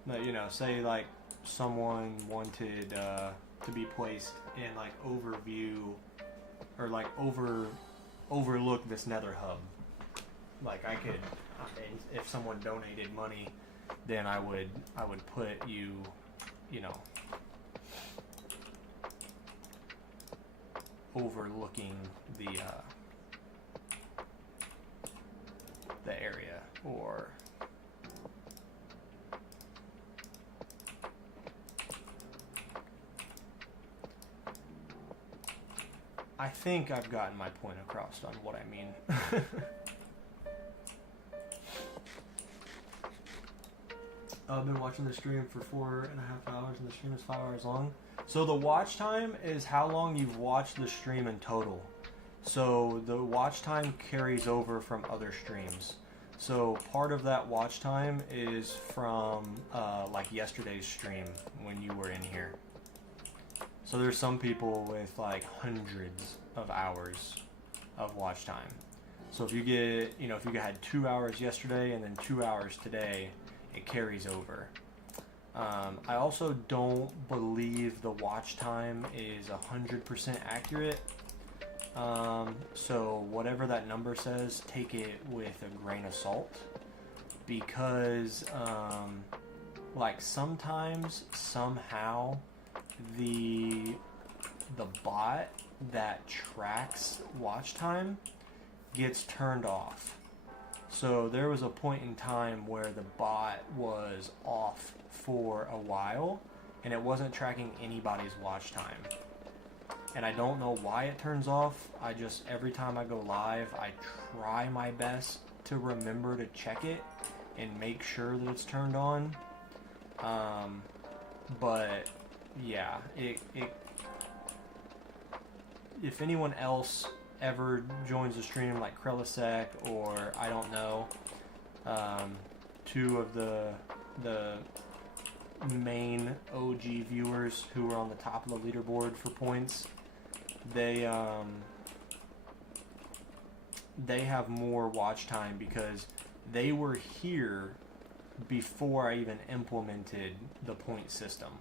But, you know, say like someone wanted to be placed in like overview, or like overlook this nether hub. Like I could, if someone donated money, then I would put you, you know, overlooking the area, or I think I've gotten my point across on what I mean. I've been watching the stream for 4.5 hours, and the stream is 5 hours long. So the watch time is how long you've watched the stream in total. So the watch time carries over from other streams. So part of that watch time is from like yesterday's stream when you were in here. So there's some people with like hundreds of hours of watch time. So if you get, you know, if you had 2 hours yesterday and then 2 hours today, it carries over. I also don't believe the watch time is 100% accurate. So whatever that number says, take it with a grain of salt, because like sometimes, somehow, the bot that tracks watch time gets turned off. So there was a point in time where the bot was off for a while, and it wasn't tracking anybody's watch time. And I don't know why it turns off. I just, every time I go live, I try my best to remember to check it and make sure that it's turned on. But yeah, if anyone else ever joins the stream, like Krelisek or I don't know, two of the main OG viewers who are on the top of the leaderboard for points, they have more watch time because they were here before I even implemented the point system.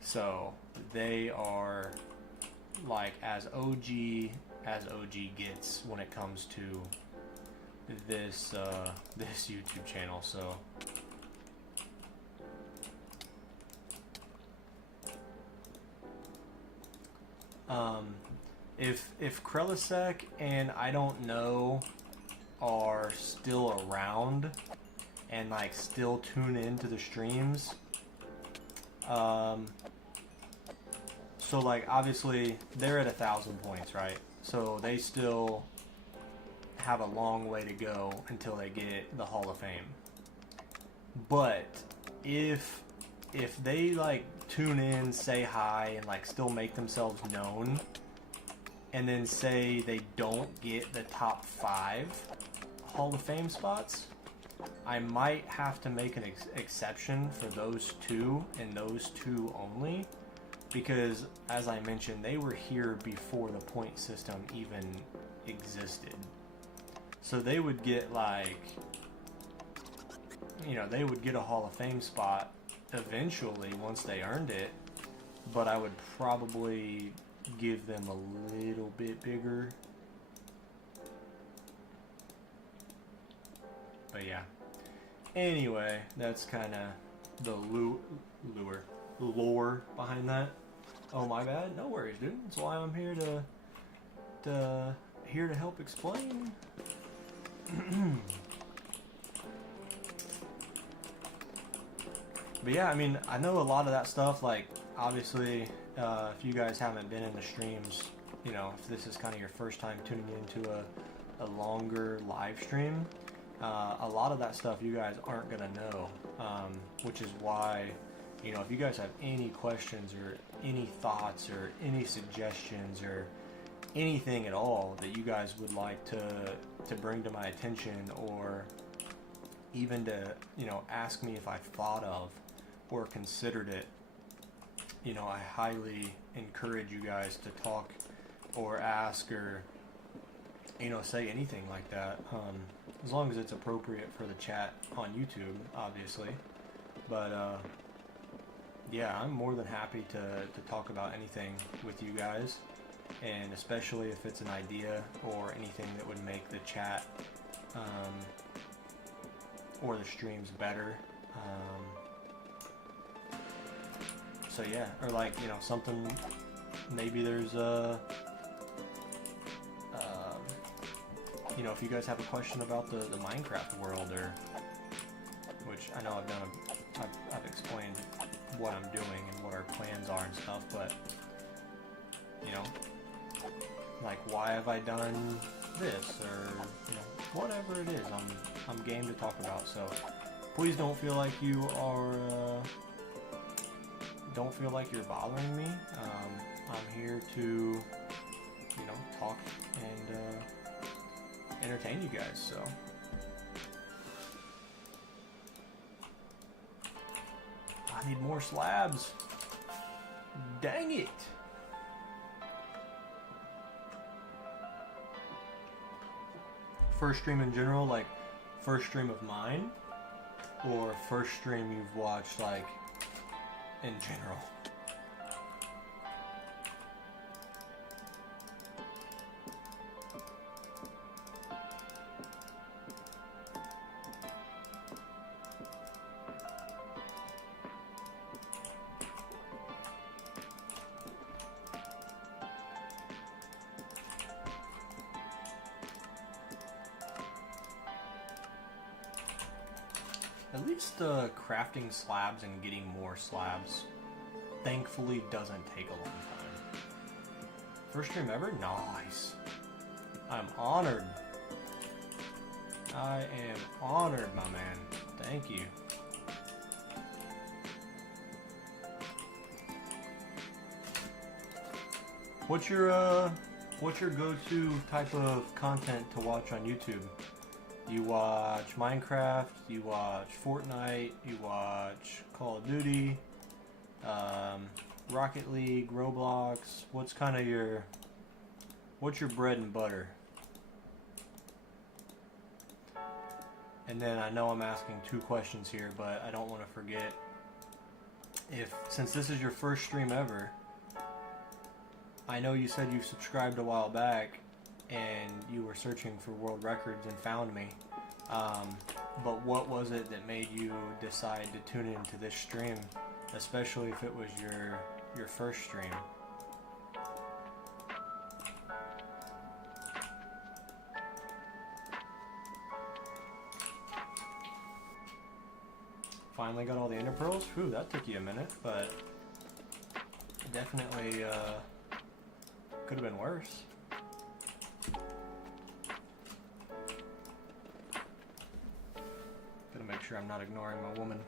So they are like as OG gets when it comes to this this YouTube channel. So if Krelisek and I don't know are still around and like still tune into the streams, so like obviously they're at 1,000 points, right? So they still have a long way to go until they get the Hall of Fame. But if they like tune in, say hi, and like still make themselves known, and then say they don't get the top 5 Hall of Fame spots, I might have to make an exception for those two and those two only, because as I mentioned, they were here before the point system even existed. So they would get like, you know, they would get a Hall of Fame spot eventually once they earned it, but I would probably give them a little bit bigger. But yeah. Anyway, that's kind of the lore behind that. Oh, my bad. No worries, dude. That's why I'm here to help explain. But yeah, I mean, I know a lot of that stuff. Like, obviously, if you guys haven't been in the streams, you know, if this is kind of your first time tuning into a longer live stream, a lot of that stuff you guys aren't gonna know, which is why, you know, if you guys have any questions or any thoughts or any suggestions or anything at all that you guys would like to bring to my attention, or even to, you know, ask me if I thought of or considered it, you know, I highly encourage you guys to talk or ask or, you know, say anything like that, as long as it's appropriate for the chat on YouTube, obviously. But yeah, I'm more than happy to talk about anything with you guys, and especially if it's an idea or anything that would make the chat or the streams better. So yeah, or like, you know, something, maybe there's a you know, if you guys have a question about the Minecraft world, or, which I know I've explained what I'm doing and what our plans are and stuff, but, you know, like, why have I done this, or, you know, whatever it is, I'm game to talk about. So please don't feel like you are don't feel like you're bothering me. I'm here to, you know, talk and entertain you guys. So I need more slabs. Dang it. First stream in general, like first stream of mine, or first stream you've watched, like, in general? At least crafting slabs and getting more slabs, thankfully, doesn't take a long time. First stream ever? Nice. I'm honored. I am honored, my man. Thank you. What's your what's your go-to type of content to watch on YouTube? You watch Minecraft, you watch Fortnite, you watch Call of Duty, Rocket League, Roblox. What's kind of what's your bread and butter? And then I know I'm asking 2 questions here, but I don't want to forget, since this is your first stream ever, I know you said you subscribed a while back and you were searching for world records and found me, but what was it that made you decide to tune into this stream, especially if it was your first stream? Finally got all the ender pearls. Whew, that took you a minute, but definitely could have been worse. Gotta make sure I'm not ignoring my woman.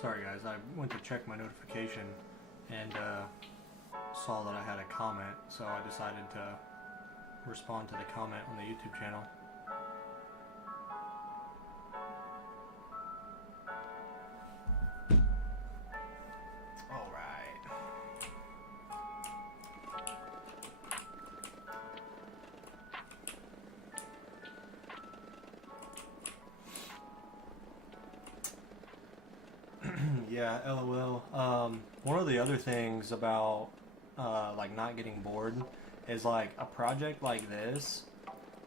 Sorry guys, I went to check my notification and saw that I had a comment, so I decided to respond to the comment on the YouTube channel. Yeah, LOL. One of the other things about like not getting bored is like a project like this,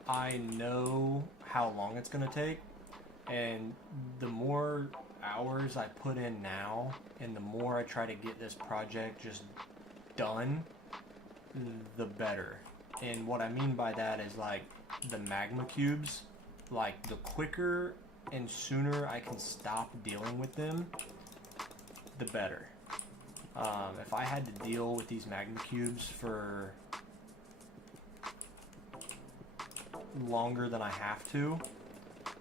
I know how long it's gonna take, and the more hours I put in now and the more I try to get this project just done, the better. And what I mean by that is like the magma cubes, like the quicker and sooner I can stop dealing with them, the better. If I had to deal with these magma cubes for longer than I have to,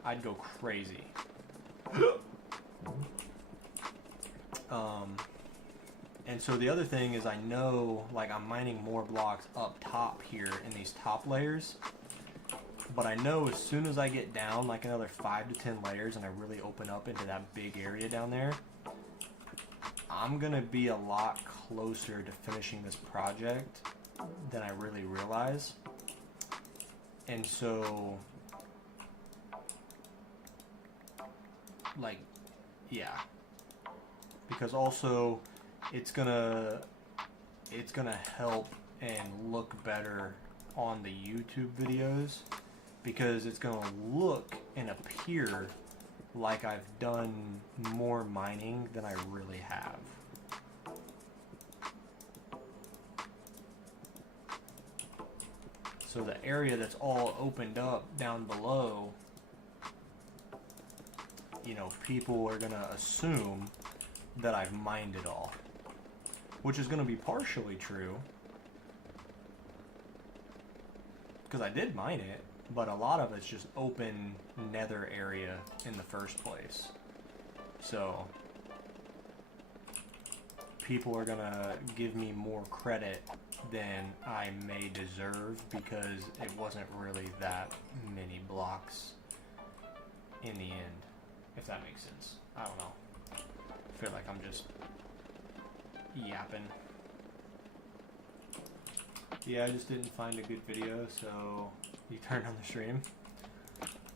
I'd go crazy. And so the other thing is I know, like, I'm mining more blocks up top here in these top layers, but I know as soon as I get down like another 5 to 10 layers and I really open up into that big area down there, I'm gonna be a lot closer to finishing this project than I really realize. And so, like, yeah, because also it's gonna help and look better on the YouTube videos, because it's gonna look and appear like I've done more mining than I really have. So the area that's all opened up down below, you know, people are gonna assume that I've mined it all, which is gonna be partially true, because I did mine it, but a lot of it's just open nether area in the first place. So people are gonna give me more credit than I may deserve, because it wasn't really that many blocks in the end, if that makes sense. I don't know. I feel like I'm just yapping. Yeah, I just didn't find a good video, so you turned on the stream.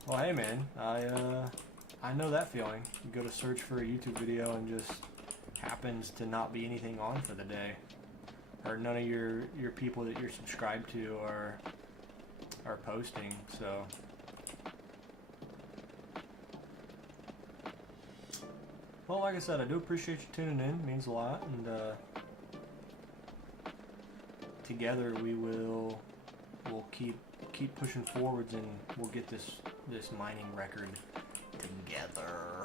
Well, hey man, I know that feeling. You go to search for a YouTube video and just happens to not be anything on for the day. or none of your people that you're subscribed to are posting. So well, like I said, I do appreciate you tuning in. It means a lot, and together we'll keep pushing forwards, and we'll get this mining record together.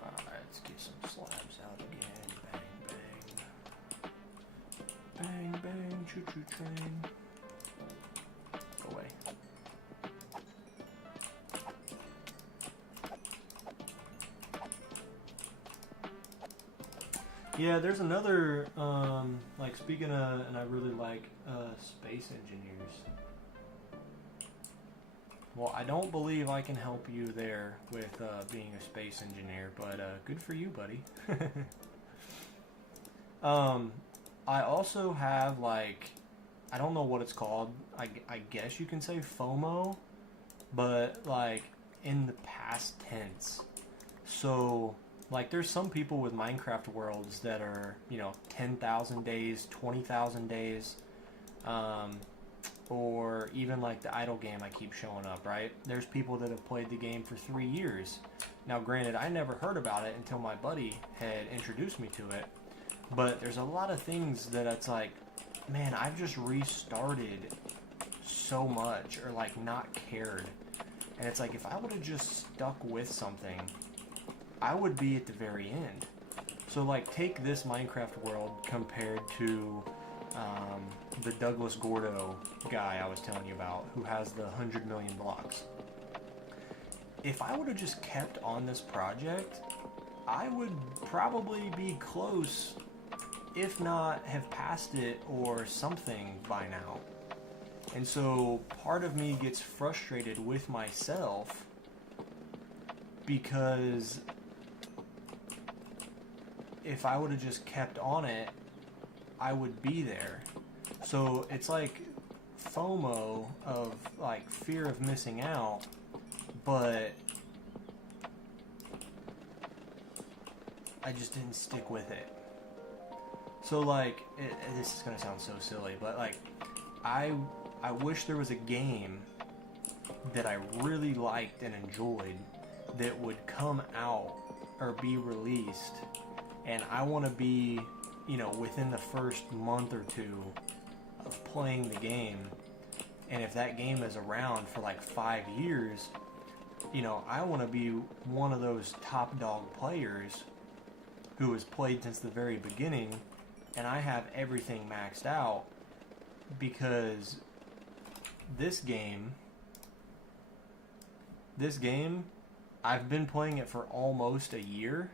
Alright, let's get some slabs out again. Bang, bang. Bang, bang, choo-choo train. Go away. Yeah, there's another, like, speaking of, and I really like space engineers. Well, I don't believe I can help you there with being a space engineer, but good for you, buddy. I also have, like, I don't know what it's called. I guess you can say FOMO, but, like, in the past tense. So, like, there's some people with Minecraft worlds that are, you know, 10,000 days, 20,000 days, or even, like, the idle game I keep showing up, right? There's people that have played the game for 3 years. Now, granted, I never heard about it until my buddy had introduced me to it, but there's a lot of things that it's like, man, I've just restarted so much, or, like, not cared. And it's like, if I would have just stuck with something, I would be at the very end. So, like, take this Minecraft world compared to the Douglas Gordo guy I was telling you about, who has the 100 million blocks. If I would have just kept on this project, I would probably be close, if not have passed it or something by now. And so part of me gets frustrated with myself because if I would have just kept on it, I would be there. So it's like FOMO of, like, fear of missing out, but I just didn't stick with it. So, like, this is gonna sound so silly, but, like, I wish there was a game that I really liked and enjoyed that would come out or be released, and I want to be, you know, within the first month or two of playing the game, and if that game is around for like 5 years, you know, I want to be one of those top dog players who has played since the very beginning, and I have everything maxed out, because this game, I've been playing it for almost a year,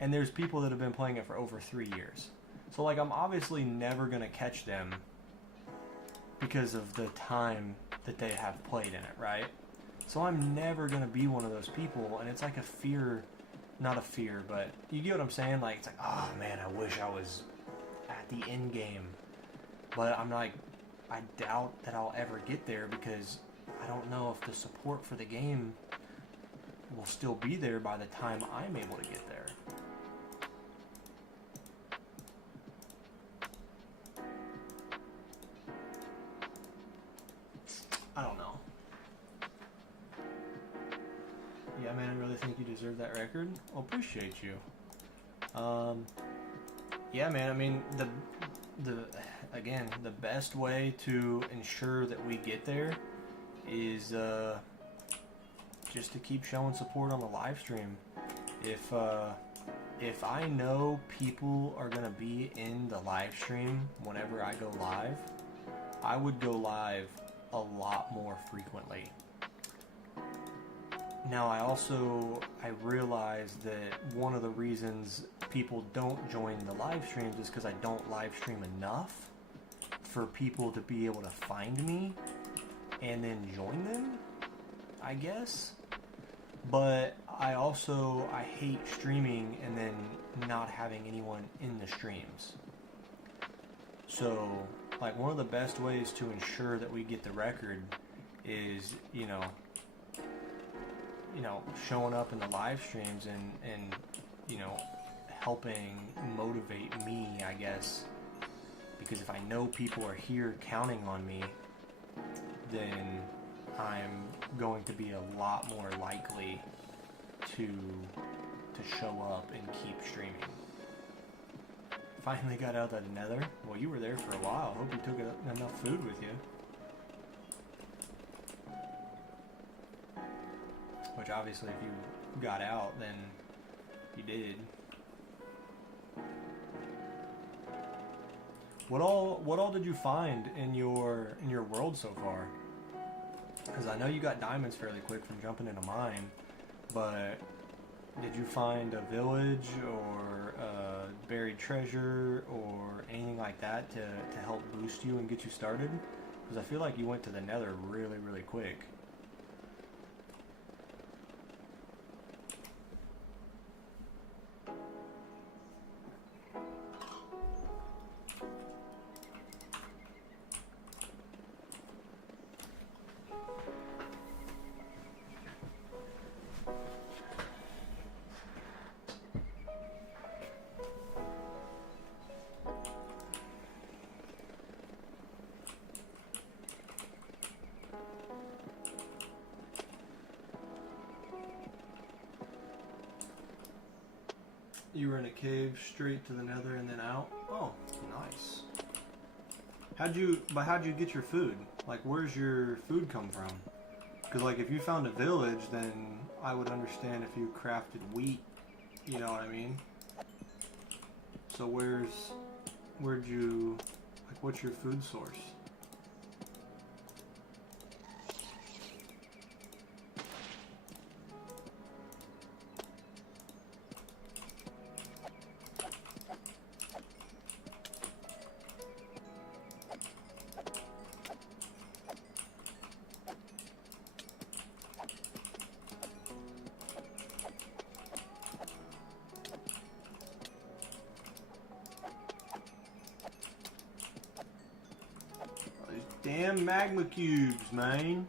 and there's people that have been playing it for over 3 years. So, like, I'm obviously never going to catch them because of the time that they have played in it, right? So I'm never going to be one of those people, and it's like a fear, not a fear, but you get what I'm saying? Like, it's like, oh man, I wish I was at the end game. But I'm like, I doubt that I'll ever get there, because I don't know if the support for the game will still be there by the time I'm able to get there. I don't know. Yeah, man, I really think you deserve that record. Well, appreciate you. Yeah, man, I mean, again, the best way to ensure that we get there is just to keep showing support on the live stream. If I know people are gonna be in the live stream whenever I go live, I would go live a lot more frequently. Now, I realize that one of the reasons people don't join the live streams is because I don't live stream enough for people to be able to find me and then join them, I guess. But I hate streaming and then not having anyone in the streams. So like one of the best ways to ensure that we get the record is, showing up in the live streams and helping motivate me, I guess. Because if I know people are here counting on me, then I'm going to be a lot more likely to show up and keep streaming. Finally got out of the nether. Well, you were there for a while. Hope you took enough food with you. Which obviously if you got out, then you did. What all did you find in your world so far? Because I know you got diamonds fairly quick from jumping in a mine, but did you find a village or a buried treasure or anything like that to help boost you and get you started? Because I feel like you went to the nether really, really quick. You were in a cave straight to the nether and then out? Oh, nice. How'd you get your food? Like, where's your food come from? Because, like, if you found a village, then I would understand if you crafted wheat, you know what I mean? So where'd you, like, what's your food source? Damn magma cubes, man.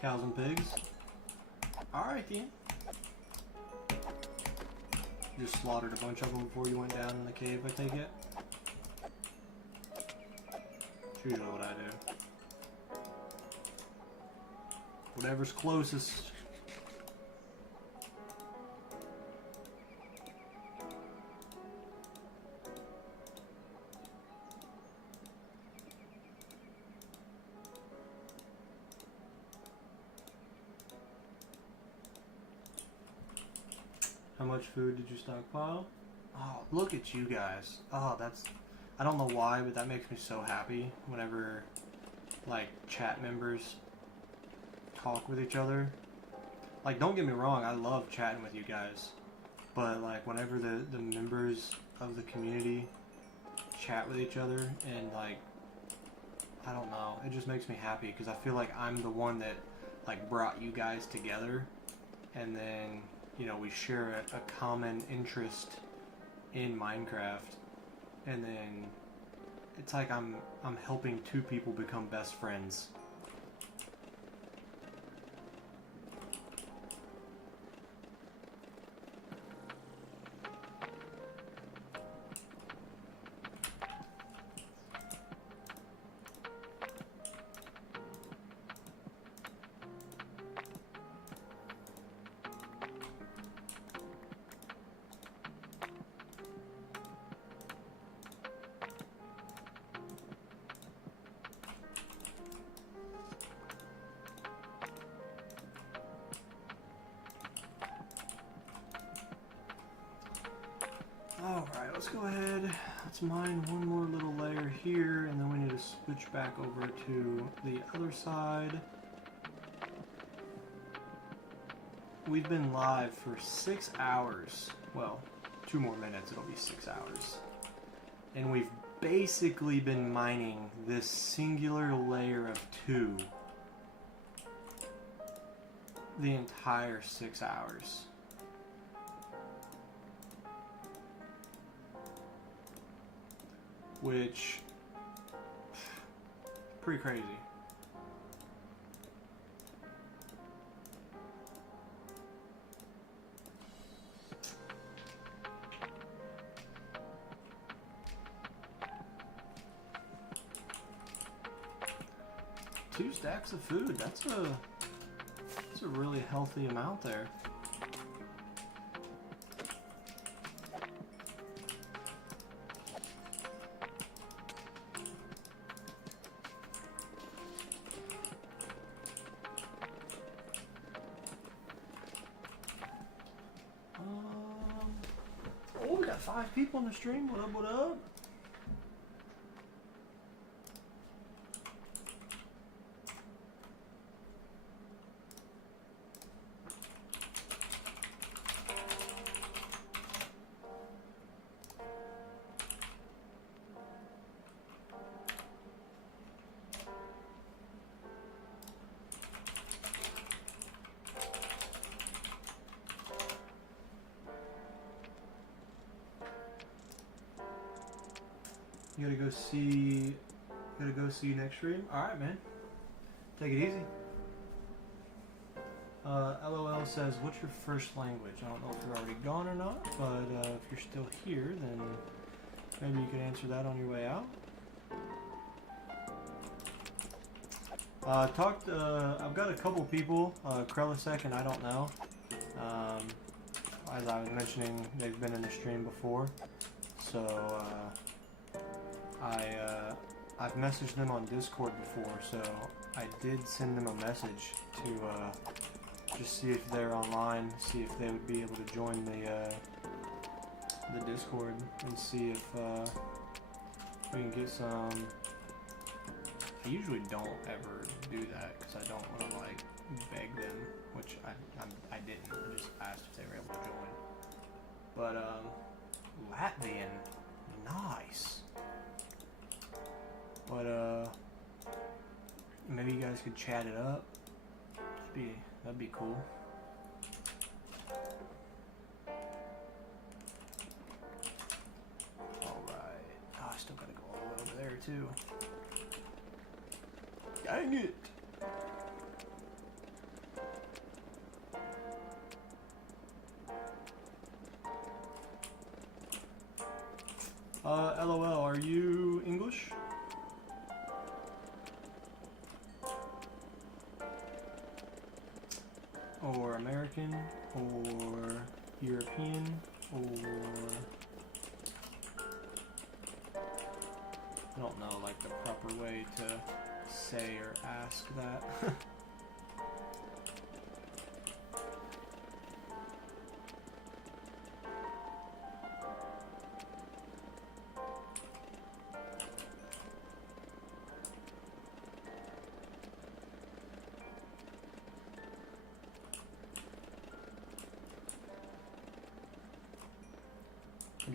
Cows and pigs. Alright then. Just slaughtered a bunch of them before you went down in the cave, I take it? It's usually what I do. Whatever's closest. How much food did you stockpile? Oh, look at you guys. Oh, that's... I don't know why, but that makes me so happy whenever, like, chat members talk with each other. Like, don't get me wrong, I love chatting with you guys. But, like, whenever the members of the community chat with each other and, like, I don't know, it just makes me happy because I feel like I'm the one that, like, brought you guys together. And then... you know, we share a common interest in Minecraft, and then it's like I'm helping two people become best friends. Alright, let's go ahead. Let's mine one more little layer here, and then we need to switch back over to the other side. We've been live for 6 hours. Well, 2 more minutes, it'll be 6 hours. And we've basically been mining this singular layer of 2 the entire 6 hours. Which, pretty crazy. Two stacks of food, that's a really healthy amount there. Oh, we got 5 people in the stream. What up, what up? You gotta go see next stream? Alright, man. Take it easy. LOL says, what's your first language? I don't know if you're already gone or not, but if you're still here, then maybe you could answer that on your way out. I've got a couple people, Krelisek and I don't know. As I was mentioning, they've been in the stream before. So, I've messaged them on Discord before, so I did send them a message to just see if they're online, see if they would be able to join the Discord, and see if we can get some. I usually don't ever do that because I don't want to like beg them, which I didn't. I just asked if they were able to join. But Latvian, nice. But maybe you guys could chat it up. That'd be cool. Alright. Oh, I still gotta go all the way over there too. Dang it! LOL, are you English? Or American, or European, or I don't know like the proper way to say or ask that.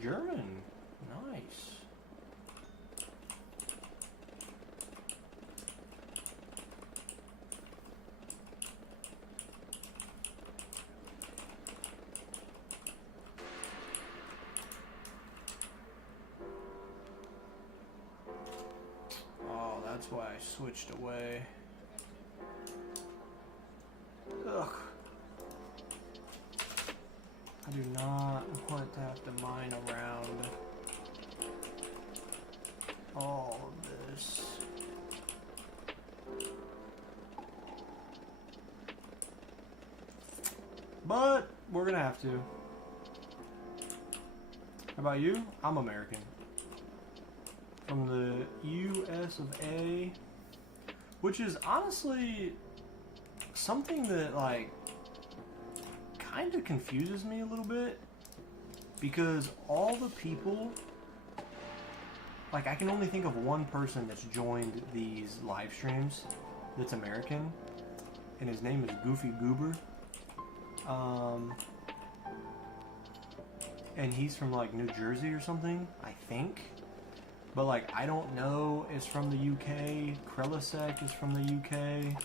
German, nice. Oh, that's why I switched away. Ugh. I do not want to have to mine around all of this. But we're gonna have to. How about you? I'm American. From the US of A, which is honestly something that like kind of confuses me a little bit, Because all the people, like, I can only think of one person that's joined these live streams that's American, and his name is Goofy Goober. And he's from, like, New Jersey or something, I think. But, like, I don't know, is from the UK. Krelisek is from the UK.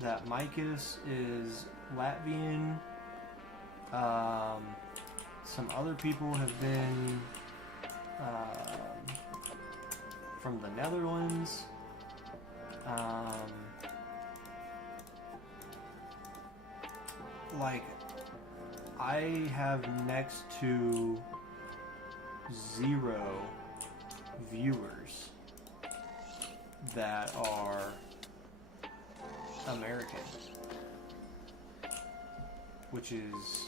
That Micus is Latvian. Some other people have been from the Netherlands. Like, I have next to 0 viewers that are American, which is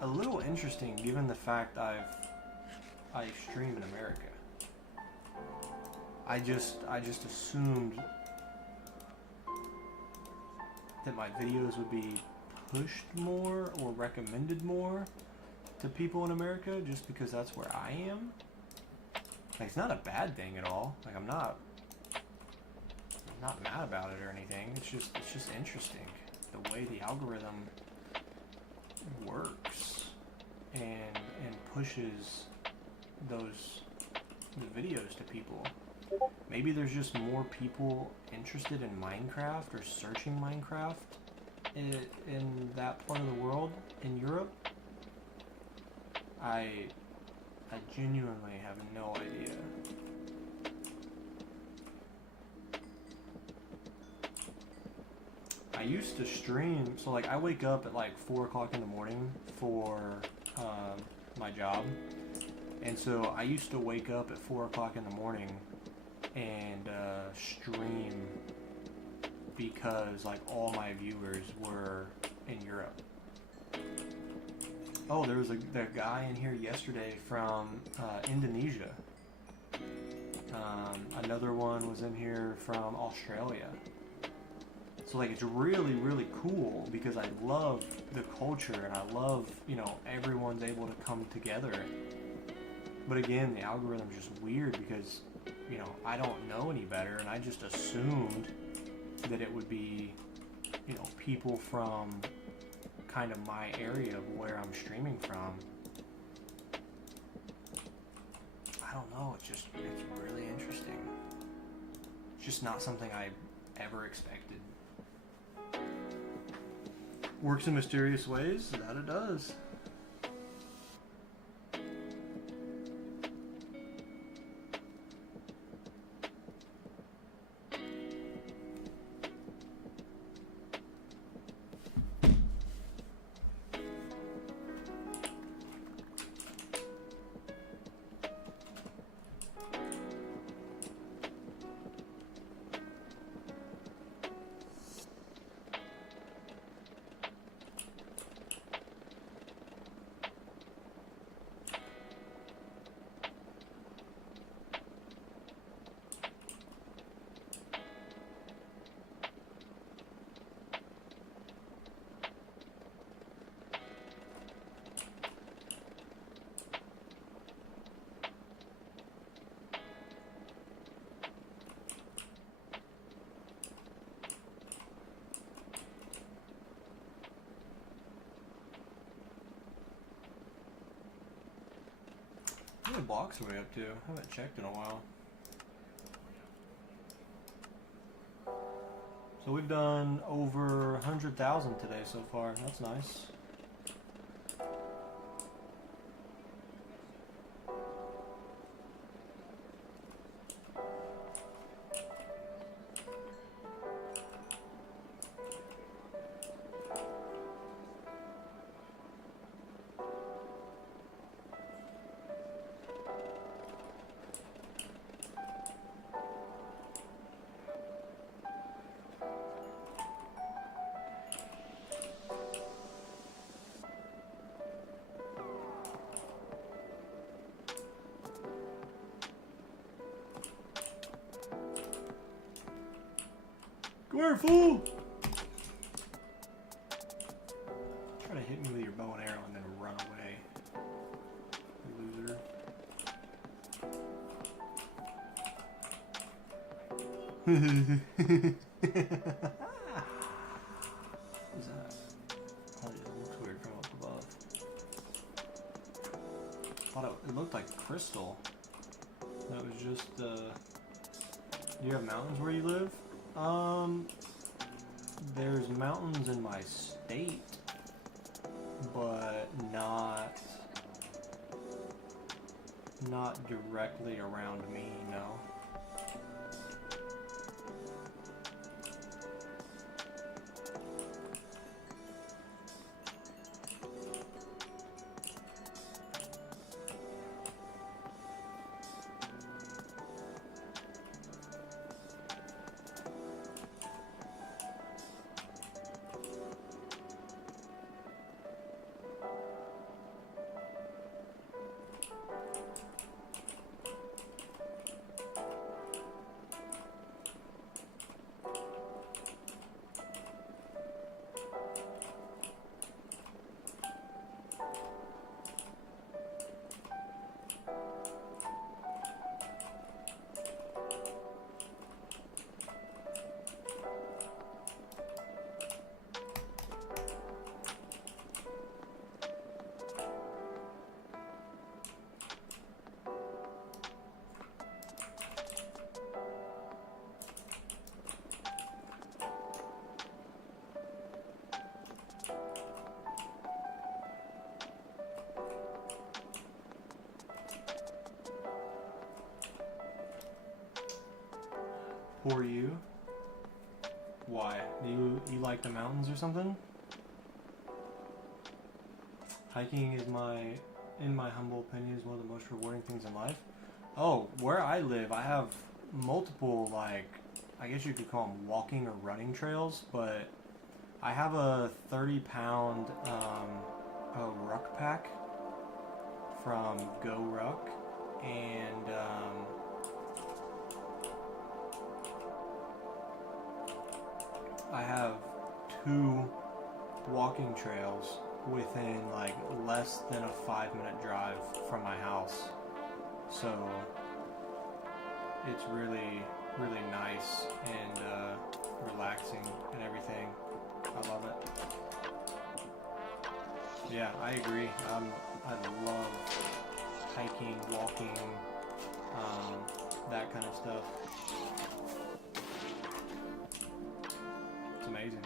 a little interesting given the fact I stream in America. I just assumed that my videos would be pushed more or recommended more to people in America just because that's where I am. Like, it's not a bad thing at all. Like, I'm not mad about it or anything. It's just interesting the way the algorithm works and pushes the videos to people. Maybe there's just more people interested in Minecraft or searching Minecraft in that part of the world, in Europe. I genuinely have no idea. I used to stream, so like I wake up at like 4 o'clock in the morning for my job, and so I used to wake up at 4 o'clock in the morning and stream because like all my viewers were in Europe. Oh, there was a guy in here yesterday from Indonesia. Another one was in here from Australia. So like, it's really, really cool because I love the culture and I love, you know, everyone's able to come together. But again, the algorithm's just weird because, you know, I don't know any better, and I just assumed that it would be, you know, people from kind of my area of where I'm streaming from. I don't know, it's really interesting. It's just not something I ever expected. Works in mysterious ways, that it does. How many blocks are we up to? I haven't checked in a while. So we've done over 100,000 today so far. That's nice. Come here, fool! your bow and arrow and then run away. Loser. What's that? Oh, it looks weird from up above. Thought it looked like crystal. That was just, do you have mountains where you live? There's mountains in my state, but not directly around me, no. Poor you. Why? Do you like the mountains or something? Hiking is in my humble opinion, is one of the most rewarding things in life. Oh, where I live, I have multiple, like, I guess you could call them walking or running trails, but I have a 30-pound ruck pack from Go Ruck, and I have 2 walking trails within like less than a 5-minute drive from my house, so it's really nice and relaxing and everything. I love it. Yeah, I agree. I love hiking, walking, that kind of stuff. It's amazing.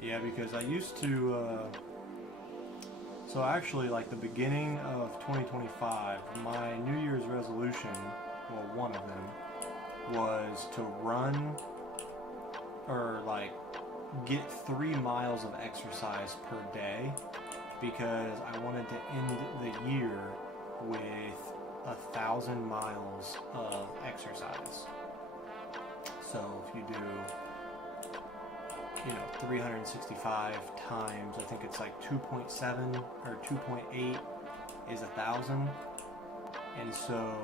Yeah, because I used to, so actually like the beginning of 2025, my New Year's resolution, well, one of them, was to run or like get 3 miles of exercise per day, because I wanted to end the year with 1,000 miles of exercise. So if you do, 365 times, I think it's like 2.7 or 2.8 is 1,000. And so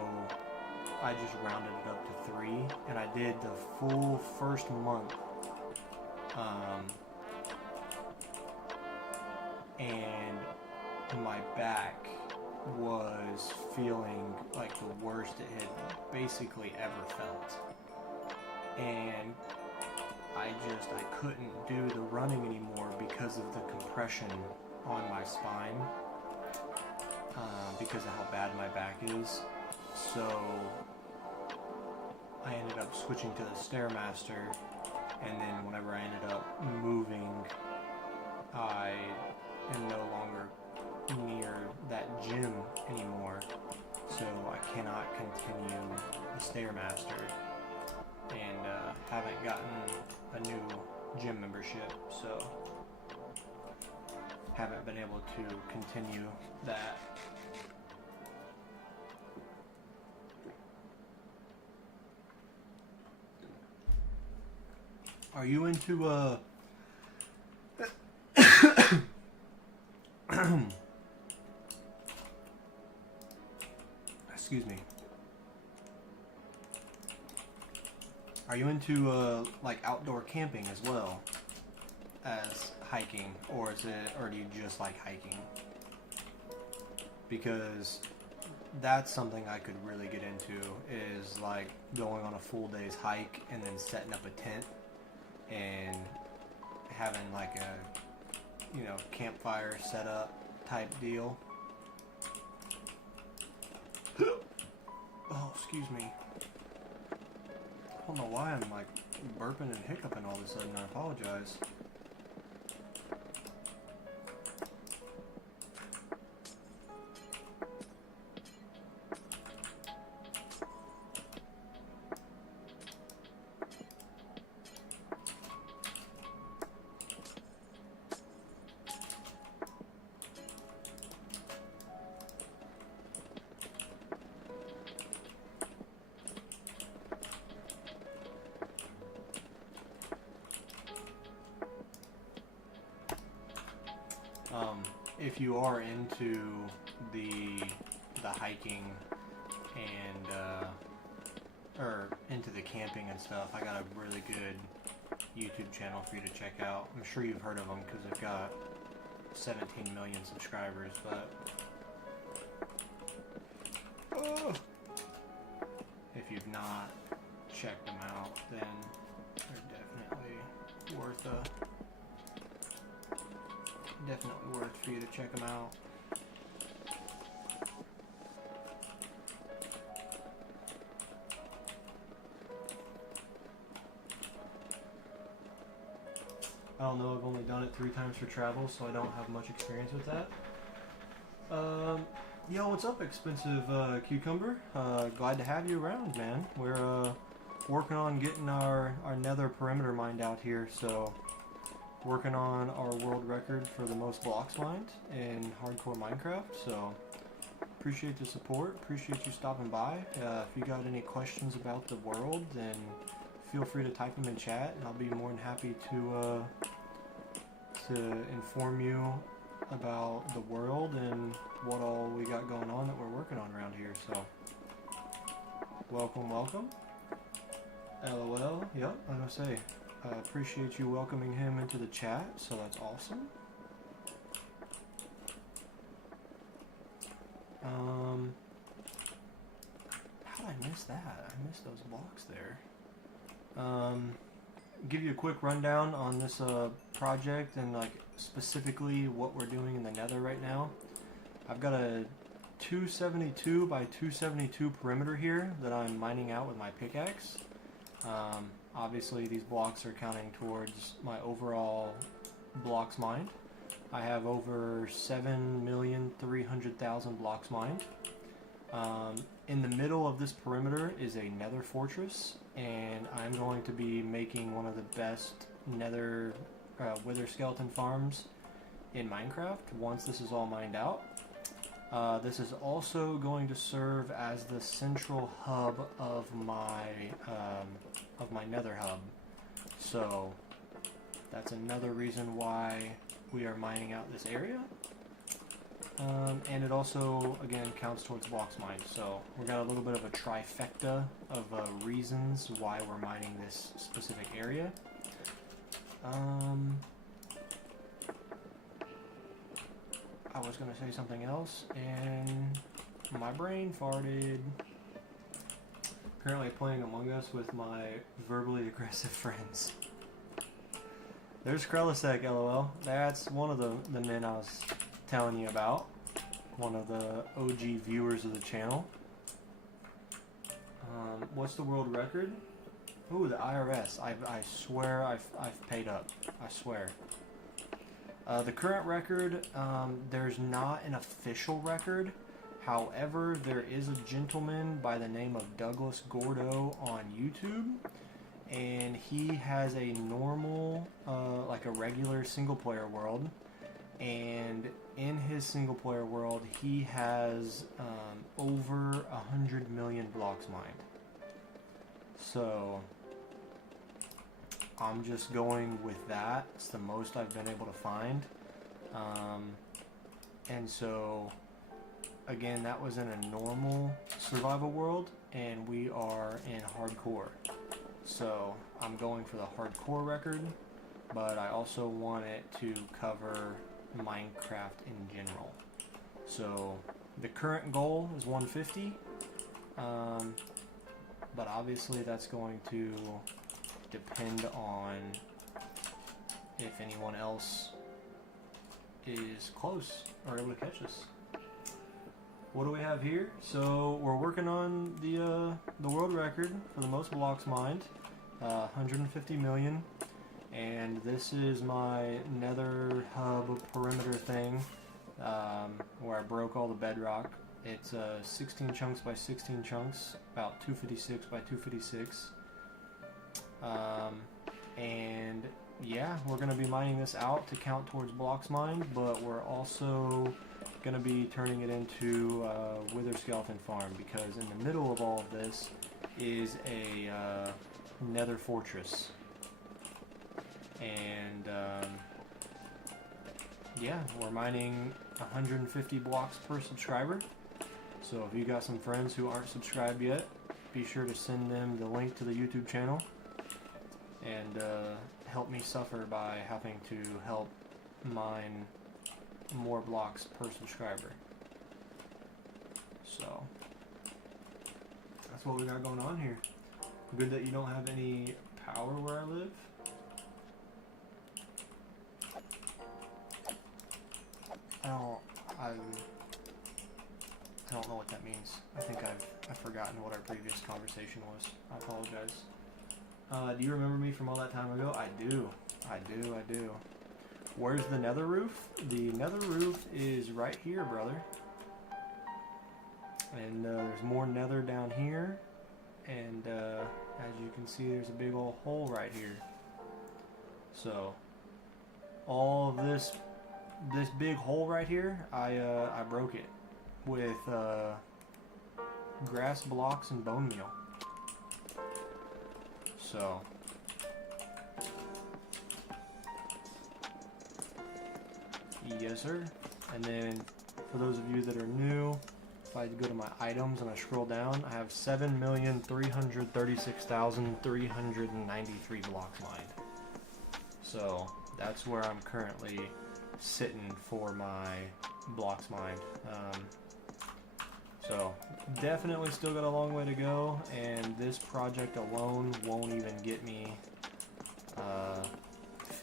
I just rounded it up to 3, and I did the full first month. And my back was feeling like the worst it had basically ever felt. And I couldn't do the running anymore because of the compression on my spine, because of how bad my back is. So I ended up switching to the Stairmaster, and then whenever I ended up moving, I am no longer near that gym anymore, so I cannot continue the Stairmaster, and haven't gotten a new gym membership, so haven't been able to continue that. Are you into excuse me. Are you into like outdoor camping as well as hiking, or do you just like hiking? Because that's something I could really get into, is like going on a full day's hike and then setting up a tent and having like a, you know, campfire setup type deal. Oh, excuse me. I don't know why I'm like burping and hiccuping all of a sudden. I apologize. If you are into the hiking and or into the camping and stuff, I got a really good YouTube channel for you to check out. I'm sure you've heard of them because they've got 17 million subscribers, but if you've not checked them out, then they're definitely worth for you to check them out. I don't know, I've only done it 3 times for travel, so I don't have much experience with that. Yo, what's up, expensive cucumber? Glad to have you around, man. We're working on getting our nether perimeter mined out here, so working on our world record for the most blocks mined in hardcore Minecraft, so appreciate the support, appreciate you stopping by. If you got any questions about the world, then feel free to type them in chat, and I'll be more than happy to inform you about the world and what all we got going on that we're working on around here. So welcome. LOL. Yep, like I say, I appreciate you welcoming him into the chat, so that's awesome. How did I miss that? I missed those blocks there. Give you a quick rundown on this project and like specifically what we're doing in the nether right now. I've got a 272 by 272 perimeter here that I'm mining out with my pickaxe. Obviously these blocks are counting towards my overall blocks mined. I have over 7,300,000 blocks mined. In the middle of this perimeter is a nether fortress, and I'm going to be making one of the best nether wither skeleton farms in Minecraft once this is all mined out. This is also going to serve as the central hub of my nether hub. So that's another reason why we are mining out this area. And it also, again, counts towards blocks mined. So we've got a little bit of a trifecta of reasons why we're mining this specific area. I was going to say something else, and my brain farted. Currently playing Among Us with my verbally aggressive friends. There's Krelisek, LOL. That's one of the men I was telling you about. One of the OG viewers of the channel. What's the world record? Ooh, the IRS. I swear I've paid up. I swear. The current record, there's not an official record. However, there is a gentleman by the name of Douglas Gordo on YouTube, and he has a normal, like a regular single-player world, and in his single-player world, he has over 100 million blocks mined. So I'm just going with that. It's the most I've been able to find. And so, again, that was in a normal survival world, and we are in hardcore. So I'm going for the hardcore record, but I also want it to cover Minecraft in general. So the current goal is 150, but obviously that's going to depend on if anyone else is close or able to catch us. What do we have here? So we're working on the world record for the most blocks mined, 150 million, and this is my nether hub perimeter thing, where I broke all the bedrock. It's 16 chunks by 16 chunks, about 256 by 256. And yeah, we're going to be mining this out to count towards blocks mined, but we're also going to be turning it into a wither skeleton farm, because in the middle of all of this is a nether fortress. And yeah, we're mining 150 blocks per subscriber. So if you got some friends who aren't subscribed yet, be sure to send them the link to the YouTube channel and help me suffer by having to help mine more blocks per subscriber. So that's what we got going on here. Good that you don't have any power where I live. I don't know what that means. I think I've forgotten what our previous conversation was. I apologize. Do you remember me from all that time ago? I do. Where's the nether roof? The nether roof is right here, brother. And there's more nether down here. And as you can see, there's a big old hole right here. So all of this big hole right here, I broke it with grass blocks and bone meal. So yes, sir. And then for those of you that are new, if I go to my items and I scroll down, I have 7,336,393 blocks mined. So that's where I'm currently sitting for my blocks mined. So definitely still got a long way to go, and this project alone won't even get me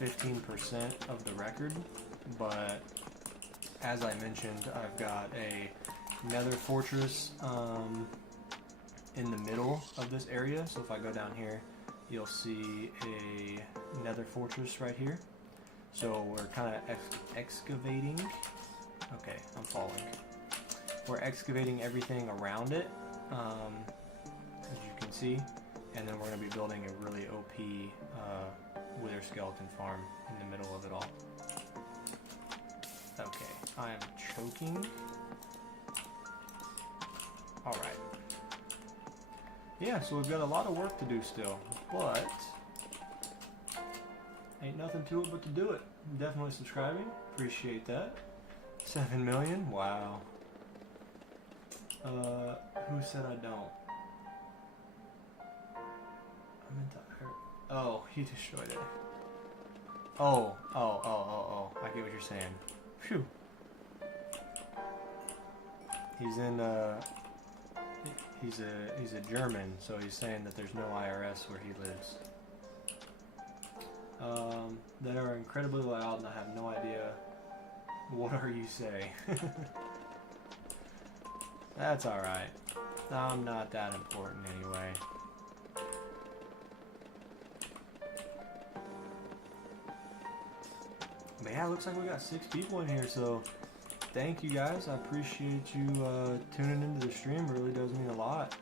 15% of the record. But as I mentioned, I've got a nether fortress in the middle of this area. So if I go down here, you'll see a nether fortress right here. So we're kind of excavating. Okay, I'm following. We're excavating everything around it, as you can see, and then we're going to be building a really OP wither skeleton farm in the middle of it all. Okay, I am choking. Alright. Yeah, so we've got a lot of work to do still, but ain't nothing to it but to do it. Definitely subscribing. Appreciate that. 7 million? Wow. Who said I don't? I'm into... Oh, he destroyed it. Oh. I get what you're saying. Phew. He's in, he's a German, so he's saying that there's no IRS where he lives. They are incredibly loud, and I have no idea what are you say. That's alright. I'm not that important anyway. yeah, it looks like we got 6 people in here, so thank you guys. I appreciate you tuning into the stream. It really does mean a lot.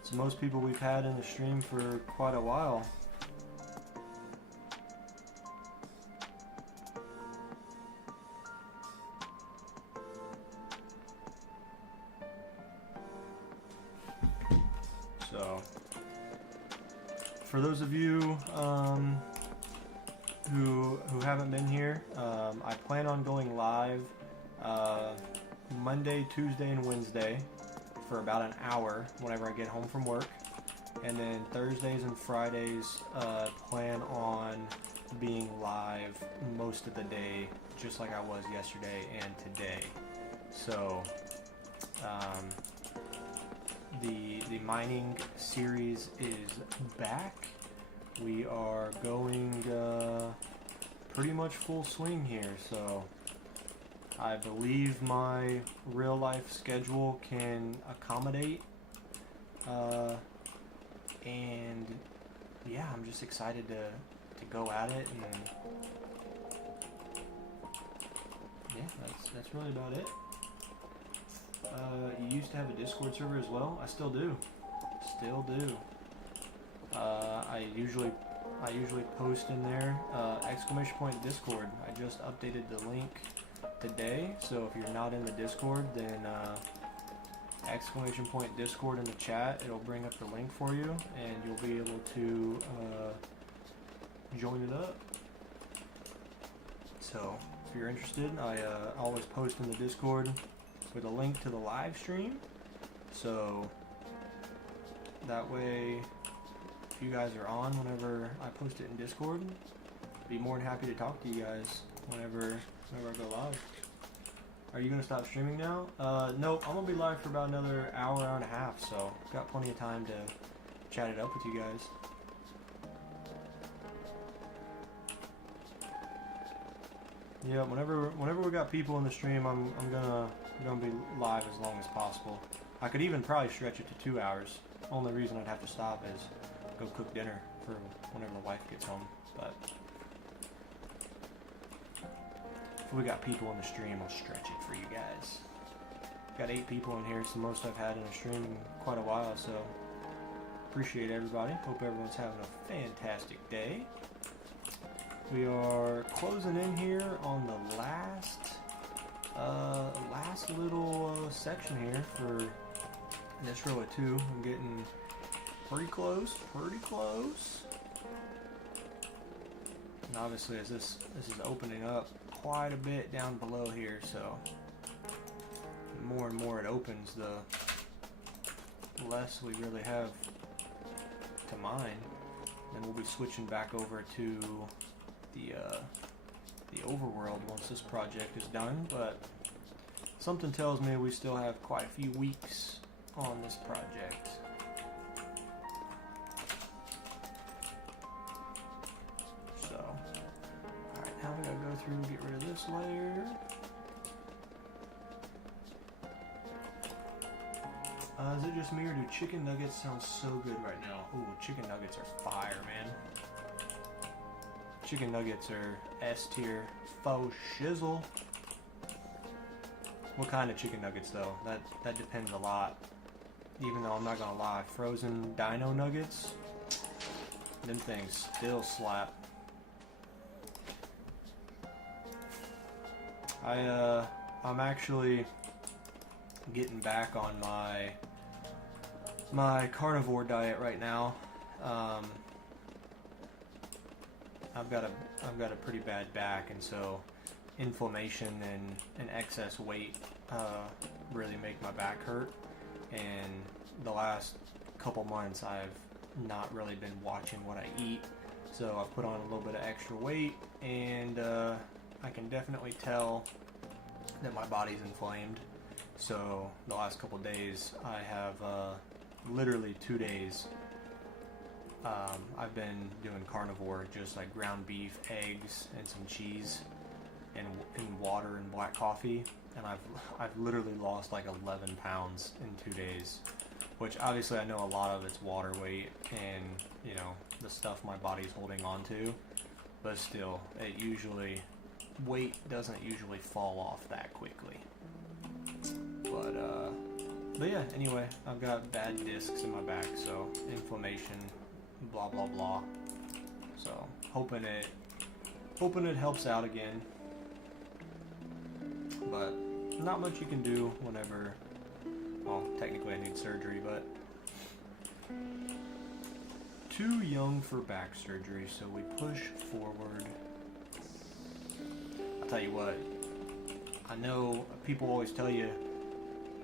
It's the most people we've had in the stream for quite a while. So, for those of you who haven't been here, I plan on going live Monday, Tuesday, and Wednesday for about an hour whenever I get home from work, and then Thursdays and Fridays plan on being live most of the day, just like I was yesterday and today. So the mining series is back. We are going pretty much full swing here, so I believe my real life schedule can accommodate, and yeah, I'm just excited to go at it, and yeah, that's really about it. You used to have a Discord server as well? I still do. I usually post in there, ! Discord. I just updated the link today, so if you're not in the Discord, then ! Discord in the chat, it'll bring up the link for you, and you'll be able to join it up. So if you're interested, I always post in the Discord with a link to the live stream, so that way if you guys are on whenever I post it in Discord, I'd be more than happy to talk to you guys whenever I go live. Are you going to stop streaming now? Nope, I'm going to be live for about another hour and a half, so got plenty of time to chat it up with you guys. Yeah, whenever we got people in the stream, I'm gonna be live as long as possible. I could even probably stretch it to 2 hours. Only reason I'd have to stop is go cook dinner for whenever the wife gets home. But if we got people in the stream, I'll stretch it for you guys. Got 8 people in here. It's the most I've had in a stream in quite a while, so appreciate everybody. Hope everyone's having a fantastic day. We are closing in here on the last little section here for this row of 2. I'm getting pretty close. And obviously, as this is opening up quite a bit down below here, so the more and more it opens, the less we really have to mine. Then we'll be switching back over to the overworld once this project is done, but something tells me we still have quite a few weeks on this project. So, alright, now we gotta go through and get rid of this layer. Is it just me, or do chicken nuggets sound so good right now? Ooh, chicken nuggets are fire, man. Chicken nuggets are S tier, faux shizzle. What kind of chicken nuggets though? That depends a lot. Even though I'm not gonna lie, frozen dino nuggets, them things still slap. I'm actually getting back on my carnivore diet right now. I've got a pretty bad back, and so inflammation and excess weight really make my back hurt. And the last couple months, I've not really been watching what I eat, so I've put on a little bit of extra weight, and I can definitely tell that my body's inflamed. So the last couple days, I have literally 2 days. I've been doing carnivore, just like ground beef, eggs, and some cheese, and water and black coffee, and I've literally lost like 11 pounds in 2 days, which obviously I know a lot of it's water weight and, you know, the stuff my body's holding on to, but still, it usually weight doesn't usually fall off that quickly. But yeah, anyway, I've got bad discs in my back, so inflammation, blah blah blah. So hoping it helps out again. But not much you can do whenever, well, technically I need surgery, but too young for back surgery, so we push forward. I'll tell you what, I know people always tell you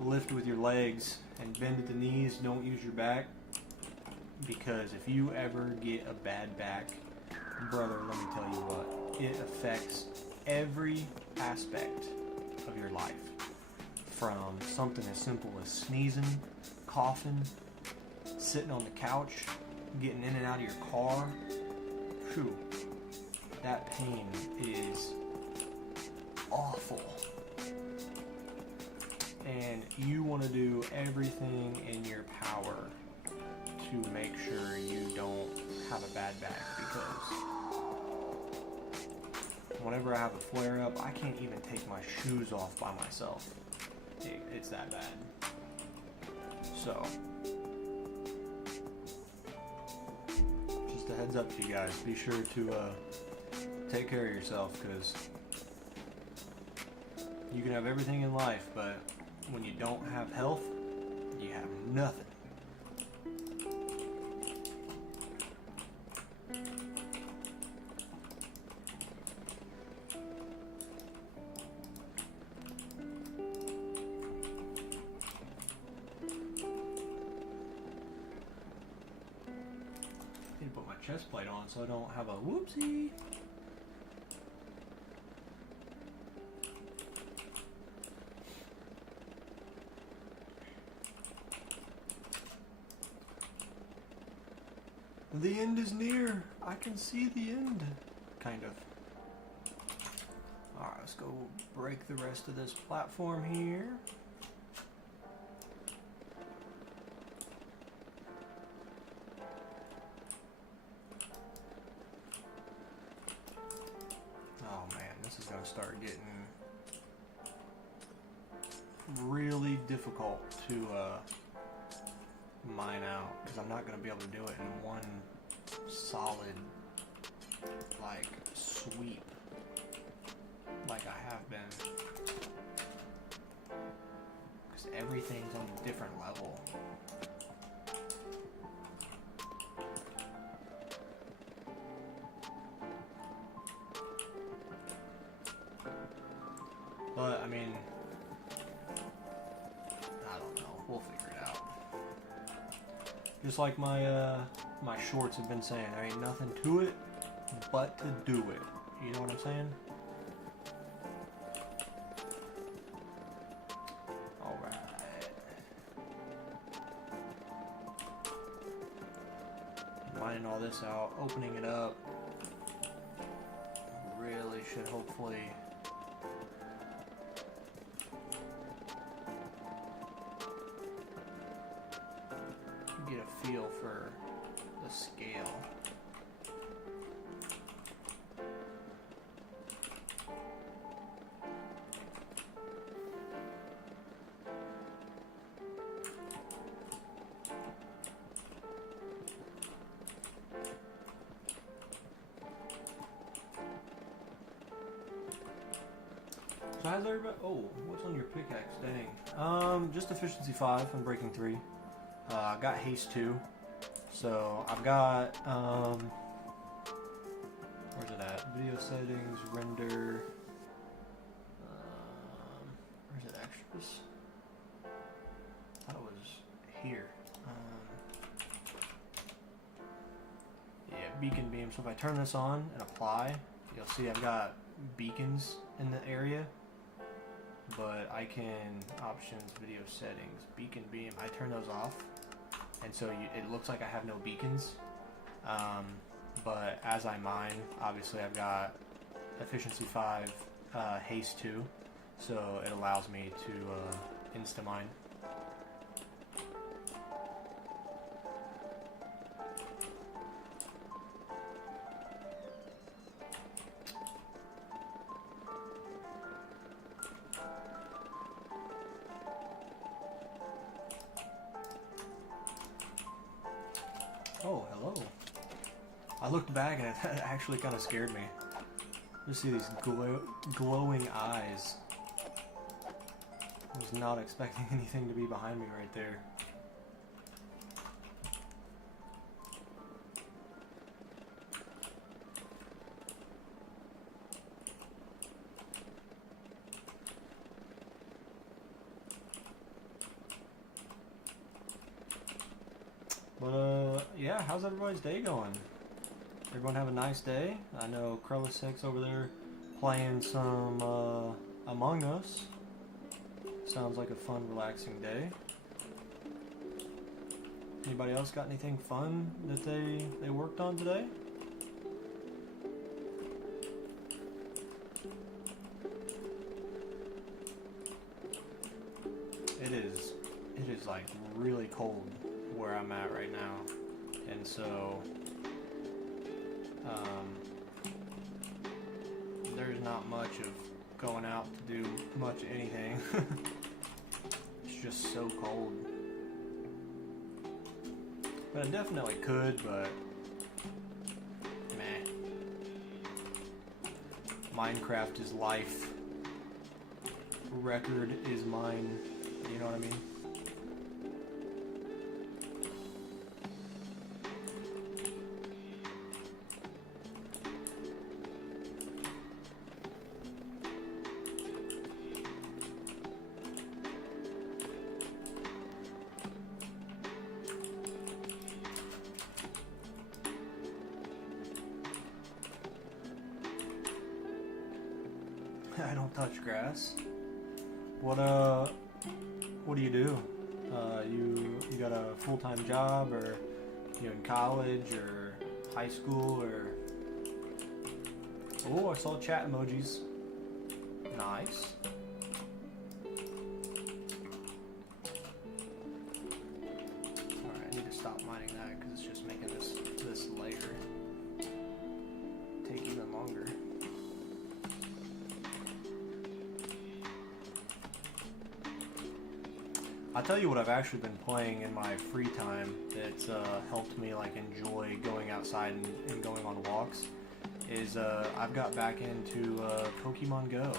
lift with your legs and bend at the knees, don't use your back, because if you ever get a bad back, brother, let me tell you what, it affects every aspect of your life, from something as simple as sneezing, coughing, sitting on the couch, getting in and out of your car. Phew, that pain is awful. And you want to do everything in your power to make sure you don't have a bad back, because whenever I have a flare-up, I can't even take my shoes off by myself. It's that bad. So, just a heads up to you guys. Be sure to take care of yourself, because you can have everything in life, but when you don't have health, you have nothing. Need to put my chest plate on so I don't have a whoopsie. The end is near. I can see the end. Kind of. Alright, let's go break the rest of this platform here. Oh man, this is going to start getting really difficult to mine out, because I'm not going to be able to do it in one solid like sweep like I have been, because everything's on a different level. But I mean, I don't know, we'll figure it out. Just like my my shorts have been saying, there ain't nothing to it but to do it. You know what I'm saying? Alright. Mining all this out, opening it up. Really should hopefully get a feel for the scale. So how's everybody? Oh, what's on your pickaxe? Dang. Just efficiency 5 and breaking 3. I got haste 2. So I've got where's it at? Video settings, render. Where's it? Extras. I thought it was here. Yeah, beacon beam. So if I turn this on and apply, you'll see I've got beacons in the area. But I can options, video settings, beacon beam. I turn those off. And so it looks like I have no beacons, but as I mine, obviously I've got efficiency 5, haste 2, so it allows me to insta-mine. Hello. I looked back and it actually kind of scared me. Just see these glowing eyes. I was not expecting anything to be behind me right there. But yeah, how's everybody's day going? Everyone have a nice day? I know Krellis6 over there playing some Among Us. Sounds like a fun, relaxing day. Anybody else got anything fun that they worked on today? It is like really cold where I'm at right now, and so there's not much of going out to do much anything. It's just so cold. But I definitely could, but meh. Minecraft is life. Record is mine. You know what I mean? I don't touch grass. What do you do? You got a full-time job, or you in college or high school, or? Oh, I saw chat emojis. Nice. Alright, I need to stop mining that because it's just making this layer take even longer. I'll tell you what I've actually been playing in my free time that's helped me like enjoy going outside and going on walks is I've got back into Pokemon Go.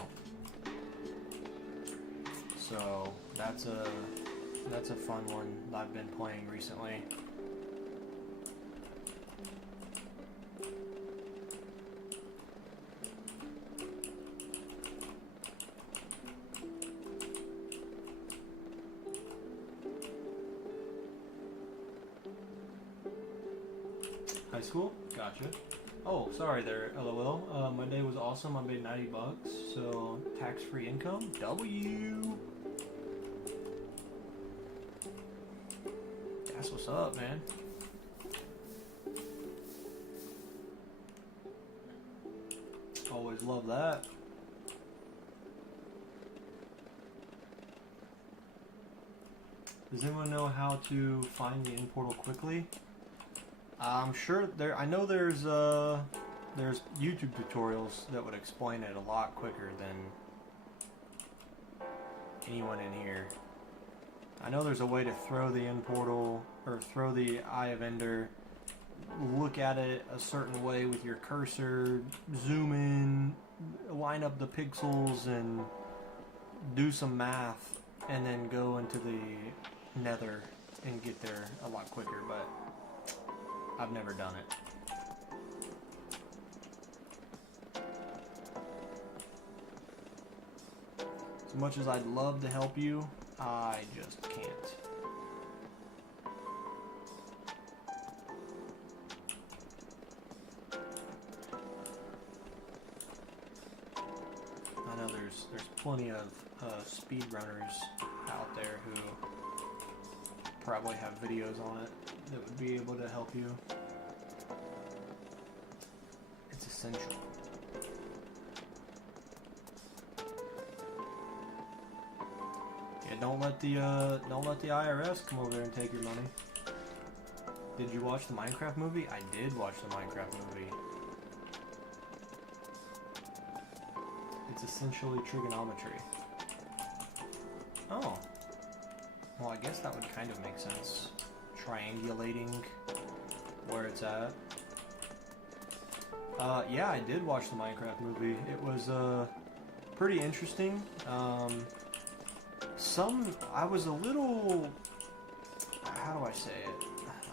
So that's a fun one that I've been playing recently. High school? Gotcha. Oh, sorry there, LOL. My day was awesome. I made $90, so tax-free income. W! That's what's up, man. Always love that. Does anyone know how to find the end portal quickly? I'm sure I know there's YouTube tutorials that would explain it a lot quicker than anyone in here. I know there's a way to throw the end portal, or throw the Eye of Ender, look at it a certain way with your cursor, zoom in, line up the pixels, and do some math, and then go into the nether and get there a lot quicker, but I've never done it. As much as I'd love to help you, I just can't. I know there's plenty of speedrunners out there who probably have videos on it that would be able to help you. It's essential. Yeah, don't let the IRS come over there and take your money. Did you watch the Minecraft movie? I did watch the Minecraft movie. It's essentially trigonometry. Oh. Well, I guess that would kind of make sense. Triangulating where it's at. Yeah, I did watch the Minecraft movie. It was pretty interesting. I was a little, how do I say it?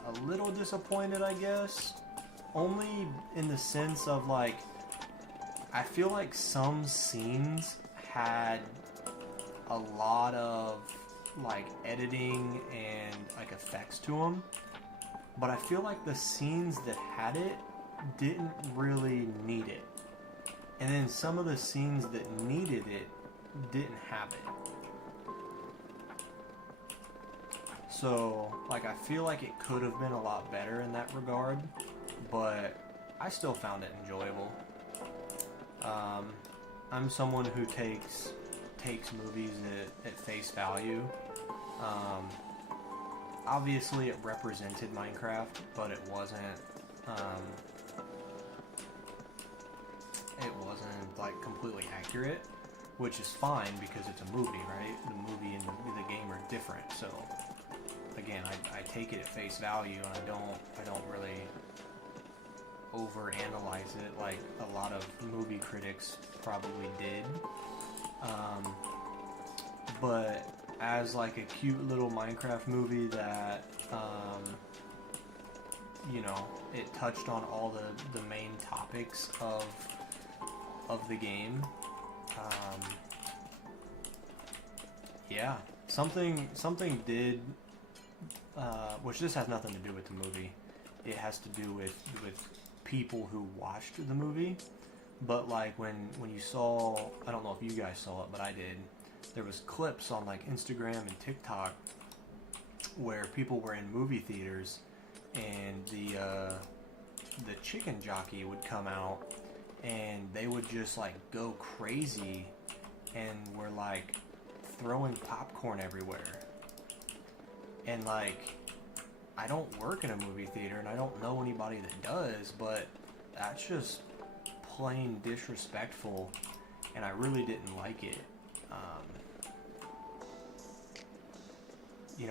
A little disappointed, I guess. Only in the sense of, like, I feel like some scenes had a lot of, like, editing and, like, effects to them. But I feel like the scenes that had it didn't really need it. And then some of the scenes that needed it didn't have it. So, like, I feel like it could have been a lot better in that regard, but I still found it enjoyable. I'm someone who takes movies at face value. Obviously, it represented Minecraft, but it wasn't like completely accurate, which is fine because it's a movie, right? The movie and the game are different. So again, I take it at face value, and I don't really overanalyze it like a lot of movie critics probably did. But as like a cute little Minecraft movie that it touched on all the main topics of the game. Yeah, something did, which this has nothing to do with the movie. It has to do with people who watched the movie. But like when you saw, I don't know if you guys saw it, but I did. There was clips on like Instagram and TikTok where people were in movie theaters, and the chicken jockey would come out, and they would just like go crazy, and were like throwing popcorn everywhere. And like, I don't work in a movie theater, and I don't know anybody that does, but that's just plain disrespectful, and I really didn't like it.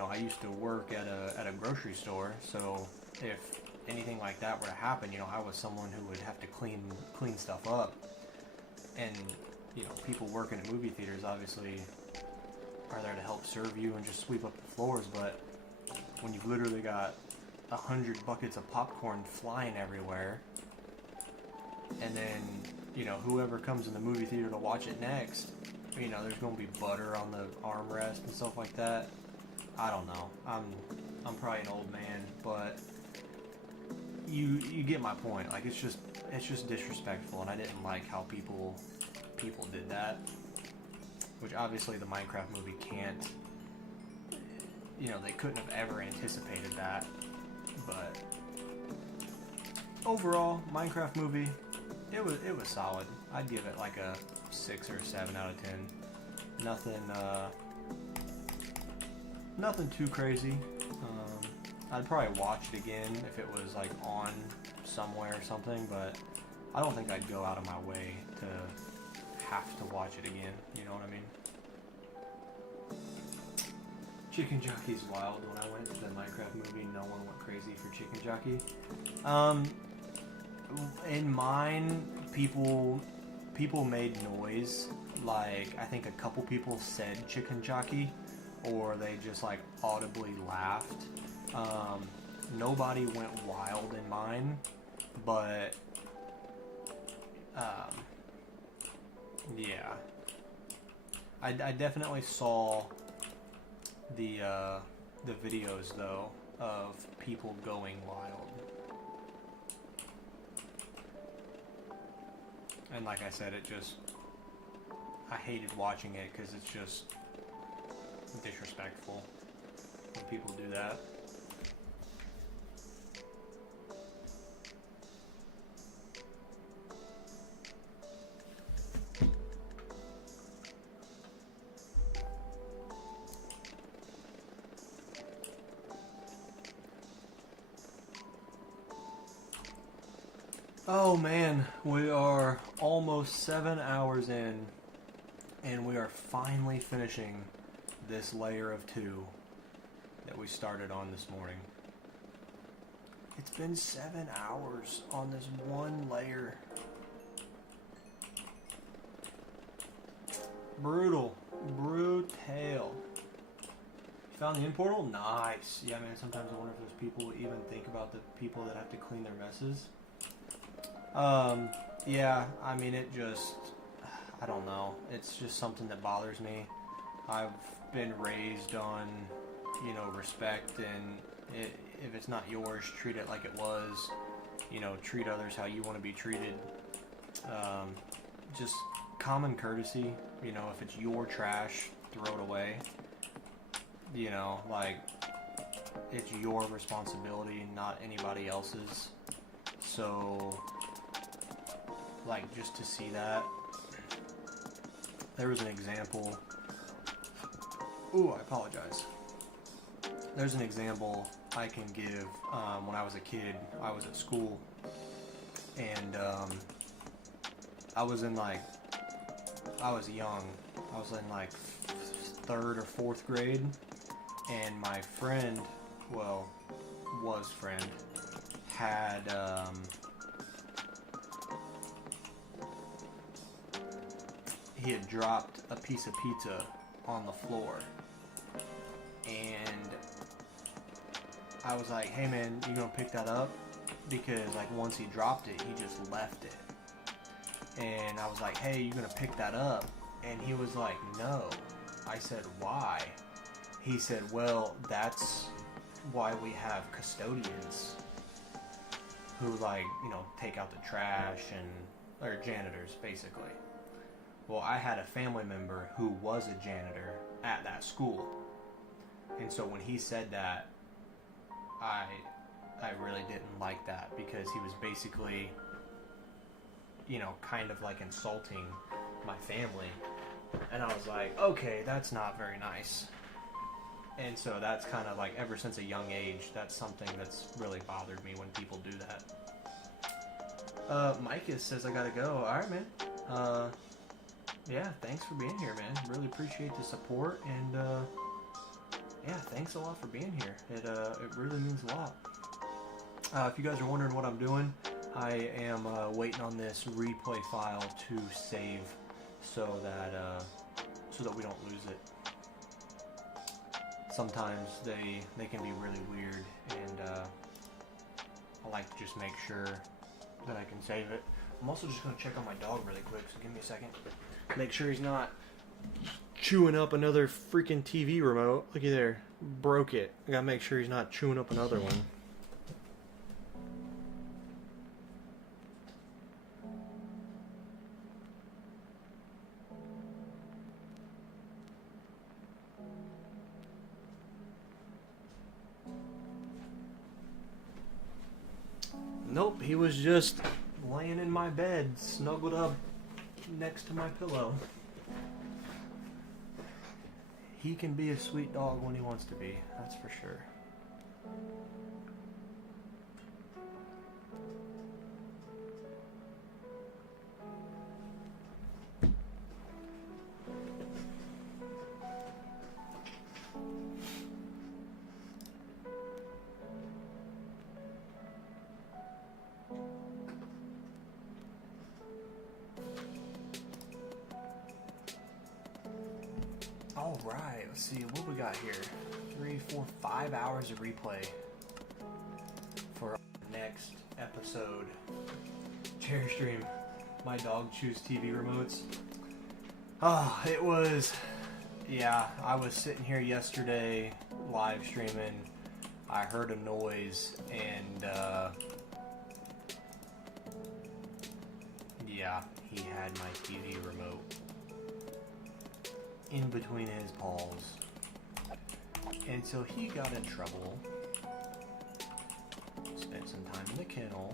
I used to work at a grocery store, so if anything like that were to happen, I was someone who would have to clean stuff up. And people working at movie theaters obviously are there to help serve you and just sweep up the floors, but when you've literally got 100 buckets of popcorn flying everywhere, and then whoever comes in the movie theater to watch it next, there's going to be butter on the armrest and stuff like that. I don't know. I'm probably an old man, but you get my point. Like, it's just disrespectful, and I didn't like how people did that. Which obviously the Minecraft movie can't. They couldn't have ever anticipated that. But overall, Minecraft movie, it was solid. I'd give it like a 6 or 7 out of 10. Nothing too crazy. I'd probably watch it again if it was like on somewhere or something, but I don't think I'd go out of my way to have to watch it again. You know what I mean? Chicken Jockey's wild. When I went to the Minecraft movie, no one went crazy for Chicken Jockey. In mine, people made noise. Like, I think a couple people said Chicken Jockey, or they just like audibly laughed. Nobody went wild in mine, but yeah, I definitely saw the videos though of people going wild, and like I said, I hated watching it because it's just disrespectful when people do that. Oh man, we are almost 7 hours in, and we are finally finishing this layer of 2 that we started on this morning. It's been 7 hours on this one layer. Brutal. Brutal. Found the end portal? Nice. Yeah, man, sometimes I wonder if those people even think about the people that have to clean their messes. Yeah, I mean, it just, I don't know. It's just something that bothers me. I've been raised on, you know, respect, and if it's not yours, treat it like it was. You know, treat others how you want to be treated. Just common courtesy. You know, if it's your trash, throw it away. You know, like, it's your responsibility, not anybody else's. So, like, just to see that. There was an example. Ooh, I apologize. There's an example I can give. When I was a kid, I was at school, and I was young. I was in like 3rd or 4th grade, and my friend, had he had dropped a piece of pizza on the floor, and I was like, hey man, you gonna pick that up? Because like once he dropped it, he just left it. And I was like, hey, you gonna pick that up? And he was like, no. I said, why? He said, well, that's why we have custodians who, like, you know, take out the trash or janitors, basically. Well, I had a family member who was a janitor at that school. And so when he said that, I really didn't like that, because he was basically, you know, kind of like insulting my family. And I was like, okay, that's not very nice. And so that's kind of like, ever since a young age, that's something that's really bothered me when people do that. Micah says I gotta go. Alright, man. Yeah, thanks for being here, man. Really appreciate the support, and yeah, thanks a lot for being here. It really means a lot. If you guys are wondering what I'm doing, I am waiting on this replay file to save, so that we don't lose it. Sometimes they can be really weird, and I like to just make sure that I can save it. I'm also just going to check on my dog really quick, so give me a second. Make sure he's not chewing up another freaking TV remote. Looky there. Broke it. I gotta make sure he's not chewing up another one. Nope, he was just laying in my bed, snuggled up next to my pillow. He can be a sweet dog when he wants to be, that's for sure. Alright, let's see what we got here. 3, 4, 5 hours of replay for our next episode. Cherry stream. My dog chews TV remotes. Oh, it was... Yeah, I was sitting here yesterday live streaming. I heard a noise, and yeah, he had my TV remote in between his paws, and so he got in trouble. Spent some time in the kennel.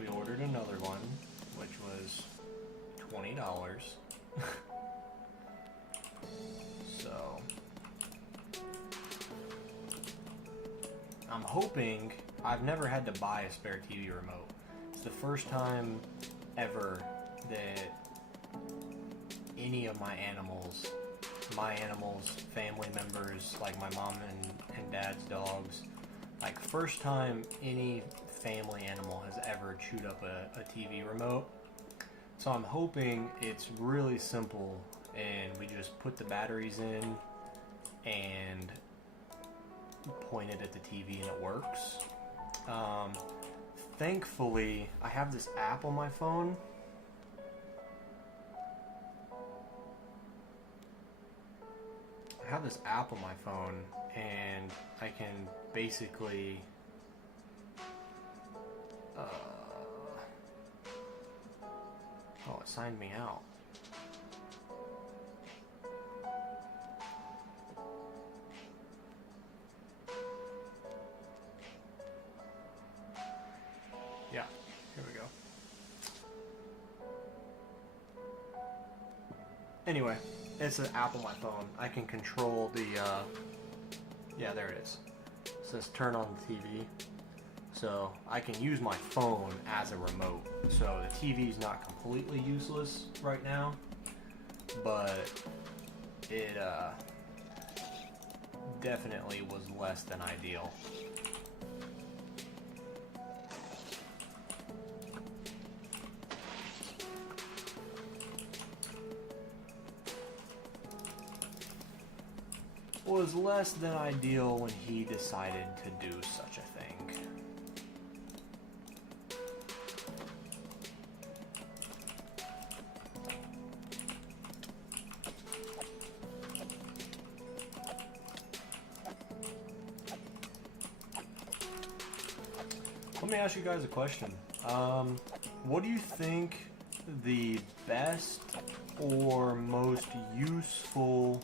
We ordered another one, which was $20. So I'm hoping. I've never had to buy a spare TV remote. It's the first time ever that any of my animals my animals, family members, like my mom and dad's dogs. Like, first time any family animal has ever chewed up a TV remote. So I'm hoping it's really simple and we just put the batteries in and point it at the TV and it works. Thankfully, I have this app on my phone. I have this app on my phone, and I can basically oh, it signed me out. Yeah, here we go. Anyway, it's an app on my phone. I can control the, yeah, there it is. It says turn on the TV. So I can use my phone as a remote. So the TV is not completely useless right now, but it definitely was less than ideal. Was less than ideal when he decided to do such a thing. Let me ask you guys a question. What do you think the best or most useful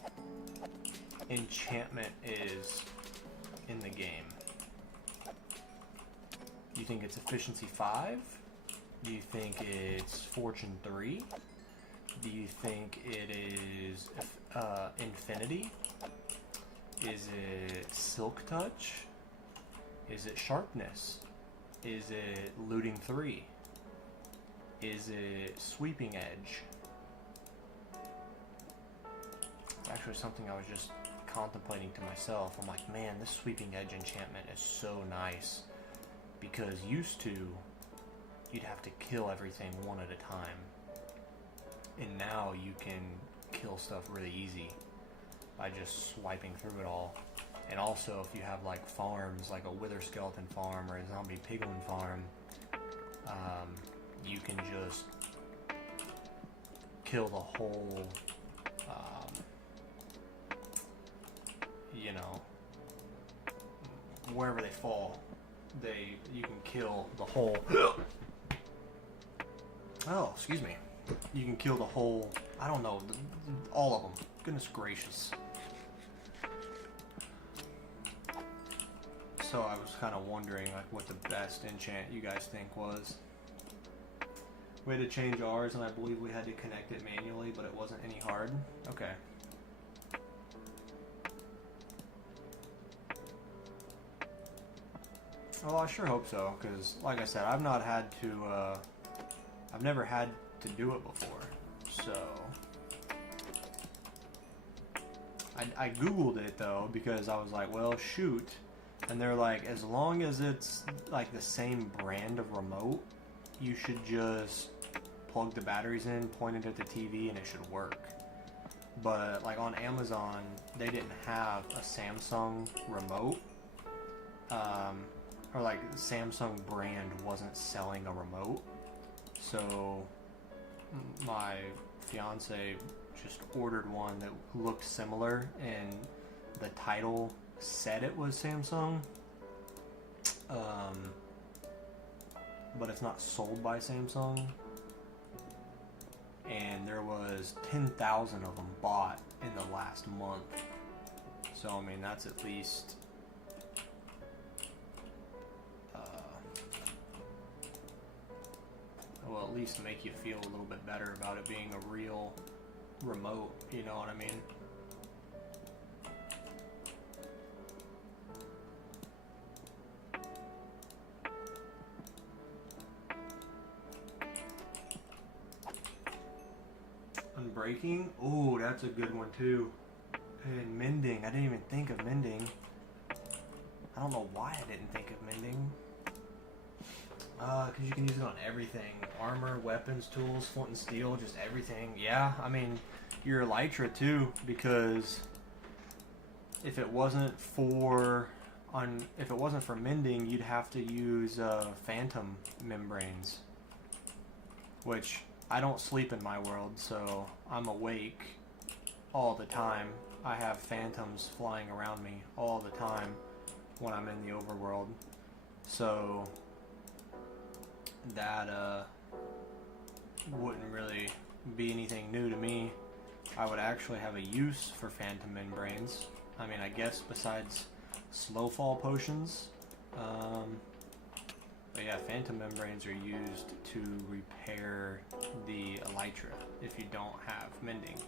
enchantment is in the game? Do you think it's efficiency 5? Do you think it's fortune 3? Do you think it is infinity? Is it silk touch? Is it sharpness? Is it looting 3? Is it sweeping edge? It's actually something I was just contemplating to myself. I'm like, man, this sweeping edge enchantment is so nice, because used to you'd have to kill everything one at a time, and now you can kill stuff really easy by just swiping through it all. And also, if you have like farms, like a wither skeleton farm or a zombie piglin farm, you can just kill the whole you know, wherever they fall, you can kill the whole. Oh, excuse me. You can kill the whole. I don't know, all of them. Goodness gracious. So I was kind of wondering, like, what the best enchant you guys think was. We had to change ours, and I believe we had to connect it manually, but it wasn't any hard. Okay. Well, I sure hope so, because, like I said, I've never had to do it before, so... I googled it, though, because I was like, well, shoot, and they're like, as long as it's, like, the same brand of remote, you should just plug the batteries in, point it at the TV, and it should work. But, like, on Amazon, they didn't have a Samsung remote, or like Samsung brand wasn't selling a remote, so my fiance just ordered one that looked similar, and the title said it was Samsung, but it's not sold by Samsung, and there was 10,000 of them bought in the last month. So I mean, that's at least will at least make you feel a little bit better about it being a real remote, you know what I mean? Unbreaking? Oh, that's a good one too. And mending. I didn't even think of mending. I don't know why I didn't think of mending. Because you can use it on everything. Armor, weapons, tools, flint and steel, just everything. Yeah, I mean, your elytra too, because if it wasn't for mending, you'd have to use phantom membranes, which I don't sleep in my world, so I'm awake all the time. I have phantoms flying around me all the time when I'm in the overworld, so that wouldn't really be anything new to me. I would actually have a use for phantom membranes. I mean, I guess besides slow fall potions. But yeah, phantom membranes are used to repair the elytra if you don't have mending.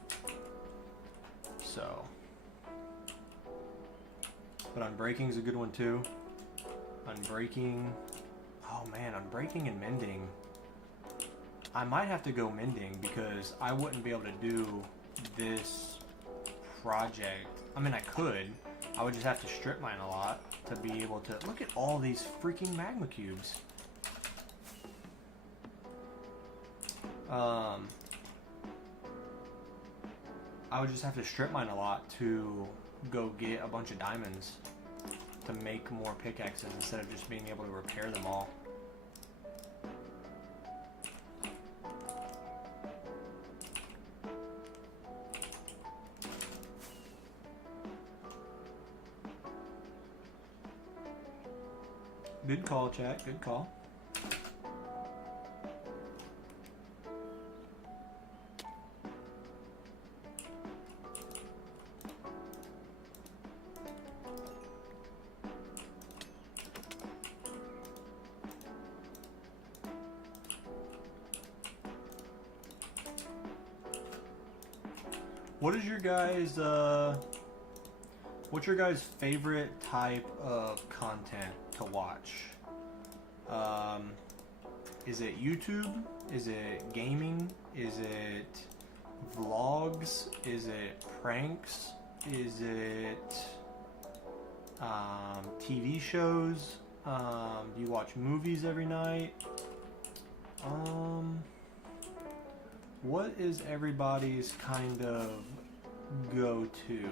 So, but unbreaking is a good one too. Unbreaking, oh man, unbreaking and mending. I might have to go mending because I wouldn't be able to do this project. I mean, I could. I would just have to strip mine a lot to be able to... Look at all these freaking magma cubes. I would just have to strip mine a lot to go get a bunch of diamonds to make more pickaxes instead of just being able to repair them all. Good call, chat. Good call. What is your guys' what's your guys' favorite type of content to watch? Is it YouTube? Is it gaming? Is it vlogs? Is it pranks? Is it TV shows? Do you watch movies every night? What is everybody's kind of go-to?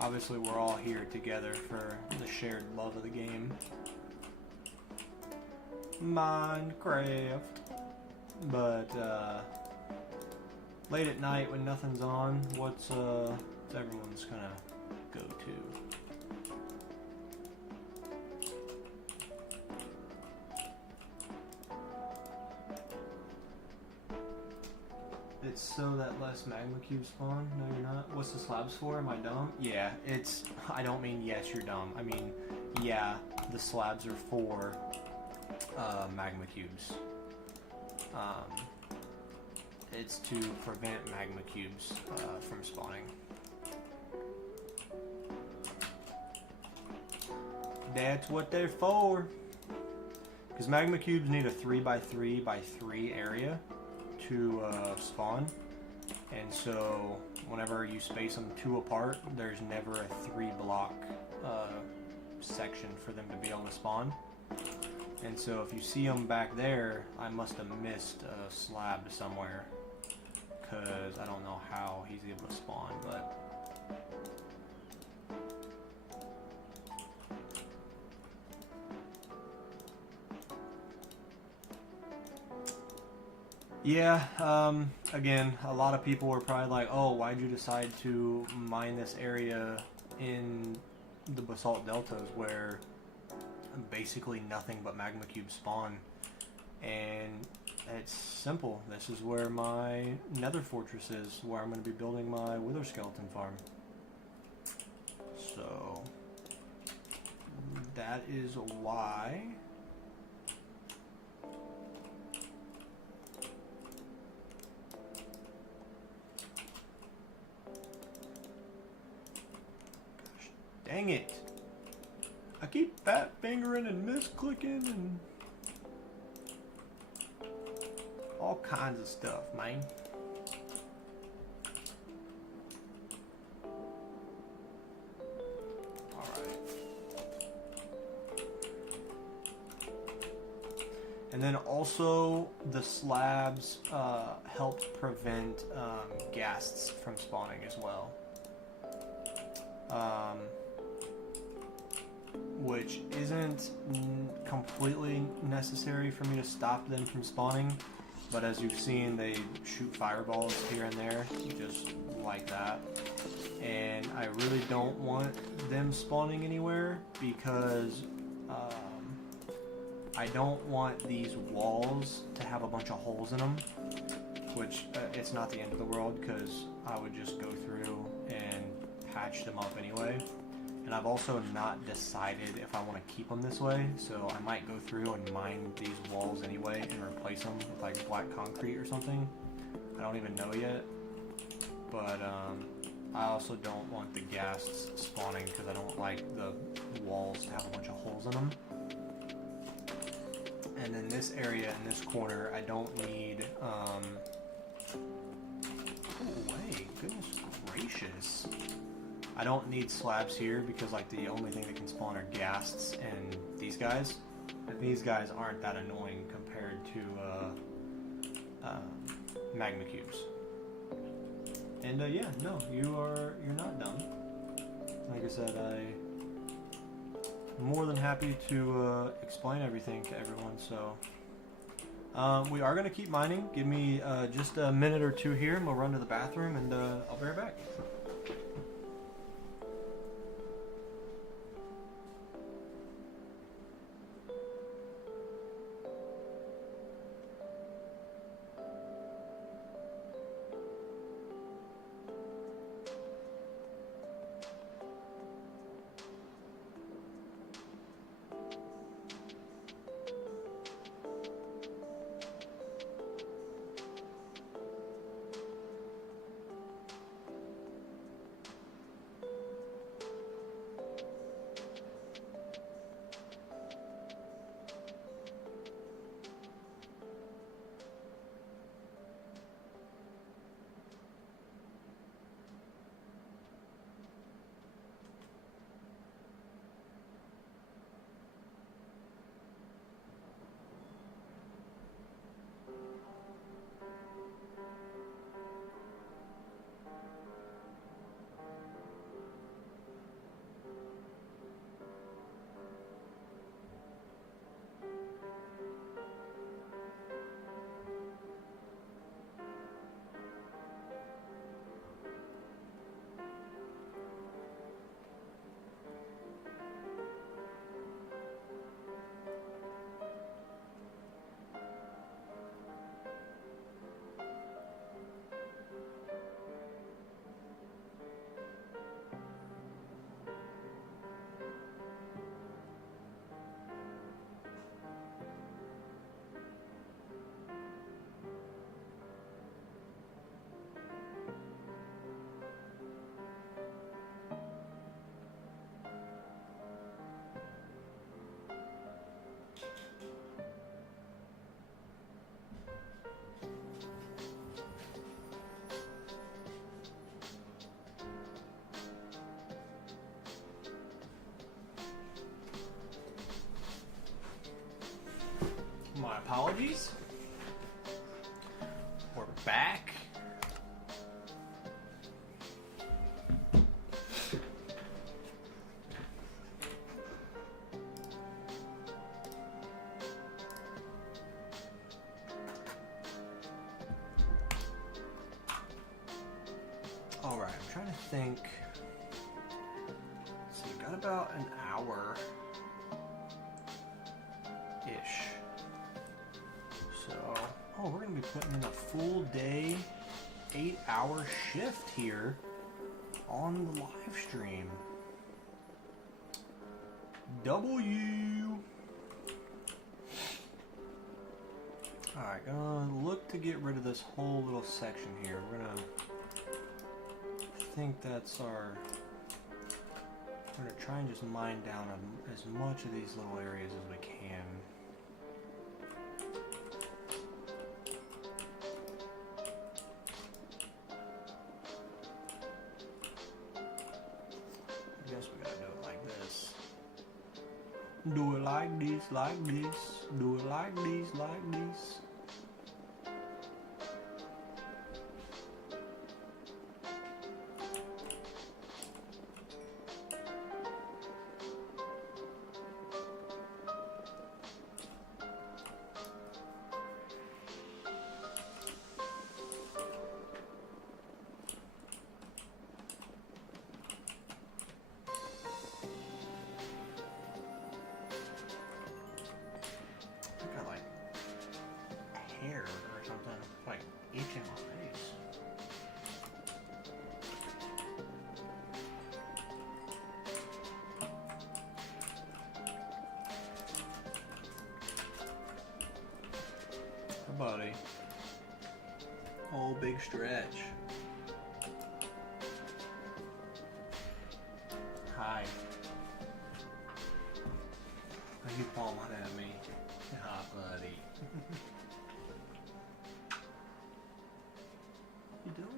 Obviously, we're all here together for the shared love of the game. Minecraft. But, late at night when nothing's on, what's everyone's kind of go-to? It's so that less magma cubes spawn? No, you're not. What's the slabs for? Am I dumb? Yeah, it's... I don't mean yes, you're dumb. I mean, yeah, the slabs are for magma cubes. It's to prevent magma cubes from spawning. That's what they're for. Because magma cubes need a 3x3x3 area to spawn, and so whenever you space them 2 apart, there's never a 3-block section for them to be able to spawn. And so if you see them back there, I must have missed a slab somewhere, because I don't know how he's able to spawn, but yeah, again, a lot of people were probably like, oh, why'd you decide to mine this area in the Basalt Deltas where basically nothing but magma cubes spawn? And it's simple. This is where my nether fortress is, where I'm going to be building my wither skeleton farm. So, that is why... Dang it. I keep fat fingering and misclicking and... All kinds of stuff, man. And then also the slabs help prevent ghasts from spawning as well, which isn't completely necessary for me to stop them from spawning, but as you've seen, they shoot fireballs here and there, just like that. And I really don't want them spawning anywhere because I don't want these walls to have a bunch of holes in them, which it's not the end of the world because I would just go through and patch them up anyway. And I've also not decided if I want to keep them this way, so I might go through and mine these walls anyway and replace them with like black concrete or something. I don't even know yet, but I also don't want the ghasts spawning because I don't like the walls to have a bunch of holes in them. And then this area in this corner, I don't need, oh wait, goodness gracious. I don't need slabs here because like the only thing that can spawn are ghasts and these guys. And these guys aren't that annoying compared to magma cubes. And yeah, no, you're not dumb. Like I said, I'm more than happy to explain everything to everyone. So we are going to keep mining. Give me just a minute or two here and we'll run to the bathroom and I'll be right back. My apologies. We're back. All right, I'm trying to think. So we've got about an hour ish. Oh, we're going to be putting in a full day, 8-hour shift here on the live stream. W. Alright, gonna look to get rid of this whole little section here. We're gonna, I think that's our, we're gonna try and just mine down as much of these little areas as we can. Do it like this, like this. Do it like this, like this. Hair or something, like itching my face. Hey buddy. Whole big stretch. Hi. Are you palming at me? Hi buddy. What you doing?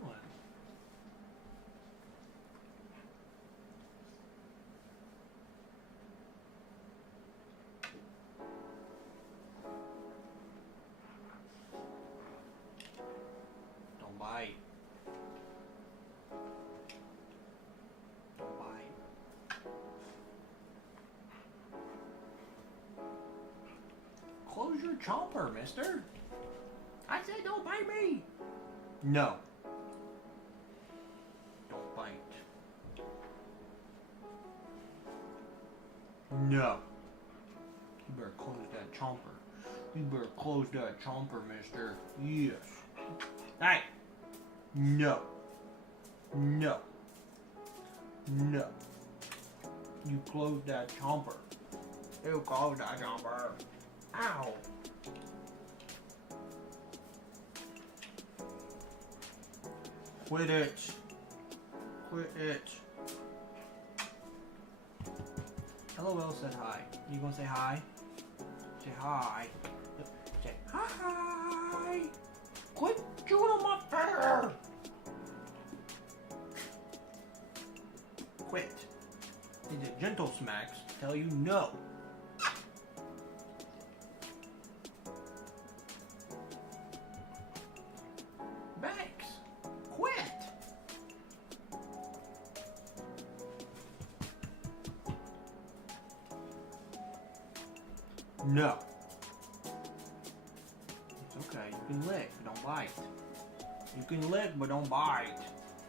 Don't bite. Don't bite. Close your chomper, mister. I said don't bite me. No. Don't bite. No. You better close that chomper. You better close that chomper, mister. Yes. Hey. No. No. No. You close that chomper. You close that chomper. Ow. Quit it. Quit it. LOL said hi. You gonna say hi? Say hi. Say hi. Quit chewing on my fur. Quit. These are gentle smacks to tell you no. Banks. Quit. No. It's okay. You can lick, but don't bite. You can lick, but don't bite.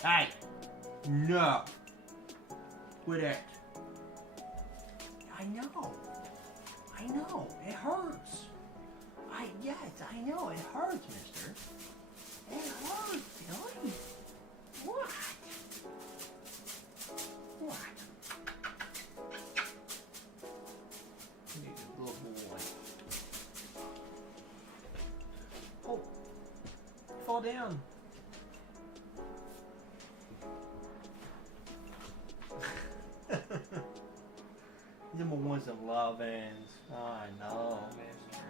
Hey. No. Quit it. I know. I know. It hurts. Yes, I know. It hurts, mister. It hurts, Billy. What? What? He's a little boy. Oh. Fall down. Them ones some love-ins. I know, mister.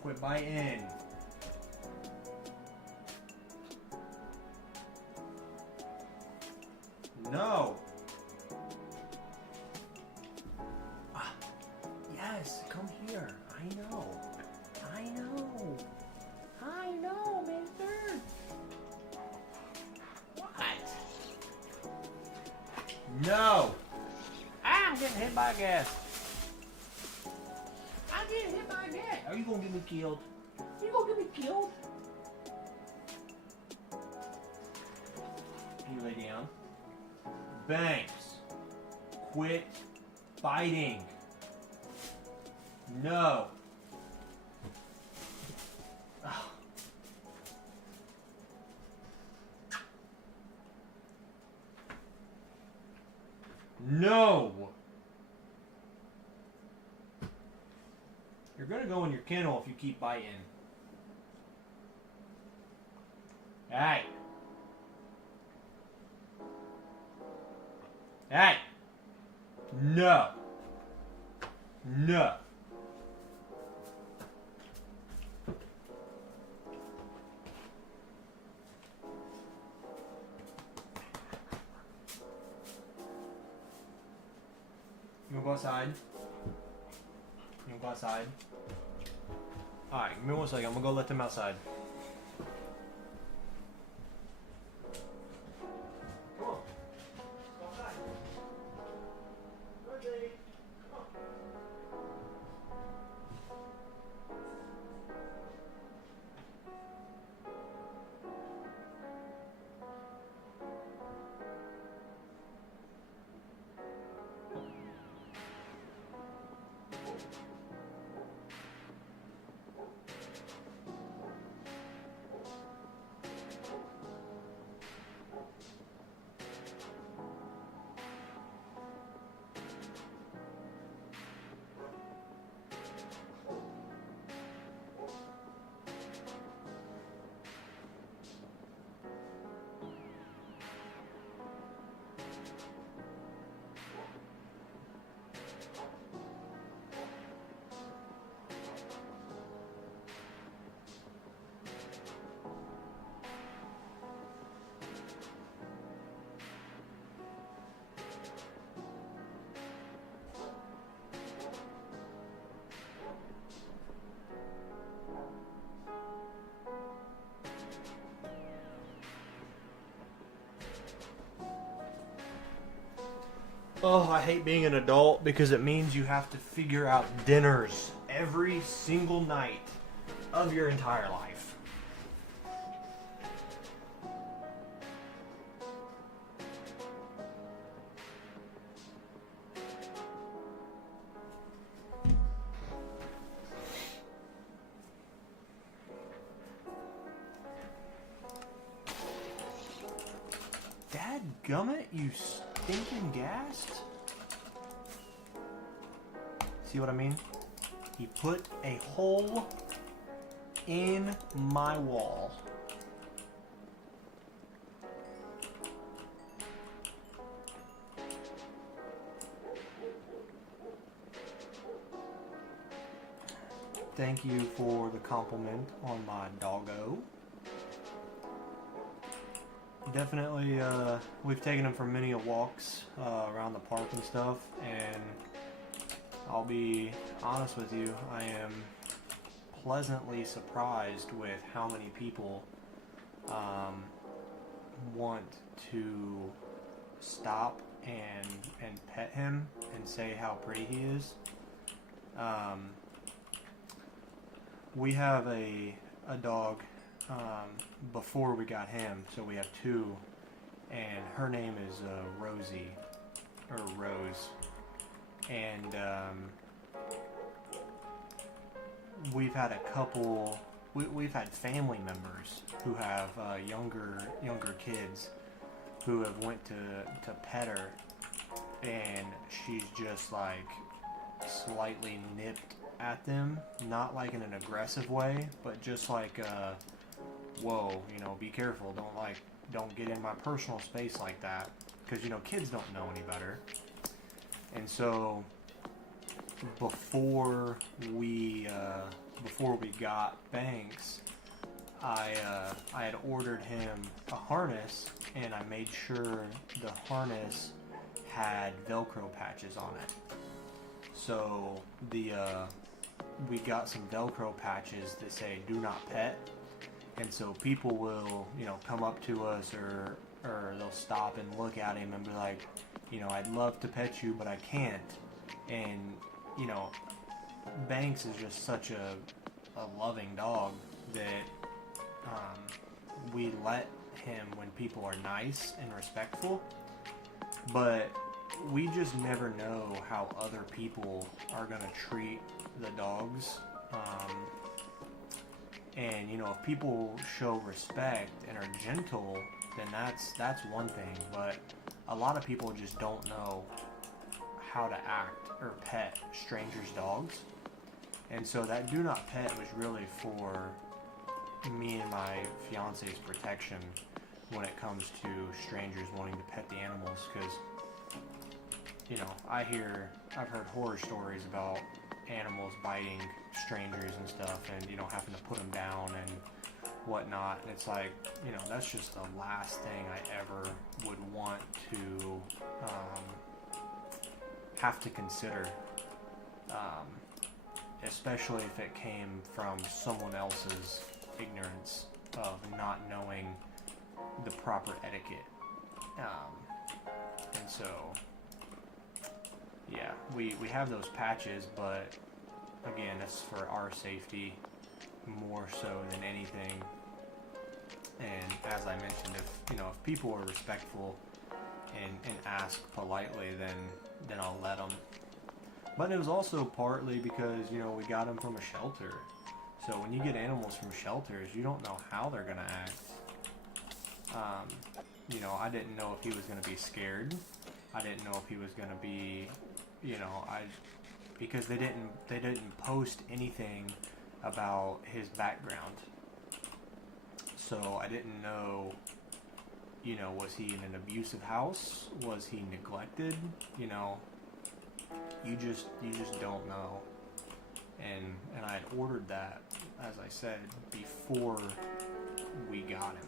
Quit biting. No. Yes, come here. I know. I know. I know, mister. What? No. I'm getting hit by a gas. I'm getting hit by a gas. Are you gonna get me killed? You gonna get me killed? Can you lay down? Banks. Quit biting. No. Oh. No. You're gonna go in your kennel if you keep biting. Hey. Hey. No. No. You wanna go outside? You wanna go outside? Alright, give me 1 second. I'm gonna go let them outside. Come on. Go outside. Rosie, come on. Oh, I hate being an adult because it means you have to figure out dinners every single night of your entire life. Dadgummit, you stinking ghast. See what I mean? He put a hole in my wall. Thank you for the compliment on my doggo. Definitely, we've taken him for many walks around the park and stuff, and I'll be honest with you, I am pleasantly surprised with how many people want to stop and pet him and say how pretty he is. We have a dog before we got him, so we have two, and her name is Rosie, or Rose, and we've had a couple, we've had family members who have younger kids who have went to pet her, and she's just like slightly nipped at them, not like in an aggressive way, but just like whoa, you know, be careful, don't get in my personal space like that, because you know, kids don't know any better. And so before we got Banks, I had ordered him a harness, and I made sure the harness had Velcro patches on it. So we got some Velcro patches that say "Do not pet," and so people will, you know, come up to us or they'll stop and look at him and be like, you know, I'd love to pet you, but I can't. And you know, Banks is just such a loving dog that we let him when people are nice and respectful, but we just never know how other people are going to treat the dogs. And you know, if people show respect and are gentle, then that's one thing, but a lot of people just don't know how to act or pet strangers' dogs. And so that do not pet was really for me and my fiance's protection when it comes to strangers wanting to pet the animals, because you know, I've heard horror stories about animals biting strangers and stuff, and you know, having to put them down and whatnot. And it's like, you know, that's just the last thing I ever would want to have to consider, especially if it came from someone else's ignorance of not knowing the proper etiquette. And so, yeah, we have those patches, but again, it's for our safety more so than anything. And as I mentioned, if people are respectful and ask politely, then I'll let them. But it was also partly because, we got them from a shelter. So when you get animals from shelters, you don't know how they're going to act. I didn't know if he was going to be scared. I didn't know if he was going to be, because they didn't post anything about his background. So I didn't know, was he in an abusive house? Was he neglected? You just don't know. And I had ordered that, as I said, before we got him.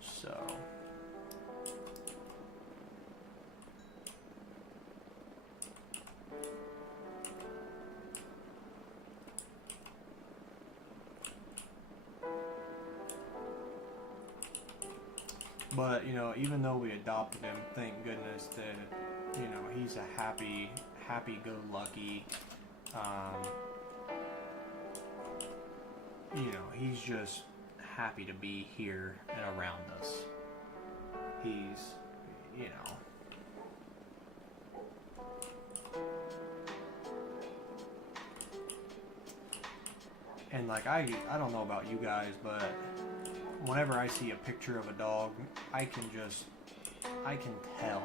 So but even though we adopted him, thank goodness that he's a happy-go-lucky, he's just happy to be here and around us. He's, and like I don't know about you guys, but whenever I see a picture of a dog, I can tell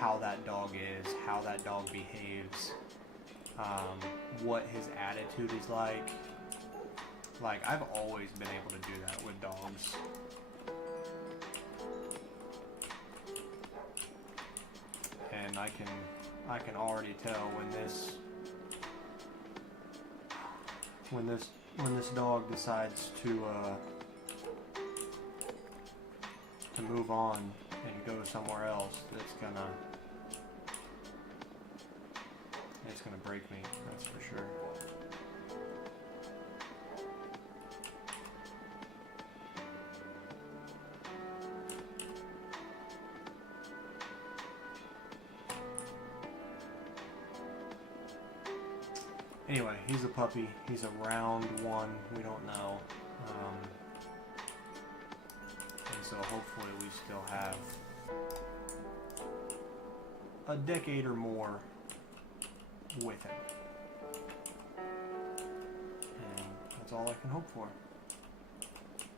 how that dog is, how that dog behaves, what his attitude is like. Like, I've always been able to do that with dogs. And I can already tell when this dog decides to move on and go somewhere else, it's gonna break me, that's for sure. Anyway, he's a puppy. He's a round one. We don't know. And so hopefully we still have a decade or more with him. And that's all I can hope for.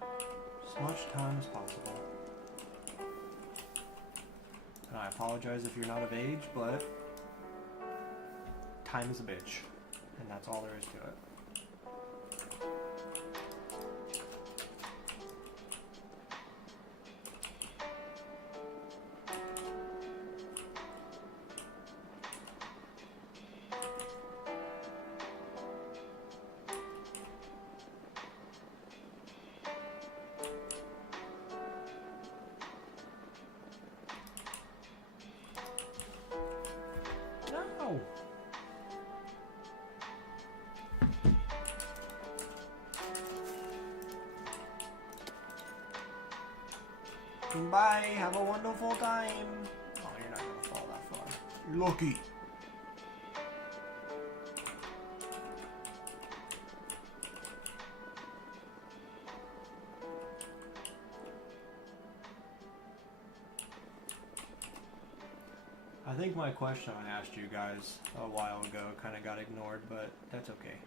As much time as possible. And I apologize if you're not of age, but time is a bitch. And that's all there is to it. No! Bye, have a wonderful time. Oh, you're not gonna fall that far. You're lucky. I think my question I asked you guys a while ago kind of got ignored, but that's okay.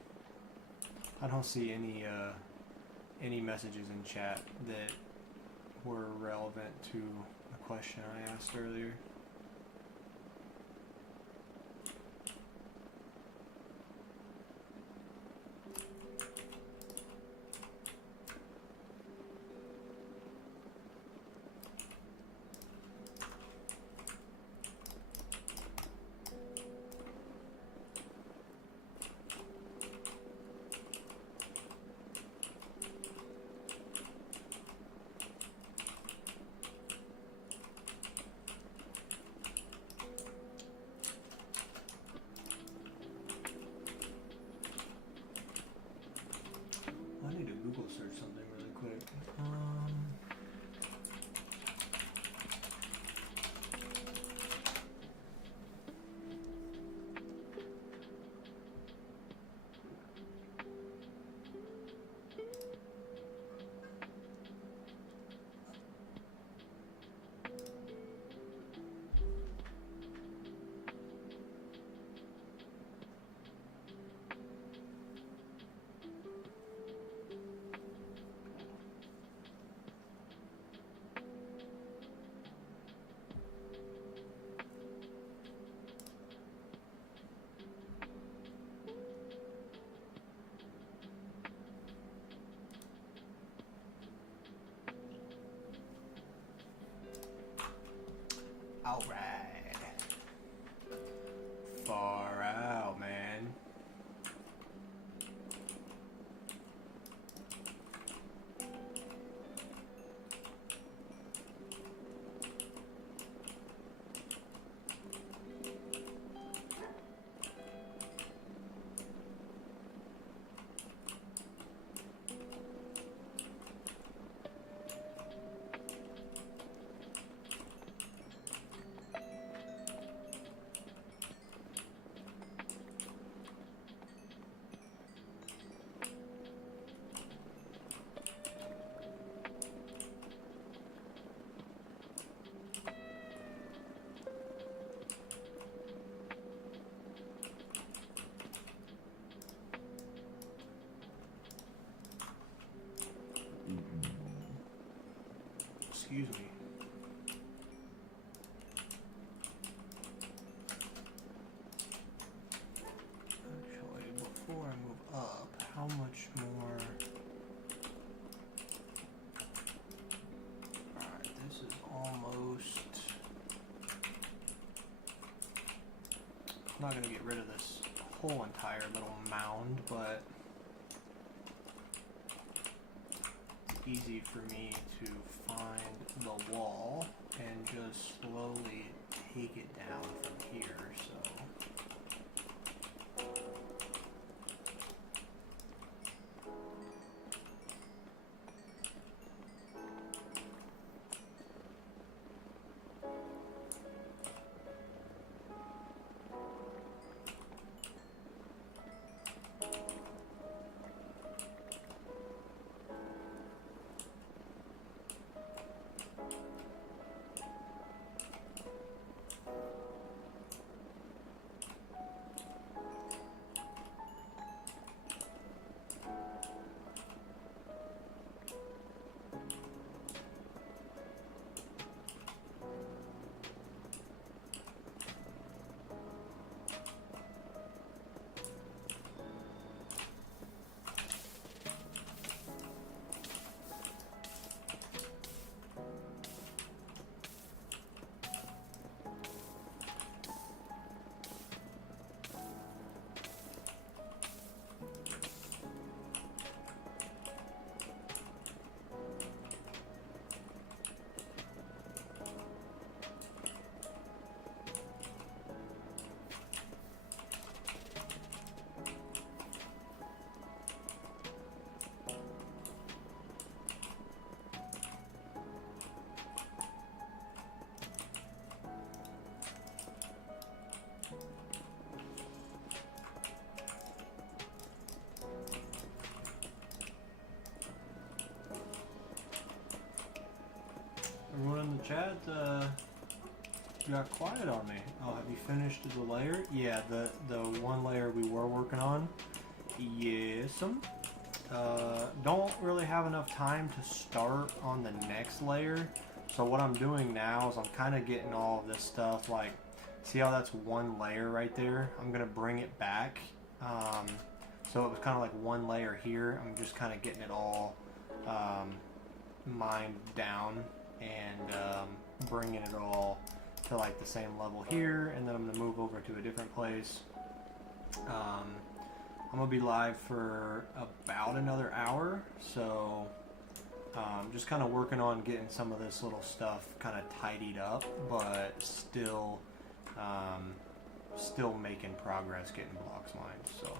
I don't see any messages in chat that were relevant to the question I asked earlier. Alright. Far out, man. Excuse me. Actually, before I move up, how much more? Alright, this is almost... I'm not going to get rid of this whole entire little mound, but it's easy for me to find the wall and just slowly take it down from here, so... Everyone in the chat got quiet on me. Oh, have you finished the layer? Yeah, the one layer we were working on. Yes. Don't really have enough time to start on the next layer. So what I'm doing now is I'm kind of getting all of this stuff, like, see how that's one layer right there? I'm going to bring it back. So it was kind of like one layer here. I'm just kind of getting it all mined down and bringing it all to like the same level here, and then I'm going to move over to a different place. I'm going to be live for about another hour, so just kind of working on getting some of this little stuff kind of tidied up, but still making progress getting blocks mined, so.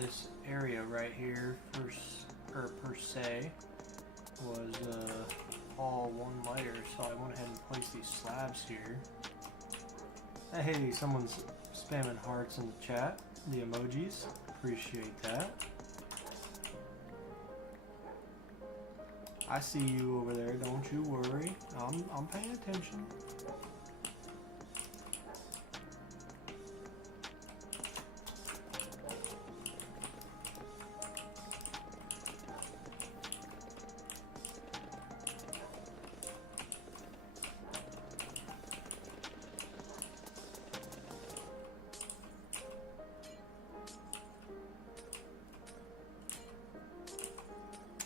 this area right here per se was all one layer, so I went ahead and placed these slabs here. Hey, someone's spamming hearts in the chat, the emojis, appreciate that. I see you over there, don't you worry, I'm paying attention.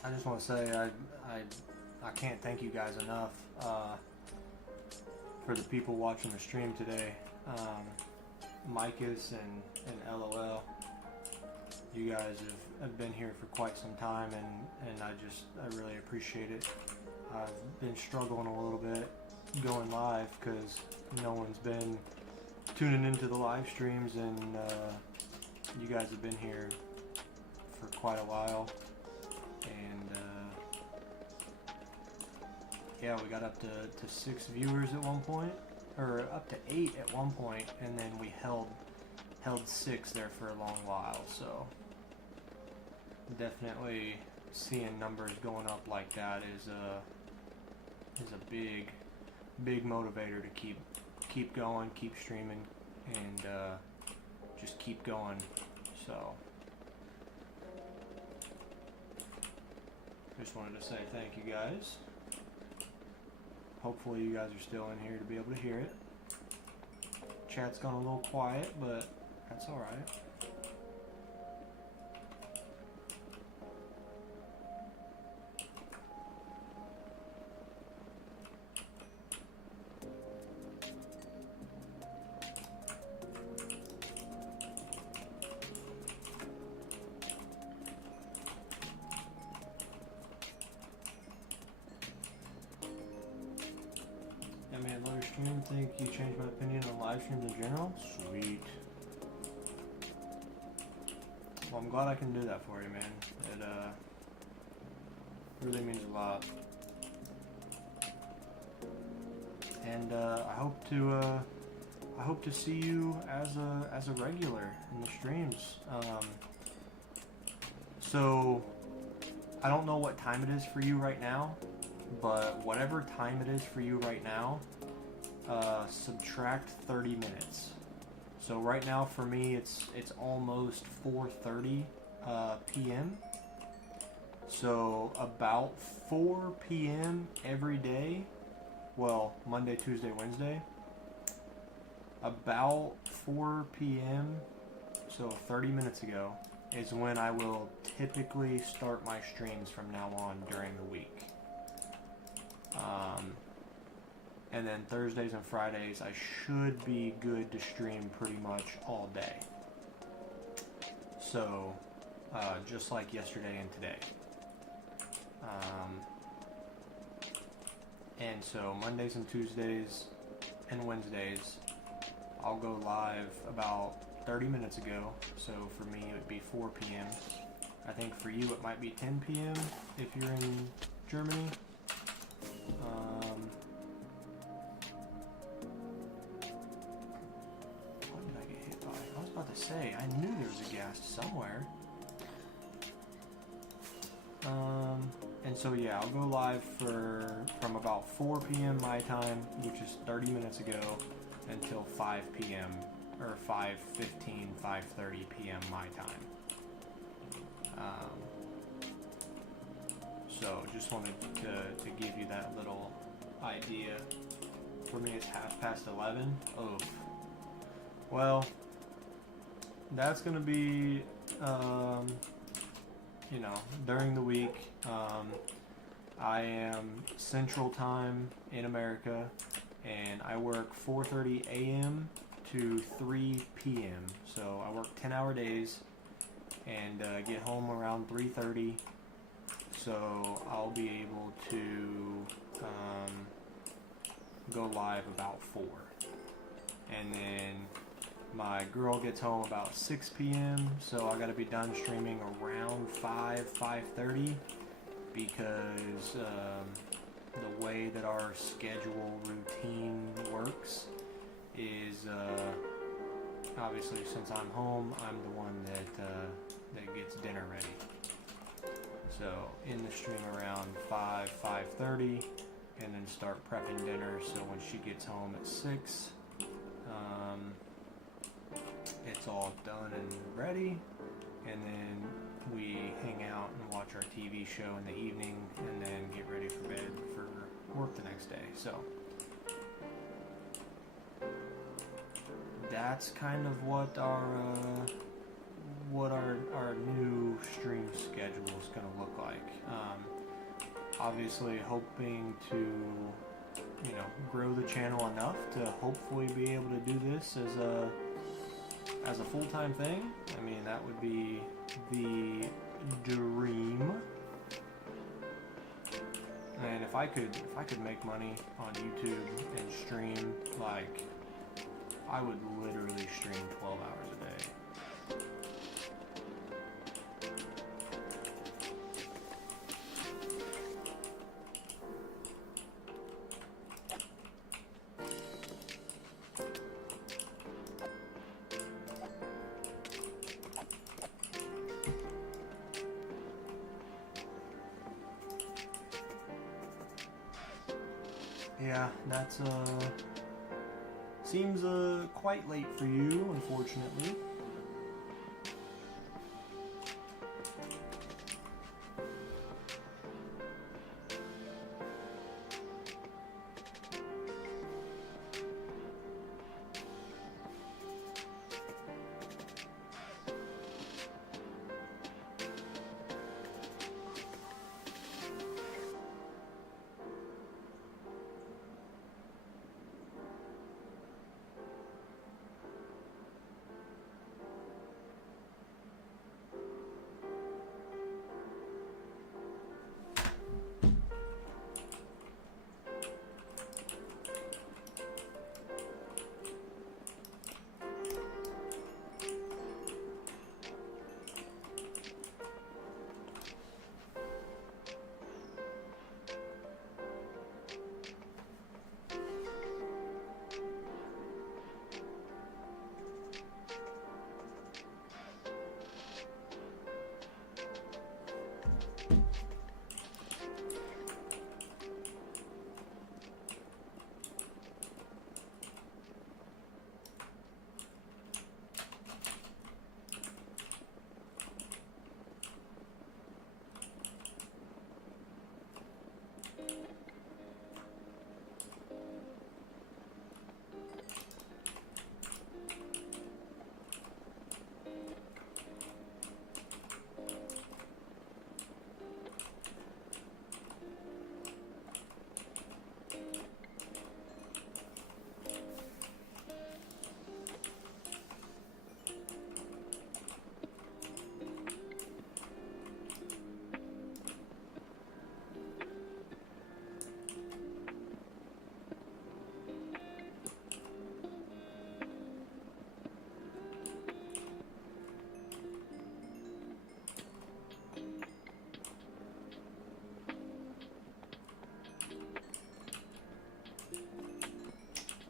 I just want to say I can't thank you guys enough for the people watching the stream today. Micus and LOL, you guys have been here for quite some time, and I really appreciate it. I've been struggling a little bit going live because no one's been tuning into the live streams, and you guys have been here for quite a while. And yeah, we got up to 6 viewers at one point, or up to 8 at one point, and then we held 6 there for a long while. So definitely seeing numbers going up like that is a big motivator to keep going, keep streaming, and just keep going. So just wanted to say thank you guys. Hopefully you guys are still in here to be able to hear it. Chat's gone a little quiet, but that's alright. Think you changed my opinion on live streams in general? Sweet. Well, I'm glad I can do that for you, man. It really means a lot. And I hope to see you as a regular in the streams. So I don't know what time it is for you right now, but whatever time it is for you right now, subtract 30 minutes. So right now for me it's almost 4:30 p.m. So about 4 p.m. every day, well, Monday, Tuesday, Wednesday, about 4 p.m., so 30 minutes ago, is when I will typically start my streams from now on during the week. And then Thursdays and Fridays, I should be good to stream pretty much all day. So, just like yesterday and today. And so Mondays and Tuesdays and Wednesdays, I'll go live about 30 minutes ago. So for me, it would be 4 p.m. I think for you, it might be 10 p.m. if you're in Germany. What did I get hit by? I was about to say, I knew there was a ghast somewhere. And so yeah, I'll go live from about 4 p.m. my time, which is 30 minutes ago, until 5 p.m. or 5:15, 5:30 p.m. my time. So just wanted to give you that little idea. For me, it's 11:30. Oh, well, that's gonna be you know, during the week. I am Central Time in America, and I work 4:30 a.m. to 3 p.m. So I work 10-hour days and get home around 3:30. So I'll be able to go live about 4. And then My girl gets home about 6 p.m. so I gotta be done streaming around 5:30 because the way that our schedule routine works is obviously since I'm home, I'm the one that gets dinner ready. So in the stream around 5:30, and then start prepping dinner. So when she gets home at 6, it's all done and ready, and then we hang out and watch our TV show in the evening, and then get ready for bed for work the next day. So that's kind of what our new stream schedule is going to look like. Obviously hoping to grow the channel enough to hopefully be able to do this as a full-time thing. I mean, that would be the dream. And if I could make money on YouTube and stream, like, I would literally stream 12 hours a day. Yeah, that's seems quite late for you, unfortunately.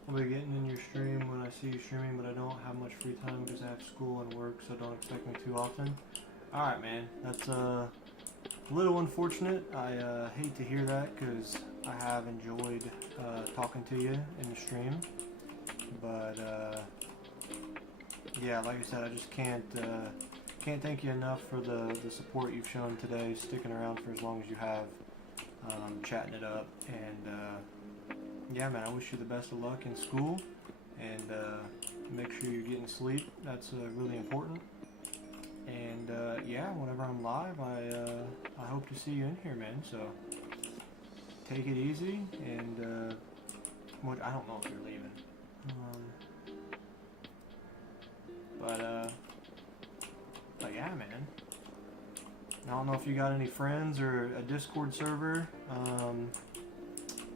I'll be getting in your stream when I see you streaming, but I don't have much free time because I have school and work, so don't expect me too often. Alright, man. That's a little unfortunate. I hate to hear that because I have enjoyed talking to you in the stream. But, yeah, like I said, I just can't thank you enough for the support you've shown today, sticking around for as long as you have, chatting it up, and yeah, man, I wish you the best of luck in school, and make sure you're getting sleep. That's really important. And yeah, whenever I'm live, I hope to see you in here, man. So take it easy, and I don't know if you're leaving, but yeah, man. I don't know if you got any friends or a Discord server.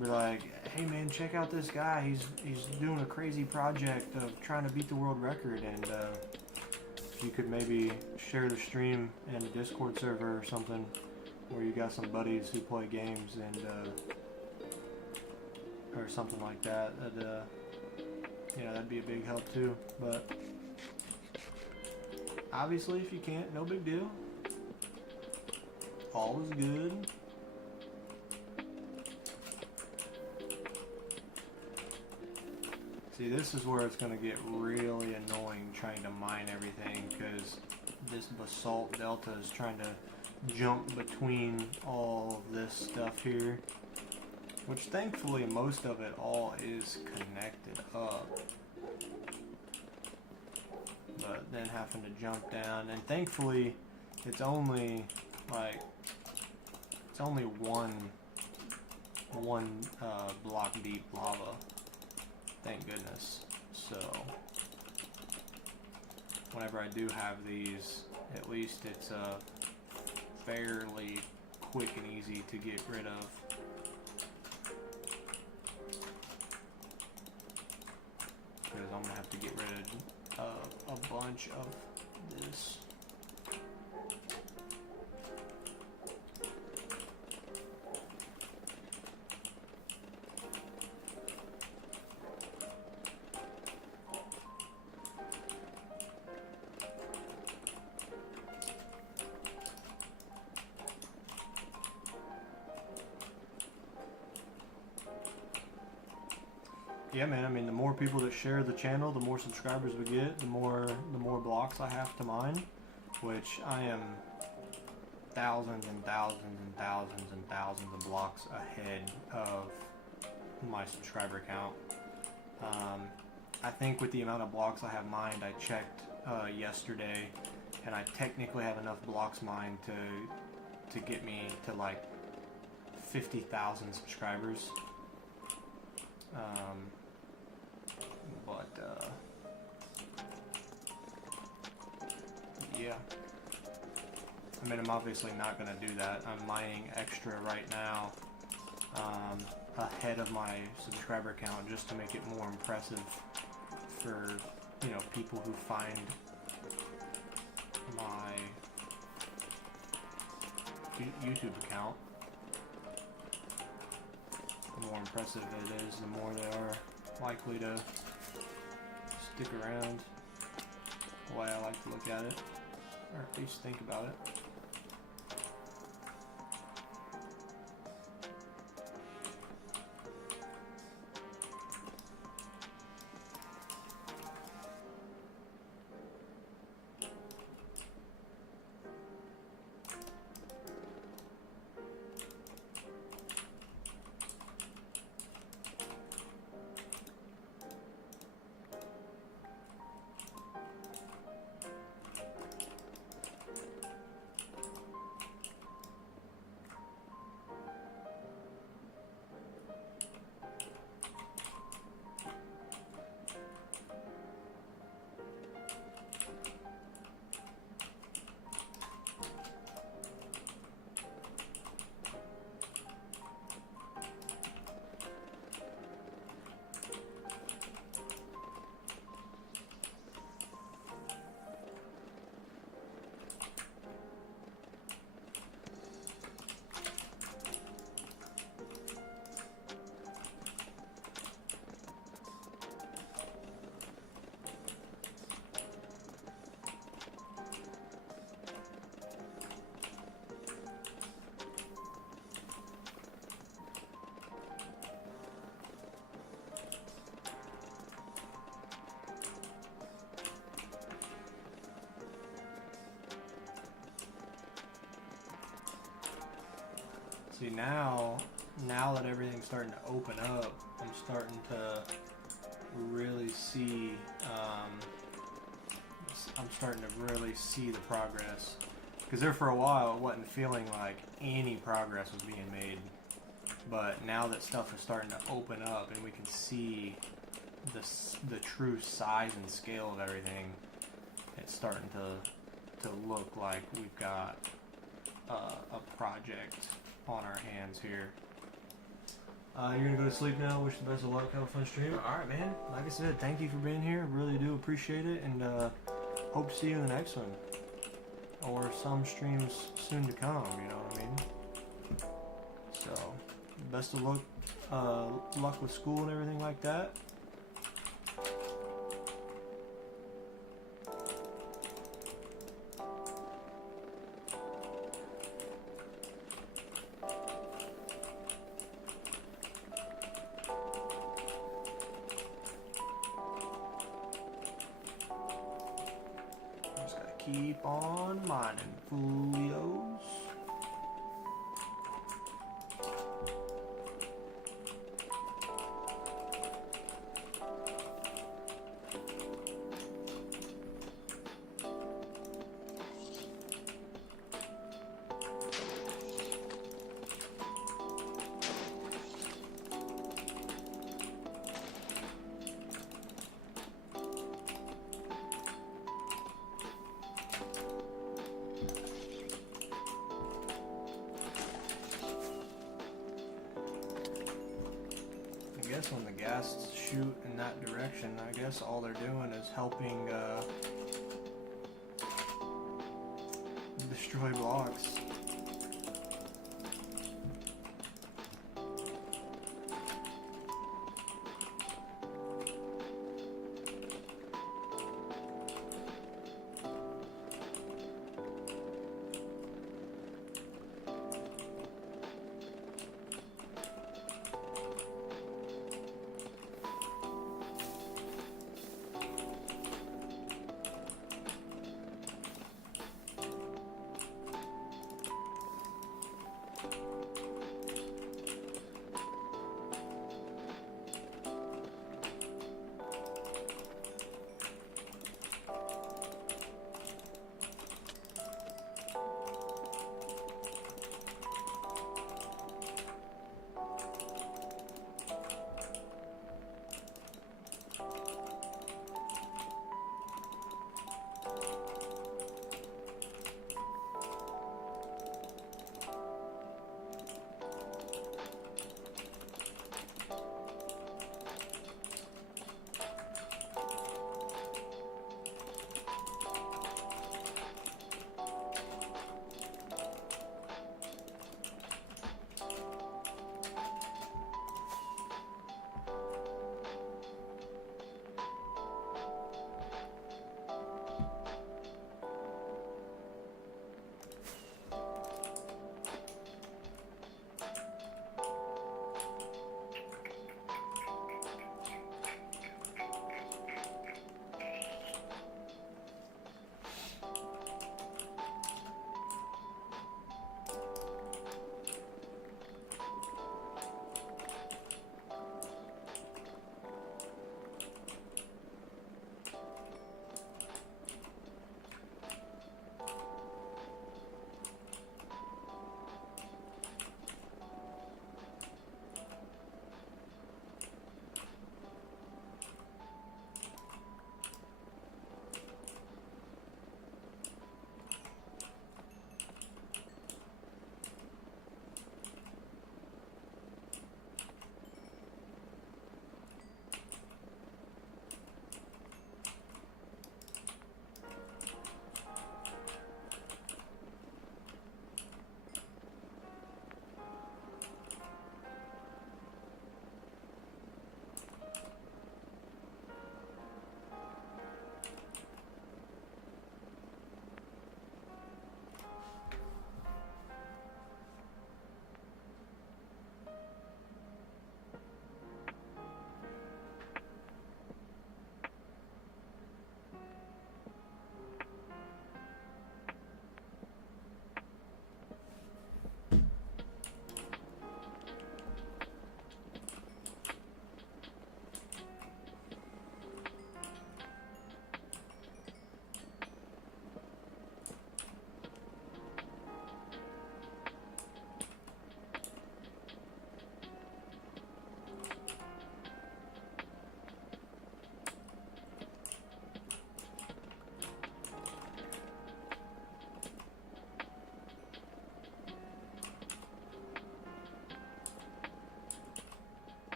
Be like, hey man, check out this guy. He's doing a crazy project of trying to beat the world record, and if you could maybe share the stream in a Discord server or something, where you got some buddies who play games and or something like that. That that'd be a big help too. But obviously, if you can't, no big deal. All is good. See, this is where it's going to get really annoying trying to mine everything, because this basalt delta is trying to jump between all of this stuff here, which thankfully most of it all is connected up. But then having to jump down, and thankfully it's only like one block deep lava. Thank goodness. So whenever I do have these, at least it's fairly quick and easy to get rid of. Because I'm gonna have to get rid of a bunch of this. Yeah, man, I mean, the more people that share the channel, the more subscribers we get, the more blocks I have to mine, which I am thousands and thousands and thousands and thousands of blocks ahead of my subscriber count. I think with the amount of blocks I have mined, I checked yesterday, and I technically have enough blocks mined to get me to like 50,000 subscribers. Yeah. I mean, I'm obviously not going to do that. I'm mining extra right now ahead of my subscriber count just to make it more impressive for, people who find my YouTube account. The more impressive it is, the more they are likely to stick around, the way I like to look at it, or at least think about it. See, now that everything's starting to open up, I'm starting to really see, the progress. Because there for a while, it wasn't feeling like any progress was being made. But now that stuff is starting to open up and we can see the true size and scale of everything, it's starting to look like we've got a project on our hands here. You're gonna go to sleep now. Wish you the best of luck. Have a fun stream. All right, man. Like I said, thank you for being here. Really do appreciate it, and hope to see you in the next one, or some streams soon to come. You know what I mean? So, best of luck, luck with school and everything like that. Keep on mining, folios. I guess when the ghasts shoot in that direction, I guess all they're doing is helping destroy blocks.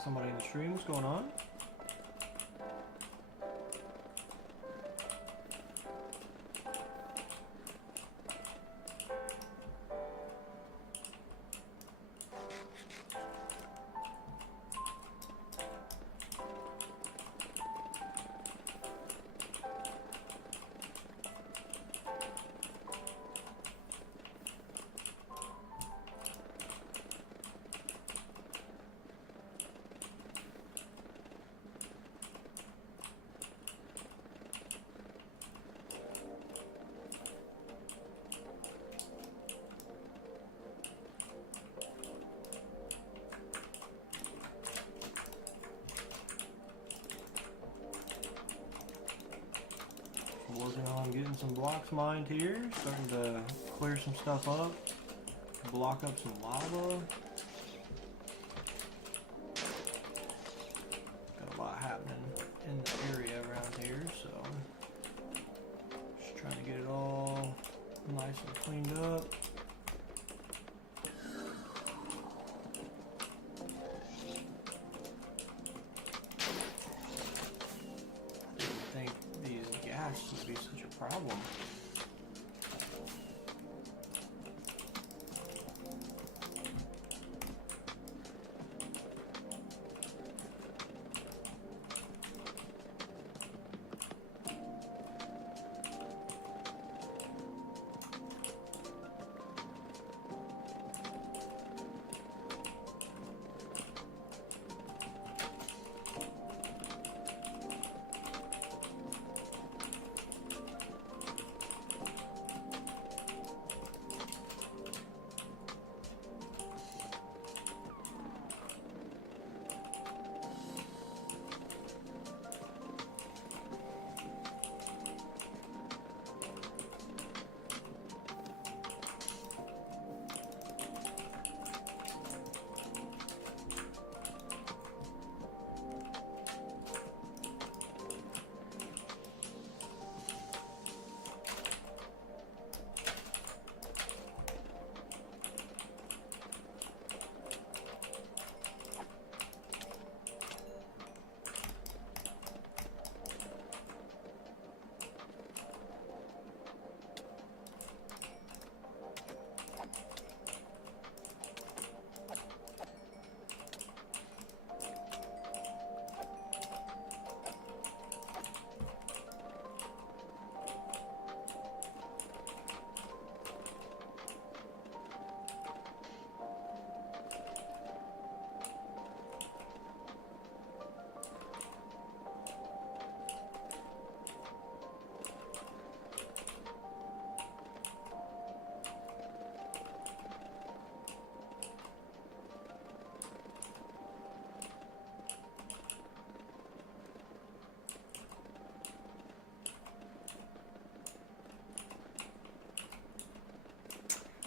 got somebody in the stream. What's going on? Working on getting some blocks mined here, starting to clear some stuff up, block up some lava. Got a lot happening in the area around here, so just trying to get it all nice and cleaned up. Would be such a problem.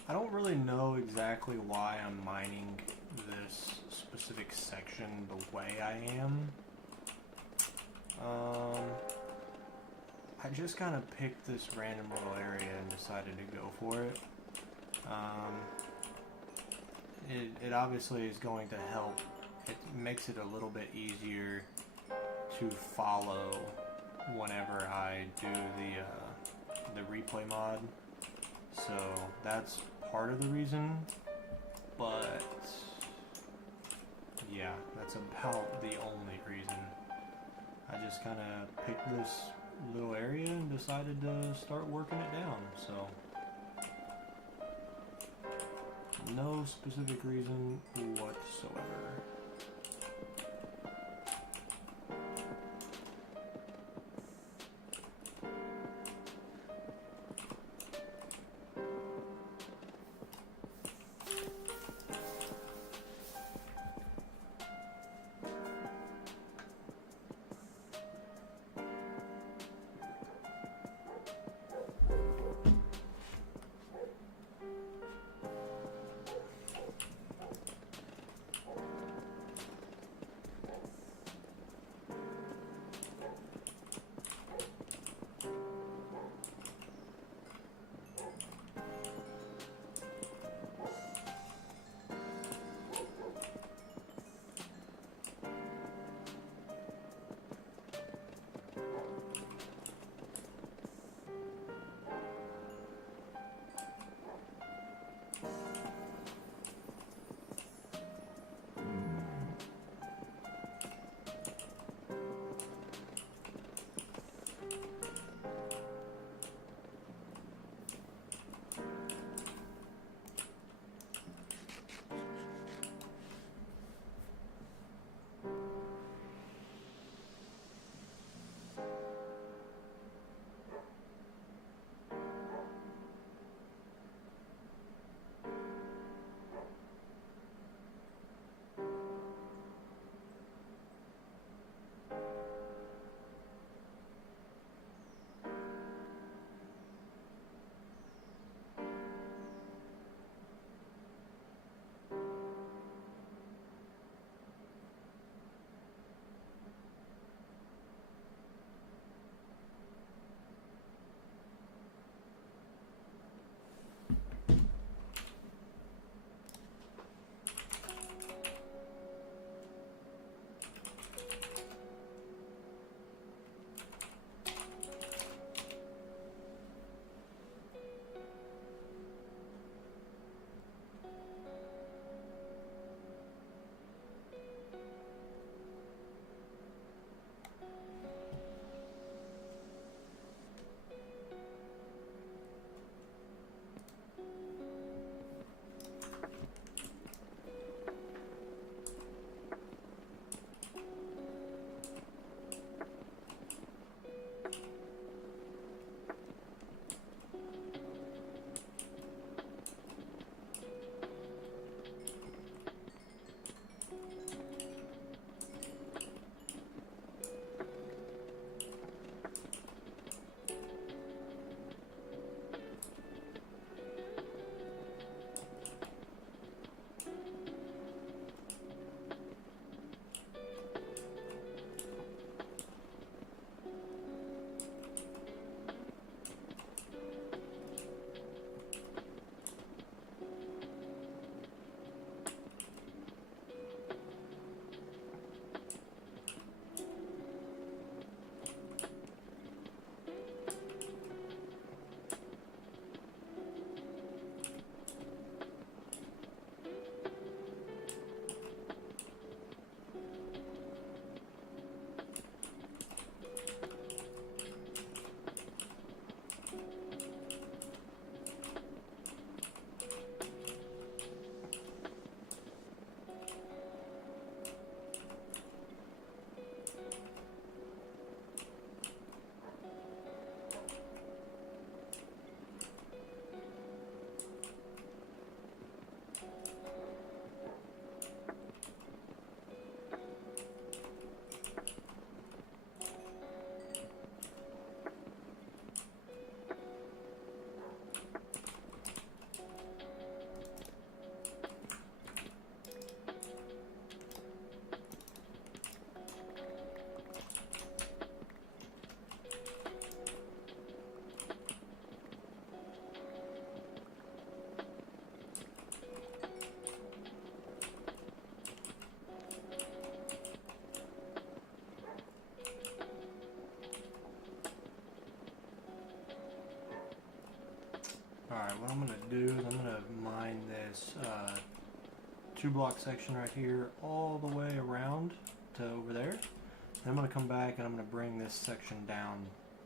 I don't really know exactly why I'm mining this specific section the way I am. I just kind of picked this random little area and decided to go for it. It obviously is going to help. It makes it a little bit easier to follow whenever I do the replay mod. So that's part of the reason, but yeah, that's about the only reason. I just kind of picked this little area and decided to start working it down, so no specific reason whatsoever. what I'm going to do is I'm going to mine this 2-block section right here all the way around to over there. Then I'm going to come back and I'm going to bring this section down,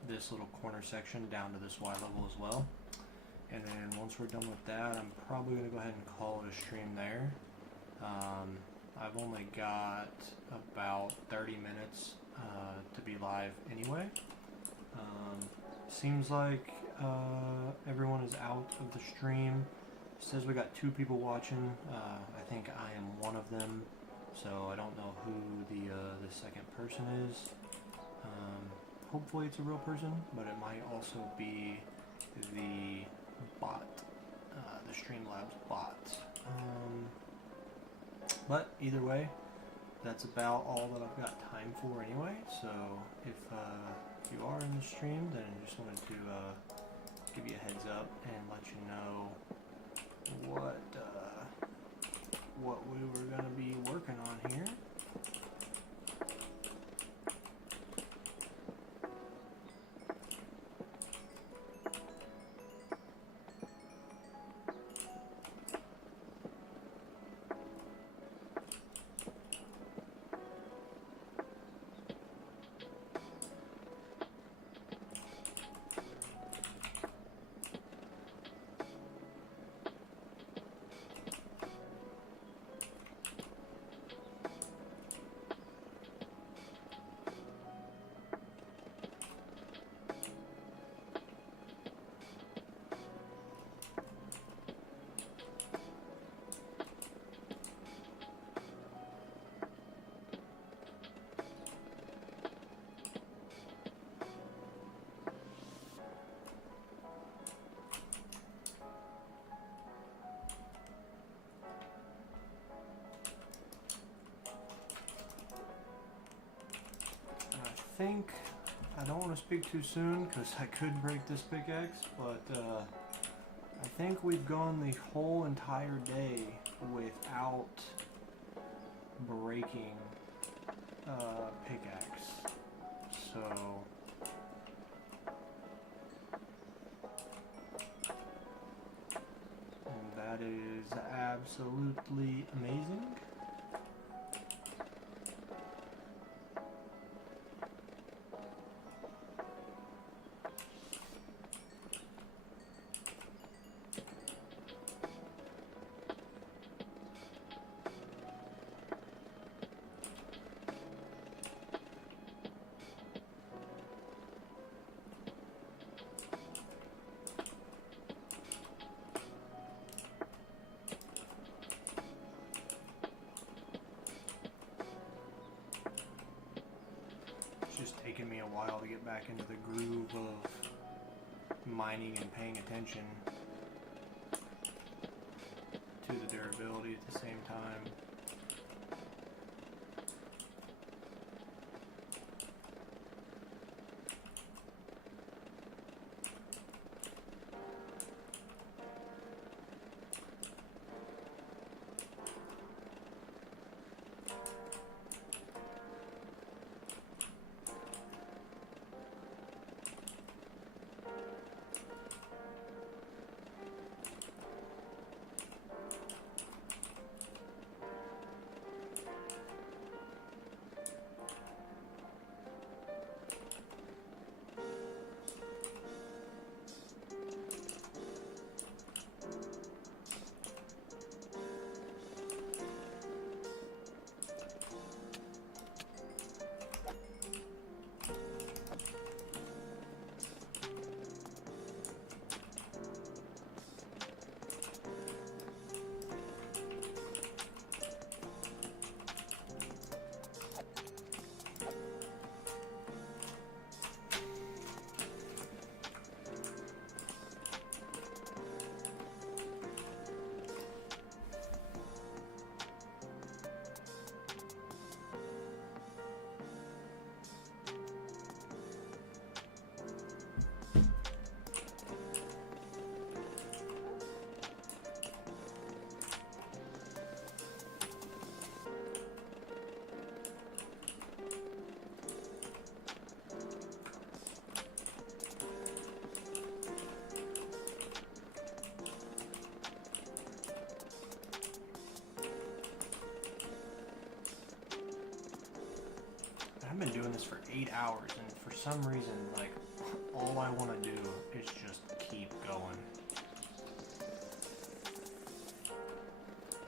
this little corner section down to this Y level as well. And then once we're done with that, I'm probably going to go ahead and call it a stream there. I've only got about 30 minutes to be live anyway. Seems like everyone is out of the stream. It says we got 2 people watching. I think I am one of them, so I don't know who the second person is. Hopefully it's a real person, but it might also be the bot, the Streamlabs bot. But either way, that's about all that I've got time for anyway. So if you are in the stream, then I just wanted to give you a heads up and let you know what we were going to be working on here. I don't want to speak too soon because I could break this pickaxe, but I think we've gone the whole entire day without breaking pickaxe. So and that is absolutely amazing. Taken me a while to get back into the groove of mining and paying attention to the durability at the same time. I've been doing this for 8 hours, and for some reason, like, all I want to do is just keep going.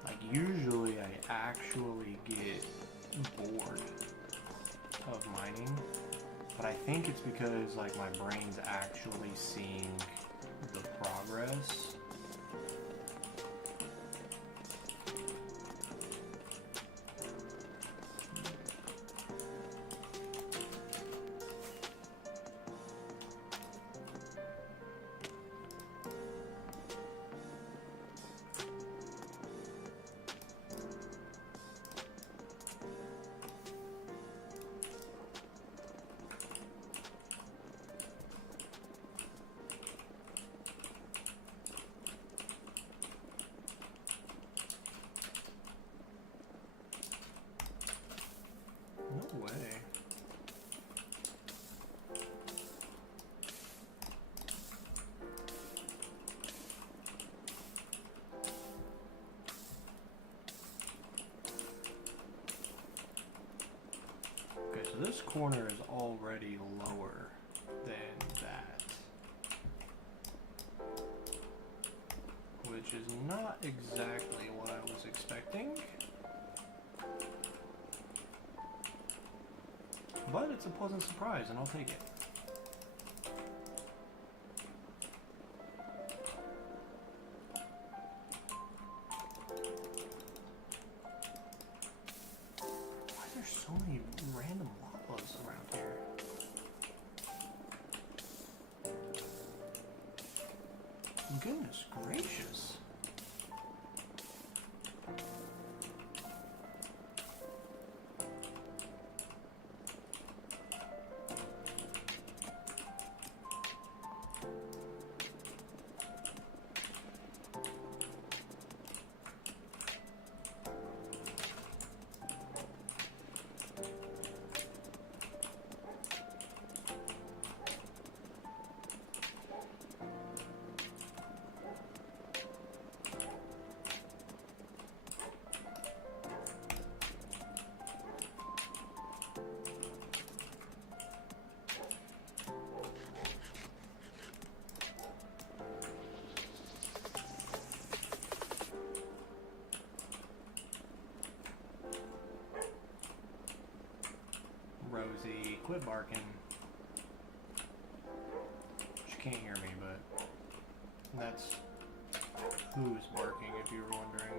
Like, usually I actually get bored of mining, but I think it's because, like, my brain's actually seeing the progress. No way. Okay, so this corner is already lower than that, which is not exactly what I was expecting. But it's a pleasant surprise, and I'll take it. Why are there so many random lavas around here? Goodness gracious. Rosie, quit barking. She can't hear me, but that's who's barking, if you were wondering.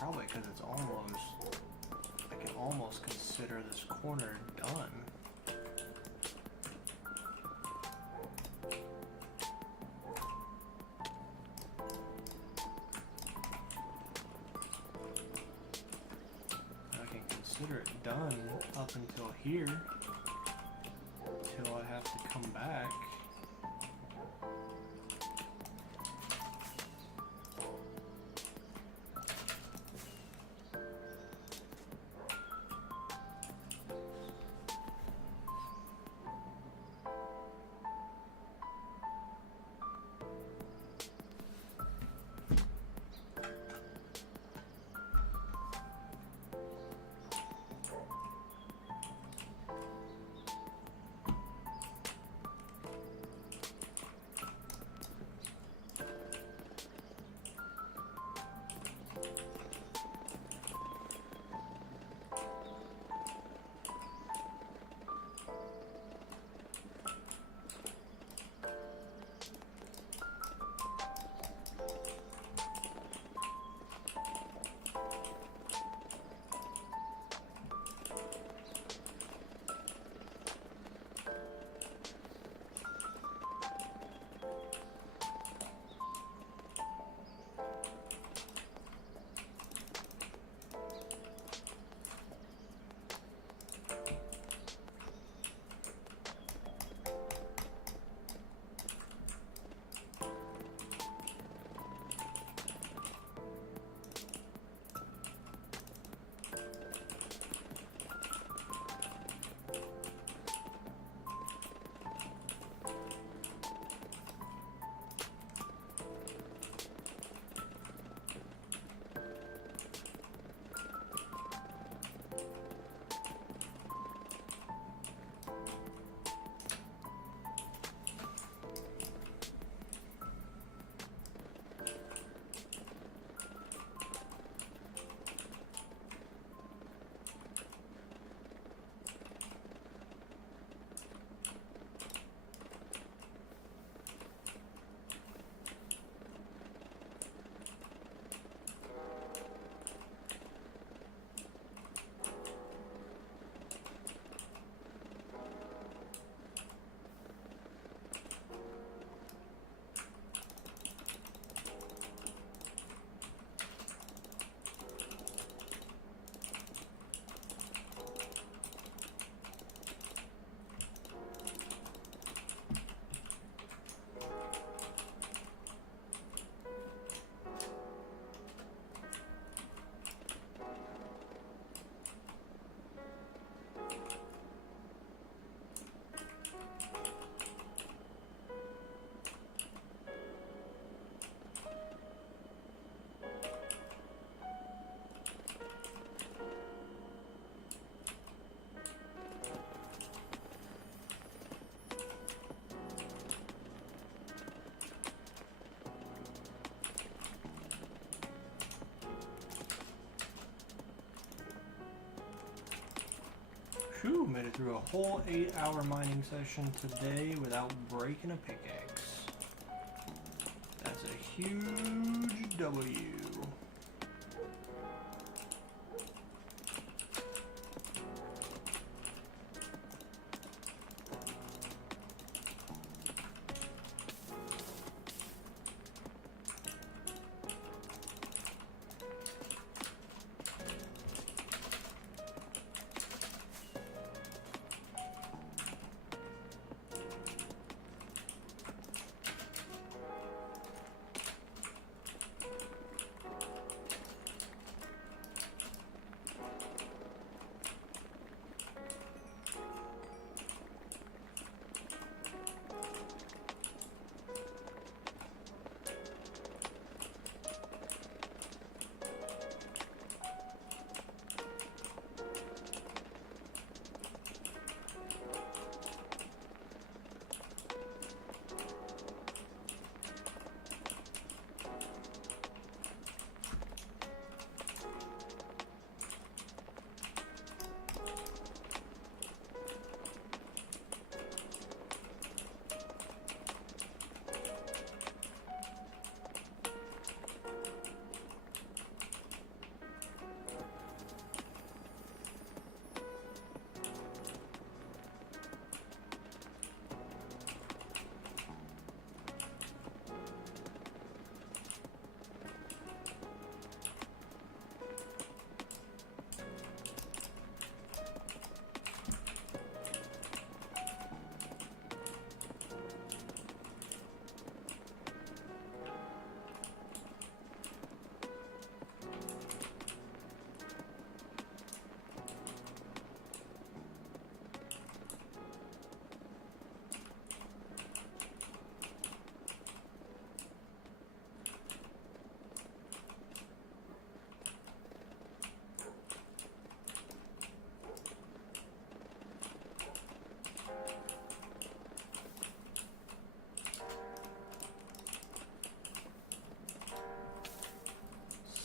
probably because it's almost, I can almost consider this corner done. I can consider it done up until here, till I have to come back. Whew, made it through a whole 8-hour mining session today without breaking a pickaxe. That's a huge W.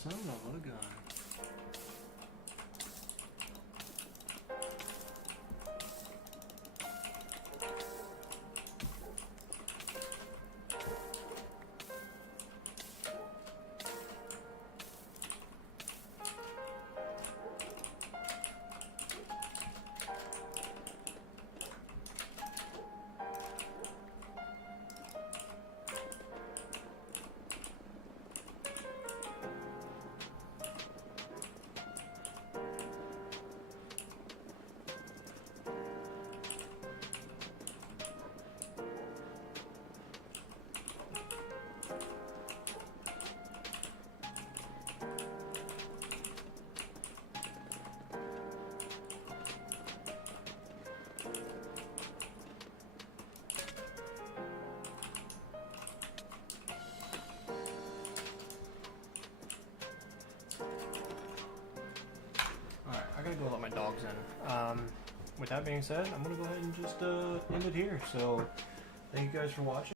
Son of a gun. I gotta go let my dogs in. With that being said, I'm gonna go ahead and just end it here. So, thank you guys for watching.